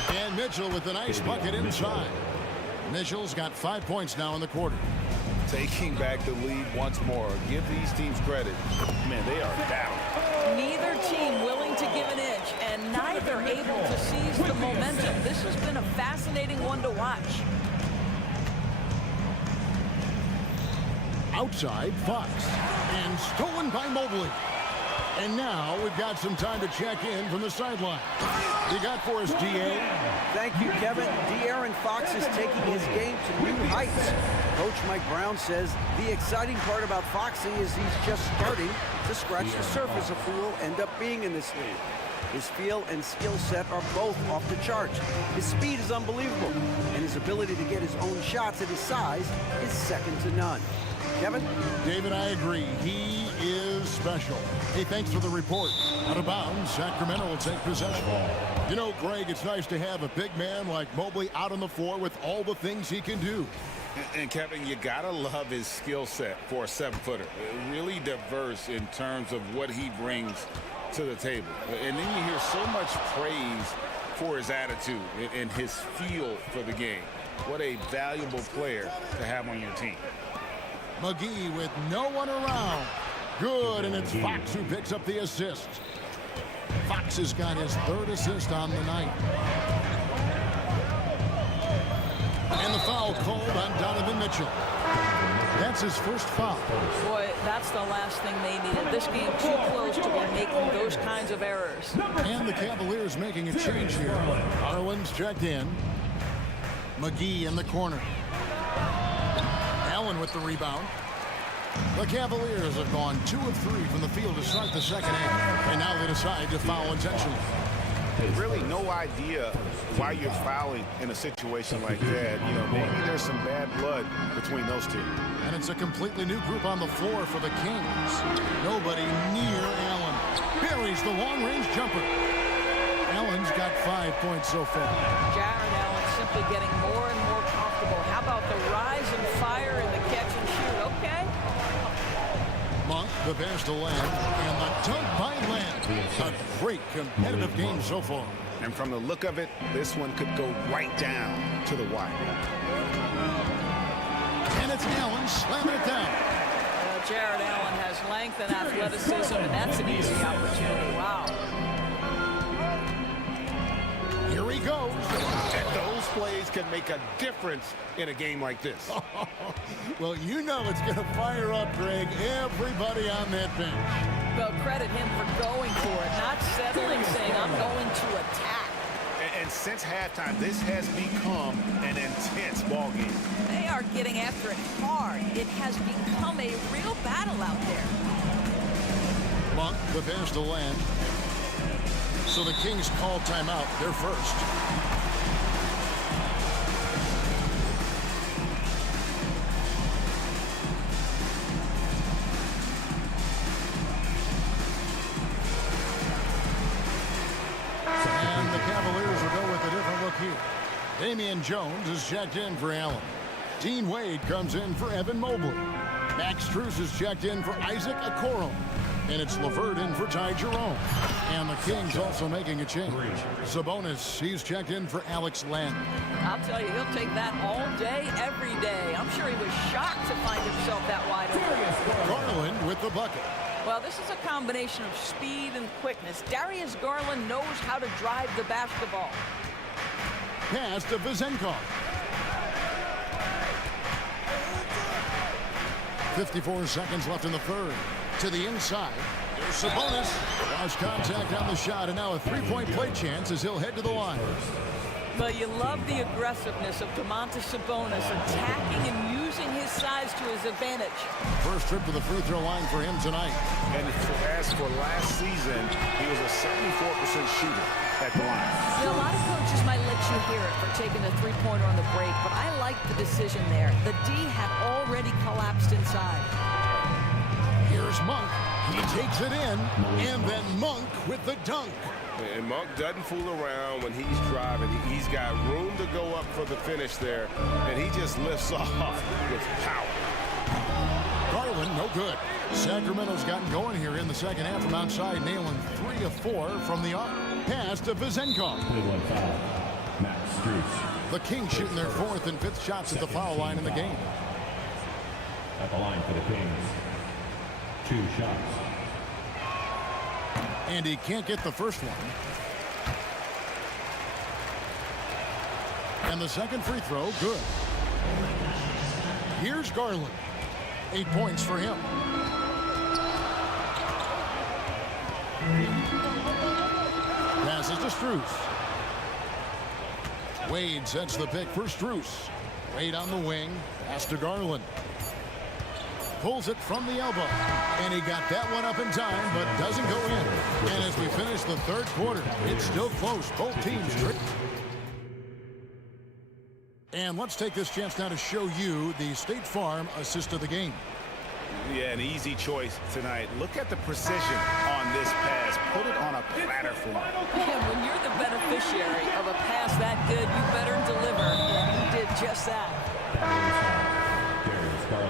And Mitchell with a nice bucket inside. Mitchell's got 5 points now in the quarter. Taking back the lead once more. Give these teams credit. Man, they are down. Neither team willing to give an inch, and neither able to seize the momentum. This has been a fascinating one to watch. Outside, Fox. And stolen by Mobley. And now we've got some time to check in from the sideline. You got for us, D.A.? Thank you, Kevin. De'Aaron Fox is taking his game to new heights. Coach Mike Brown says the exciting part about Foxy is he's just starting to scratch the surface of who will end up being in this league. His feel and skill set are both off the charts. His speed is unbelievable, and his ability to get his own shots at his size is second to none. Kevin? David, I agree. He is special. Hey, thanks for the report. Out of bounds, Sacramento will take possession. You know, Greg, it's nice to have a big man like Mobley out on the floor with all the things he can do. And Kevin, you gotta love his skill set for a 7-footer. Really diverse in terms of what he brings to the table. And then you hear so much praise for his attitude and his feel for the game. What a valuable player to have on your team. McGee with no one around. Good, and it's Fox who picks up the assist. Fox has got his 3rd assist on the night. And the foul called on Donovan Mitchell. That's his first foul. Boy, that's the last thing they needed. This game too close to be making those kinds of errors. And the Cavaliers making a change here. Garland's checked in. McGee in the corner. Allen with the rebound. The Cavaliers have gone 2 of 3 from the field to start the second half. And now they decide to foul intentionally. Really no idea why you're fouling in a situation like that. You know, maybe there's some bad blood between those two. And it's a completely new group on the floor for the Kings. Nobody near Allen. Buries the long-range jumper. Allen's got 5 points so far. Jared Allen simply getting more and more comfortable. How about the rise and fire in the catch and shoot? Okay. Monk, the pass to Lamb, and the dunk by Lamb. A great competitive game so far. And from the look of it, this one could go right down to the wire. And it's Allen slamming it down. Jared Allen has length and athleticism, and that's an easy opportunity. Wow. Here he goes. And those plays can make a difference in a game like this. Well, you know it's going to fire up, Greg, everybody on that bench. Well, credit him for going for it, not settling, saying, I'm going to attack. And since halftime, this has become an intense ball game. They are getting after it hard. It has become a real battle out there. Monk, the pass to Lamb. So the Kings call timeout. They're first. And the Cavaliers will go with a different look here. Damian Jones is checked in for Allen. Dean Wade comes in for Evan Mobley. Max Strus is checked in for Isaac Okoro. And it's LeVert in for Ty Jerome. And the Kings also making a change. Sabonis, he's checked in for Alex Len. I'll tell you, he'll take that all day, every day. I'm sure he was shocked to find himself that wide open. Garland with the bucket. Well, this is a combination of speed and quickness. Darius Garland knows how to drive the basketball. Pass to Vezenkov. 54 seconds left in the third. To the inside. There's Sabonis. Lost contact on the shot, and now a three-point play chance as he'll head to the line. But you love the aggressiveness of Domantas Sabonis, attacking and using his size to his advantage. First trip to the free throw line for him tonight. And as for last season, he was a 74% shooter at the line. You know, a lot of coaches might let you hear it for taking the three-pointer on the break, but I like the decision there. The D had already collapsed inside. Here's Monk. He takes it in, and then Monk with the dunk. And Monk doesn't fool around when he's driving. He's got room to go up for the finish there, and he just lifts off with power. Garland, no good. Sacramento's gotten going here in the second half from outside, nailing 3 of 4 from the arc. Pass to Vezenkov. The Kings shooting their 4th and 5th shots at the foul line in the game. At the line for the Kings. 2 shots. And he can't get the first one. And the second free throw, good. Here's Garland. 8 points for him. Passes to Strus. Wade sets the pick for Strus. Wade on the wing. Pass to Garland. Pulls it from the elbow. And he got that one up in time, but doesn't go in. And as we finish the third quarter, it's still close. Both teams trick. And let's take this chance now to show you the State Farm assist of the game. Yeah, an easy choice tonight. Look at the precision on this pass. Put it on a platter for him. And when you're the beneficiary of a pass that good, you better deliver. And he did just that.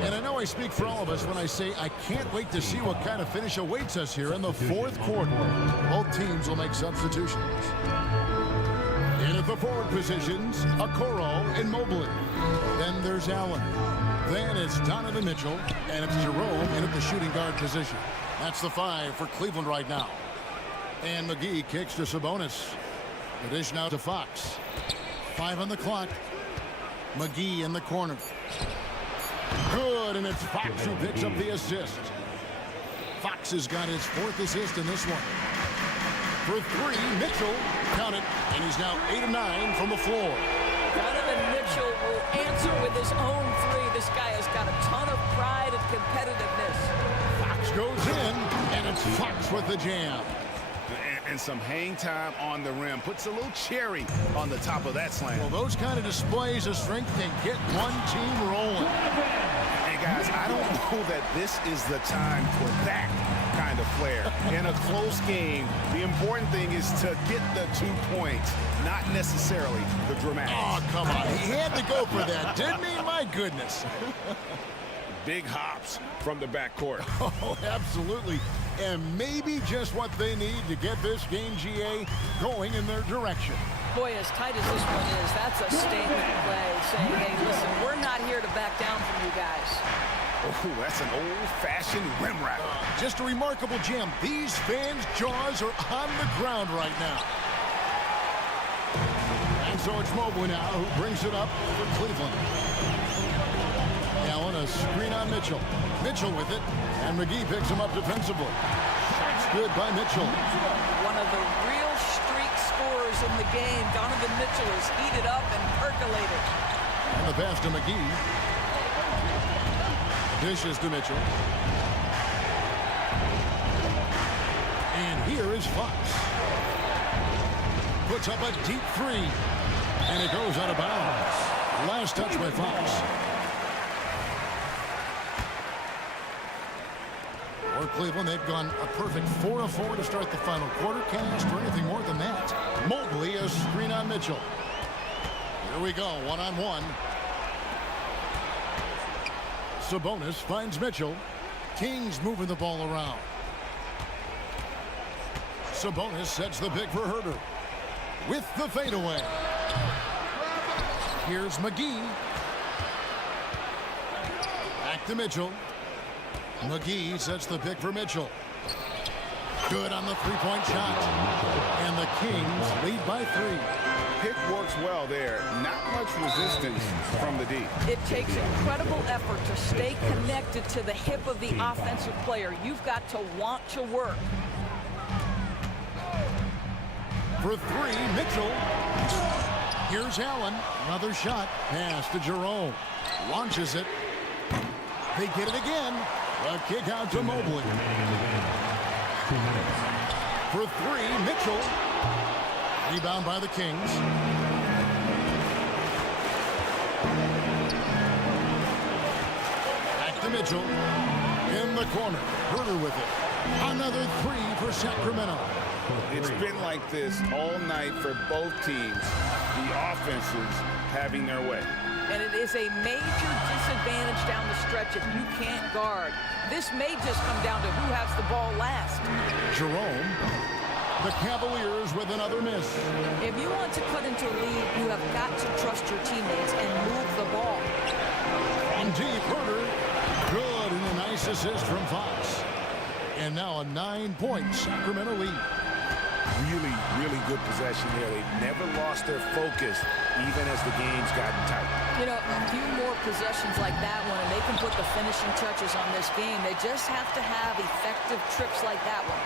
And I know I speak for all of us when I say I can't wait to see what kind of finish awaits us here in the fourth quarter. Both teams will make substitutions. In at the forward positions, Okoro and Mobley. Then there's Allen. Then it's Donovan Mitchell, and it's Jerome in at the shooting guard position. That's the 5 for Cleveland right now. And McGee kicks to Sabonis. The dish now to Fox. 5 on the clock. McGee in the corner. Good, and it's Fox who picks up the assist. Fox has got his 4th assist in this one. For 3, Mitchell, count it, and he's now 8 of 9 from the floor. Donovan Mitchell will answer with his own 3. This guy has got a ton of pride and competitiveness. Fox goes in, and it's Fox with the jam. And some hang time on the rim. Puts a little cherry on the top of that slam. Well, those kind of displays of strength can get one team rolling. Hey, guys, I don't know that this is the time for that kind of flair. In a close game, the important thing is to get the 2 points, not necessarily the dramatics. Oh, come on. He had to go for that, didn't he? My goodness. Big hops from the backcourt. Oh, absolutely. And maybe just what they need to get this game, GA, going in their direction. Boy, as tight as this one is, that's a statement play saying, hey, listen, we're not here to back down from you guys. Oh, that's an old-fashioned rim wrap. Just a remarkable jam. These fans' jaws are on the ground right now. And so it's Mobley now who brings it up for Cleveland. Allen, a screen on Mitchell. Mitchell with it, and McGee picks him up defensively. Shots good by Mitchell. One of the real streak scorers in the game. Donovan Mitchell is heated up and percolated. And the pass to McGee. Dishes to Mitchell. And here is Fox. Puts up a deep 3. And it goes out of bounds. Last touch by Fox. For Cleveland, they've gone a perfect 4 of 4 to start the final quarter. Can't ask for anything more than that. Mobley, a screen on Mitchell. Here we go, 1-on-1. Sabonis finds Mitchell. Kings moving the ball around. Sabonis sets the pick for Herter. With the fadeaway. Here's McGee. Back to Mitchell. McGee sets the pick for Mitchell. Good on the 3-point shot. And the Kings lead by 3. Pick works well there. Not much resistance from the D. It takes incredible effort to stay connected to the hip of the offensive player. You've got to want to work. For 3, Mitchell. Here's Allen. Another shot. Pass to Jerome. Launches it. They get it again. A kick out to Mobley. For 3, Mitchell. Rebound by the Kings. Back to Mitchell. In the corner. Herter with it. Another 3 for Sacramento. It's been like this all night for both teams. The offenses having their way. And it is a major disadvantage down the stretch if you can't guard. This may just come down to who has the ball last. Jerome. The Cavaliers with another miss. If you want to cut into a lead, you have got to trust your teammates and move the ball. From deep, Herter. Good, and a nice assist from Fox. And now a 9-point Sacramento lead. Really, really good possession there. They've never lost their focus, even as the game's gotten tight. You know, a few more possessions like that one, and they can put the finishing touches on this game. They just have to have effective trips like that one.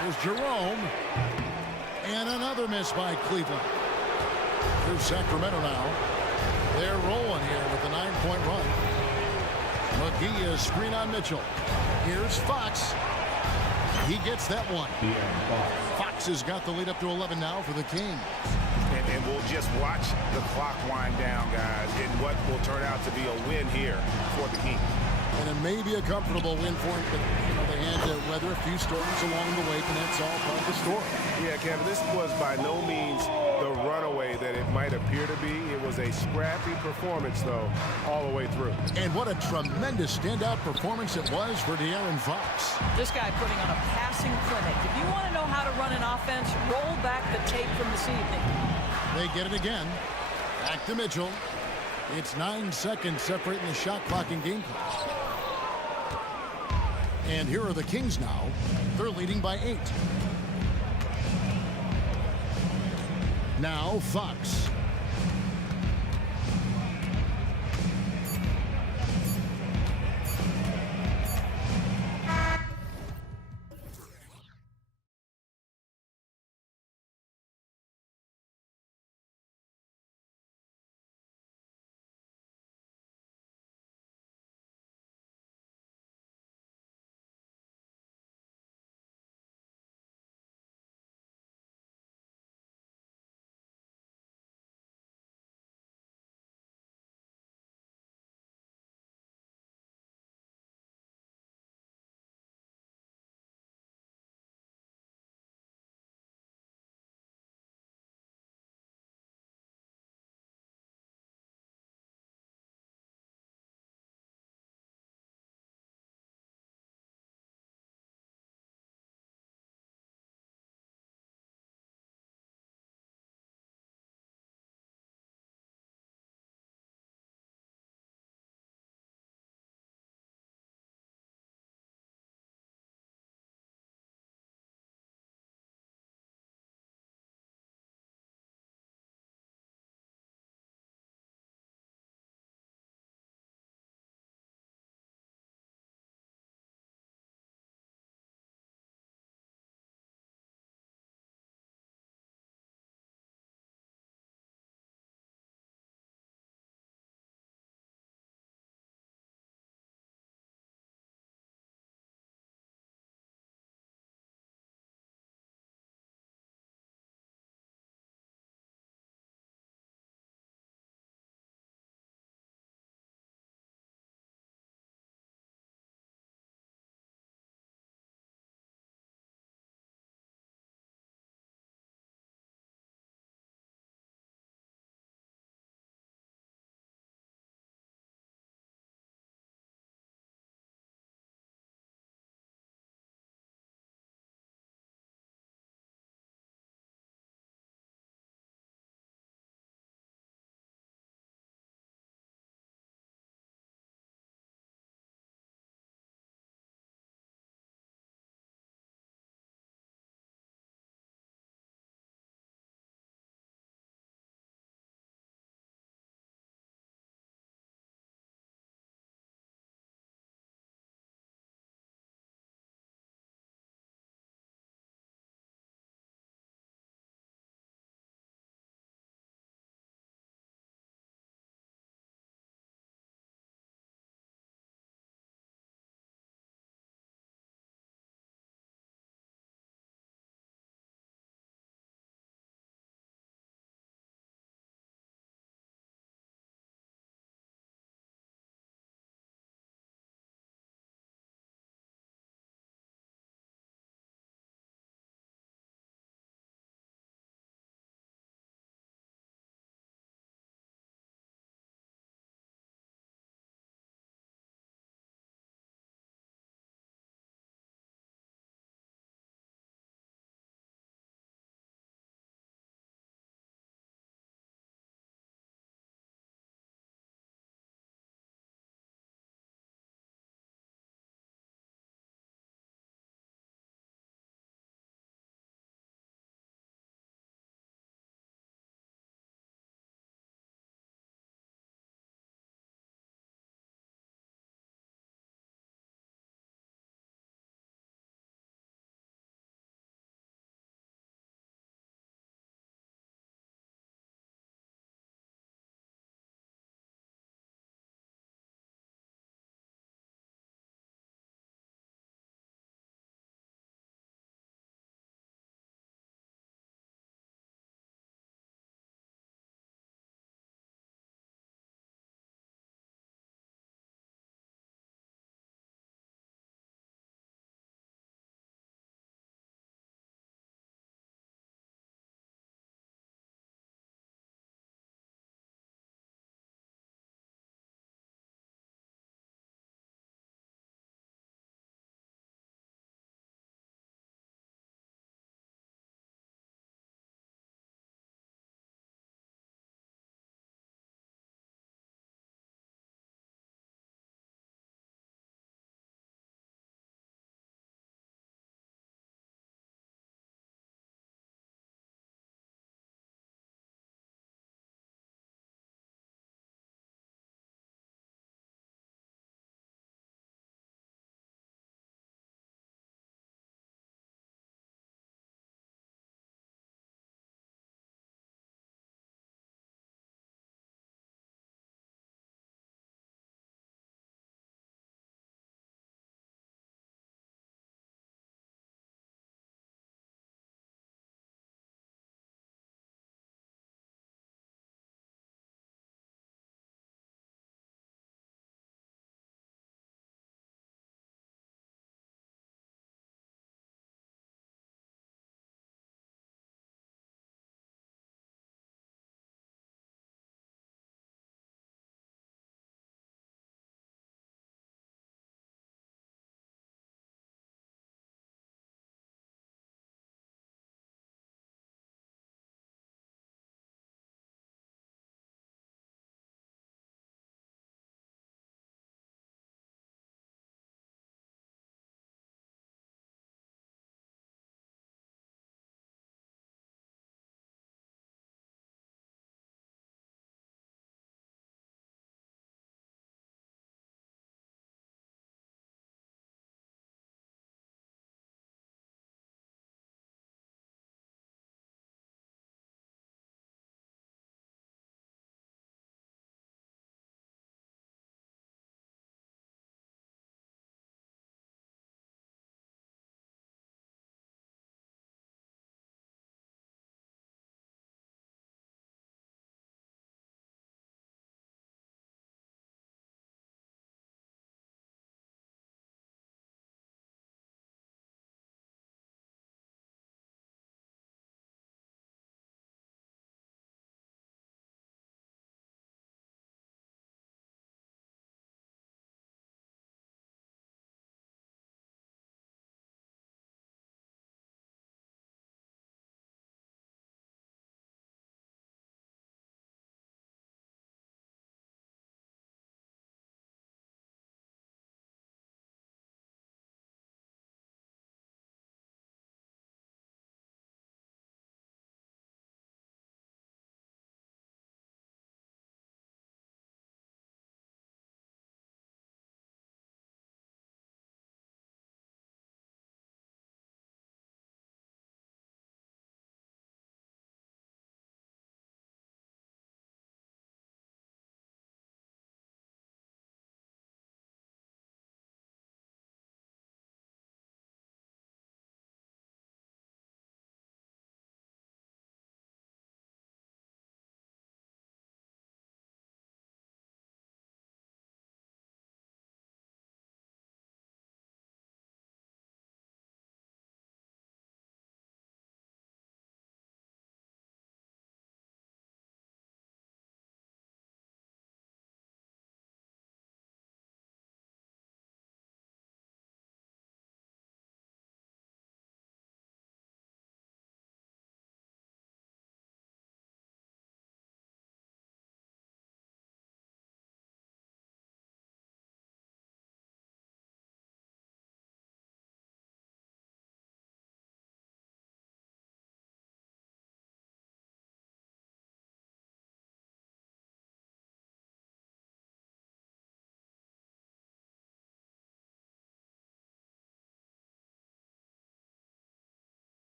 There's Jerome. And another miss by Cleveland. Here's Sacramento now. They're rolling here with a 9-point run. McGee is screen on Mitchell. Here's Fox. He gets that one. Fox has got the lead up to 11 now for the Kings. And we'll just watch the clock wind down, guys, in what will turn out to be a win here for the Kings. And it may be a comfortable win for him, but they had to weather a few storms along the way, and that's all part of the story. Yeah, Kevin, this was by no means the runaway that it might appear to be. It was a scrappy performance, though, all the way through. And what a tremendous standout performance it was for De'Aaron Fox. This guy putting on a passing clinic. If you want to know how to run an offense, roll back the tape from this evening. They get it again. Back to Mitchell. It's 9 seconds separating the shot clock and game clock. And here are the Kings now. They're leading by 8. Now Fox.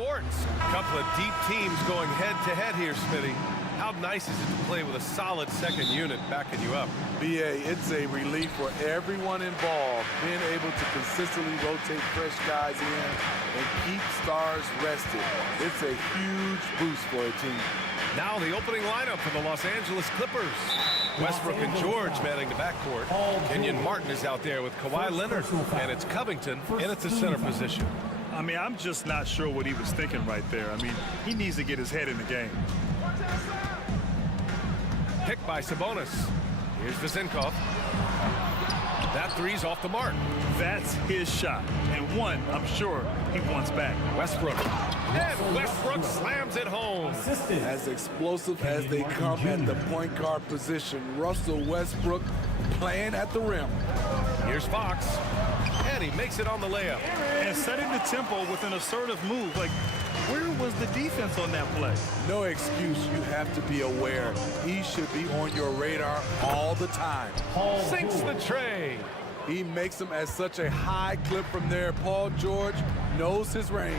sports. A couple of deep teams going head-to-head here, Smitty. How nice is it to play with a solid second unit backing you up? BA, it's a relief for everyone involved, being able to consistently rotate fresh guys in and keep stars rested. It's a huge boost for a team. Now the opening lineup for the Los Angeles Clippers. Westbrook and George manning the backcourt. Kenyon Martin is out there with Kawhi Leonard, and it's Covington in at the center position. I mean, I'm just not sure what he was thinking right there. I mean, he needs to get his head in the game. Picked by Sabonis. Here's Vezenkov. That three's off the mark. That's his shot, and one I'm sure he wants back. Westbrook. And Westbrook slams it home. As explosive as they come at the point guard position, Russell Westbrook playing at the rim. Here's Fox. And he makes it on the layup. And setting the tempo with an assertive move. Like, where was the defense on that play? No excuse. You have to be aware. He should be on your radar all the time. Sinks the tray. He makes them at such a high clip from there. Paul George knows his range.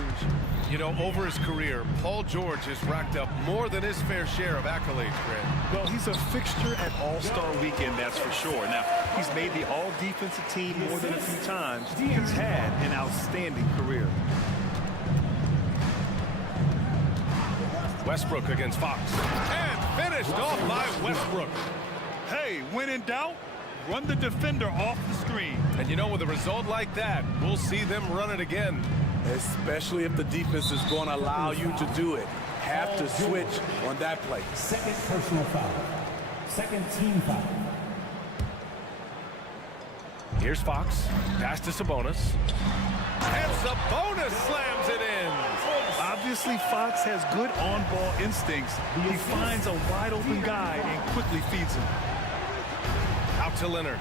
You know, over his career, Paul George has racked up more than his fair share of accolades, Grant. Well, he's a fixture at All-Star Weekend, that's for sure. Now, he's made the All-Defensive team more than a few times. He's had an outstanding career. Westbrook against Fox. And finished off by Westbrook. Hey, when in doubt, run the defender off the screen. And you know, with a result like that, we'll see them run it again. Especially if the defense is going to allow you to do it. Have to switch on that play. Second personal foul. Second team foul. Here's Fox. Pass to Sabonis. And Sabonis slams it in. Obviously, Fox has good on-ball instincts. He finds a wide-open guy and quickly feeds him. Out to Leonard.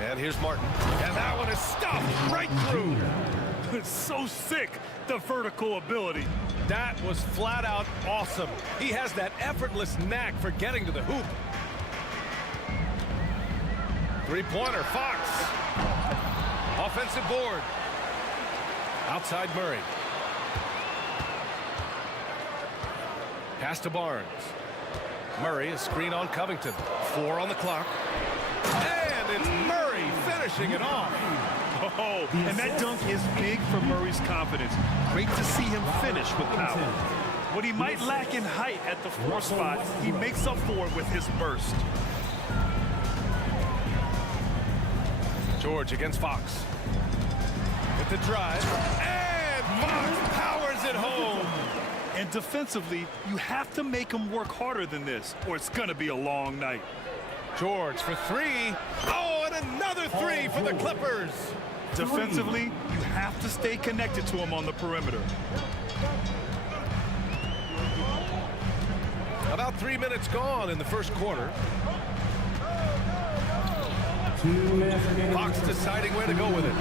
And here's Martin. And that one is stuffed right through. It's so sick, the vertical ability. That was flat out awesome. He has that effortless knack for getting to the hoop. Three-pointer, Fox. Offensive board. Outside Murray. Pass to Barnes. Murray, a screen on Covington. 4 on the clock. And it's Murray finishing it off. Oh, and that dunk is big for Murray's confidence. Great to see him finish with power. What he might lack in height at the 4 spot, he makes up for it with his burst. George against Fox. With the drive. And Fox powers it home. And defensively, you have to make him work harder than this, or it's going to be a long night. George for 3. Oh, and another 3 for the Clippers. Defensively, you have to stay connected to him on the perimeter. About 3 minutes gone in the first quarter. Fox deciding where to go with it.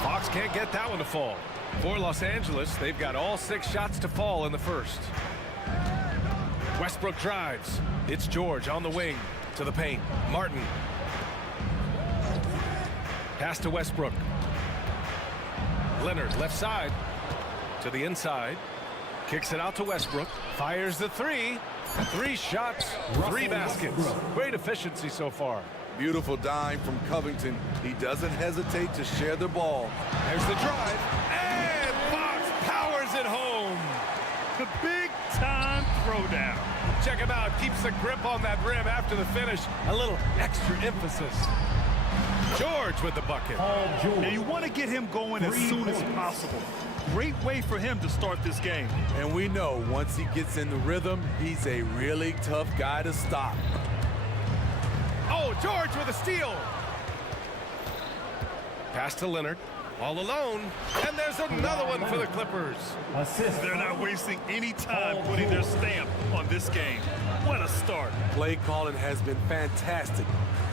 Fox can't get that one to fall. For Los Angeles, they've got all 6 shots to fall in the first. Westbrook drives. It's George on the wing to the paint. Martin. Pass to Westbrook. Leonard left side to the inside. Kicks it out to Westbrook. Fires the 3. 3 shots, 3 baskets. Great efficiency so far. Beautiful dime from Covington. He doesn't hesitate to share the ball. There's the drive. And Fox powers it home. The big-time throwdown. Check him out. Keeps the grip on that rim after the finish. A little extra emphasis. George with the bucket. Now you want to get him going as soon as possible. Great way for him to start this game. And we know once he gets in the rhythm, he's a really tough guy to stop. Oh, George with a steal. Pass to Leonard. All alone. And there's another one for the Clippers. They're not wasting any time putting their stamp on this game. What a start. Play calling has been fantastic.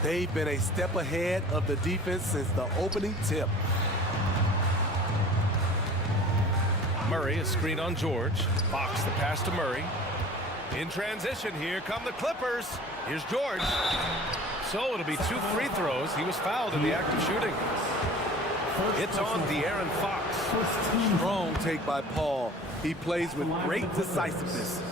They've been a step ahead of the defense since the opening tip. Murray, a screen on George. Fox, the pass to Murray. In transition, here come the Clippers. Here's George. So it'll be 2 free throws. He was fouled in the act of shooting. It's on De'Aaron Fox. Strong take by Paul. He plays with great decisiveness.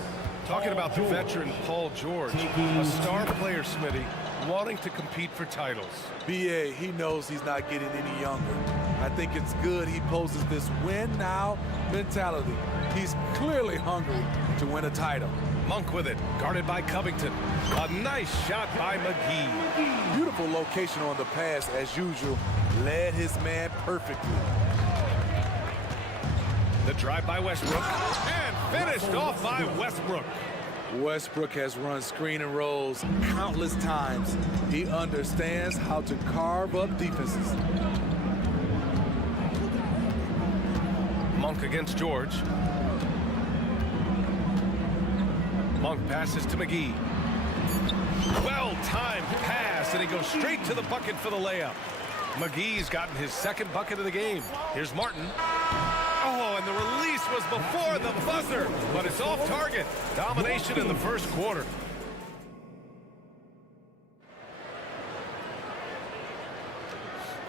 Talking about the veteran Paul George, a star player, Smitty, wanting to compete for titles. BA, he knows he's not getting any younger. I think it's good he poses this win now mentality. He's clearly hungry to win a title. Monk with it, guarded by Covington. A nice shot by McGee. Beautiful location on the pass as usual. Led his man perfectly. The drive by Westbrook, and finished off by Westbrook. Westbrook has run screen and rolls countless times. He understands how to carve up defenses. Monk against George. Monk passes to McGee. Well-timed pass, and he goes straight to the bucket for the layup. McGee's gotten his second bucket of the game. Here's Martin. Oh, and the release was before the buzzer, but it's off target. Domination in the first quarter.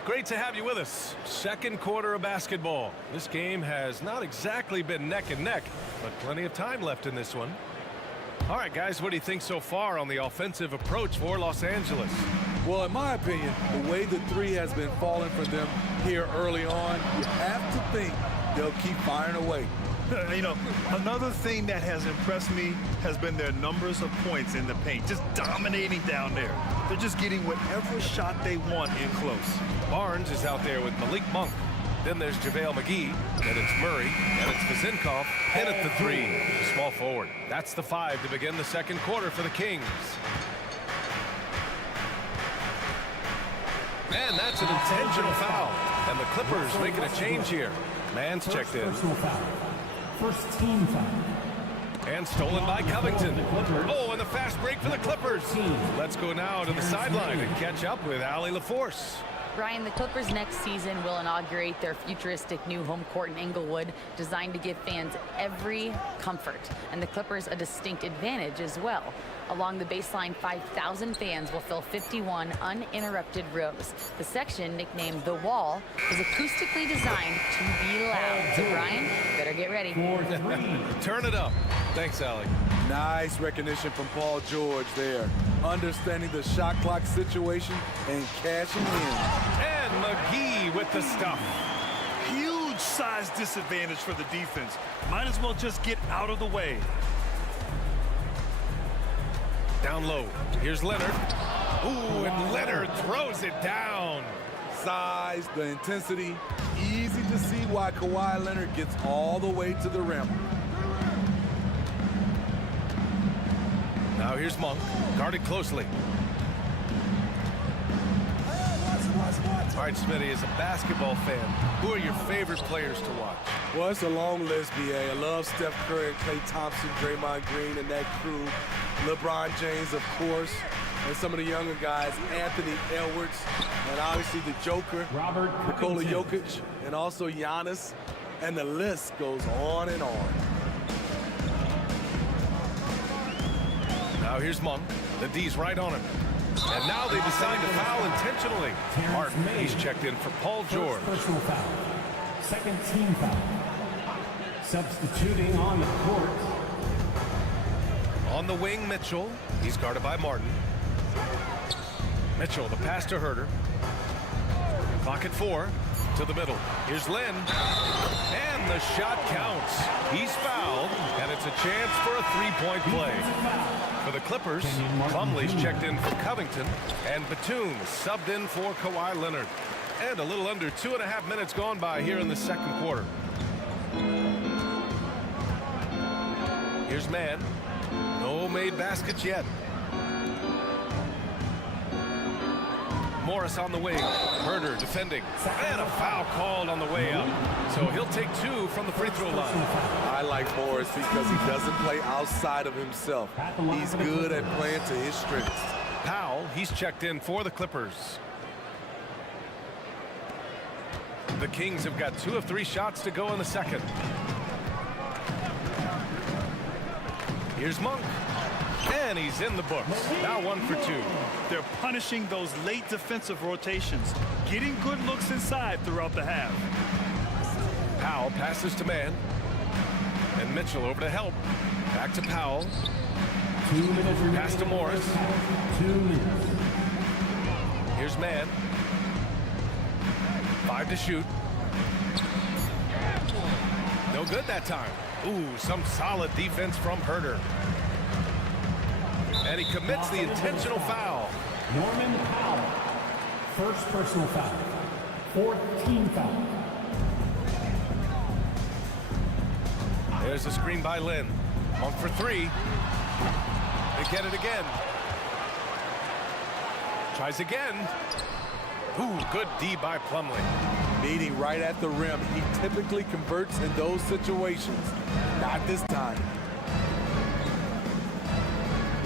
Great to have you with us. Second quarter of basketball. This game has not exactly been neck and neck, but plenty of time left in this one. All right, guys, what do you think so far on the offensive approach for Los Angeles? Well, in my opinion, the way the three has been falling for them here early on, you have to think they'll keep firing away. You know, another thing that has impressed me has been their numbers of points in the paint, just dominating down there. They're just getting whatever shot they want in close. Barnes is out there with Malik Monk. Then there's JaVale McGee, then it's Murray, and it's Vizinkoff, and at the three, small forward. That's the 5 to begin the second quarter for the Kings. And that's an intentional foul. And the Clippers making a change here. Man's checked in. First team foul. And stolen by Covington. Oh, and the fast break for the Clippers. Let's go now to the sideline and catch up with Allie LaForce. Brian, the Clippers next season will inaugurate their futuristic new home court in Inglewood, designed to give fans every comfort, and the Clippers a distinct advantage as well. Along the baseline, 5,000 fans will fill 51 uninterrupted rows. The section, nicknamed The Wall, is acoustically designed to be loud. So, Brian, you better get ready. Turn it up. Thanks, Allie. Nice recognition from Paul George there. Understanding the shot clock situation and cashing in. And McGee with the stuff. Huge size disadvantage for the defense. Might as well just get out of the way. Down low. Here's Leonard. Ooh, and Leonard throws it down. Size, the intensity. Easy to see why Kawhi Leonard gets all the way to the rim. Now here's Monk, guarded closely. All right, Smitty, as a basketball fan, who are your favorite players to watch? Well, it's a long list, BA. I love Steph Curry, Klay Thompson, Draymond Green, and that crew. LeBron James, of course, and some of the younger guys, Anthony Edwards, and obviously the Joker, Nikola Jokic, and also Giannis, and the list goes on and on. Now here's Monk. The D's right on him. And now they decide to foul intentionally. Martin, he's checked in for Paul George. Personal foul. Second team foul. Substituting on the court. On the wing, Mitchell. He's guarded by Martin. Mitchell, the pass to Herter. Clock at 4. To the middle. Here's Lynn. And the shot counts. He's fouled, and it's a chance for a three-point play. For the Clippers, Plumlee's checked in for Covington, and Batum subbed in for Kawhi Leonard. And a little under 2.5 minutes gone by here in the second quarter. Here's Mann. No made baskets yet. Morris on the wing. Herter defending. And a foul called on the way up. So he'll take 2 from the free throw line. I like Morris because he doesn't play outside of himself. He's good at playing to his strengths. Powell, he's checked in for the Clippers. The Kings have got 2 of 3 shots to go in the second. Here's Monk. And he's in the books. Now 1 for 2. They're punishing those late defensive rotations, getting good looks inside throughout the half. Powell passes to man. And Mitchell over to help. Back to Powell. 2 minutes remaining. Pass to Morris. 2 minutes. Here's man. 5 to shoot. No good that time. Ooh, some solid defense from Herder. And he commits the intentional foul. Norman Powell. First personal foul. 4th team foul. There's a screen by Lynn. Monk for 3. They get it again. Tries again. Ooh, good D by Plumlee. Meeting right at the rim. He typically converts in those situations. Not this time.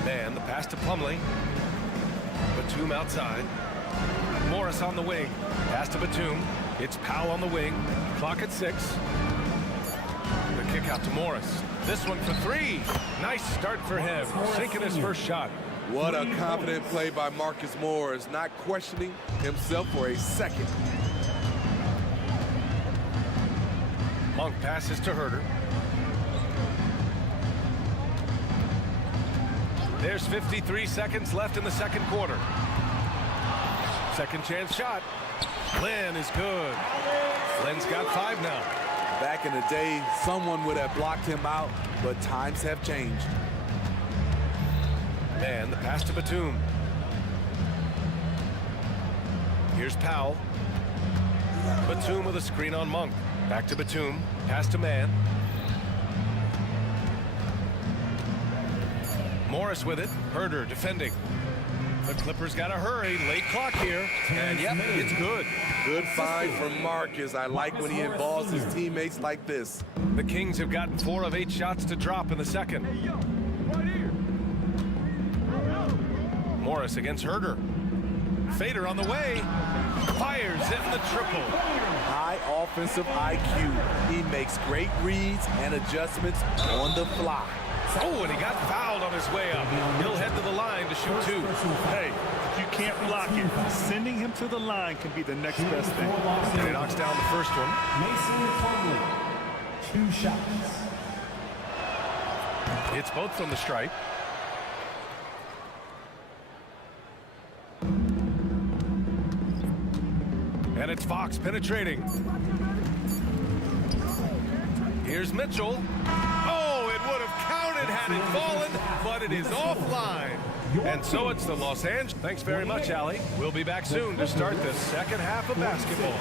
Man, the pass to Plumlee. Batum outside. Morris on the wing. Pass to Batum. It's Powell on the wing. Clock at 6. The kick out to Morris. This one for 3. Nice start for him. Sinking his first shot. What a confident play by Marcus Morris, not questioning himself for a second. Monk passes to Herder. There's 53 seconds left in the second quarter. Second chance shot. Lynn is good. Lynn's got 5 now. Back in the day, someone would have blocked him out, but times have changed. And the pass to Batum. Here's Powell. Batum with a screen on Monk. Back to Batum. Pass to man. Morris with it. Herder defending. The Clippers got to hurry. Late clock here. And yep, it's good. Good find from Marcus. I like when he involves his teammates like this. The Kings have gotten 4 of 8 shots to drop in the second. Morris against Herder. Fader on the way. Fires in the triple. High offensive IQ. He makes great reads and adjustments on the fly. Oh, and he got fouled on his way up. He'll head to the line to shoot 2. Hey, if you can't block it, sending him to the line can be the next best thing. And he knocks down the first one. Mason Plumlee. 2 shots. It's both from the stripe. And it's Fox penetrating. Here's Mitchell. Oh, it would have counted had it fallen, but it is offline. And so it's the Los Angeles. Thanks very much, Allie. We'll be back soon to start the second half of basketball.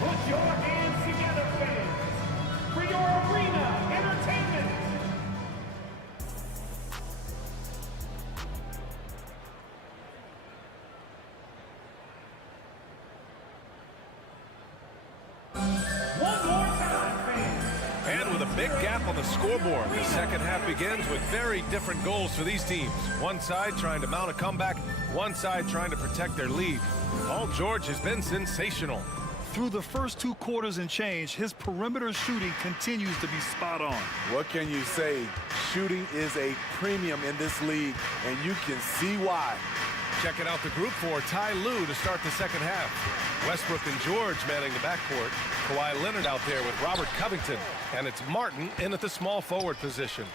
Put your hands together, fans, for your arena entertainment. One more time, fans. And with a big gap on the scoreboard, the second half begins with very different goals for these teams. One side trying to mount a comeback, one side trying to protect their lead. Paul George has been sensational. Through the first 2 quarters and change, his perimeter shooting continues to be spot on. What can you say? Shooting is a premium in this league, and you can see why. Checking out the group for Ty Lue to start the second half. Westbrook and George manning the backcourt. Kawhi Leonard out there with Robert Covington. And it's Martin in at the small forward position.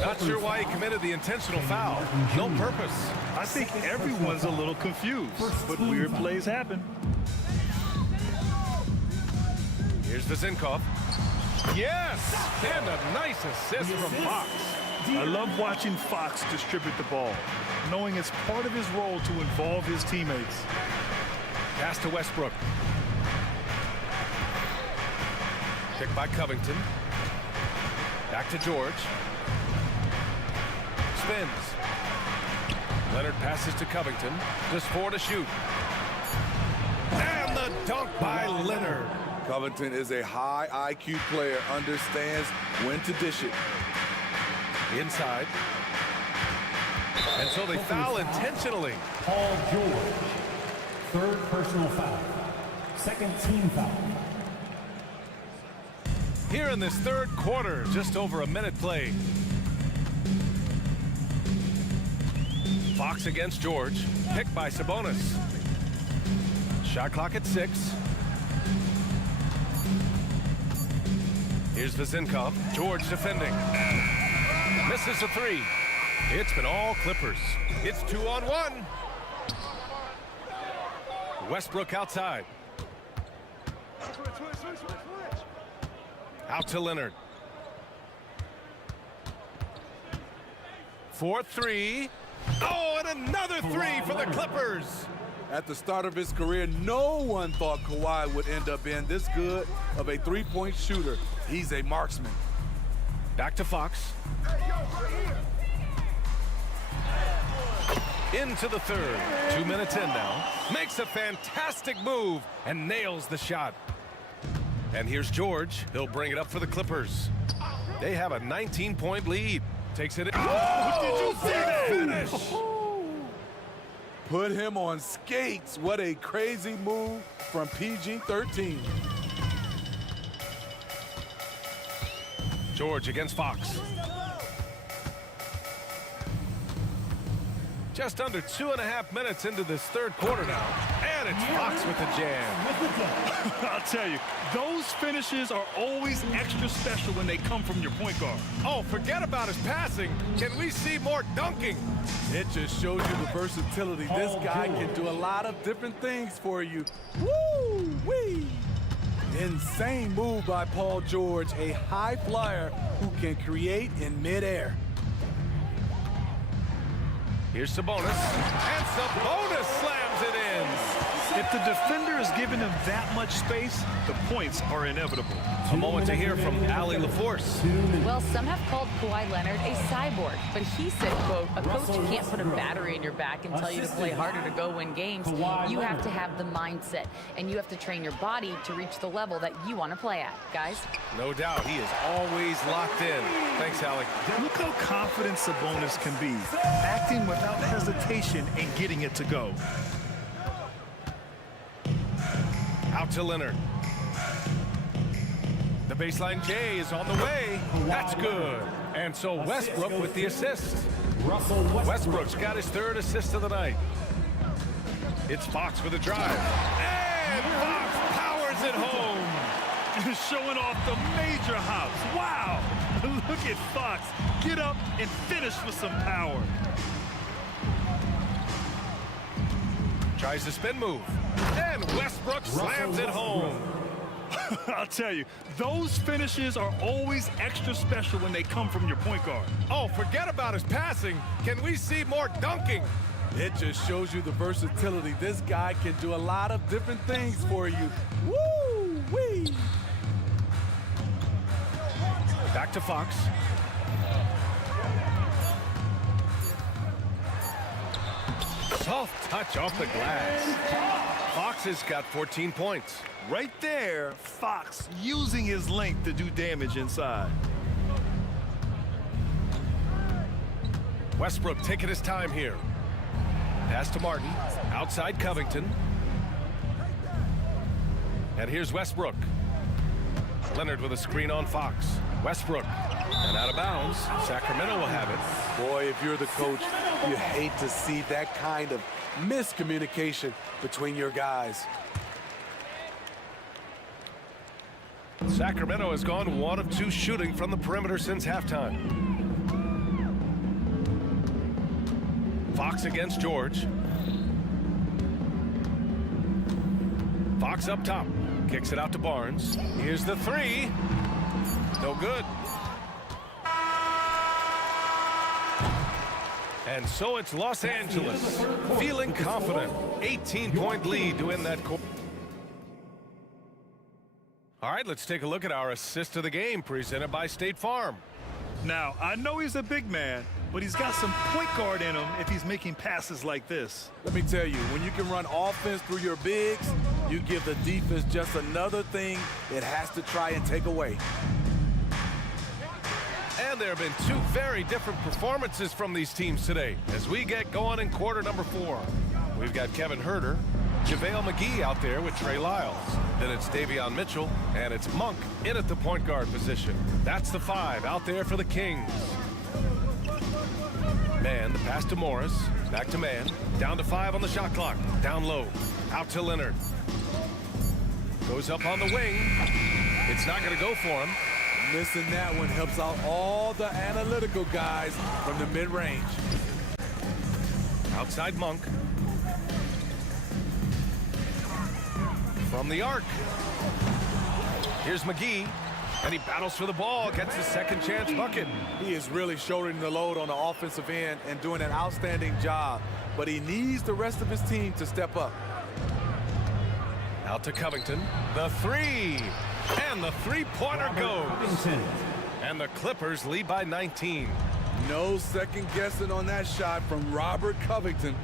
Not sure why he committed the intentional foul. No purpose. I think everyone's a little confused, but weird plays happen. Here's Vezinkov. Yes! And a nice assist from Fox. I love watching Fox distribute the ball, knowing it's part of his role to involve his teammates. Pass to Westbrook. Pick by Covington. Back to George. Spins. Leonard passes to Covington. Just 4 to shoot. And the dunk by Leonard. Covington is a high IQ player, understands when to dish it. Inside. And so they foul intentionally. Paul George. 3rd personal foul. 2nd team foul. Here in this third quarter, just over a minute played. Fox against George. Picked by Sabonis. Shot clock at 6. Here's Vezinkov. George defending. Misses the 3. It's been all Clippers. It's 2-on-1. Westbrook outside. Out to Leonard. 4-3. Oh, and another 3 for the Clippers. At the start of his career, no one thought Kawhi would end up being this good of a three-point shooter. He's a marksman. Back to Fox. Into the third. 2 minutes in now. Makes a fantastic move and nails the shot. And here's George. He'll bring it up for the Clippers. They have a 19-point lead. Takes it in. Oh, did you see that finish? Put him on skates. What a crazy move from PG-13. George against Fox. Just under 2.5 minutes into this third quarter now. And it's Fox with the jam. I'll tell you, those finishes are always extra special when they come from your point guard. Oh, forget about his passing. Can we see more dunking? It just shows you the versatility. This guy can do a lot of different things for you. Woo-wee! Insane move by Paul George, a high flyer who can create in midair. Here's Sabonis, and Sabonis slams it in. If the defender is giving him that much space, the points are inevitable. A moment to hear from Allie LaForce. Well, some have called Kawhi Leonard a cyborg, but he said, quote, a coach can't put a battery in your back and tell you to play harder to go win games. You have to have the mindset, and you have to train your body to reach the level that you want to play at, guys. No doubt, he is always locked in. Thanks, Allie. Look how confident Sabonis can be, acting without hesitation and getting it to go. Out to Leonard. The baseline J is on the way. That's good. And so Westbrook with the assist. Westbrook's got his 3rd assist of the night. It's Fox with a drive. And Fox powers it home. Showing off the major hops. Wow. Look at Fox. Get up and finish with some power. Tries the spin move. And Westbrook slams it home. I'll tell you, those finishes are always extra special when they come from your point guard. Oh, forget about his passing. Can we see more dunking? It just shows you the versatility. This guy can do a lot of different things for you. Woo-wee! Back to Fox. Soft touch off the glass. Fox has got 14 points. Right there, Fox using his length to do damage inside. Westbrook taking his time here. Pass to Martin. Outside Covington. And here's Westbrook. Leonard with a screen on Fox. Westbrook. And out of bounds. Sacramento will have it. Boy, if you're the coach, you hate to see that kind of miscommunication between your guys. Sacramento has gone 1 of 2 shooting from the perimeter since halftime. Fox against George. Fox up top. Kicks it out to Barnes. Here's the 3. No good. And so it's Los Angeles feeling confident. 18-point lead to win that quarter. All right, let's take a look at our assist of the game presented by State Farm. Now, I know he's a big man, but he's got some point guard in him if he's making passes like this. Let me tell you, when you can run offense through your bigs, you give the defense just another thing it has to try and take away. And there have been 2 very different performances from these teams today as we get going in quarter number 4. We've got Kevin Herter, JaVale McGee out there with Trey Lyles. Then it's Davion Mitchell, and it's Monk in at the point guard position. That's the 5 out there for the Kings. Man, the pass to Morris. Back to man. Down to 5 on the shot clock. Down low. Out to Leonard. Goes up on the wing. It's not going to go for him. Missing that one helps out all the analytical guys from the mid-range. Outside Monk. From the arc. Here's McGee. And he battles for the ball, gets his second chance bucket. He is really shouldering the load on the offensive end and doing an outstanding job. But he needs the rest of his team to step up. Out to Covington. The three. And the three-pointer goes. And the Clippers lead by 19. No second guessing on that shot from Robert Covington.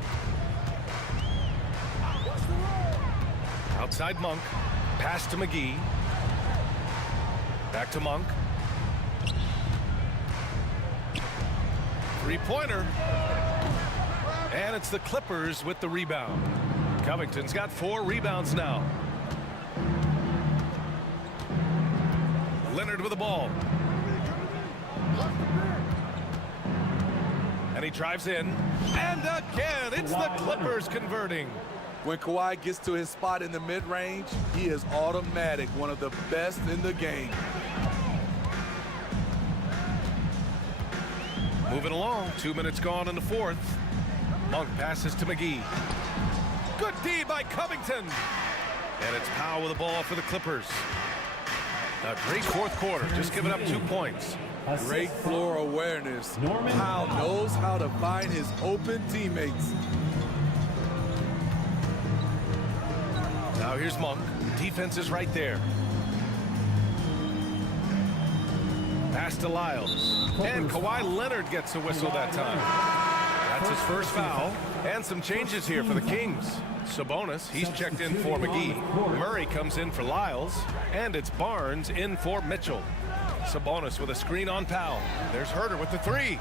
Outside Monk. Pass to McGee. Back to Monk. Three-pointer. And it's the Clippers with the rebound. Covington's got 4 rebounds now. Leonard with the ball. And he drives in. And again, it's the Clippers converting. When Kawhi gets to his spot in the mid-range, he is automatic, one of the best in the game. Moving along, 2 minutes gone in the fourth. Monk passes to McGee. Good D by Covington. And it's Powell with the ball for the Clippers. A great fourth quarter, just giving up 2 points. Great floor awareness. Powell knows how to find his open teammates. Now here's Monk. Defense is right there. Pass to Lyles. And Kawhi Leonard gets a whistle that time. That's his first foul. And some changes here for the Kings. Sabonis, he's checked in for McGee. Murray comes in for Lyles. And it's Barnes in for Mitchell. Sabonis with a screen on Powell. There's Herter with the three.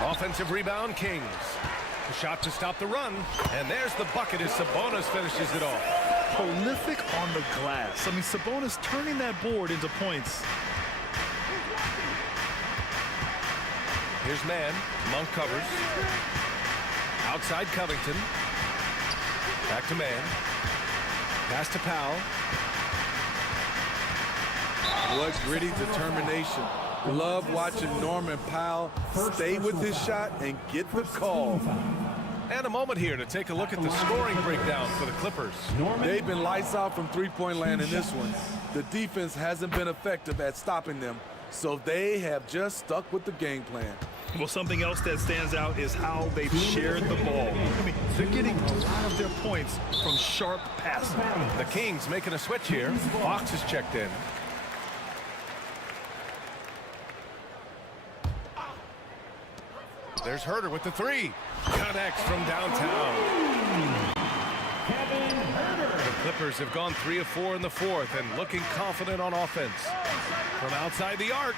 Offensive rebound, Kings. The shot to stop the run. And there's the bucket as Sabonis finishes it off. Prolific on the glass. I mean, Sabonis turning that board into points. Here's man. Monk covers. Outside Covington. Back to man. Pass to Powell. What gritty determination. Love watching Norman Powell stay with his shot and get the call. And a moment here to take a look at the scoring breakdown for the Clippers. They've been lights out from three-point land in this one. The defense hasn't been effective at stopping them, so they have just stuck with the game plan. Well, something else that stands out is how they've shared the ball. I mean, they're getting a lot of their points from sharp passing. The Kings making a switch here. Fox is checked in. There's Herter with the three. Connects from downtown. The Clippers have gone 3 of 4 in the fourth and looking confident on offense. From outside the arc,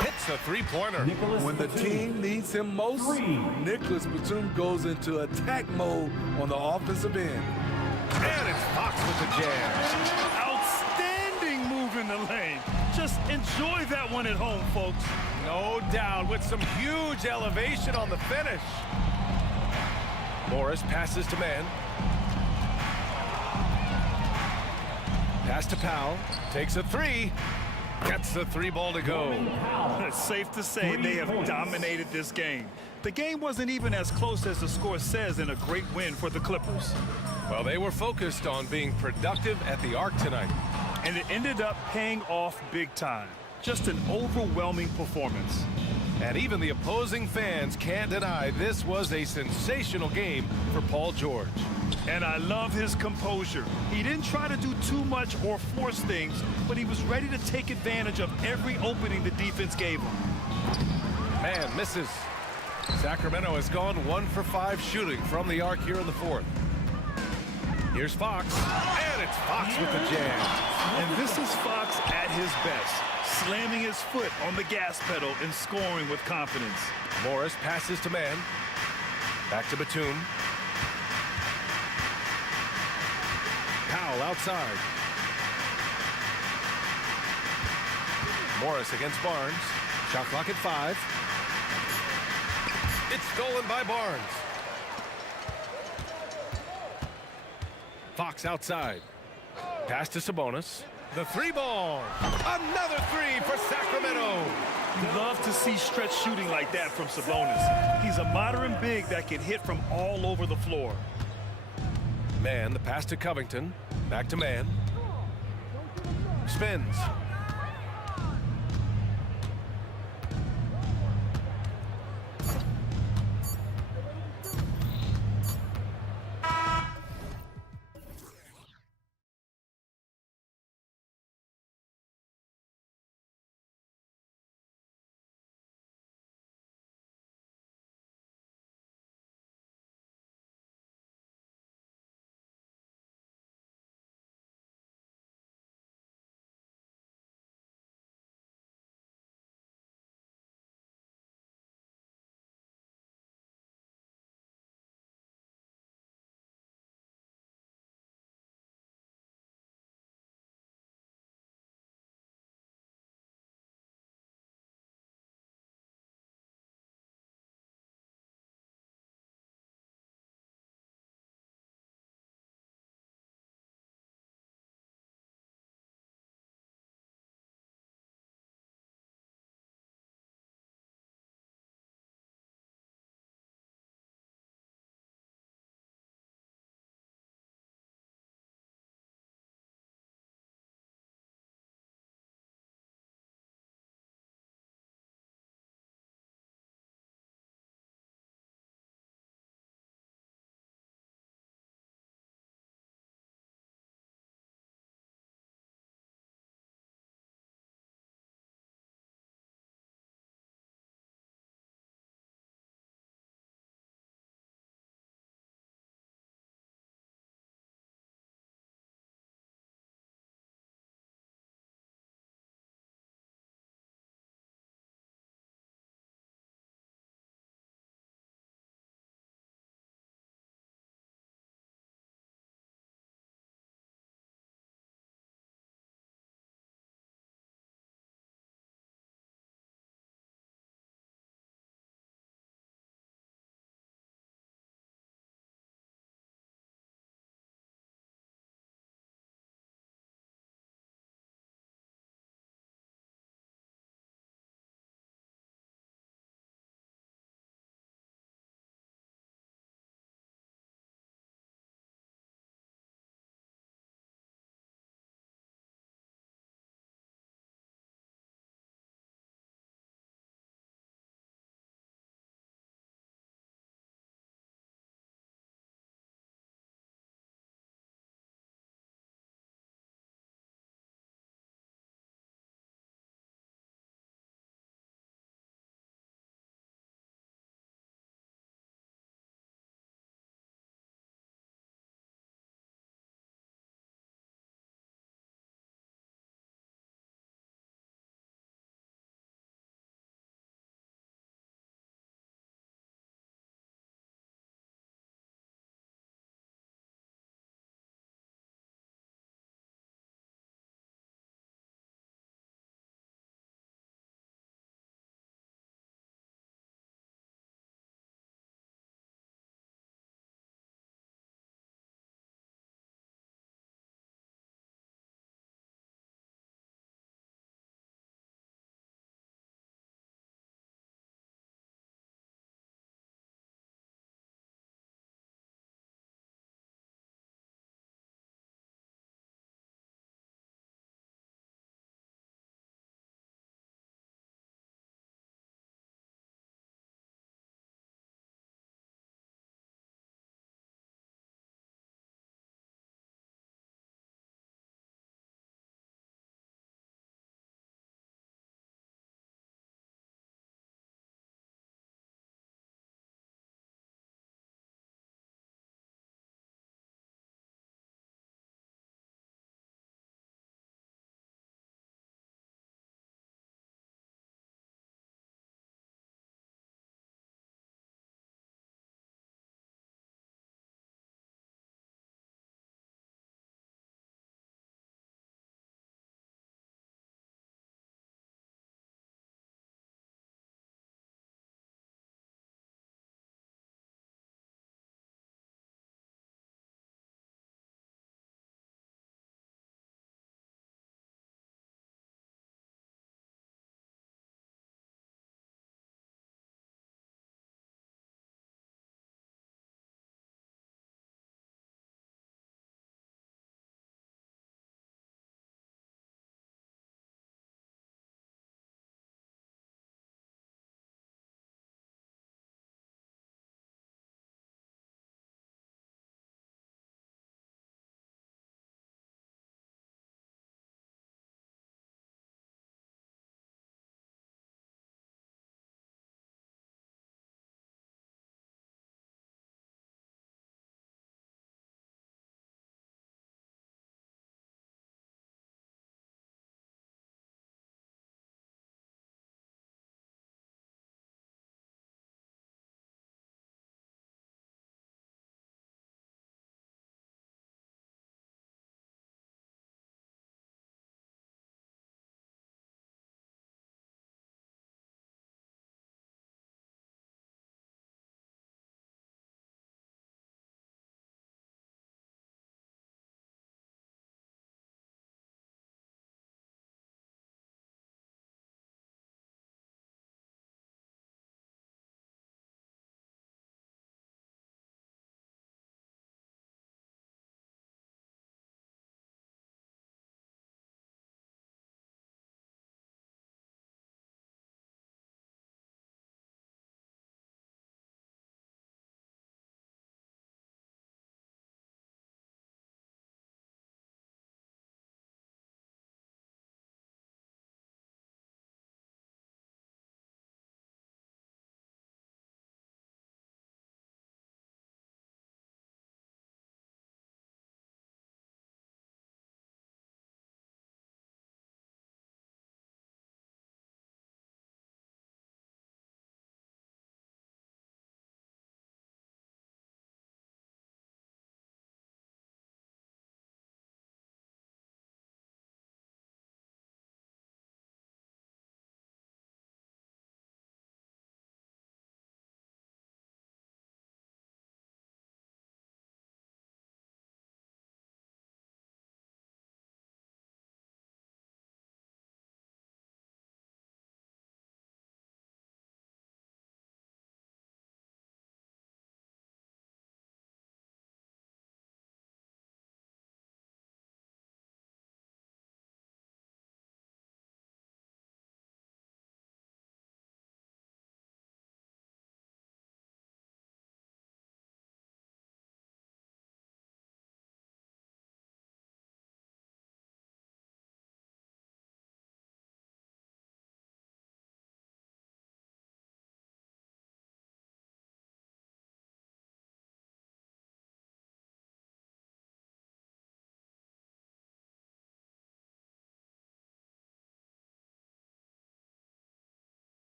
hits a three-pointer. When the team needs him most, Nicholas Batum goes into attack mode on the offensive end. And it's Fox with the jam. Outstanding move in the lane. Just enjoy that one at home, folks. No doubt, with some huge elevation on the finish. Morris passes to man. Pass to Powell. Takes a three. Gets the three ball to go. It's safe to say they have dominated this game. The game wasn't even as close as the score says in a great win for the Clippers. Well, they were focused on being productive at the arc tonight. And it ended up paying off big time. Just an overwhelming performance. And even the opposing fans can't deny this was a sensational game for Paul George. And I love his composure. He didn't try to do too much or force things, but he was ready to take advantage of every opening the defense gave him. Man misses. Sacramento has gone 1 for 5 shooting from the arc here in the fourth. Here's Fox, and it's Fox with the jam. And this is Fox at his best, slamming his foot on the gas pedal and scoring with confidence. Morris passes to man. Back to Batum. Powell outside. Morris against Barnes. Shot clock at 5. It's stolen by Barnes. Fox outside. Pass to Sabonis. The three ball. Another three for Sacramento. You love to see stretch shooting like that from Sabonis. He's a modern big that can hit from all over the floor. Man, the pass to Covington. Back to Man. Spins.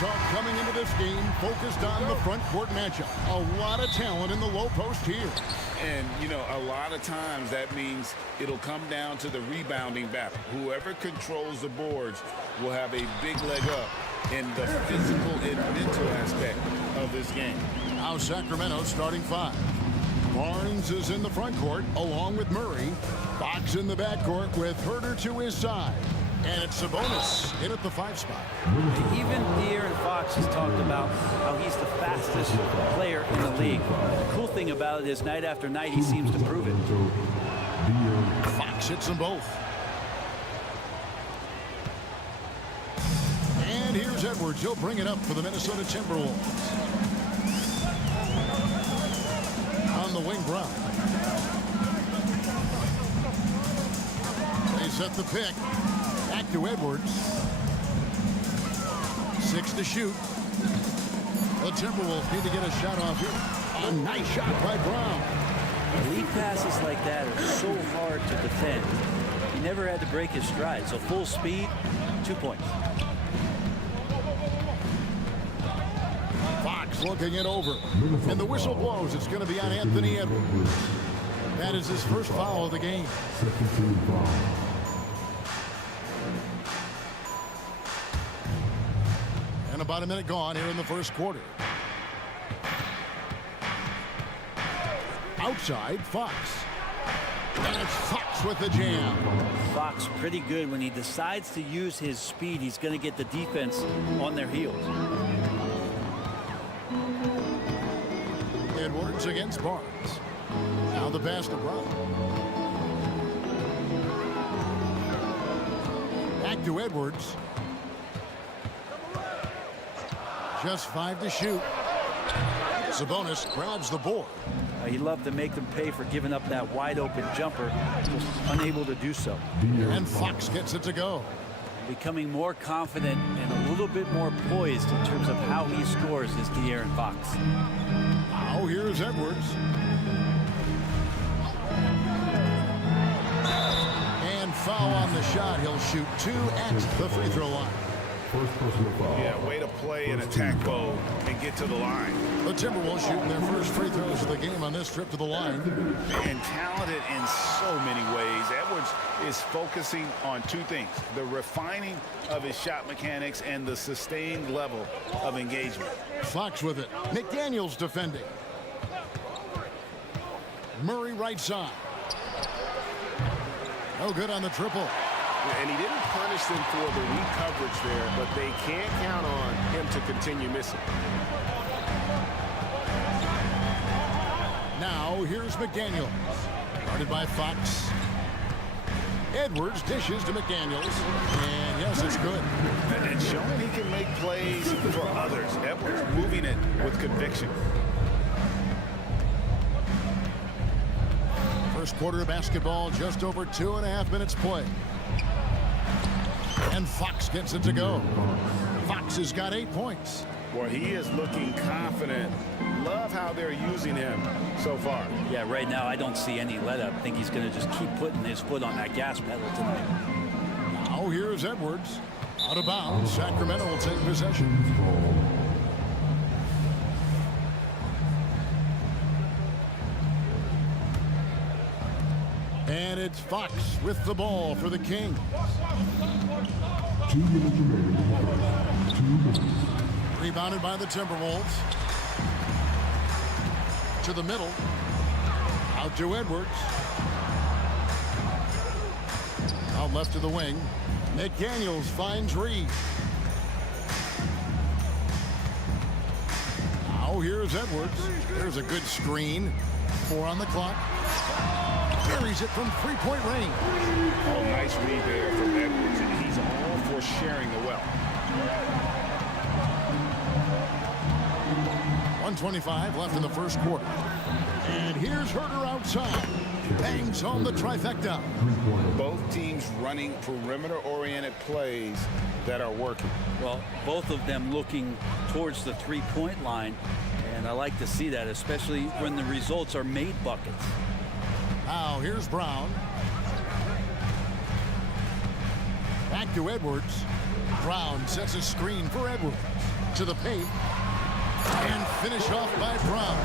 talk coming into this game focused on the front court matchup. A lot of talent in the low post here. And, you know, a lot of times that means it'll come down to the rebounding battle. Whoever controls the boards will have a big leg up in the physical and mental aspect of this game. Now Sacramento starting five. Barnes is in the front court along with Murray. Fox in the backcourt with Herter to his side. And it's Sabonis in at the 5 spot. Even De'Aaron Fox has talked about how he's the fastest player in the league. The cool thing about it is night after night he seems to prove it. Fox hits them both. And here's Edwards. He'll bring it up for the Minnesota Timberwolves. On the wing, Brown. They set the pick. Back to Edwards. 6 to shoot. The Timberwolves need to get a shot off here. A nice shot by Brown. Lead passes like that are so hard to defend. He never had to break his stride. So full speed, 2 points. Fox looking it over. And the whistle blows. It's going to be on Anthony Edwards. That is his first foul of the game. And about a minute gone here in the first quarter. Outside, Fox. And it's Fox with the jam. Fox pretty good. When he decides to use his speed, he's going to get the defense on their heels. Edwards against Barnes. Now the pass to Brown. Back to Edwards. Just 5 to shoot. Sabonis grabs the board. He loved to make them pay for giving up that wide open jumper. Just unable to do so. And Fox gets it to go. Becoming more confident and a little bit more poised in terms of how he scores is De'Aaron Fox. Now here's Edwards. And foul on the shot. He'll shoot 2 at the free throw line. Yeah, way to play and attack mode and get to the line. The Timberwolves shooting their first free throws of the game on this trip to the line. And talented in so many ways. Edwards is focusing on 2 things. The refining of his shot mechanics and the sustained level of engagement. Fox with it. McDaniels defending. Murray right side. No good on the triple. And he didn't punish them for the weak coverage there, but they can't count on him to continue missing. Now here's McDaniels. Guarded by Fox. Edwards dishes to McDaniels. And yes, it's good. And showing he can make plays for others. Edwards moving it with conviction. First quarter of basketball, just over 2.5 minutes play. And Fox gets it to go. Fox has got 8 points. Boy, he is looking confident. Love how they're using him so far. Yeah, right now I don't see any let up. I think he's going to just keep putting his foot on that gas pedal tonight. Now here's Edwards. Out of bounds. Sacramento will take possession. And it's Fox with the ball for the Kings. 2 minutes remaining. 2 minutes. Rebounded by the Timberwolves. To the middle. Out to Edwards. Out left to the wing. McDaniels finds Reed. Now here's Edwards. There's a good screen. 4 on the clock. Carries it from 3-point range. Oh, nice read there from Edwards, and he's all for sharing the wealth. 1:25 left in the first quarter. And here's Herter outside. Bangs on the trifecta. Both teams running perimeter-oriented plays that are working. Well, both of them looking towards the 3-point line, and I like to see that, especially when the results are made buckets. Now here's Brown. Back to Edwards. Brown sets a screen for Edwards. to the paint. And finish off by Brown.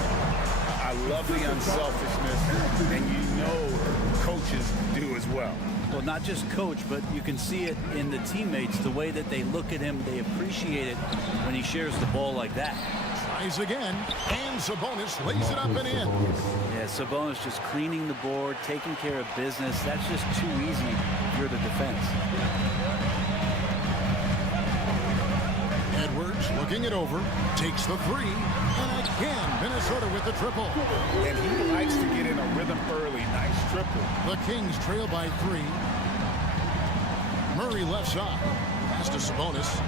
I love the unselfishness, and you know coaches do as well. Well, not just coach, but you can see it in the teammates, the way that they look at him. They appreciate it when he shares the ball like that. Tries again, and Sabonis lays it up and in. Yeah, Sabonis just cleaning the board, taking care of business. That's just too easy if you're the defense. Edwards looking it over, takes the three, and again, Minnesota with the triple. And he likes to get in a rhythm early. Nice triple. The Kings trail by 3. Murray left side. Pass to Sabonis.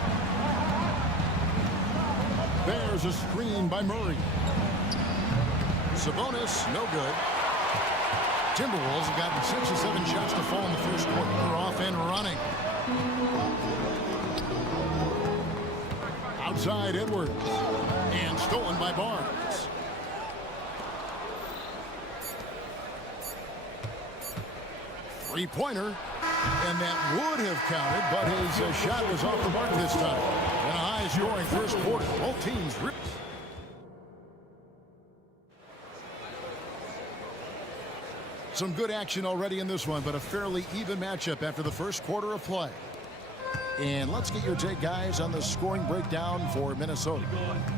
There's a screen by Murray. Sabonis, no good. Timberwolves have gotten 6 or 7 shots to fall in the first quarter. They're off and running. Outside Edwards. And stolen by Barnes. Three-pointer. And that would have counted, but his shot was off the mark this time. And a high-scoring first quarter. Both teams. Some good action already in this one, but a fairly even matchup after the first quarter of play. And let's get your take, guys, on the scoring breakdown for Minnesota.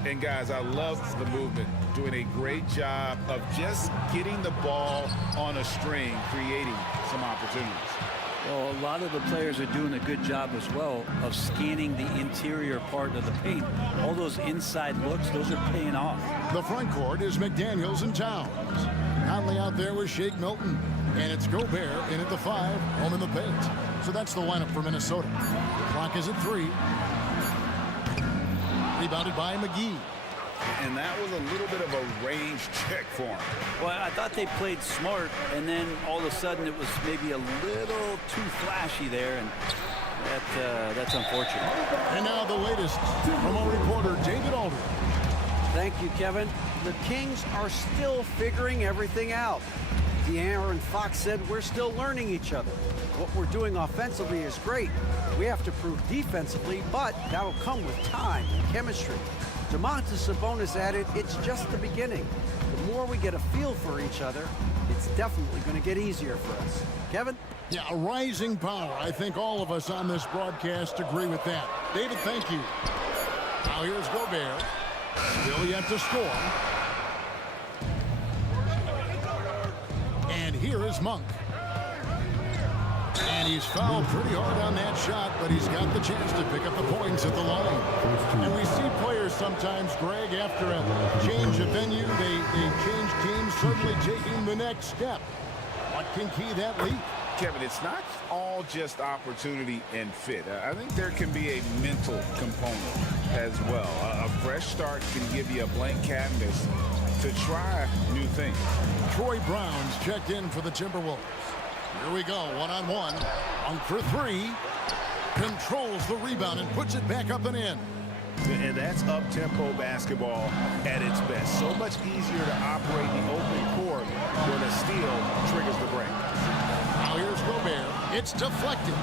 And, guys, I love the movement. Doing a great job of just getting the ball on a string, creating some opportunities. Well, a lot of the players are doing a good job as well of scanning the interior part of the paint. All those inside looks, those are paying off. The front court is McDaniels and Towns. Conley out there with Shake Milton. And it's Gobert in at the 5, home in the paint. So that's the lineup for Minnesota. The clock is at 3. Rebounded by McGee. And that was a little bit of a range check for him. Well, I thought they played smart, and then all of a sudden it was maybe a little too flashy there, and that's unfortunate. And now the latest from our reporter, David Aldridge. Thank you, Kevin. The Kings are still figuring everything out. De'Aaron Fox said we're still learning each other. What we're doing offensively is great. We have to prove defensively, but that'll come with time and chemistry. Domantas Sabonis added, it's just the beginning. The more we get a feel for each other, it's definitely going to get easier for us. Kevin? Yeah, a rising power. I think all of us on this broadcast agree with that. David, thank you. Now here's Gobert. Still yet to score. And here is Monk. And he's fouled pretty hard on that shot, but he's got the chance to pick up the points at the line. And we see players sometimes, Greg, after a change of venue, they change teams, suddenly taking the next step. What can key that leap? Kevin, it's not all just opportunity and fit. I think there can be a mental component as well. A fresh start can give you a blank canvas to try new things. Troy Brown's checked in for the Timberwolves. Here we go, one-on-one. On for 3. Controls the rebound and puts it back up and in. And that's up-tempo basketball at its best. So much easier to operate the open court when a steal triggers the break. Now here's Gobert. It's deflected.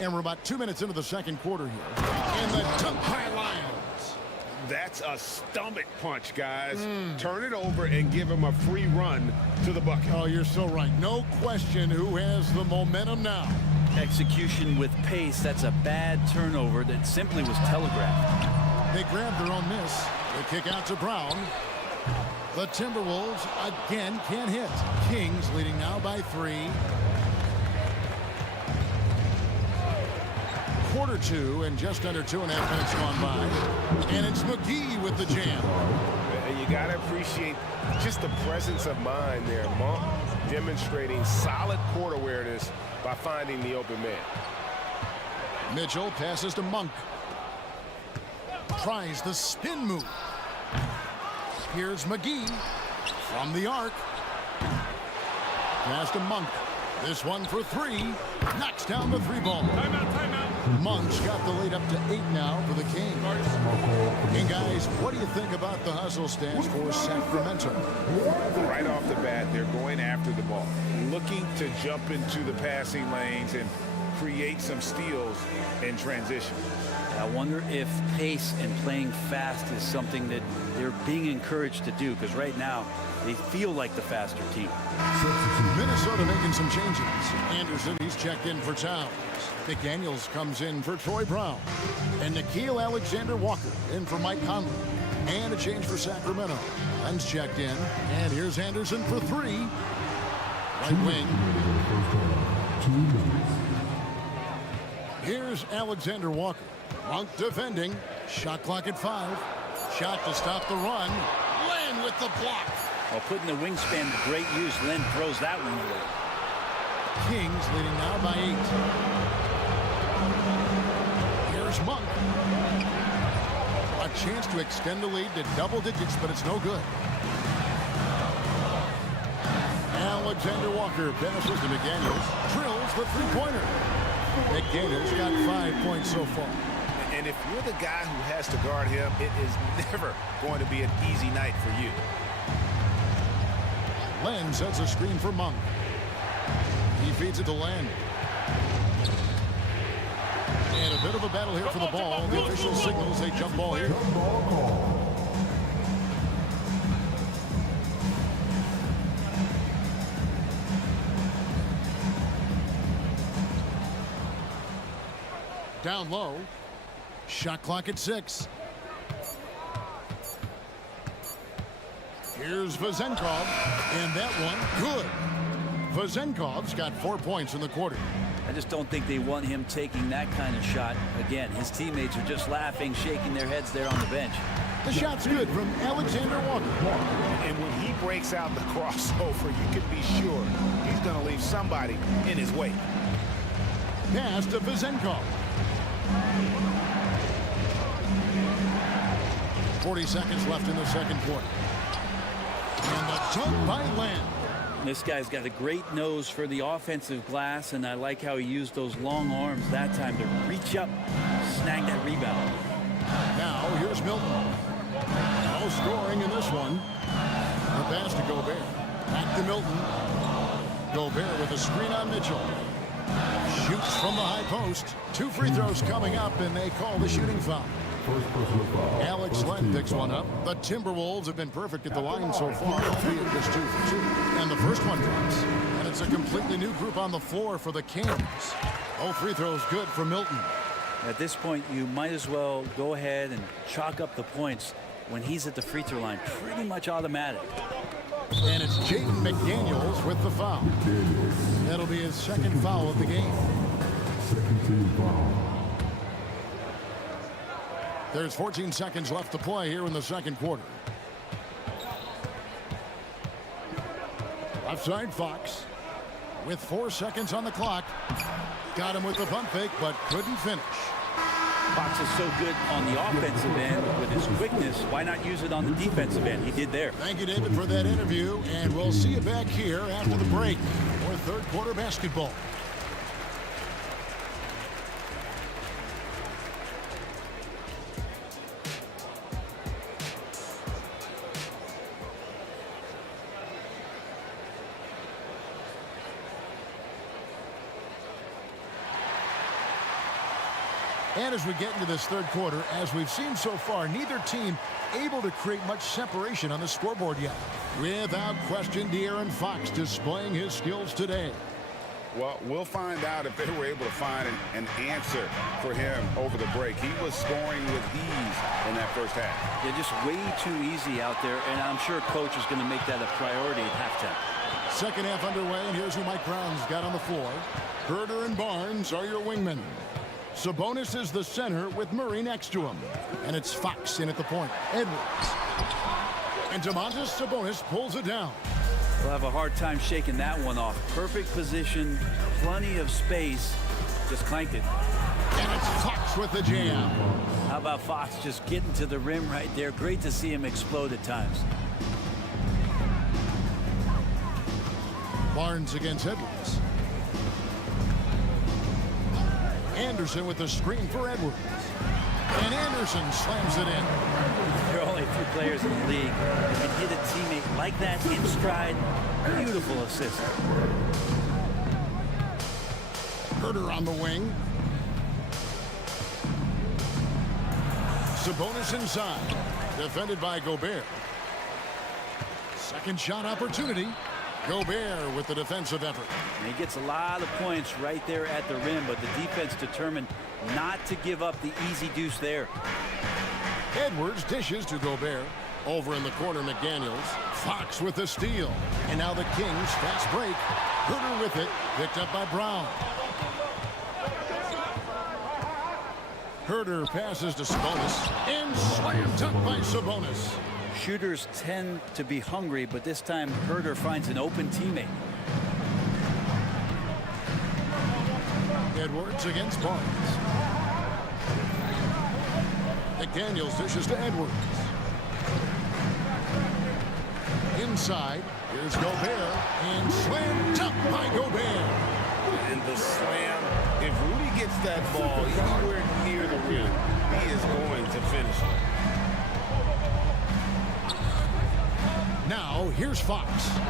And we're about 2 minutes into the second quarter here. And the dunk by Lyons. That's a stomach punch, guys. Turn it over and give him a free run to the bucket. Oh, you're so right. No question who has the momentum now. Execution with pace, that's a bad turnover that simply was telegraphed. They grabbed their own miss. They kick out to Brown. The Timberwolves again can't hit. Kings leading now by 3. Quarter 2 and just under 2.5 minutes gone by. And it's McGee with the jam. And you got to appreciate just the presence of mind there. Monk demonstrating solid court awareness by finding the open man. Mitchell passes to Monk. Tries the spin move. Here's McGee from the arc. Pass to Monk. This one for 3. Knocks down the 3-ball. Timeout. Monk's got the lead up to 8 now for the Kings. And guys, what do you think about the hustle stance for Sacramento? Right off the bat, they're going after the ball, looking to jump into the passing lanes and create some steals in transition. I wonder if pace and playing fast is something that they're being encouraged to do, because right now they feel like the faster team. Minnesota making some changes. Anderson, he's checked in for Towns. McDaniels comes in for Troy Brown. And Nikhil Alexander-Walker in for Mike Conley. And a change for Sacramento. Len's checked in. And here's Anderson for 3. Right wing. Here's Alexander-Walker. Monk defending. Shot clock at 5. Shot to stop the run. Len with the block. While putting the wingspan to great use, Len throws that one away. Kings leading now by 8. Here's Monk. A chance to extend the lead to double digits, but it's no good. Alexander Walker passes to McDaniels. Drills the three-pointer. McDaniels got 5 points so far. And if you're the guy who has to guard him, it is never going to be an easy night for you. Len sets a screen for Monk. He feeds it to Len. And a bit of a battle here for the ball. The official signals a jump ball here. Down low. Shot clock at 6. Here's Vazenkov, and that one, good. Vazenkov's got 4 points in the quarter. I just don't think they want him taking that kind of shot. Again, his teammates are just laughing, shaking their heads there on the bench. The shot's good from Alexander Walker. And when he breaks out the crossover, you can be sure he's going to leave somebody in his wake. Pass to Vazenkov. 40 seconds left in the second quarter. And the dunk by Len. This guy's got a great nose for the offensive glass, and I like how he used those long arms that time to reach up, snag that rebound. Now here's Milton. No scoring in this one. The pass to Gobert. Back to Milton. Gobert with a screen on Mitchell. Shoots from the high post. 2 free throws coming up, and they call the shooting foul. Alex Len picks one up. The Timberwolves have been perfect at the line so far, albeit just 2 for 2. And the first one drops. And it's a completely new group on the floor for the Kings. All free throws good for Milton. At this point, you might as well go ahead and chalk up the points when he's at the free throw line. Pretty much automatic. And it's Jaden McDaniels with the foul. That'll be his second foul of the game. Second team foul. There's 14 seconds left to play here in the second quarter. Left side, Fox. With 4 seconds on the clock. Got him with the pump fake, but couldn't finish. Fox is so good on the offensive end with his quickness. Why not use it on the defensive end? He did there. Thank you, David, for that interview. And we'll see you back here after the break for third quarter basketball. And as we get into this third quarter, as we've seen so far, neither team able to create much separation on the scoreboard yet. Without question, De'Aaron Fox displaying his skills today. Well, we'll find out if they were able to find an answer for him over the break. He was scoring with ease in that first half. Yeah, just way too easy out there, and I'm sure coach is going to make that a priority at halftime. Second half underway, and here's who Mike Brown's got on the floor. Herter and Barnes are your wingmen. Sabonis is the center with Murray next to him. And it's Fox in at the point. Edwards. And Domantas Sabonis pulls it down. We'll have a hard time shaking that one off. Perfect position, plenty of space. Just clanked it. And it's Fox with the jam. How about Fox just getting to the rim right there? Great to see him explode at times. Barnes against Edwards. Anderson with the screen for Edwards. And Anderson slams it in. There are only 2 players in the league who can hit a teammate like that in stride. Beautiful assist. Herder on the wing. Sabonis inside. Defended by Gobert. Second shot opportunity. Gobert with the defensive effort. And he gets a lot of points right there at the rim, but the defense determined not to give up the easy deuce there. Edwards dishes to Gobert. Over in the corner, McDaniels. Fox with the steal. And now the Kings fast break. Herder with it. Picked up by Brown. Herder passes to Sabonis. And slam dunk by Sabonis. Shooters tend to be hungry, but this time Herder finds an open teammate. Edwards against Barnes. McDaniels dishes to Edwards. Inside, here's Gobert, and slam dunk by Gobert. And the slam, if Rudy gets that ball anywhere near the rim, he is going to finish it. Now, here's Fox.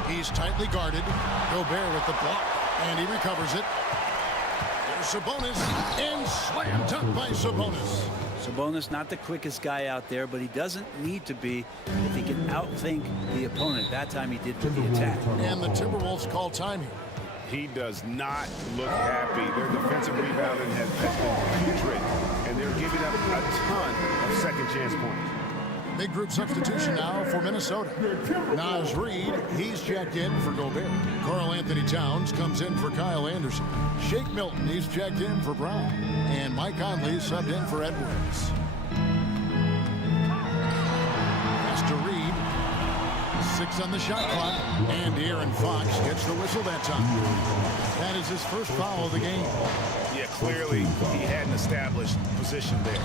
He's tightly guarded. Gobert with the block, and he recovers it. There's Sabonis, and slam dunk by Sabonis. Sabonis, not the quickest guy out there, but he doesn't need to be if he can outthink the opponent. That time he did with the attack. And the Timberwolves call time here. He does not look happy. Their defensive rebounding has been putrid, and they're giving up a ton of second chance points. Big group substitution now for Minnesota. Naz Reid, he's checked in for Gobert. Karl Anthony Towns comes in for Kyle Anderson. Shake Milton, he's checked in for Brown. And Mike Conley subbed in for Edwards. Pass to Reid. 6 on the shot clock. And De'Aaron Fox gets the whistle that time. That is his first foul of the game. Yeah, clearly he had an established position there.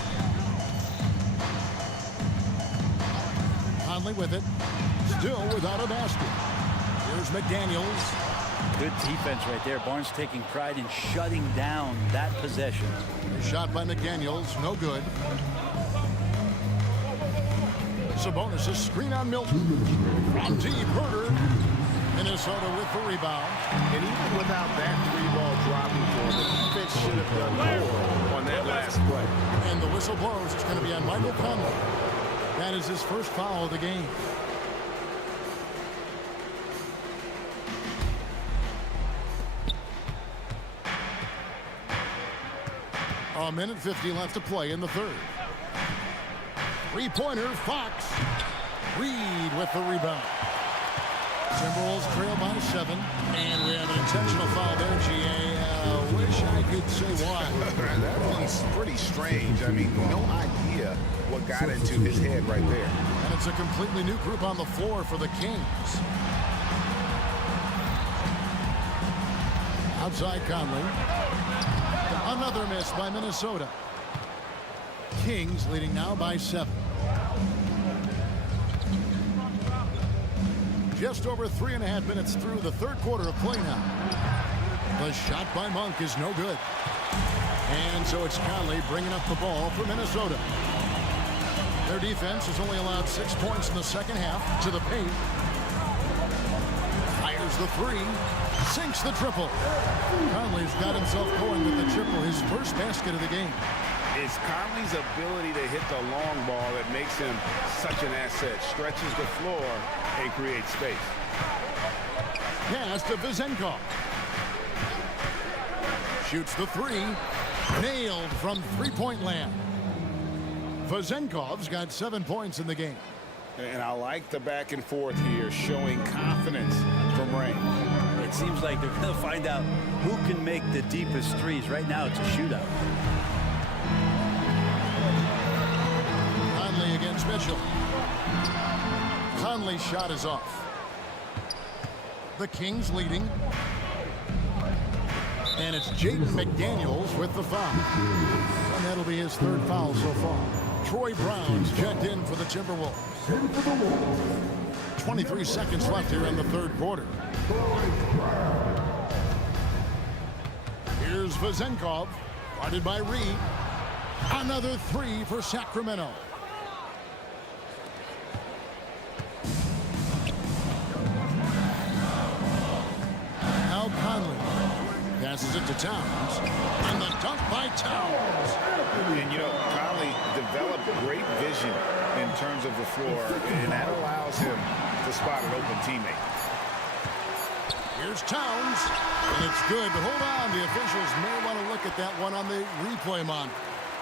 Conley with it. Still without a basket. Here's McDaniels. Good defense right there. Barnes taking pride in shutting down that possession. Shot by McDaniels, no good. Sabonis, a screen on Milton. From deep, Herder. Minnesota with the rebound. And even without that three-ball dropping for him, the defense should have done more on that last play. And the whistle blows. It's going to be on Michael Conley. That is his first foul of the game. A minute 50 left to play in the third. Three-pointer, Fox. Reid with the rebound. Timberwolves trail by 7. And we have an intentional foul there, GA. Wish I could say why. That one's pretty strange. I mean, no idea what got into his head right there. And it's a completely new group on the floor for the Kings. Outside Conley. Another miss by Minnesota. Kings leading now by 7. Just over 3.5 minutes through the third quarter of play now. The shot by Monk is no good. And so it's Conley bringing up the ball for Minnesota. Their defense has only allowed 6 points in the second half to the paint. Fires the three. Sinks the triple. Conley's got himself going with the triple, his first basket of the game. It's Conley's ability to hit the long ball that makes him such an asset. Stretches the floor and creates space. Pass to Vezenkov. Shoots the three. Nailed from three-point land. Vezenkov's got 7 points in the game. And I like the back and forth here, showing confidence from Ray. It seems like they're going to find out who can make the deepest threes. Right now, it's a shootout. Conley against Mitchell. Conley's shot is off. The Kings leading. And it's Jaden McDaniels with the foul. And that'll be his third foul so far. Troy Brown's checked in for the Timberwolves. 23 seconds left here in the third quarter. Here's Vezenkov, guarded by Reid. Another three for Sacramento. Now Conley. passes it to Towns. And the dunk by Towns. And, you know, Conley developed great vision in terms of the floor, and that allows him to spot an open teammate. Here's Towns, and it's good, but hold on. The officials may want to look at that one on the replay monitor.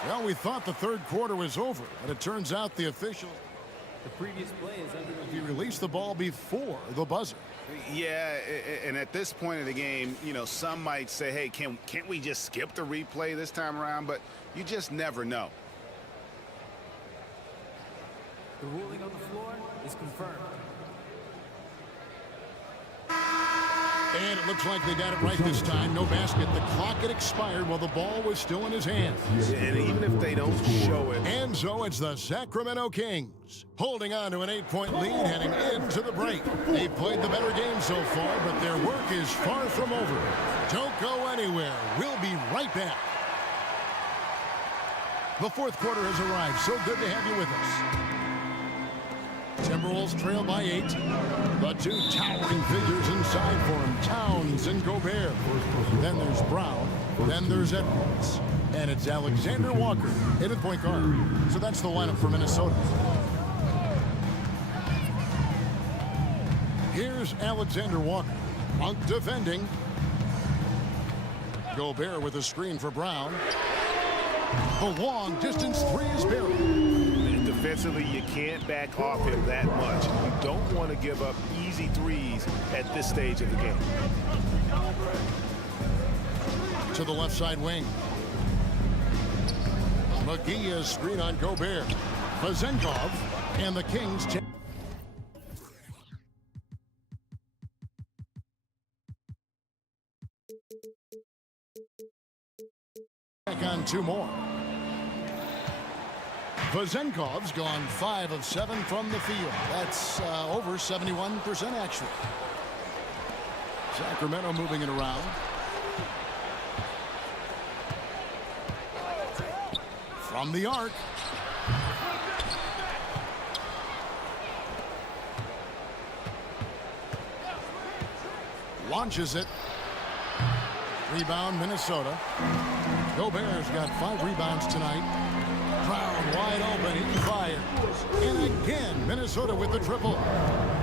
Well, we thought the third quarter was over, but it turns out the officials... The previous play is under... He released the ball before the buzzer. Yeah, and at this point of the game, you know, some might say, hey, can't we just skip the replay this time around? But you just never know. The ruling on the floor is confirmed. And it looks like they got it right this time. No basket. The clock had expired while the ball was still in his hands. And even if they don't show it. And so it's the Sacramento Kings holding on to an 8-point lead heading into the break. They've played the better game so far, but their work is far from over. Don't go anywhere. We'll be right back. The fourth quarter has arrived. So good to have you with us. Timberwolves trail by 8. The two towering figures inside for him, Towns and Gobert. Then there's Brown. Then there's Edwards. And it's Alexander Walker in at point guard. So that's the lineup for Minnesota. Here's Alexander Walker. Monk defending. Gobert with a screen for Brown. The long distance three is buried. Defensively, you can't back off him that much. You don't want to give up easy threes at this stage of the game. To the left side wing. McGee is screen on Gobert. Vazenkov and the Kings. Back on two more. Vazenkov's gone 5 of 7 from the field. That's over 71% actually. Sacramento moving it around. From the arc. Launches it. Rebound Minnesota. Gobert's got 5 rebounds tonight. Brown wide open, he fires. And again, Minnesota with the triple.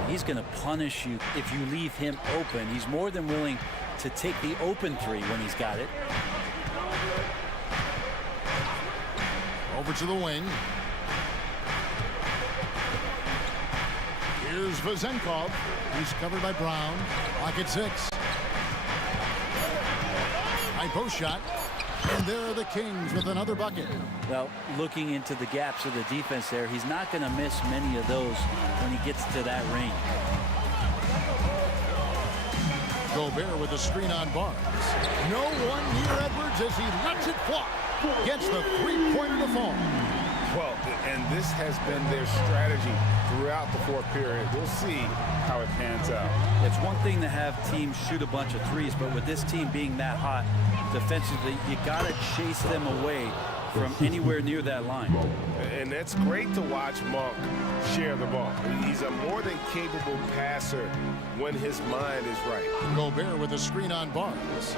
He's going to punish you if you leave him open. He's more than willing to take the open three when he's got it. Over to the wing. Here's Vazenkov. He's covered by Brown. Pocket 6. High post shot. And there are the Kings with another bucket. Well, looking into the gaps of the defense there, he's not going to miss many of those when he gets to that range. Gobert with a screen on Barnes. No one near Edwards as he lets it fly. Gets the three-pointer to fall. Well, and this has been their strategy throughout the fourth period. We'll see how it pans out. It's one thing to have teams shoot a bunch of threes, but with this team being that hot defensively, you got to chase them away from anywhere near that line. And that's great to watch Monk share the ball. He's a more than capable passer when his mind is right. Gobert with a screen on Barnes.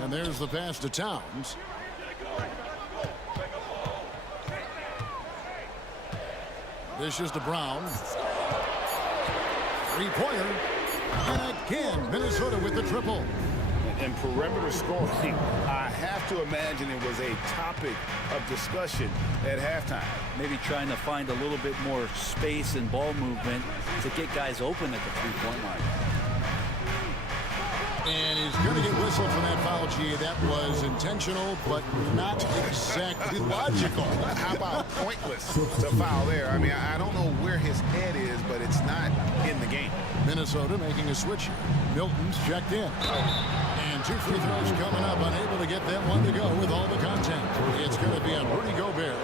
And there's the pass to Towns. This is to Brown. Three-pointer. And again, Minnesota with the triple. And perimeter scoring, I have to imagine it was a topic of discussion at halftime. Maybe trying to find a little bit more space and ball movement to get guys open at the three-point line. And he's going to get whistled for that foul, G. That was intentional, but not exactly logical. How about pointless to foul there? I mean, I don't know where his head is, but it's not in the game. Minnesota making a switch here. Milton's checked in. And 2 free throws coming up, unable to get that one to go with all the content. It's going to be on Rudy Gobert.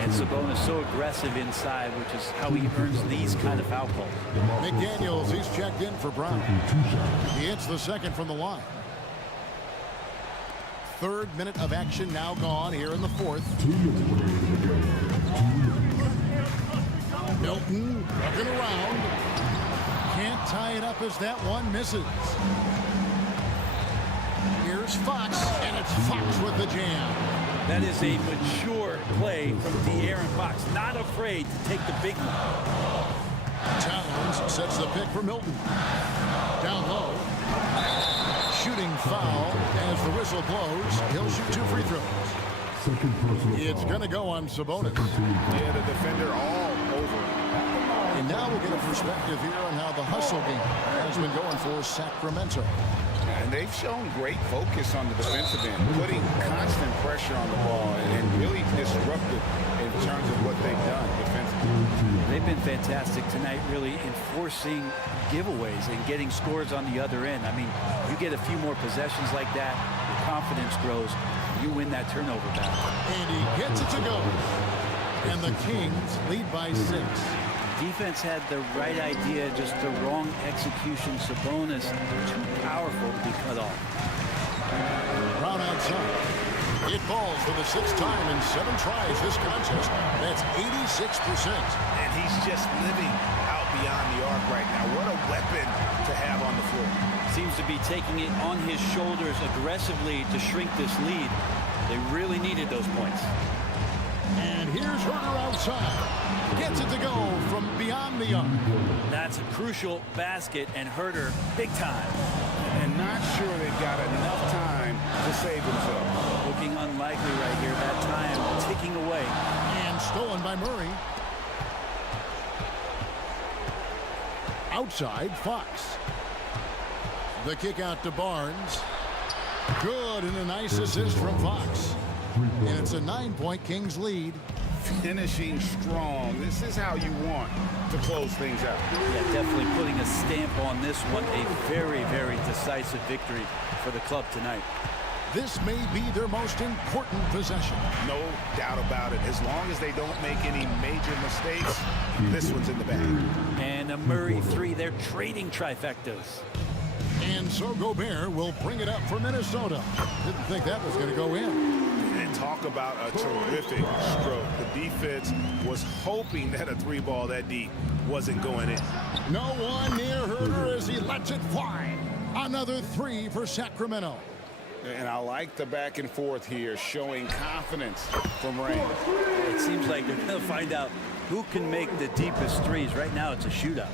And Sabonis so aggressive inside, which is how he earns these kind of foul calls. McDaniels, he's checked in for Brown. He hits the second from the line. 3rd minute of action now gone here in the 4th. Milton looking around. Can't tie it up as that one misses. Here's Fox, and it's Fox with the jam. That is a mature play from De'Aaron Fox. Not afraid to take the big one. Towns sets the pick for Milton. Down low. Shooting foul as the whistle blows. He'll shoot 2 free throws. It's going to go on Sabonis. Yeah, the defender all over. And now we'll get a perspective here on how the hustle game has been going for Sacramento. And they've shown great focus on the defensive end, putting constant pressure on the ball and really disruptive in terms of what they've done defensively. They've been fantastic tonight, really enforcing giveaways and getting scores on the other end. I mean, you get a few more possessions like that, your confidence grows, you win that turnover battle. And he gets it to go. And the Kings lead by 6. Defense had the right idea, just the wrong execution. Sabonis too powerful to be cut off. Brown outside. It falls for the 6th time in 7 tries this contest. That's 86%. And he's just living out beyond the arc right now. What a weapon to have on the floor. Seems to be taking it on his shoulders aggressively to shrink this lead. They really needed those points. And here's Herter outside. Gets it to go from beyond the arc. That's a crucial basket, and Herter big time. And not sure they've got enough time to save themselves. Looking unlikely right here. That time ticking away. And stolen by Murray. Outside, Fox. The kick out to Barnes. Good, and a nice assist from Fox. And it's a 9-point Kings lead. Finishing strong. This is how you want to close things out. Yeah, definitely putting a stamp on this one. A very, very decisive victory for the club tonight. This may be their most important possession. No doubt about it. As long as they don't make any major mistakes, this one's in the bag. And a Murray 3. They're trading trifectas. And so Gobert will bring it up for Minnesota. Didn't think that was going to go in. And talk about a terrific stroke. The defense was hoping that a 3-ball that deep wasn't going in. No one near Herter as he lets it fly. Another 3 for Sacramento. And I like the back and forth here, showing confidence from Rain. It seems like they're going to find out who can make the deepest threes. Right now it's a shootout.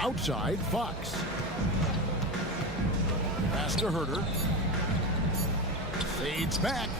Outside, Fox. Pass to Herter. Fades back.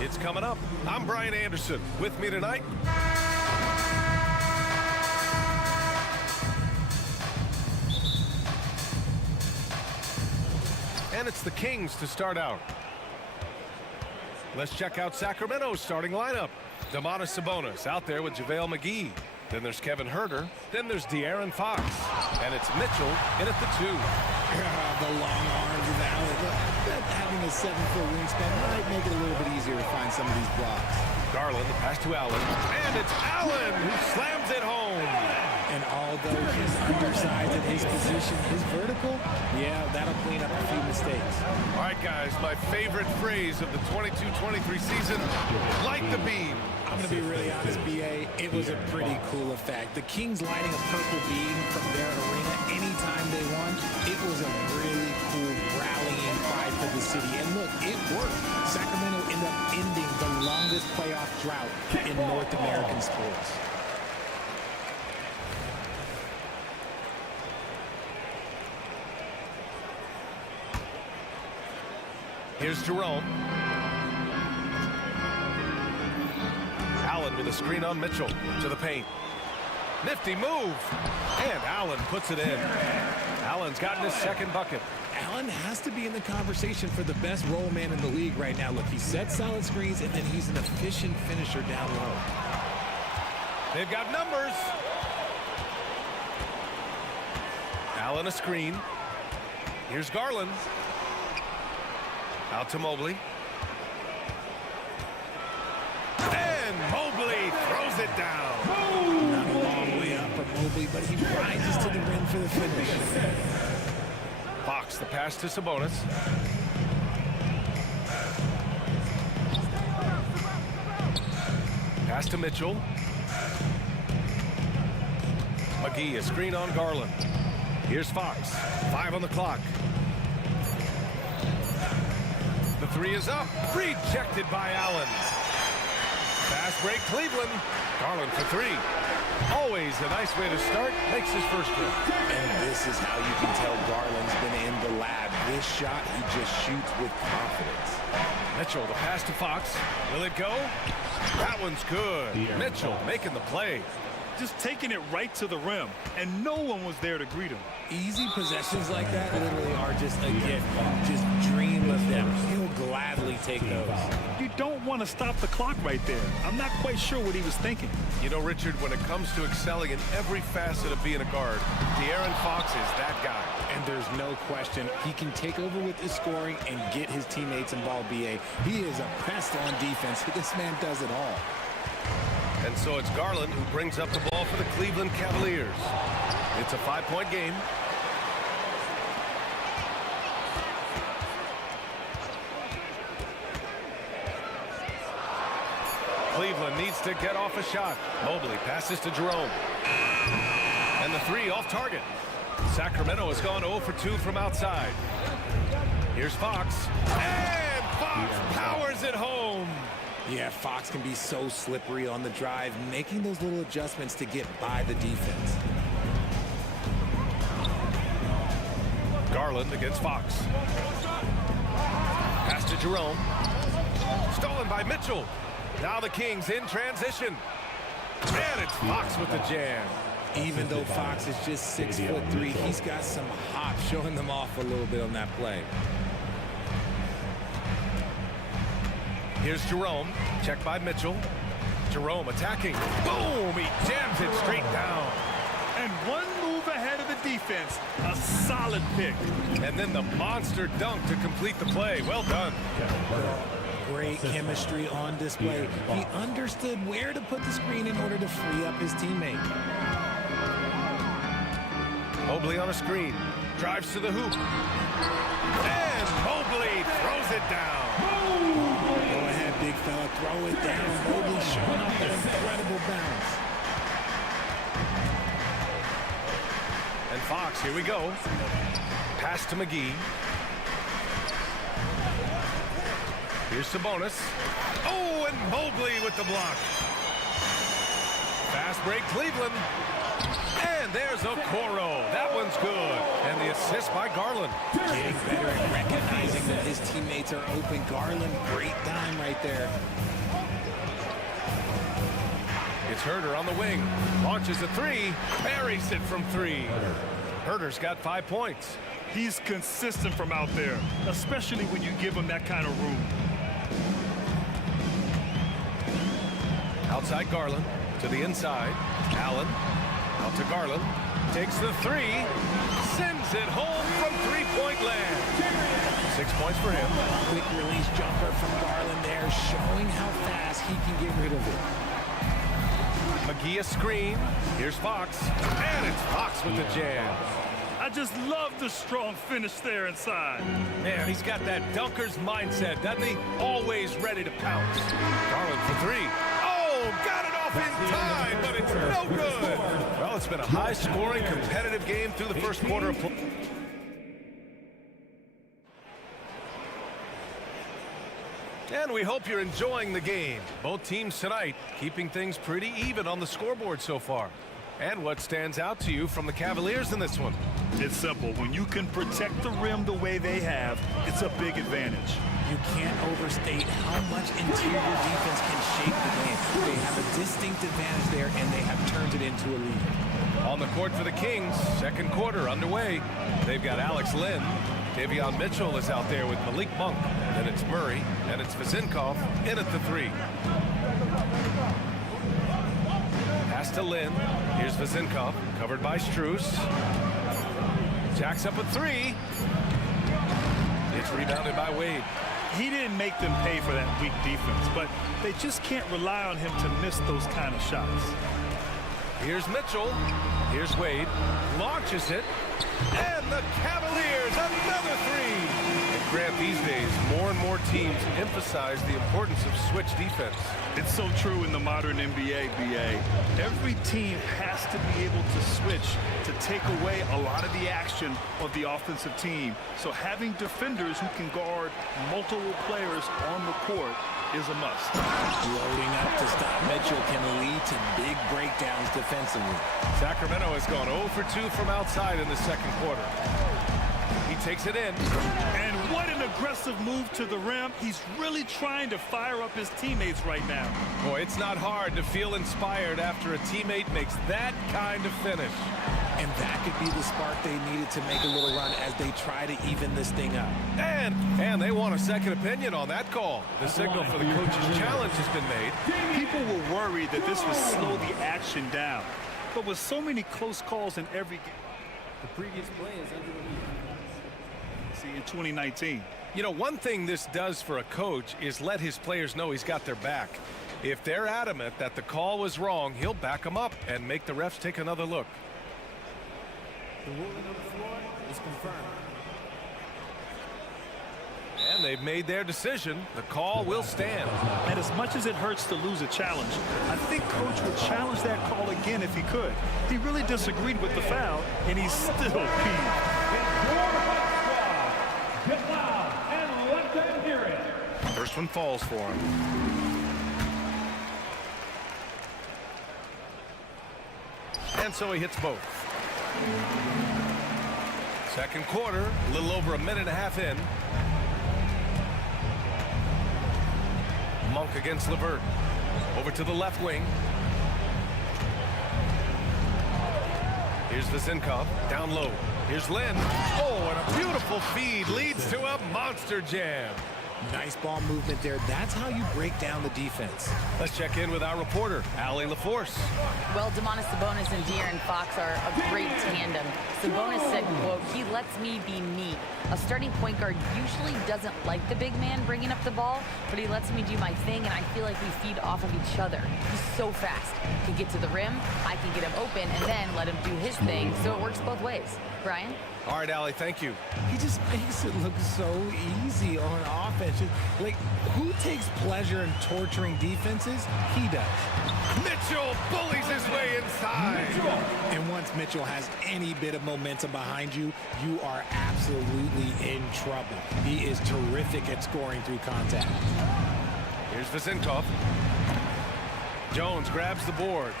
It's coming up. I'm Brian Anderson. With me tonight, and it's the Kings to start out. Let's check out Sacramento's starting lineup. Domantas Sabonis out there with JaVale McGee. Then there's Kevin Huerter. Then there's De'Aaron Fox. And it's Mitchell in at the 2. The long arms of Allen. Having a 7-foot wingspan might make it a little bit easier to find some of these blocks. Garland, the pass to Allen. And it's Allen who slams it home. And although he's undersized at his position, his vertical, yeah, that'll clean up a few mistakes. All right, guys, my favorite phrase of the 22-23 season, light the beam. I'm going to be really honest, B.A., it was a pretty cool effect. The Kings lighting a purple beam from their arena anytime they won, it was a really cool rallying cry for the city. And look, it worked. Sacramento ended up ending the longest playoff drought in North American sports. Here's Jerome. Allen with a screen on Mitchell to the paint. Nifty move. And Allen puts it in. Allen's gotten his second bucket. Allen has to be in the conversation for the best roll man in the league right now. Look, he sets solid screens, and then he's an efficient finisher down low. They've got numbers. Allen a screen. Here's Garland. Out to Mobley. And Mobley throws it down. Not a long way up for Mobley, but he rises to the rim for the finish. Fox, the pass to Sabonis. Pass to Mitchell. McGee, a screen on Garland. Here's Fox. 5 on the clock. The 3 is up. Rejected by Allen. Fast break Cleveland. Garland for 3. Always a nice way to start. Makes his first trip. And this is how you can tell Garland's been in the lab. This shot, he just shoots with confidence. Mitchell, the pass to Fox. Will it go? That one's good. Mitchell making the play. Just taking it right to the rim, and no one was there to greet him. Easy possessions like that literally are just a gift. Just dream of them. He'll gladly take those. You don't want to stop the clock right there. I'm not quite sure what he was thinking. You know, Richard, when it comes to excelling in every facet of being a guard, De'Aaron Fox is that guy. And there's no question he can take over with his scoring and get his teammates involved, B.A. He is a pest on defense. This man does it all. And so it's Garland who brings up the ball for the Cleveland Cavaliers. It's a 5-point game. Cleveland needs to get off a shot. Mobley passes to Jerome. And the 3 off target. Sacramento has gone 0 for 2 from outside. Here's Fox. And Fox powers it home. Yeah, Fox can be so slippery on the drive, making those little adjustments to get by the defense. Garland against Fox. Pass to Jerome. Stolen by Mitchell. Now the Kings in transition. And it's Fox with the jam. Even though Fox is just 6'3", he's got some hop, showing them off a little bit on that play. Here's Jerome. Checked by Mitchell. Jerome attacking. Boom! He jams it straight down. And one move ahead of the defense. A solid pick. And then the monster dunk to complete the play. Well done. Great chemistry on display. He understood where to put the screen in order to free up his teammate. Mobley on a screen. Drives to the hoop. And Mobley throws it down. Go ahead, big fella. Throw it down. Mobley showing off that incredible bounce. And Fox, here we go. Pass to McGee. Here's Sabonis. Oh, and Mobley with the block. Fast break Cleveland. And there's Okoro. That one's good. And the the assist by Garland. Getting better at recognizing that his teammates are open. Garland, great dime right there. It's Herder on the wing. Launches a three. Buries it from three. Herder's got 5 points. He's consistent from out there, especially when you give him that kind of room. Outside Garland to the inside. Allen out to Garland. Takes the three. Sends it home from three-point land. 6 points for him. Quick release jumper from Garland there, showing how fast he can get rid of it. McGee a screen. Here's Fox. And it's Fox with the jam. I just love the strong finish there inside. Man, he's got that dunker's mindset, doesn't he? Always ready to pounce. Garland for three. Oh, got it off in time, but it's no good. Well, it's been a high-scoring, competitive game through the first quarter of play. And we hope you're enjoying the game. Both teams tonight keeping things pretty even on the scoreboard so far. And what stands out to you from the Cavaliers in this one? It's simple. When you can protect the rim the way they have, it's a big advantage. You can't overstate how much interior defense can shape the game. They have a distinct advantage there, and they have turned it into a lead. On the court for the Kings, second quarter underway. They've got Alex Lynn. Davion Mitchell is out there with Malik Monk. Then it's Murray, and it's Vizinkov in at the three. Pass to Lynn. Here's Vizinkov, covered by Strus. Jacks up a three. It's rebounded by Wade. He didn't make them pay for that weak defense, but they just can't rely on him to miss those kind of shots. Here's Mitchell. Here's Wade. Launches it. And the Cavaliers, another three. And Grant, these days, more and more teams emphasize the importance of switch defense. It's so true in the modern NBA, BA. Every team has to be able to switch to take away a lot of the action of the offensive team. So having defenders who can guard multiple players on the court is a must. Loading up to stop Mitchell can lead to big breakdowns defensively. Sacramento has gone 0 for 2 from outside in the second quarter. He takes it in. And what an aggressive move to the rim. He's really trying to fire up his teammates right now. Boy, it's not hard to feel inspired after a teammate makes that kind of finish. And that could be the spark they needed to make a little run as they try to even this thing up. And they want a second opinion on that call. The signal for the coach's challenge has been made. People were worried that this would slow the action down. But with so many close calls in every game, the previous play is under review. See, in 2019. You know, one thing this does for a coach is let his players know he's got their back. If they're adamant that the call was wrong, he'll back them up and make the refs take another look. The ruling on the floor is confirmed. And they've made their decision. The call will stand. And as much as it hurts to lose a challenge, I think Coach would challenge that call again if he could. He really disagreed with the foul, and he's still peeved. Get loud and let them hear it. First one falls for him. And so he hits both. Second quarter, a little over a minute and a half in. Monk against LeVert. Over to the left wing. Here's Vizinkov, down low. Here's Lynn. Oh, and a beautiful feed leads to a monster jam. Nice ball movement there. That's how you break down the defense. Let's check in with our reporter, Allie LaForce. Well, Domantas Sabonis and De'Aaron Fox are a great tandem. Sabonis said, quote, "He lets me be me. A starting point guard usually doesn't like the big man bringing up the ball, but he lets me do my thing, and I feel like we feed off of each other. He's so fast. He can get to the rim, I can get him open, and then let him do his thing, so it works both ways." Brian? All right, Allie, thank you. He just makes it look so easy on offense. Like, who takes pleasure in torturing defenses? He does. Mitchell bullies his way inside. And once Mitchell has any bit of momentum behind you, you are absolutely in trouble. He is terrific at scoring through contact. Here's Vizinkov. Jones grabs the board.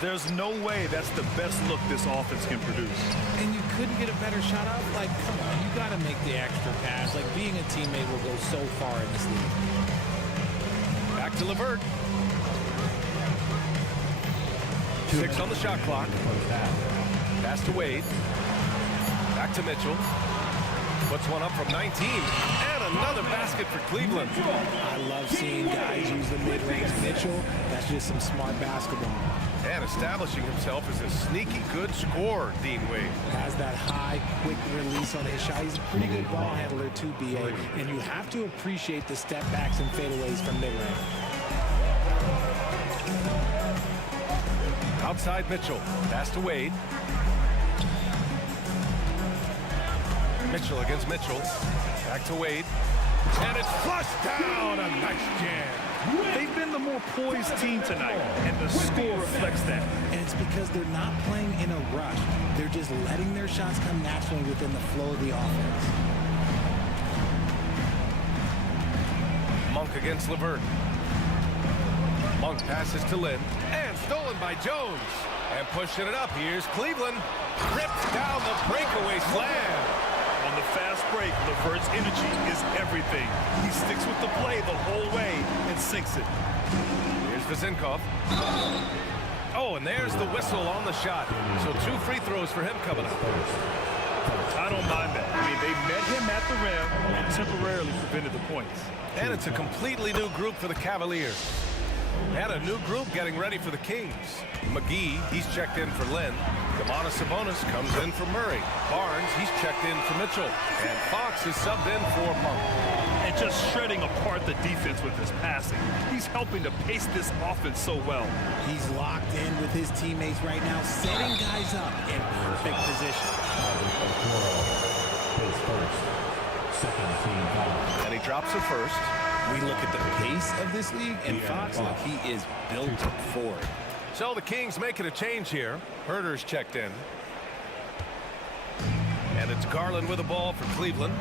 There's no way that's the best look this offense can produce. And you couldn't get a better shot up? Like, come on, you got to make the extra pass. Like, being a teammate will go so far in this league. Back to Levert. 6 on the shot clock. Pass to Wade. Back to Mitchell. Puts one up from 19. And another basket for Cleveland. I love seeing guys use the mid-range. Mitchell, that's just some smart basketball. And establishing himself as a sneaky good scorer, Dean Wade. Has that high, quick release on his shot. He's a pretty good ball handler too, BA. And you have to appreciate the step backs and fadeaways from mid-range. Outside Mitchell. Pass to Wade. Mitchell against Mitchell. Back to Wade. And it's flushed down. A nice jam. They've been the more poised team tonight, and the score reflects that. And it's because they're not playing in a rush. They're just letting their shots come naturally within the flow of the offense. Monk against Levert. Monk passes to Lynn. And stolen by Jones. And pushing it up. Here's Cleveland. Rips down the breakaway slam. On the fast break, Levert's energy is everything. He sticks with the play the whole way and sinks it. Here's Vizinkov. Oh, and there's the whistle on the shot. So 2 free throws for him coming up. I don't mind that. I mean, they met him at the rim and temporarily prevented the points. And it's a completely new group for the Cavaliers. And a new group getting ready for the Kings. McGee, he's checked in for Lynn. Demonis Sabonis comes in for Murray. Barnes, he's checked in for Mitchell. And Fox is subbed in for Monk. And just shredding apart the defense with his passing. He's helping to pace this offense so well. He's locked in with his teammates right now, setting guys up in perfect position. And he drops a first. We look at the pace of this league, and Fox, look, he is built for it. So the Kings making a change here. Herder's checked in. And it's Garland with the ball for Cleveland.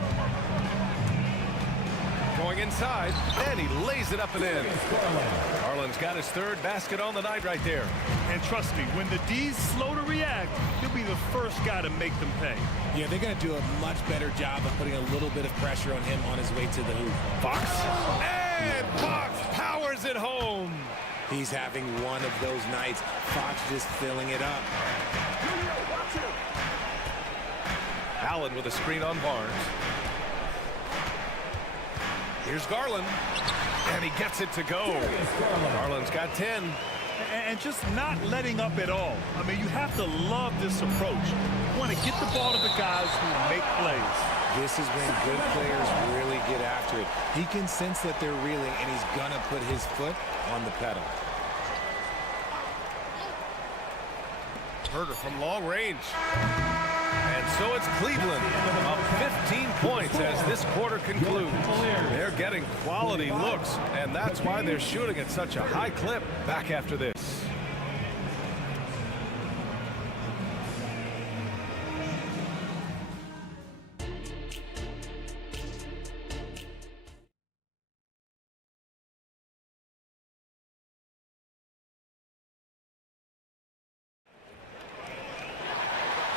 Going inside, and he lays it up and in. Garland's got his 3rd basket on the night right there. And trust me, when the D's slow to react, he'll be the first guy to make them pay. Yeah, they're going to do a much better job of putting a little bit of pressure on him on his way to the hoop. Fox. And Fox powers it home. He's having one of those nights. Fox just filling it up. Allen with a screen on Barnes. Here's Garland. And he gets it to go. Garland's got 10. And just not letting up at all. I mean, you have to love this approach. You want to get the ball to the guys who make plays. This is when good players really get after it. He can sense that they're reeling, and he's going to put his foot on the pedal. Herder from long range. And so it's Cleveland up 15 points as this quarter concludes. They're getting quality looks, and that's why they're shooting at such a high clip. Back after this.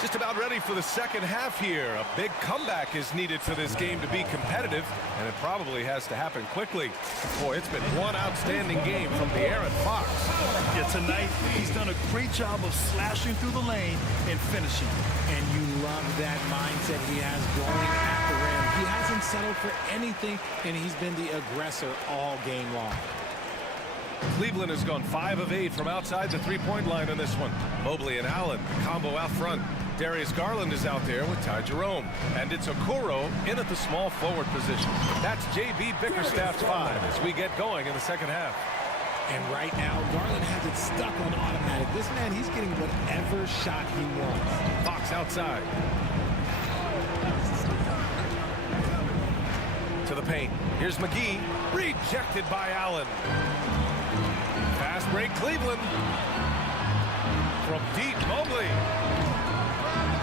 Just about ready for the second half here. A big comeback is needed for this game to be competitive, and it probably has to happen quickly. Boy, it's been one outstanding game from De'Aaron Fox. Yeah, tonight he's done a great job of slashing through the lane and finishing. And you love that mindset he has going at the rim. He hasn't settled for anything, and he's been the aggressor all game long. Cleveland has gone 5 of 8 from outside the three-point line in this one. Mobley and Allen, combo out front. Darius Garland is out there with Ty Jerome. And it's Okoro in at the small forward position. That's J.B. Bickerstaff's 5 as we get going in the second half. And right now, Garland has it stuck on automatic. This man, he's getting whatever shot he wants. Fox outside. To the paint. Here's McGee. Rejected by Allen. Fast break Cleveland. From deep, Mobley.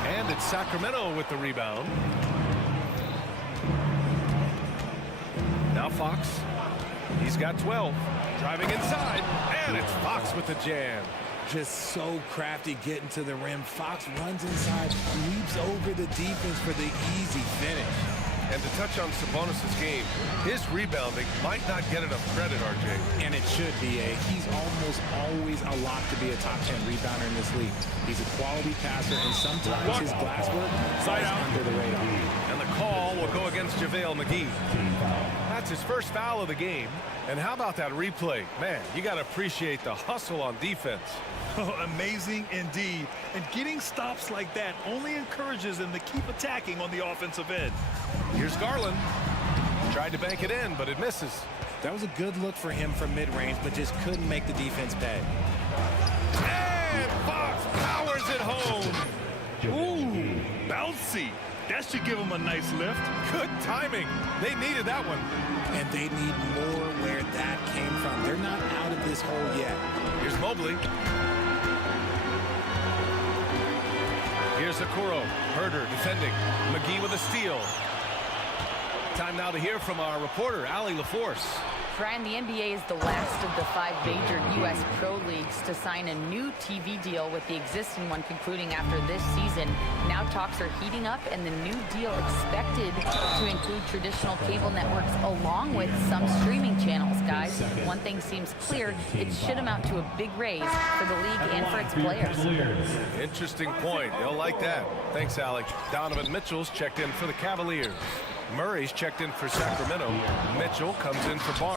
And it's Sacramento with the rebound. Now Fox. He's got 12. Driving inside. And it's Fox with the jam. Just so crafty getting to the rim. Fox runs inside, leaps over the defense for the easy finish. And to touch on Sabonis' game, his rebounding might not get enough credit, RJ. And it should be, he's almost always a lock to be a top 10 rebounder in this league. He's a quality passer, and sometimes his glass work flies under the radar. And the call will go against JaVale McGee. That's his first foul of the game. And how about that replay? Man, you got to appreciate the hustle on defense. Oh, amazing indeed. And getting stops like that only encourages them to keep attacking on the offensive end. Here's Garland. Tried to bank it in, but it misses. That was a good look for him from mid-range, but just couldn't make the defense pay. And Fox powers it home. Ooh, bouncy. That should give him a nice lift. Good timing. They needed that one. And they need more where that came from. They're not out of this hole yet. Here's Mobley. Here's Okoro. Herder defending. McGee with a steal. Time now to hear from our reporter, Allie LaForce. Brian, the NBA is the last of the 5 major U.S. pro leagues to sign a new TV deal, with the existing one concluding after this season. Now talks are heating up, and the new deal expected to include traditional cable networks along with some streaming channels, guys. One thing seems clear, it should amount to a big raise for the league and for its players. Interesting point. You'll like that. Thanks, Allie. Donovan Mitchell's checked in for the Cavaliers. Murray's checked in for Sacramento. Mitchell comes in for Barnes.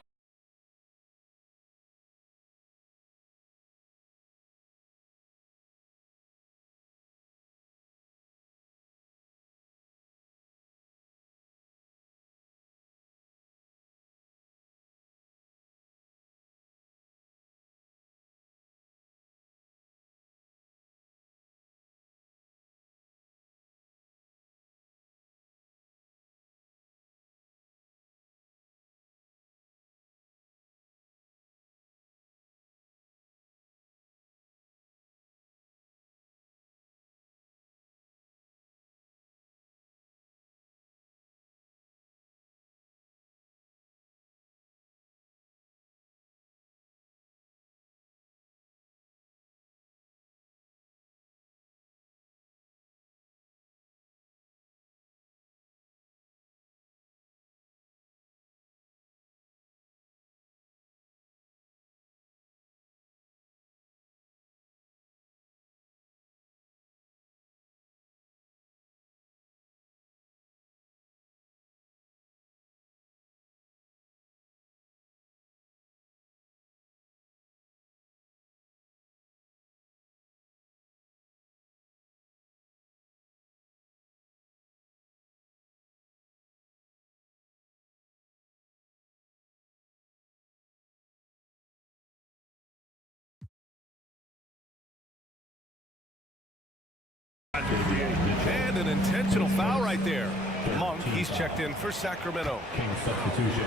And an intentional foul right there. Monk, he's checked in for Sacramento. King substitution,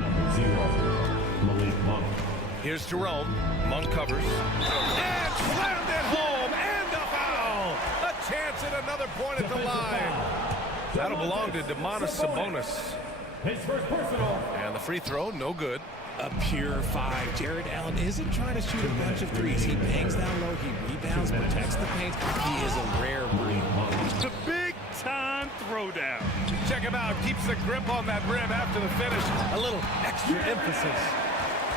number 0, Malik Monk. Here's Jerome. Monk covers. And slammed it home. And a foul. A chance at another point at the line. That'll belong to Domantas Sabonis. His first personal. And the free throw, no good. A pure 5. Jared Allen isn't trying to shoot a bunch of threes. He bangs down low, he rebounds, protects the paint. He is a rare breed. The big-time throwdown. Check him out. Keeps the grip on that rim after the finish. A little extra emphasis.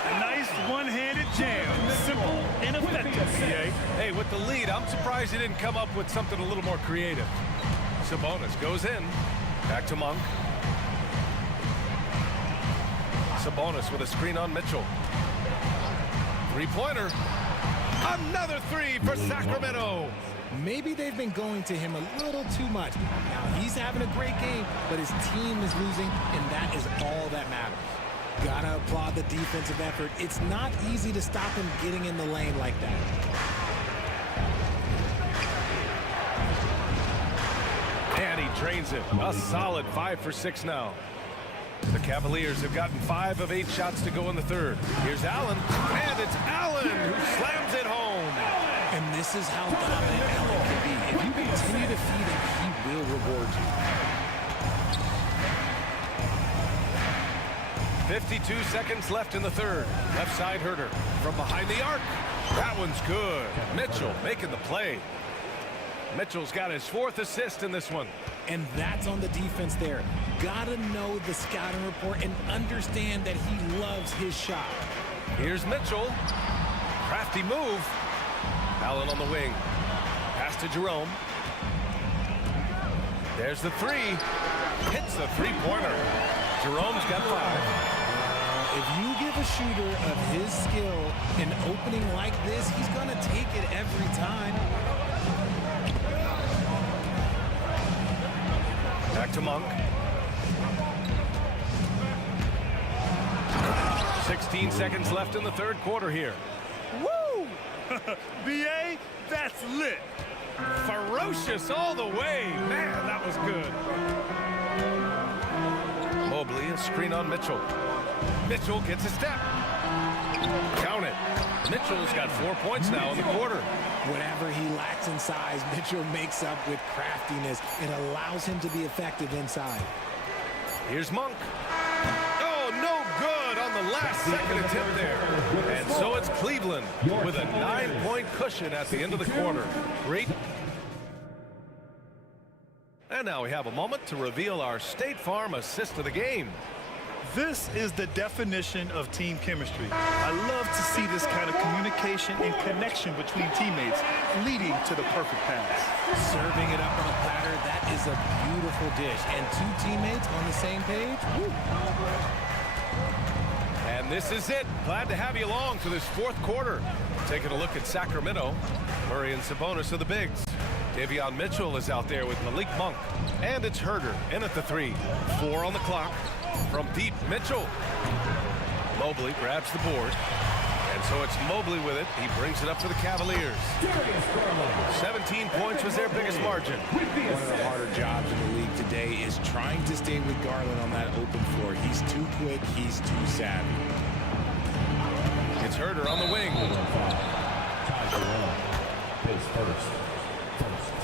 A nice one-handed jam. Simple and effective, CA. Hey, with the lead, I'm surprised he didn't come up with something a little more creative. Sabonis goes in. Back to Monk. Sabonis with a screen on Mitchell. Three-pointer. Another three for Sacramento. Maybe they've been going to him a little too much. Now, he's having a great game, but his team is losing, and that is all that matters. Gotta applaud the defensive effort. It's not easy to stop him getting in the lane like that. And he drains it. A solid 5 for 6 now. The Cavaliers have gotten 5 of 8 shots to go in the third. Here's Allen, and it's Allen who slams it home. And this is how dominant Allen can be. If you continue to feed him, he will reward you. 52 seconds left in the third. Left side Herder from behind the arc. That one's good. Mitchell making the play. Mitchell's got his 4th assist in this one. And that's on the defense there. Gotta know the scouting report and understand that he loves his shot. Here's Mitchell. Crafty move. Allen on the wing. Pass to Jerome. There's the three. Hits the three-pointer. Jerome's got 5. If you give a shooter of his skill an opening like this, he's going to take it every time. Back to Monk. 16 seconds left in the third quarter here. Woo! BA, that's lit. Ferocious all the way. Man, that was good. Mobley, a screen on Mitchell. Mitchell gets a step. Count it. Mitchell's got 4 points now in the quarter. Whatever he lacks in size, Mitchell makes up with craftiness. It allows him to be effective inside. Here's Monk. Oh, no good on the last second attempt there. And so it's Cleveland with a 9-point cushion at the end of the quarter. Great. And now we have a moment to reveal our State Farm assist of the game. This is the definition of team chemistry. I love to see this kind of communication and connection between teammates leading to the perfect pass. Serving it up on a platter, that is a beautiful dish. And 2 teammates on the same page. Woo. And this is it. Glad to have you along for this 4th quarter. Taking a look at Sacramento. Murray and Sabonis are the bigs. Davion Mitchell is out there with Malik Monk. And it's Herder in at the 3. 4 on the clock. From deep, Mitchell. Mobley grabs the board. And so it's Mobley with it. He brings it up for the Cavaliers. 17 points was their biggest margin. One of the harder jobs in the league today is trying to stay with Garland on that open floor. He's too quick. He's too savvy. It's Herder on the wing.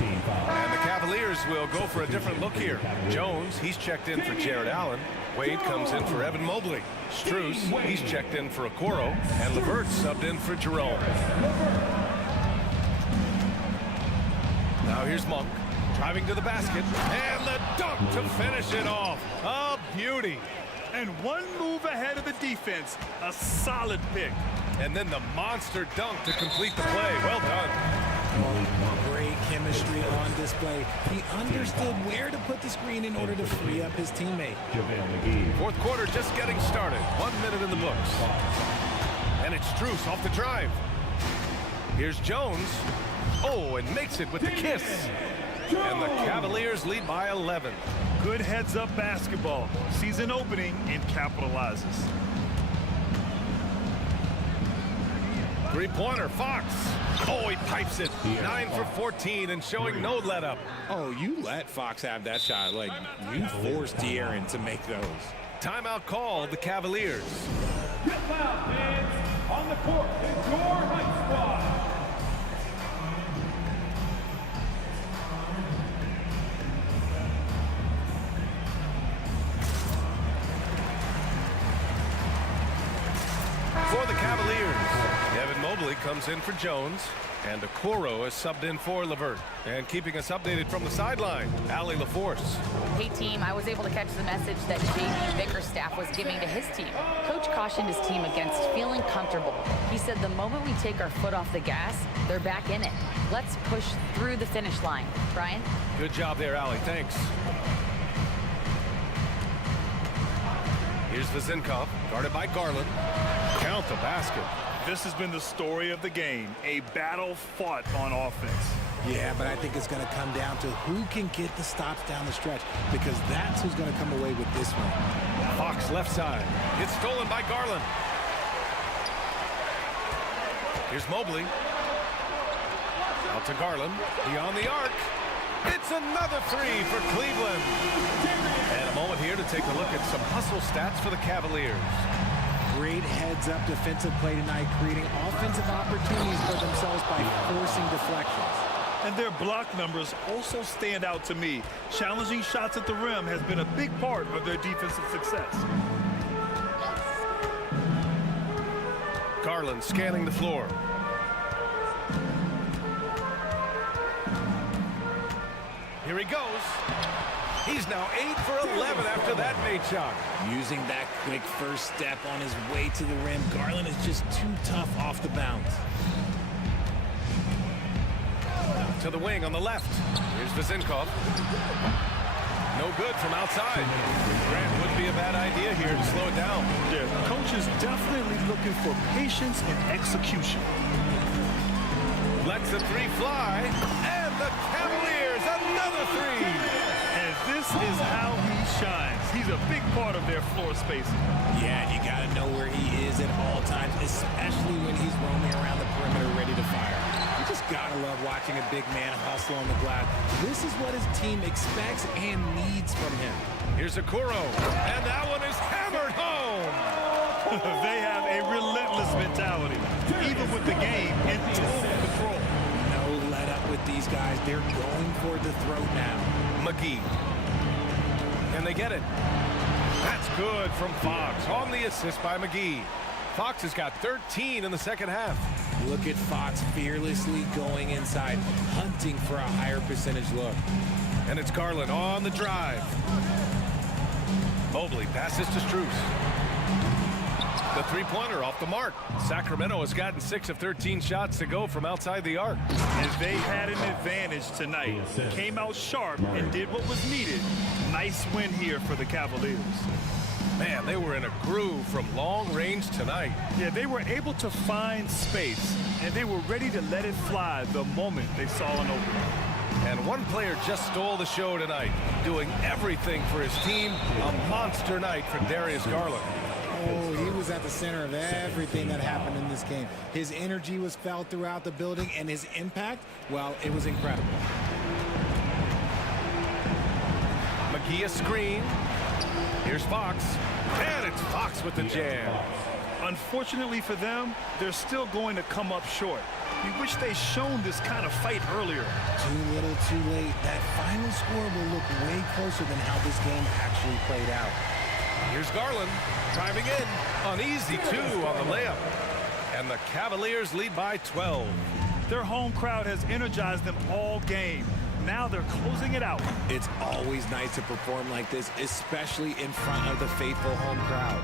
And the Cavaliers will go for a different look here. Jones, he's checked in for Jared Allen. Wade comes in for Evan Mobley. Strus, he's checked in for Okoro. And LeVert subbed in for Jerome. Now here's Monk, driving to the basket. And the dunk to finish it off. A beauty. And one move ahead of the defense. A solid pick. And then the monster dunk to complete the play. Well done. Great chemistry on display. He understood where to put the screen in order to free up his teammate. 4th quarter just getting started. 1 minute in the books. And it's Strus off the drive. Here's Jones. Oh, and makes it with the kiss. And the Cavaliers lead by 11. Good heads-up basketball. Season opening and capitalizes. 3-pointer, Fox. Oh, he pipes it. 9 for 14 and showing no let-up. Oh, you let Fox have that shot. Like, you forced De'Aaron to make those. Timeout called the Cavaliers. Get loud, fans. On the court is your Hype Squad. For the Cavaliers, Evan Mobley comes in for Jones, and Okoro is subbed in for LeVert. And keeping us updated from the sideline, Allie LaForce. Hey team, I was able to catch the message that JB Bickerstaff was giving to his team. Coach cautioned his team against feeling comfortable. He said the moment we take our foot off the gas, they're back in it. Let's push through the finish line. Brian? Good job there, Allie. Thanks. Here's Vezinkov, guarded by Garland. Count the basket. This has been the story of the game, a battle fought on offense. Yeah, but I think it's going to come down to who can get the stops down the stretch, because that's who's going to come away with this one. Fox left side. It's stolen by Garland. Here's Mobley. Out to Garland. Beyond the arc. It's another 3 for Cleveland. And a moment here to take a look at some hustle stats for the Cavaliers. Great heads-up defensive play tonight, creating offensive opportunities for themselves by forcing deflections. And their block numbers also stand out to me. Challenging shots at the rim has been a big part of their defensive success. Garland scanning the floor. Here he goes. He's now 8 for 11 after that made shot. Using that quick first step on his way to the rim, Garland is just too tough off the bounce. To the wing on the left. Here's Vizinkov. No good from outside. Grant wouldn't be a bad idea here to slow it down. Yeah, the coach is definitely looking for patience and execution. Lets the three fly. And the Cavaliers, another three. And this is how he shines. He's a big part of their floor spacing. Yeah, and you got to know where he is at all times, especially when he's roaming around the perimeter ready to fire. You just got to love watching a big man hustle on the glass. This is what his team expects and needs from him. Here's Okoro, and that one is hammered home. They have a relentless mentality, even with the game in total control. No let up with these guys. They're going for the throat now. McGee. Can they get it? That's good from Fox on the assist by McGee. Fox has got 13 in the second half. Look at Fox fearlessly going inside, hunting for a higher percentage look. And it's Garland on the drive. Mobley passes to Strus. The three-pointer off the mark. Sacramento has gotten 6 of 13 shots to go from outside the arc. As they had an advantage tonight, came out sharp and did what was needed. Nice win here for the Cavaliers. Man, they were in a groove from long range tonight. Yeah, they were able to find space, and they were ready to let it fly the moment they saw an opening. And one player just stole the show tonight, doing everything for his team. A monster night for Darius Garland. Oh, he was at the center of everything that happened in this game. His energy was felt throughout the building, and his impact, well, it was incredible. McGee a screen. Here's Fox. And it's Fox with the jam. Unfortunately for them, they're still going to come up short. You wish they'd shown this kind of fight earlier. Too little, too late. That final score will look way closer than how this game actually played out. Here's Garland driving in. An easy 2 on the layup. And the Cavaliers lead by 12. Their home crowd has energized them all game. Now they're closing it out. It's always nice to perform like this, especially in front of the faithful home crowd.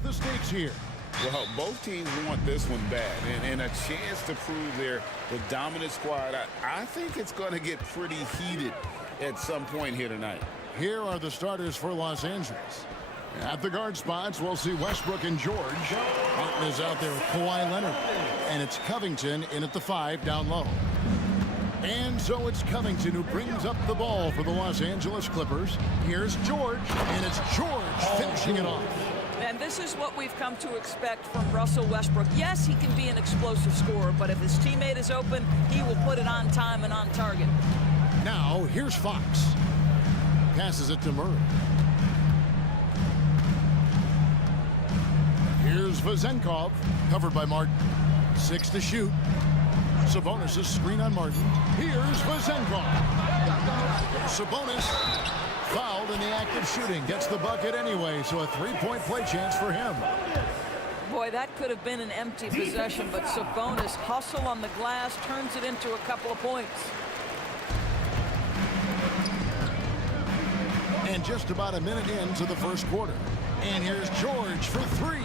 What's the stakes here? Well, both teams want this one bad, and a chance to prove they're the dominant squad. I think it's going to get pretty heated at some point here tonight. Here are the starters for Los Angeles. At the guard spots, we'll see Westbrook and George. Martin is out there with Kawhi Leonard. And it's Covington in at the 5 down low. And so it's Covington who brings up the ball for the Los Angeles Clippers. Here's George, and it's George finishing it off. And this is what we've come to expect from Russell Westbrook. Yes, he can be an explosive scorer, but if his teammate is open, he will put it on time and on target. Now, here's Fox. Passes it to Murray. Here's Vezenkov, covered by Martin. 6 to shoot. Sabonis' screen on Martin. Here's Vezenkov. Sabonis fouled in the act of shooting. Gets the bucket anyway, so a 3-point play chance for him. Boy, that could have been an empty possession, but Sabonis hustle on the glass, turns it into a couple of points. And just about a minute into the first quarter. And here's George for 3.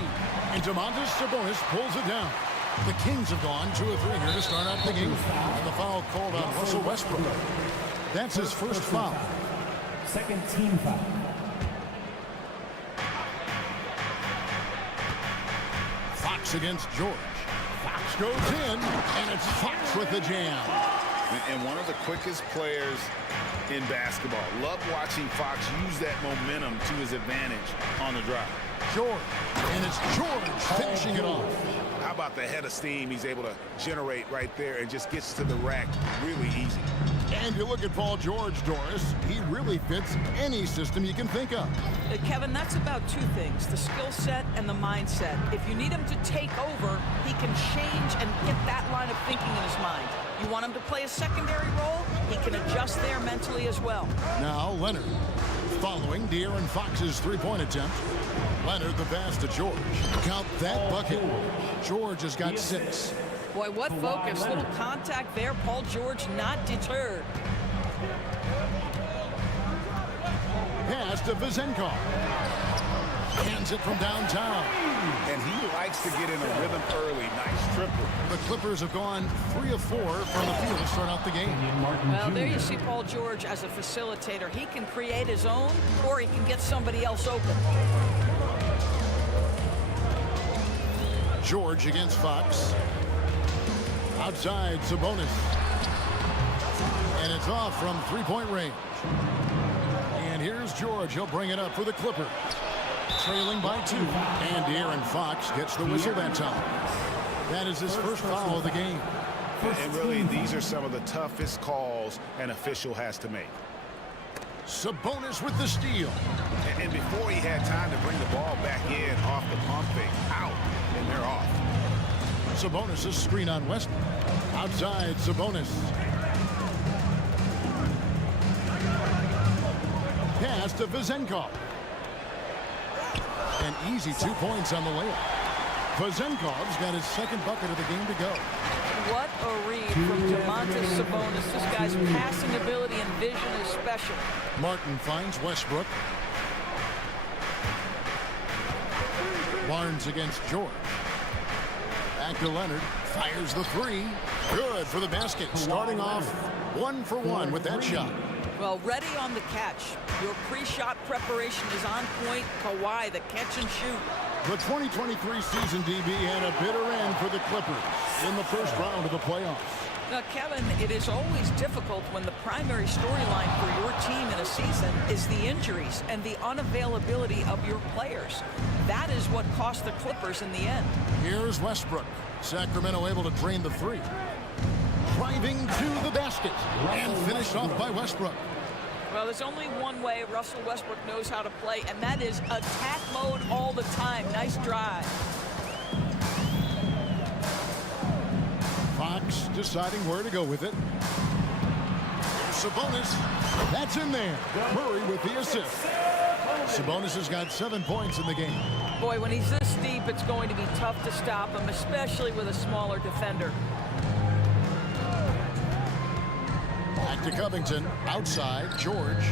And Domantas Sabonis pulls it down. The Kings have gone 2 of 3 here to start out the game. And the foul called on Russell Westbrook. That's his first foul. Second team foul. Fox against George. Fox goes in, and it's Fox with the jam. And one of the quickest players in basketball. Love watching Fox use that momentum to his advantage on the drive. George, and it's George finishing it off. How about the head of steam he's able to generate right there and just gets to the rack really easy. And you look at Paul George, Doris, he really fits any system you can think of. Kevin, that's about 2 things, the skill set and the mindset. If you need him to take over, he can change and get that line of thinking in his mind. You want him to play a secondary role, he can adjust there mentally as well. Now Leonard, following De'Aaron Fox's 3-point attempt. Leonard the pass to George. Count that bucket. George has got 6. Boy, what focus. Little contact there. Paul George not deterred. Pass to Vezenkov. Hands it from downtown. And he likes to get in a rhythm early. Nice triple. The Clippers have gone 3 of 4 from the field to start out the game. Well, there you see Paul George as a facilitator. He can create his own, or he can get somebody else open. George against Fox. Outside, Sabonis. And it's off from 3-point range. And here's George. He'll bring it up for the Clippers. Trailing by 2. And De'Aaron Fox gets the whistle that time. That is his first foul of the game. And really, these are some of the toughest calls an official has to make. Sabonis with the steal. And before he had time to bring the ball back in off the pump fake, out, and they're off. Sabonis' screen on Westbrook. Outside, Sabonis. Pass to Vezenkov. An easy 2 points on the layup. Vezenkov's got his second bucket of the game to go. What a read from Domantas Sabonis. This guy's passing ability and vision is special. Martin finds Westbrook. Barnes against George. Back to Leonard. Fires the 3. Good for the basket. Starting off 1 for 1 with that shot. Well, ready on the catch. Your pre-shot preparation is on point. Kawhi, the catch and shoot. The 2023 season, DB, had a bitter end for the Clippers in the first round of the playoffs. Now, Kevin, it is always difficult when the primary storyline for your team in a season is the injuries and the unavailability of your players. That is what cost the Clippers in the end. Here's Westbrook. Sacramento able to drain the 3. Driving to the basket and finished off by Westbrook. Well, there's only one way Russell Westbrook knows how to play, and that is attack mode all the time. Nice drive. Fox deciding where to go with it. Here's Sabonis. That's in there. Murray with the assist. Sabonis has got 7 points in the game. Boy, when he's this deep, it's going to be tough to stop him, especially with a smaller defender. Back to Covington. Outside, George.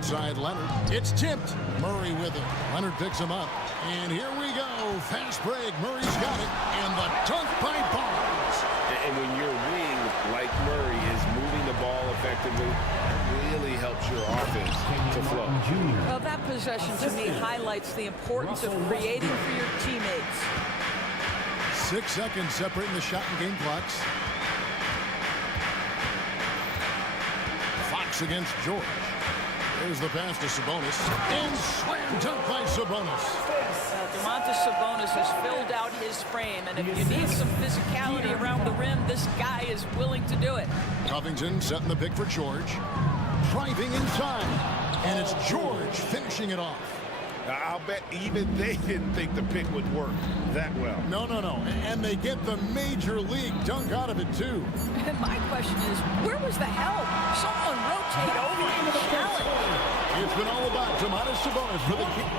Outside Leonard. It's tipped. Murray with it. Leonard picks him up. And here we go. Fast break. Murray's got it. And the dunk by Barnes. And when your wing, like Murray, is moving the ball effectively, it really helps your offense to flow. Well, that possession to me highlights the importance of creating for your teammates. 6 seconds separating the shot and game clocks. Fox against George. There's the pass to Sabonis. And slam dunk by Sabonis. Domantas Sabonis has filled out his frame, and if you need some physicality around the rim, this guy is willing to do it. Covington setting the pick for George. Driving inside. And it's George finishing it off. I'll bet even they didn't think the pick would work that well. No. And they get the major league dunk out of it, too. And my question is, where was the help? Someone rotate over and challenge. It's been all about Domantas Sabonis for the Kings.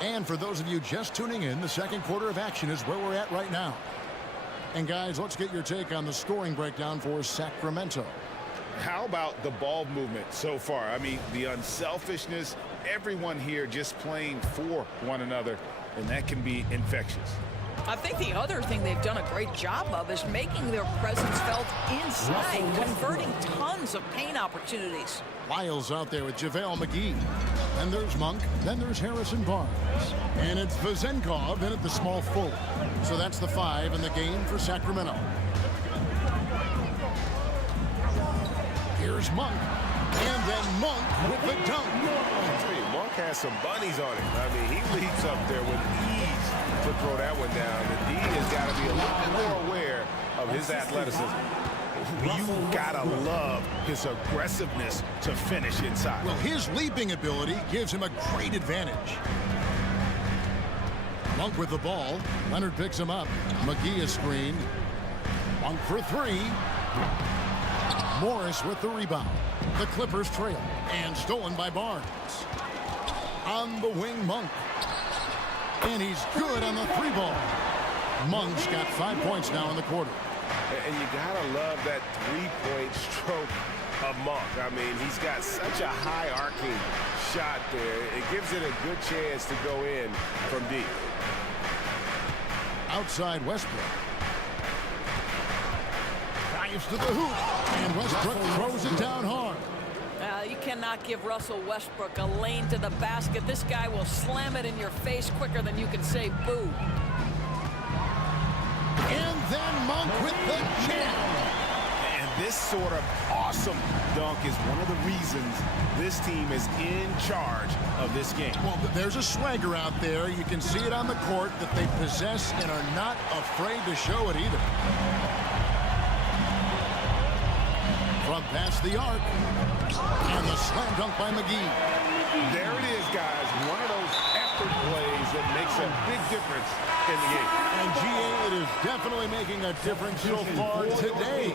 And for those of you just tuning in, the second quarter of action is where we're at right now. And guys, let's get your take on the scoring breakdown for Sacramento. How about the ball movement so far? I mean, the unselfishness, everyone here just playing for one another, and that can be infectious. I think the other thing they've done a great job of is making their presence felt inside, converting tons of paint opportunities. Lyles out there with JaVale McGee. Then there's Monk. Then there's Harrison Barnes. And it's Vezenkov in at the small forward. So that's the 5 in the game for Sacramento. Here's Monk. And then Monk with the dunk. Monk has some bunnies on him. I mean, he leaps up there with ease to throw that one down. The D has got to be a little bit more aware of his athleticism. You gotta love his aggressiveness to finish inside. Well, his leaping ability gives him a great advantage. Monk with the ball. Leonard picks him up. McGee is screened. Monk for 3. Morris with the rebound. The Clippers trail. And stolen by Barnes. On the wing, Monk. And he's good on the 3-ball. Monk's got 5 points now in the quarter. And you gotta love that 3-point stroke of Monk. I mean, he's got such a high arcing shot there. It gives it a good chance to go in from deep. Outside Westbrook. Dives to the hoop. And Westbrook throws it down hard. You cannot give Russell Westbrook a lane to the basket. This guy will slam it in your face quicker than you can say boo. And then Monk with the jam. And this sort of awesome dunk is one of the reasons this team is in charge of this game. Well, there's a swagger out there. You can see it on the court that they possess and are not afraid to show it either. From past the arc. And the slam dunk by McGee. There it is, guys. One of those effort plays that makes a big difference in the game. And GA, it is definitely making a difference so far today.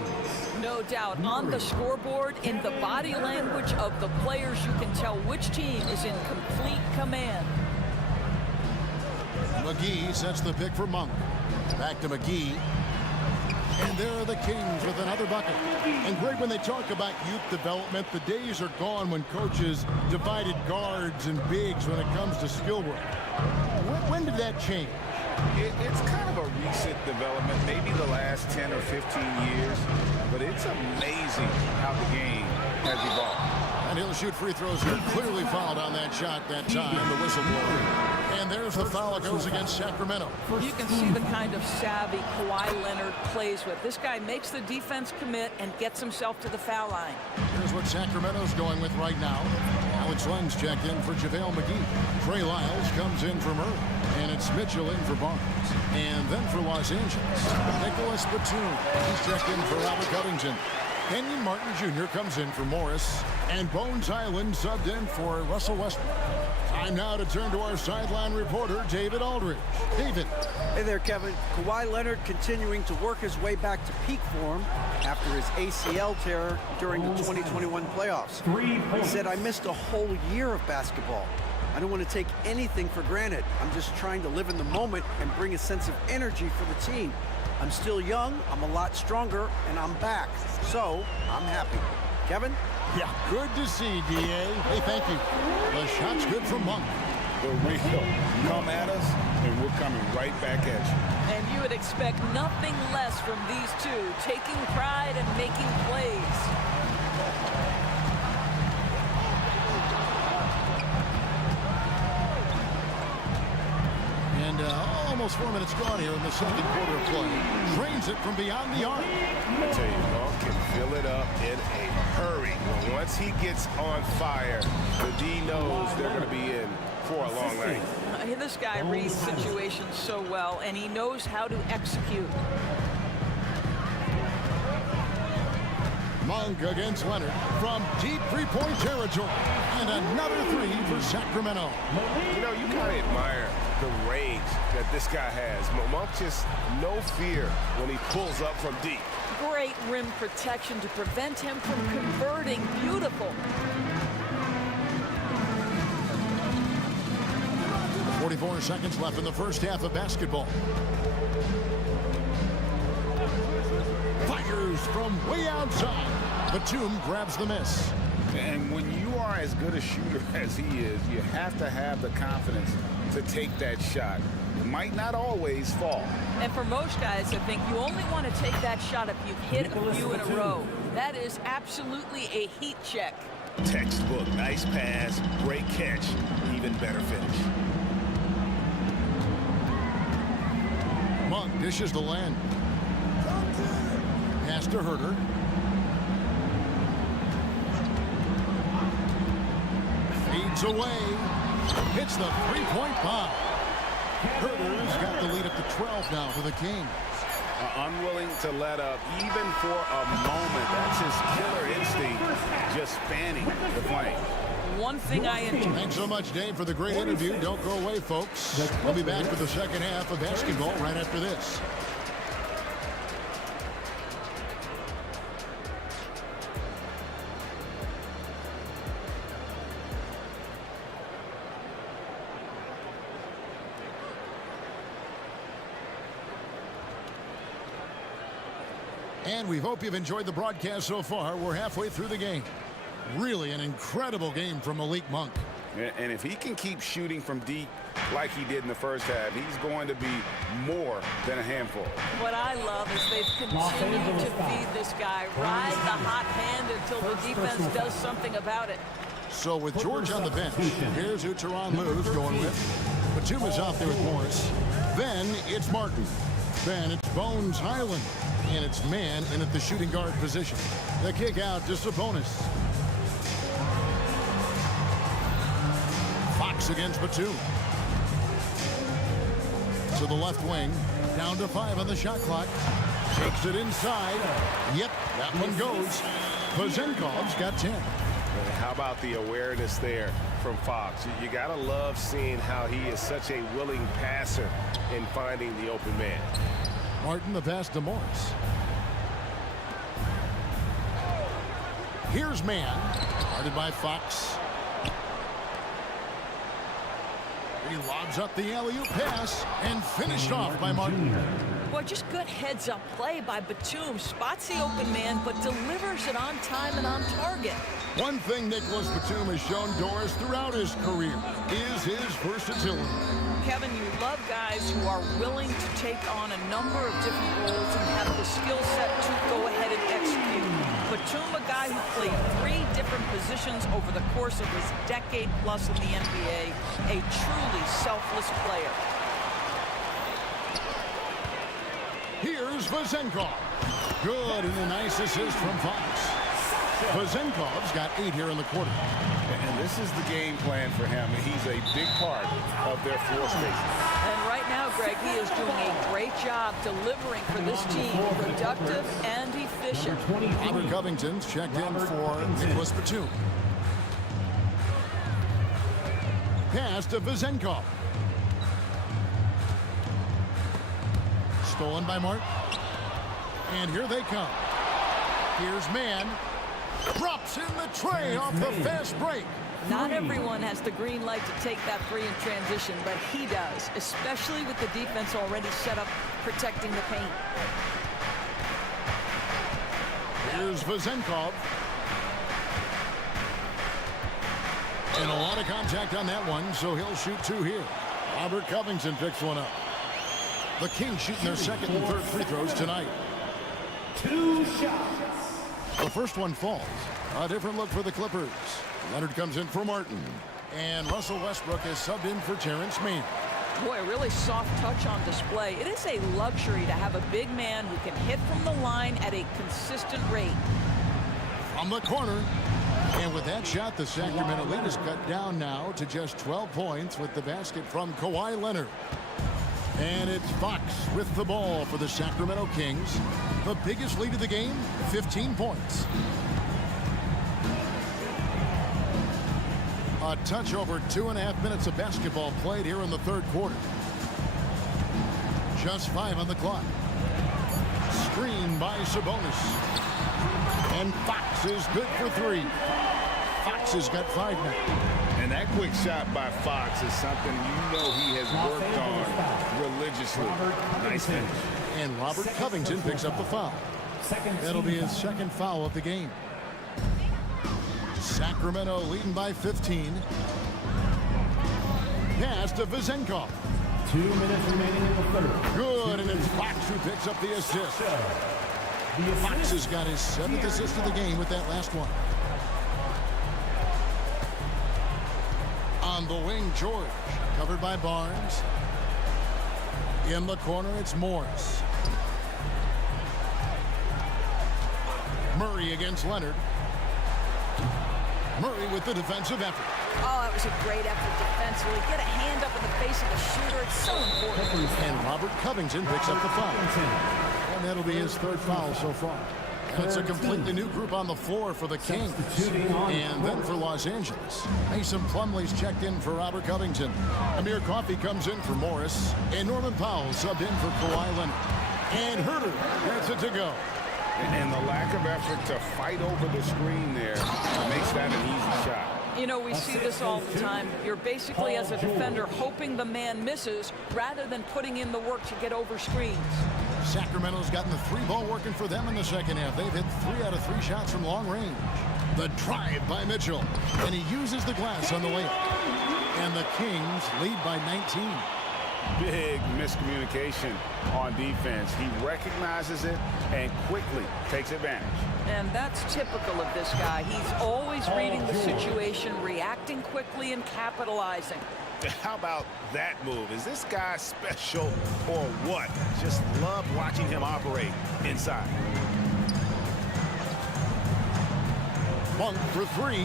No doubt. On the scoreboard, in the body language of the players, you can tell which team is in complete command. McGee sets the pick for Monk. Back to McGee. And there are the Kings with another bucket. And great when they talk about youth development, the days are gone when coaches divided guards and bigs when it comes to skill work. When did that change? It's kind of a recent development, maybe the last 10 or 15 years, but it's amazing how the game has evolved. And he'll shoot free throws here. Clearly fouled on that shot that time, the whistleblower. And there's the foul that goes against Sacramento. You can see the kind of savvy Kawhi Leonard plays with. This guy makes the defense commit and gets himself to the foul line. Here's what Sacramento's going with right now. Alex Lenz checked in for JaVale McGee. Trey Lyles comes in for Murray. And it's Mitchell in for Barnes. And then for Los Angeles, Nicholas Batum. He's checked in for Robert Covington. Kenyon Martin Jr. comes in for Morris. And Bones Island subbed in for Russell Westbrook. Time now to turn to our sideline reporter, David Aldridge. David. Hey there, Kevin. Kawhi Leonard continuing to work his way back to peak form after his ACL tear during the 2021 playoffs. He said, I missed a whole year of basketball. I don't want to take anything for granted. I'm just trying to live in the moment and bring a sense of energy for the team. I'm still young, I'm a lot stronger, and I'm back. So, I'm happy. Kevin? Yeah, good to see, D.A. Hey, thank you. The shot's good from Monk. The real. Come at us, and we're coming right back at you. And you would expect nothing less from these two, taking pride and making plays. And almost 4 minutes gone here in the second quarter of play. Drains it from beyond the arc. I tell you, Monk can fill it up in a hurry. Once he gets on fire, the D knows they're going to be in for a long night. This guy reads situations so well, and he knows how to execute. Monk against Leonard from deep three-point territory. And another three for Sacramento. You know, you kind of admire the rage that this guy has. Monk just no fear when he pulls up from deep. Great rim protection to prevent him from converting. Beautiful. 44 seconds left in the first half of basketball. Fires from way outside. Batum grabs the miss. And when you are as good a shooter as he is, you have to have the confidence to take that shot. It might not always fall. And for most guys, I think you only want to take that shot if you've hit a few in a row. That is absolutely a heat check. Textbook, nice pass, great catch, even better finish. Monk dishes the land. Pass to Herter. Fades away. Hits the three-point bomb. Herter's got the lead up to 12 now for the Kings. Unwilling to let up even for a moment. That's his killer instinct, just fanning the flame. One thing I enjoy. Thanks so much, Dave, for the great interview. Don't go away, folks. We'll be back with the second half of basketball right after this. And we hope you've enjoyed the broadcast so far. We're halfway through the game. Really an incredible game from Malik Monk. And if he can keep shooting from deep like he did in the first half, he's going to be more than a handful. What I love is they've continued to feed this guy, ride the hot hand until the defense does something about it. So with George on the bench, here's who Teron Lue's going with. Batum is out there with Morris. Then it's Martin. Then it's Bones Highland. And it's man in at the shooting guard position. The kick out to Sabonis. Fox against Batum. To the left wing. Down to 5 on the shot clock. Takes it inside. Yep, that one goes. Vazenkov's got 10. How about the awareness there from Fox? You got to love seeing how he is such a willing passer in finding the open man. Martin the pass to Morris. Here's man. Guarded by Fox. He lobs up the alley-oop pass and finished off by Martin. Boy, just good heads-up play by Batum. Spots the open man, but delivers it on time and on target. One thing Nicholas Batum has shown Doris throughout his career is his versatility. Kevin, you love guys who are willing to take on a number of different roles and have the skill set to go ahead and execute. Batum, a guy who played 3 different positions over the course of his decade-plus in the NBA, a truly selfless player. Here's Vazenkov. Good, and a nice assist from Fox. Vazenkov's got 8 here in the quarter. And this is the game plan for him. He's a big part of their floor spacing. And right now, Greg, he is doing a great job delivering for this team, productive and efficient. Robert Covington's checked in for Nicholas Batum. Pass to Vazenkov. Stolen by Mark. And here they come. Here's man. Drops in the tray off the fast break. Not everyone has the green light to take that three in transition, but he does, especially with the defense already set up protecting the paint. Here's Vezenkov. And a lot of contact on that one, so he'll shoot two here. Robert Covington picks one up. The Kings shooting their second and third free throws tonight. 2 shots. The first one falls. A different look for the Clippers. Leonard comes in for Martin. And Russell Westbrook is subbed in for Terrence Mann. Boy, really soft touch on display. It is a luxury to have a big man who can hit from the line at a consistent rate. From the corner. And with that shot, the Sacramento lead is cut down now to just 12 points with the basket from Kawhi Leonard. And it's Fox with the ball for the Sacramento Kings. The biggest lead of the game, 15 points. A touch over 2.5 minutes of basketball played here in the third quarter. Just 5 on the clock. Screen by Sabonis. And Fox is good for 3. Fox has got 5 now. And that quick shot by Fox is something you know he has worked on religiously. Nice finish. And Robert Covington picks up the foul. That'll be his second foul of the game. Sacramento leading by 15. Pass to Vezenkov. 2 minutes remaining in the third. Good, and it's Fox who picks up the assist. Fox has got his 7th assist of the game with that last one. On the wing, George, covered by Barnes. In the corner, it's Morris. Murray against Leonard. Murray with the defensive effort. Oh, that was a great effort defensively. Get a hand up in the face of the shooter. It's so important. And Robert Covington picks up the foul. And that'll be his 3rd foul so far. It's a completely new group on the floor for the Kings. And then for Los Angeles, Mason Plumlee's checked in for Robert Covington. Amir Coffey comes in for Morris. And Norman Powell subbed in for Kawhi Leonard. And Herter gets it to go. And the lack of effort to fight over the screen there makes that an easy shot. You know, we see this all the time. You're basically, as a defender, hoping the man misses rather than putting in the work to get over screens. Sacramento's gotten the 3-ball working for them in the second half. They've hit 3 out of 3 shots from long range. The drive by Mitchell. And he uses the glass on the layup. And the Kings lead by 19. Big miscommunication on defense. He recognizes it and quickly takes advantage. And that's typical of this guy. He's always reading the situation, reacting quickly, and capitalizing. How about that move? Is this guy special or what? Just love watching him operate inside. Monk for 3.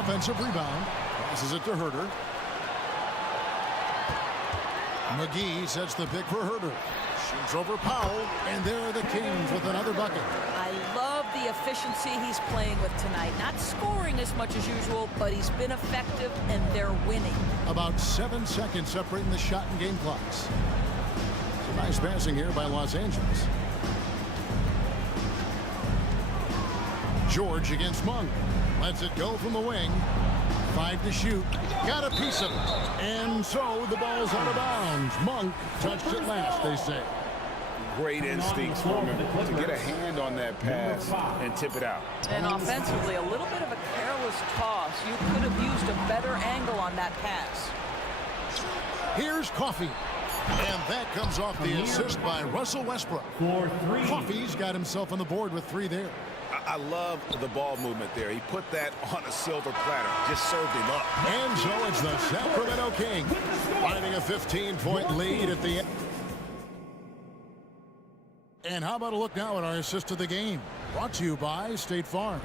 Offensive rebound. Passes it to Herter. McGee sets the pick for Herter. Shoots over Powell, and there are the Kings with another bucket. I love the efficiency he's playing with tonight. Not scoring as much as usual, but he's been effective, and they're winning. About 7 seconds separating the shot and game clocks. Some nice passing here by Los Angeles. George against Monk. Lets it go from the wing. 5 to shoot. Got a piece of it. And so the ball's out of bounds. Monk touched it last, they say. Great instincts from him to get a hand on that pass and tip it out. And offensively, a little bit of a careless toss. You could have used a better angle on that pass. Here's Coffey. And that comes off the assist by Russell Westbrook. Coffey's got himself on the board with 3 there. I love the ball movement there. He put that on a silver platter. Just served him up. And so it's the Sacramento Kings finding a 15-point lead at the end. And how about a look now at our assist of the game? Brought to you by State Farm.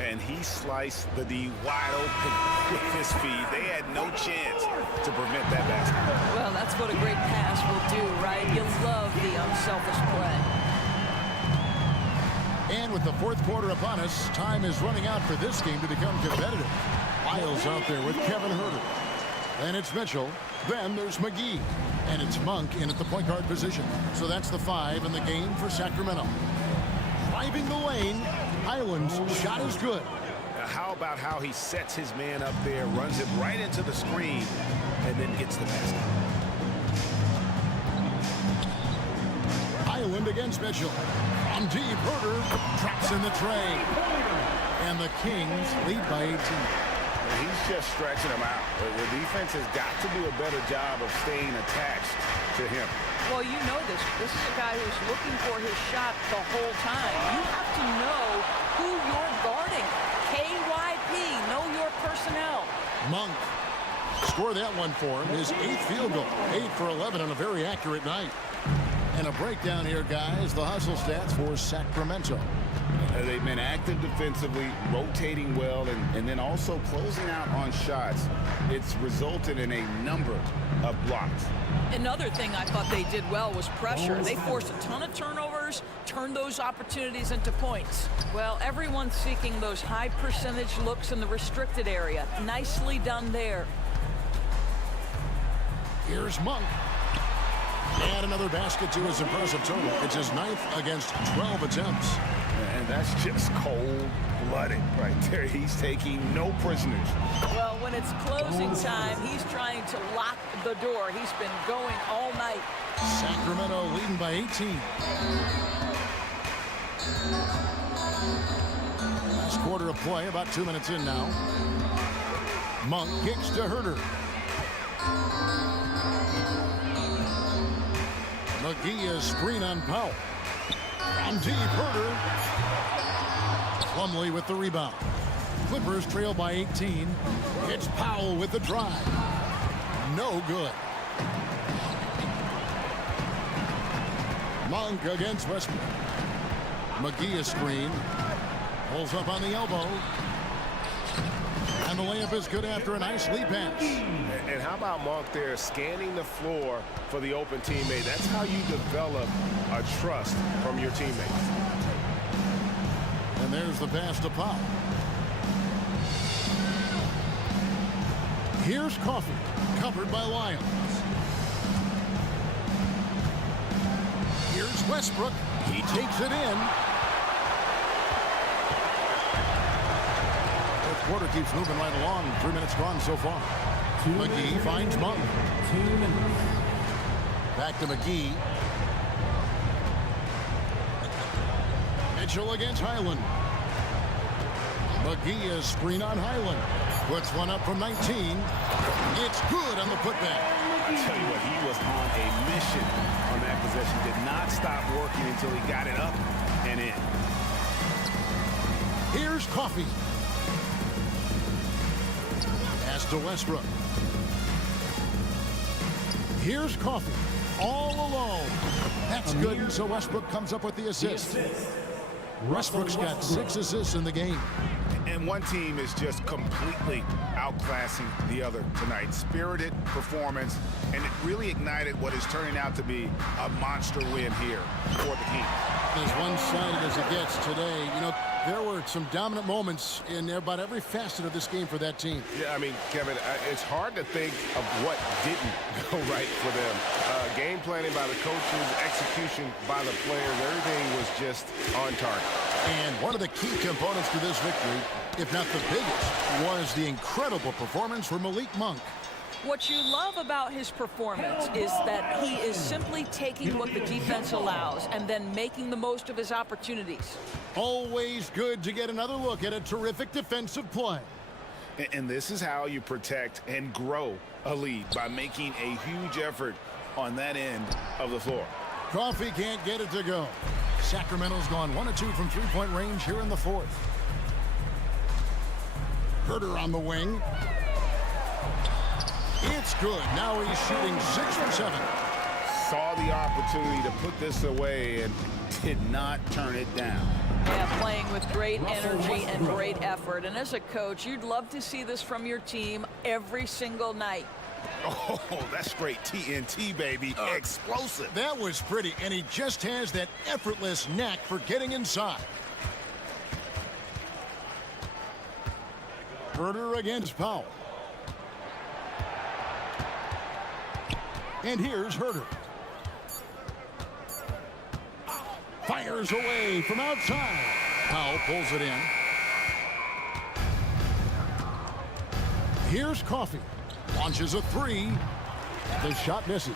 And he sliced the D wide open with his feet. They had no chance to prevent that basket. Well, that's what a great pass will do, right? You love the unselfish play. And with the 4th quarter upon us, time is running out for this game to become competitive. Lyles out there with Kevin Herter. Then it's Mitchell. Then there's McGee. And it's Monk in at the point guard position. So that's the 5 in the game for Sacramento. Driving the lane. Highland's shot is good. How about how he sets his man up there, runs it right into the screen, and then gets the basket. Highland against Mitchell. From deep, Herder traps in the tray. And the Kings lead by 18. He's just stretching him out. The defense has got to do a better job of staying attached to him. Well, you know this. This is a guy who's looking for his shot the whole time. You have to know who you're guarding. KYP, know your personnel. Monk score that one for him. His 8th field goal. 8 for 11 on a very accurate night. And a breakdown here, guys. The hustle stats for Sacramento. They've been active defensively, rotating well, and then also closing out on shots. It's resulted in a number of blocks. Another thing I thought they did well was pressure. They forced a ton of turnovers, turned those opportunities into points. Well, everyone's seeking those high percentage looks in the restricted area. Nicely done there. Here's Monk. And another basket to his impressive total. It's his 9th against 12 attempts. And that's just cold-blooded right there. He's taking no prisoners. Well, when it's closing time, he's trying to lock the door. He's been going all night. Sacramento leading by 18. Last quarter of play, about 2 minutes in now. Monk kicks to Herder. McGee is screen on Powell. From deep, Herder. Plumlee with the rebound. Clippers trail by 18. It's Powell with the drive. No good. Monk against Westbrook. McGee is screen. Pulls up on the elbow. And the layup is good after a nice lead pass. And how about Monk there scanning the floor for the open teammate? That's how you develop a trust from your teammates. And there's the pass to Powell. Here's Coffey, covered by Lyons. Here's Westbrook. He takes it in. Quarter keeps moving right along. 3 minutes gone so far. McGee finds Monk. 2 minutes. Back to McGee. Mitchell against Highland. McGee is screen on Highland. Puts one up from 19. It's good on the putback. I tell you what, he was on a mission on that possession. Did not stop working until he got it up and in. Here's Coffey. Pass to Westbrook. Here's Coffey. All alone. That's good. And so Westbrook comes up with the assist. Westbrook's got 6 assists in the game. And one team is just completely outclassing the other tonight. Spirited performance, and it really ignited what is turning out to be a monster win here for the Kings. As one-sided as it gets today, you know, there were some dominant moments in about every facet of this game for that team. Yeah, I mean, Kevin, it's hard to think of what didn't go right for them. Game planning by the coaches, execution by the players, everything was just on target. And one of the key components to this victory, if not the biggest, was the incredible performance from Malik Monk. What you love about his performance is that he is simply taking what the defense allows and then making the most of his opportunities. Always good to get another look at a terrific defensive play. And this is how you protect and grow a lead, by making a huge effort on that end of the floor. Coffey can't get it to go. Sacramento's gone 1 of 2 from three-point range here in the fourth. Herder on the wing. It's good. Now he's shooting 6 from 7. Saw the opportunity to put this away and did not turn it down. Yeah, playing with great energy and great effort. And as a coach, you'd love to see this from your team every single night. Oh, that's straight TNT, baby. Explosive. That was pretty, and he just has that effortless knack for getting inside. Herder against Powell. And here's Herder. Fires away from outside. Powell pulls it in. Here's Coffey. Launches a three. The shot misses.